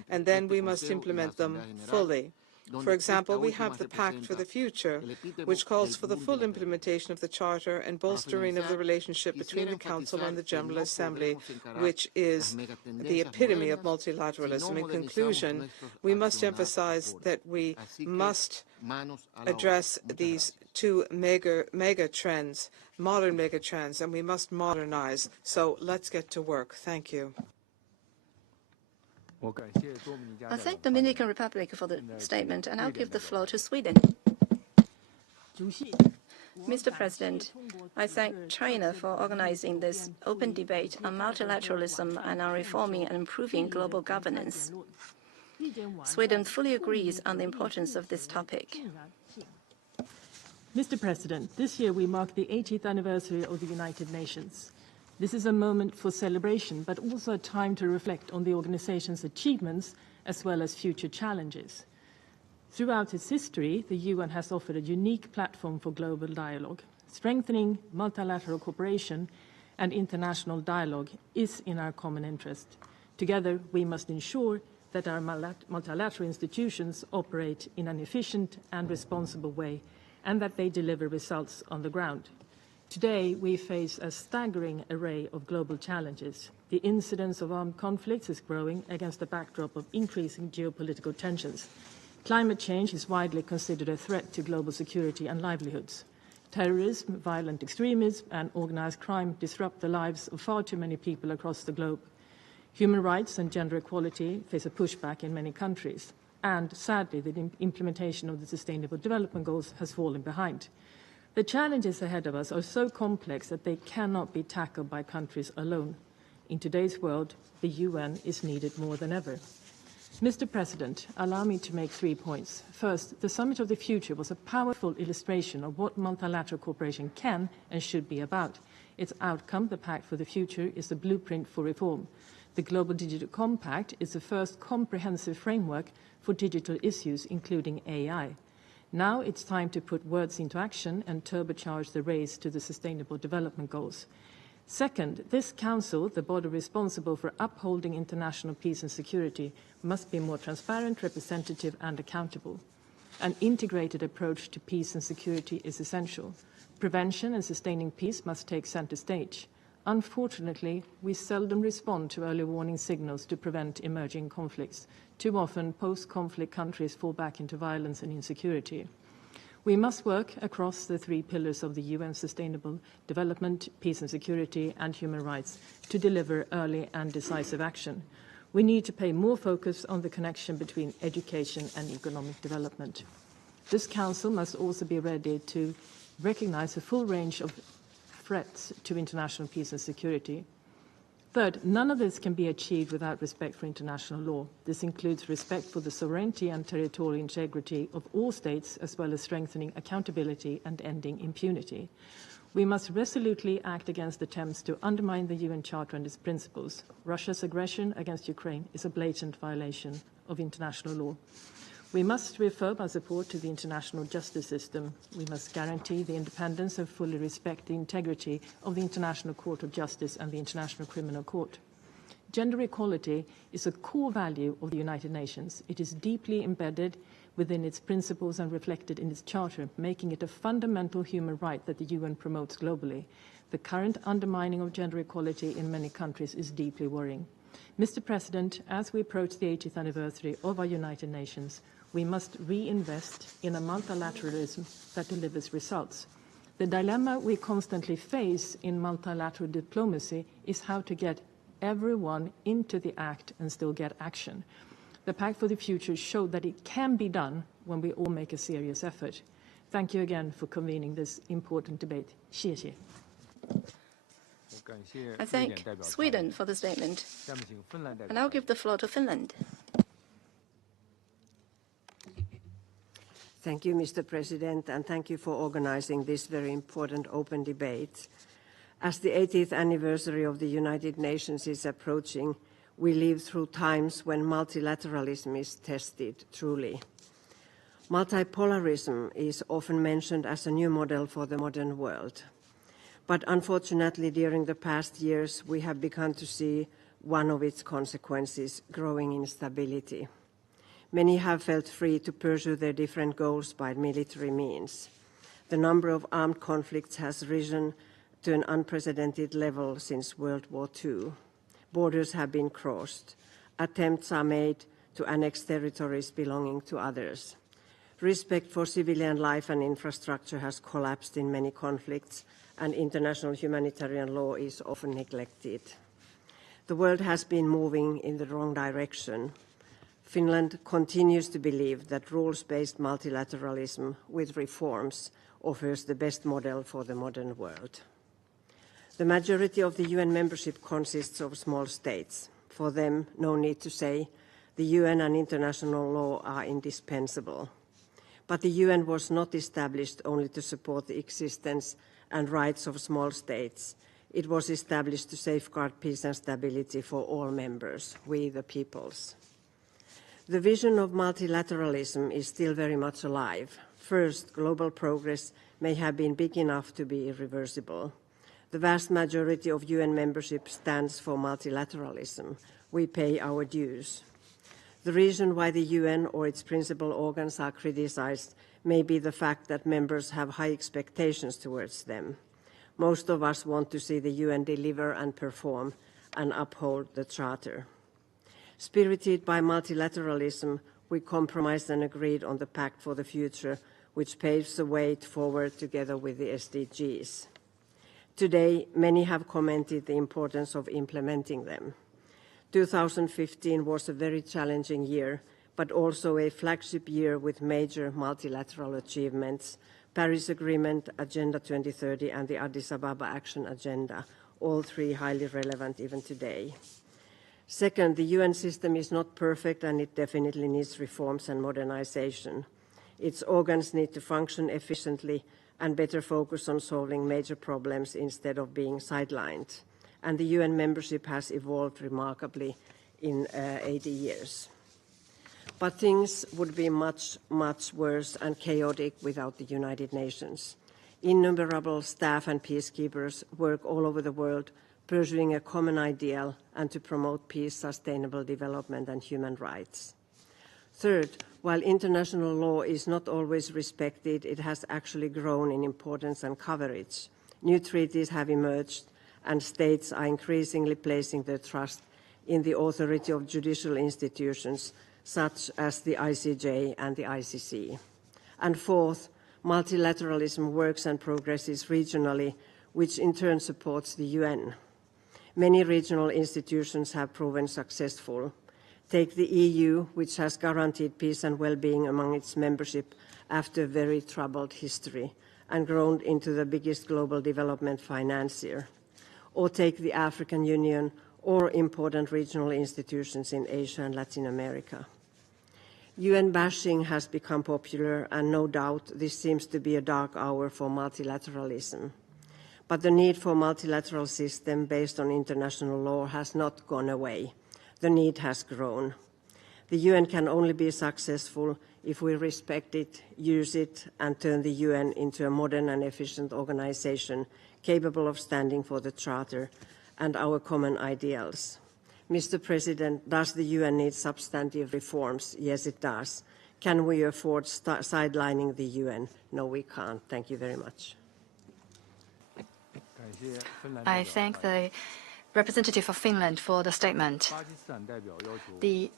and then we must implement them fully. For example, we have the Pact for the Future, which calls for the full implementation of the Charter and bolstering of the relationship between the Council and the General Assembly, which is the epitome of multilateralism. In conclusion, we must emphasize that we must address these two mega trends, modern mega trends, and we must modernize. So let's get to work. Thank you. I thank the Dominican Republic for the statement, and I'll give the floor to Sweden. Mr. President, I thank China for organizing this open debate on multilateralism and on reforming and improving global governance. Sweden fully agrees on the importance of this topic. Mr. President, this year we mark the 80th anniversary of the United Nations. This is a moment for celebration, but also a time to reflect on the organization's achievements as well as future challenges. Throughout its history, the UN has offered a unique platform for global dialogue. Strengthening multilateral cooperation and international dialogue is in our common interest. Together, we must ensure that our multilateral institutions operate in an efficient and responsible way, and that they deliver results on the ground. Today, we face a staggering array of global challenges. The incidence of armed conflicts is growing against the backdrop of increasing geopolitical tensions. Climate change is widely considered a threat to global security and livelihoods. Terrorism, violent extremism, and organized crime disrupt the lives of far too many people across the globe. Human rights and gender equality face a pushback in many countries. And sadly, the implementation of the Sustainable Development Goals has fallen behind. The challenges ahead of us are so complex that they cannot be tackled by countries alone. In today's world, the UN is needed more than ever. Mr. President, allow me to make 3 points. First, the Summit of the Future was a powerful illustration of what multilateral cooperation can and should be about. Its outcome, the Pact for the Future, is the blueprint for reform. The Global Digital Compact is the first comprehensive framework for digital issues, including AI. Now it's time to put words into action and turbocharge the race to the Sustainable Development Goals. Second, this Council, the body responsible for upholding international peace and security, must be more transparent, representative, and accountable. An integrated approach to peace and security is essential. Prevention and sustaining peace must take center stage. Unfortunately, we seldom respond to early warning signals to prevent emerging conflicts. Too often, post-conflict countries fall back into violence and insecurity. We must work across the 3 pillars of the UN: sustainable development, peace and security, and human rights to deliver early and decisive action. We need to pay more focus on the connection between education and economic development. This Council must also be ready to recognize a full range of threats to international peace and security. Third, none of this can be achieved without respect for international law. This includes respect for the sovereignty and territorial integrity of all states, as well as strengthening accountability and ending impunity. We must resolutely act against attempts to undermine the UN Charter and its principles. Russia's aggression against Ukraine is a blatant violation of international law. We must reaffirm our support to the international justice system. We must guarantee the independence and fully respect the integrity of the International Court of Justice and the International Criminal Court. Gender equality is a core value of the United Nations. It is deeply embedded within its principles and reflected in its charter, making it a fundamental human right that the UN promotes globally. The current undermining of gender equality in many countries is deeply worrying. Mr. President, as we approach the 80th anniversary of our United Nations, we must reinvest in a multilateralism that delivers results. The dilemma we constantly face in multilateral diplomacy is how to get everyone into the act and still get action. The Pact for the Future showed that it can be done when we all make a serious effort. Thank you again for convening this important debate. 谢谢. I thank Sweden for the statement. I now give the floor to Finland. Thank you, Mr. President, and thank you for organizing this very important open debate. As the 80th anniversary of the United Nations is approaching, we live through times when multilateralism is tested truly. Multipolarism is often mentioned as a new model for the modern world. But unfortunately, during the past years, we have begun to see one of its consequences, growing instability. Many have felt free to pursue their different goals by military means. The number of armed conflicts has risen to an unprecedented level since World War II. Borders have been crossed. Attempts are made to annex territories belonging to others. Respect for civilian life and infrastructure has collapsed in many conflicts, and international humanitarian law is often neglected. The world has been moving in the wrong direction. Finland continues to believe that rules-based multilateralism with reforms offers the best model for the modern world. The majority of the UN membership consists of small states. For them, no need to say, the UN and international law are indispensable. But the UN was not established only to support the existence and rights of small states. It was established to safeguard peace and stability for all members, we the peoples. The vision of multilateralism is still very much alive. First, global progress may have been big enough to be irreversible. The vast majority of UN membership stands for multilateralism. We pay our dues. The reason why the UN or its principal organs are criticized may be the fact that members have high expectations towards them. Most of us want to see the UN deliver and perform and uphold the Charter. Spirited by multilateralism, we compromised and agreed on the Pact for the Future, which paves the way forward together with the SDGs. Today, many have commented the importance of implementing them. 2015 was a very challenging year, but also a flagship year with major multilateral achievements, Paris Agreement, Agenda 2030, and the Addis Ababa Action Agenda, all three highly relevant even today. Second, the UN system is not perfect and it definitely needs reforms and modernization. Its organs need to function efficiently and better focus on solving major problems instead of being sidelined. And the UN membership has evolved remarkably in 80 years. But things would be much, much worse and chaotic without the United Nations. Innumerable staff and peacekeepers work all over the world pursuing a common ideal and to promote peace, sustainable development, and human rights. Third, while international law is not always respected, it has actually grown in importance and coverage. New treaties have emerged, and states are increasingly placing their trust in the authority of judicial institutions, such as the ICJ and the ICC. And fourth, multilateralism works and progresses regionally, which in turn supports the UN. Many regional institutions have proven successful. Take the EU, which has guaranteed peace and well-being among its membership after a very troubled history and grown into the biggest global development financier. Or take the African Union or important regional institutions in Asia and Latin America. UN bashing has become popular, and no doubt this seems to be a dark hour for multilateralism. But the need for a multilateral system based on international law has not gone away. The need has grown. The UN can only be successful if we respect it, use it, and turn the UN into a modern and efficient organization capable of standing for the Charter and our common ideals. Mr. President, does the UN need substantive reforms? Yes, it does. Can we afford sidelining the UN? No, we can't. Thank you very much. I thank the representative of Finland for the statement. The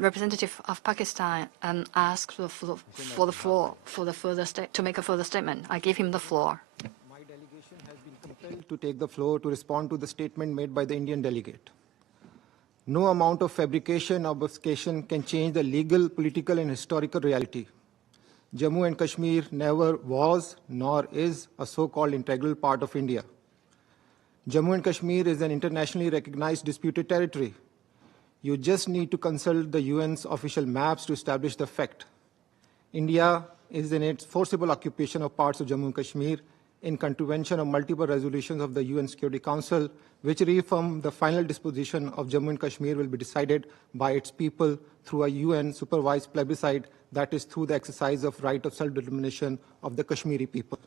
representative of Pakistan asked for the floor for the to make a further statement. I give him the floor. My delegation has been compelled to take the floor to respond to the statement made by the Indian delegate. No amount of fabrication or obfuscation can change the legal, political, and historical reality. Jammu and Kashmir never was nor is a so-called integral part of India. Jammu and Kashmir is an internationally recognized disputed territory. You just need to consult the UN's official maps to establish the fact. India is in its forcible occupation of parts of Jammu and Kashmir in contravention of multiple resolutions of the UN Security Council, which reaffirm the final disposition of Jammu and Kashmir will be decided by its people through a UN-supervised plebiscite, that is, through the exercise of right of self-determination of the Kashmiri people.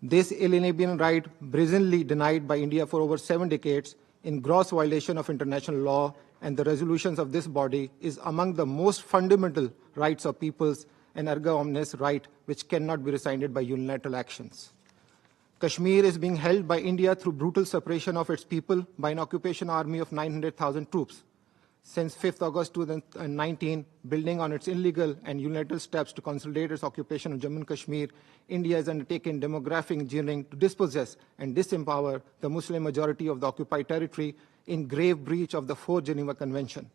This inalienable right, brazenly denied by India for over 7 decades, in gross violation of international law and the resolutions of this body, is among the most fundamental rights of peoples, an erga omnes right which cannot be rescinded by unilateral actions. Kashmir is being held by India through brutal suppression of its people by an occupation army of 900,000 troops. Since 5th August 2019, building on its illegal and unilateral steps to consolidate its occupation of Jammu and Kashmir, India has undertaken demographic engineering to dispossess and disempower the Muslim majority of the occupied territory in grave breach of the 4th Geneva Convention.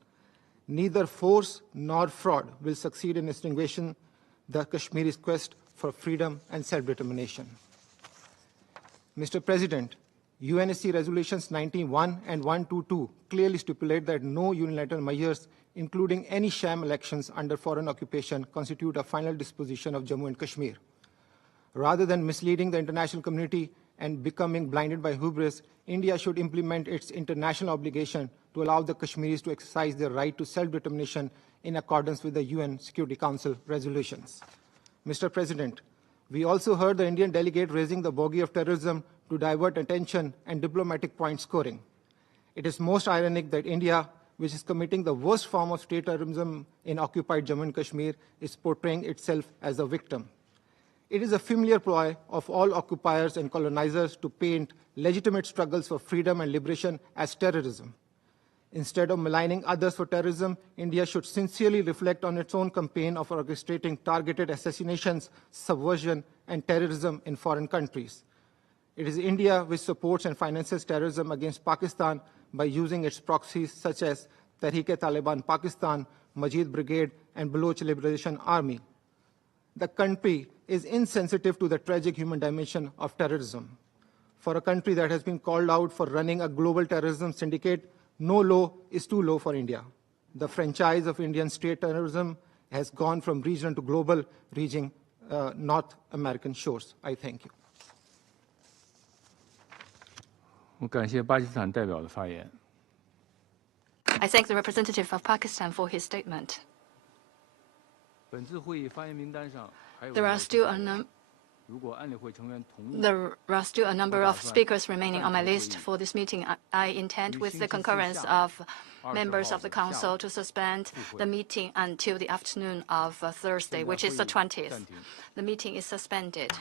Neither force nor fraud will succeed in extinguishing the Kashmiris' quest for freedom and self-determination. Mr. President, UNSC Resolutions 91 and 122 clearly stipulate that no unilateral measures, including any sham elections under foreign occupation, constitute a final disposition of Jammu and Kashmir. Rather than misleading the international community and becoming blinded by hubris, India should implement its international obligation to allow the Kashmiris to exercise their right to self-determination in accordance with the UN Security Council resolutions. Mr. President, we also heard the Indian delegate raising the bogey of terrorism to divert attention and diplomatic point scoring. It is most ironic that India, which is committing the worst form of state terrorism in occupied Jammu and Kashmir, is portraying itself as a victim. It is a familiar ploy of all occupiers and colonizers to paint legitimate struggles for freedom and liberation as terrorism. Instead of maligning others for terrorism, India should sincerely reflect on its own campaign of orchestrating targeted assassinations, subversion, and terrorism in foreign countries. It is India which supports and finances terrorism against Pakistan by using its proxies such as Tehreek-e-Taliban Pakistan, Majid Brigade, and Baloch Liberation Army. The country is insensitive to the tragic human dimension of terrorism. For a country that has been called out for running a global terrorism syndicate, no low is too low for India. The franchise of Indian state terrorism has gone from regional to global, reaching North American shores. I thank you. 我感谢巴基斯坦代表的发言。 I thank the representative of Pakistan for his statement. 本次会议发言名单上还有 There are still a number of speakers remaining on my list for this meeting. I intend, with the concurrence of members of the Council, to suspend the meeting until the afternoon of Thursday, which is the 20th. The meeting is suspended.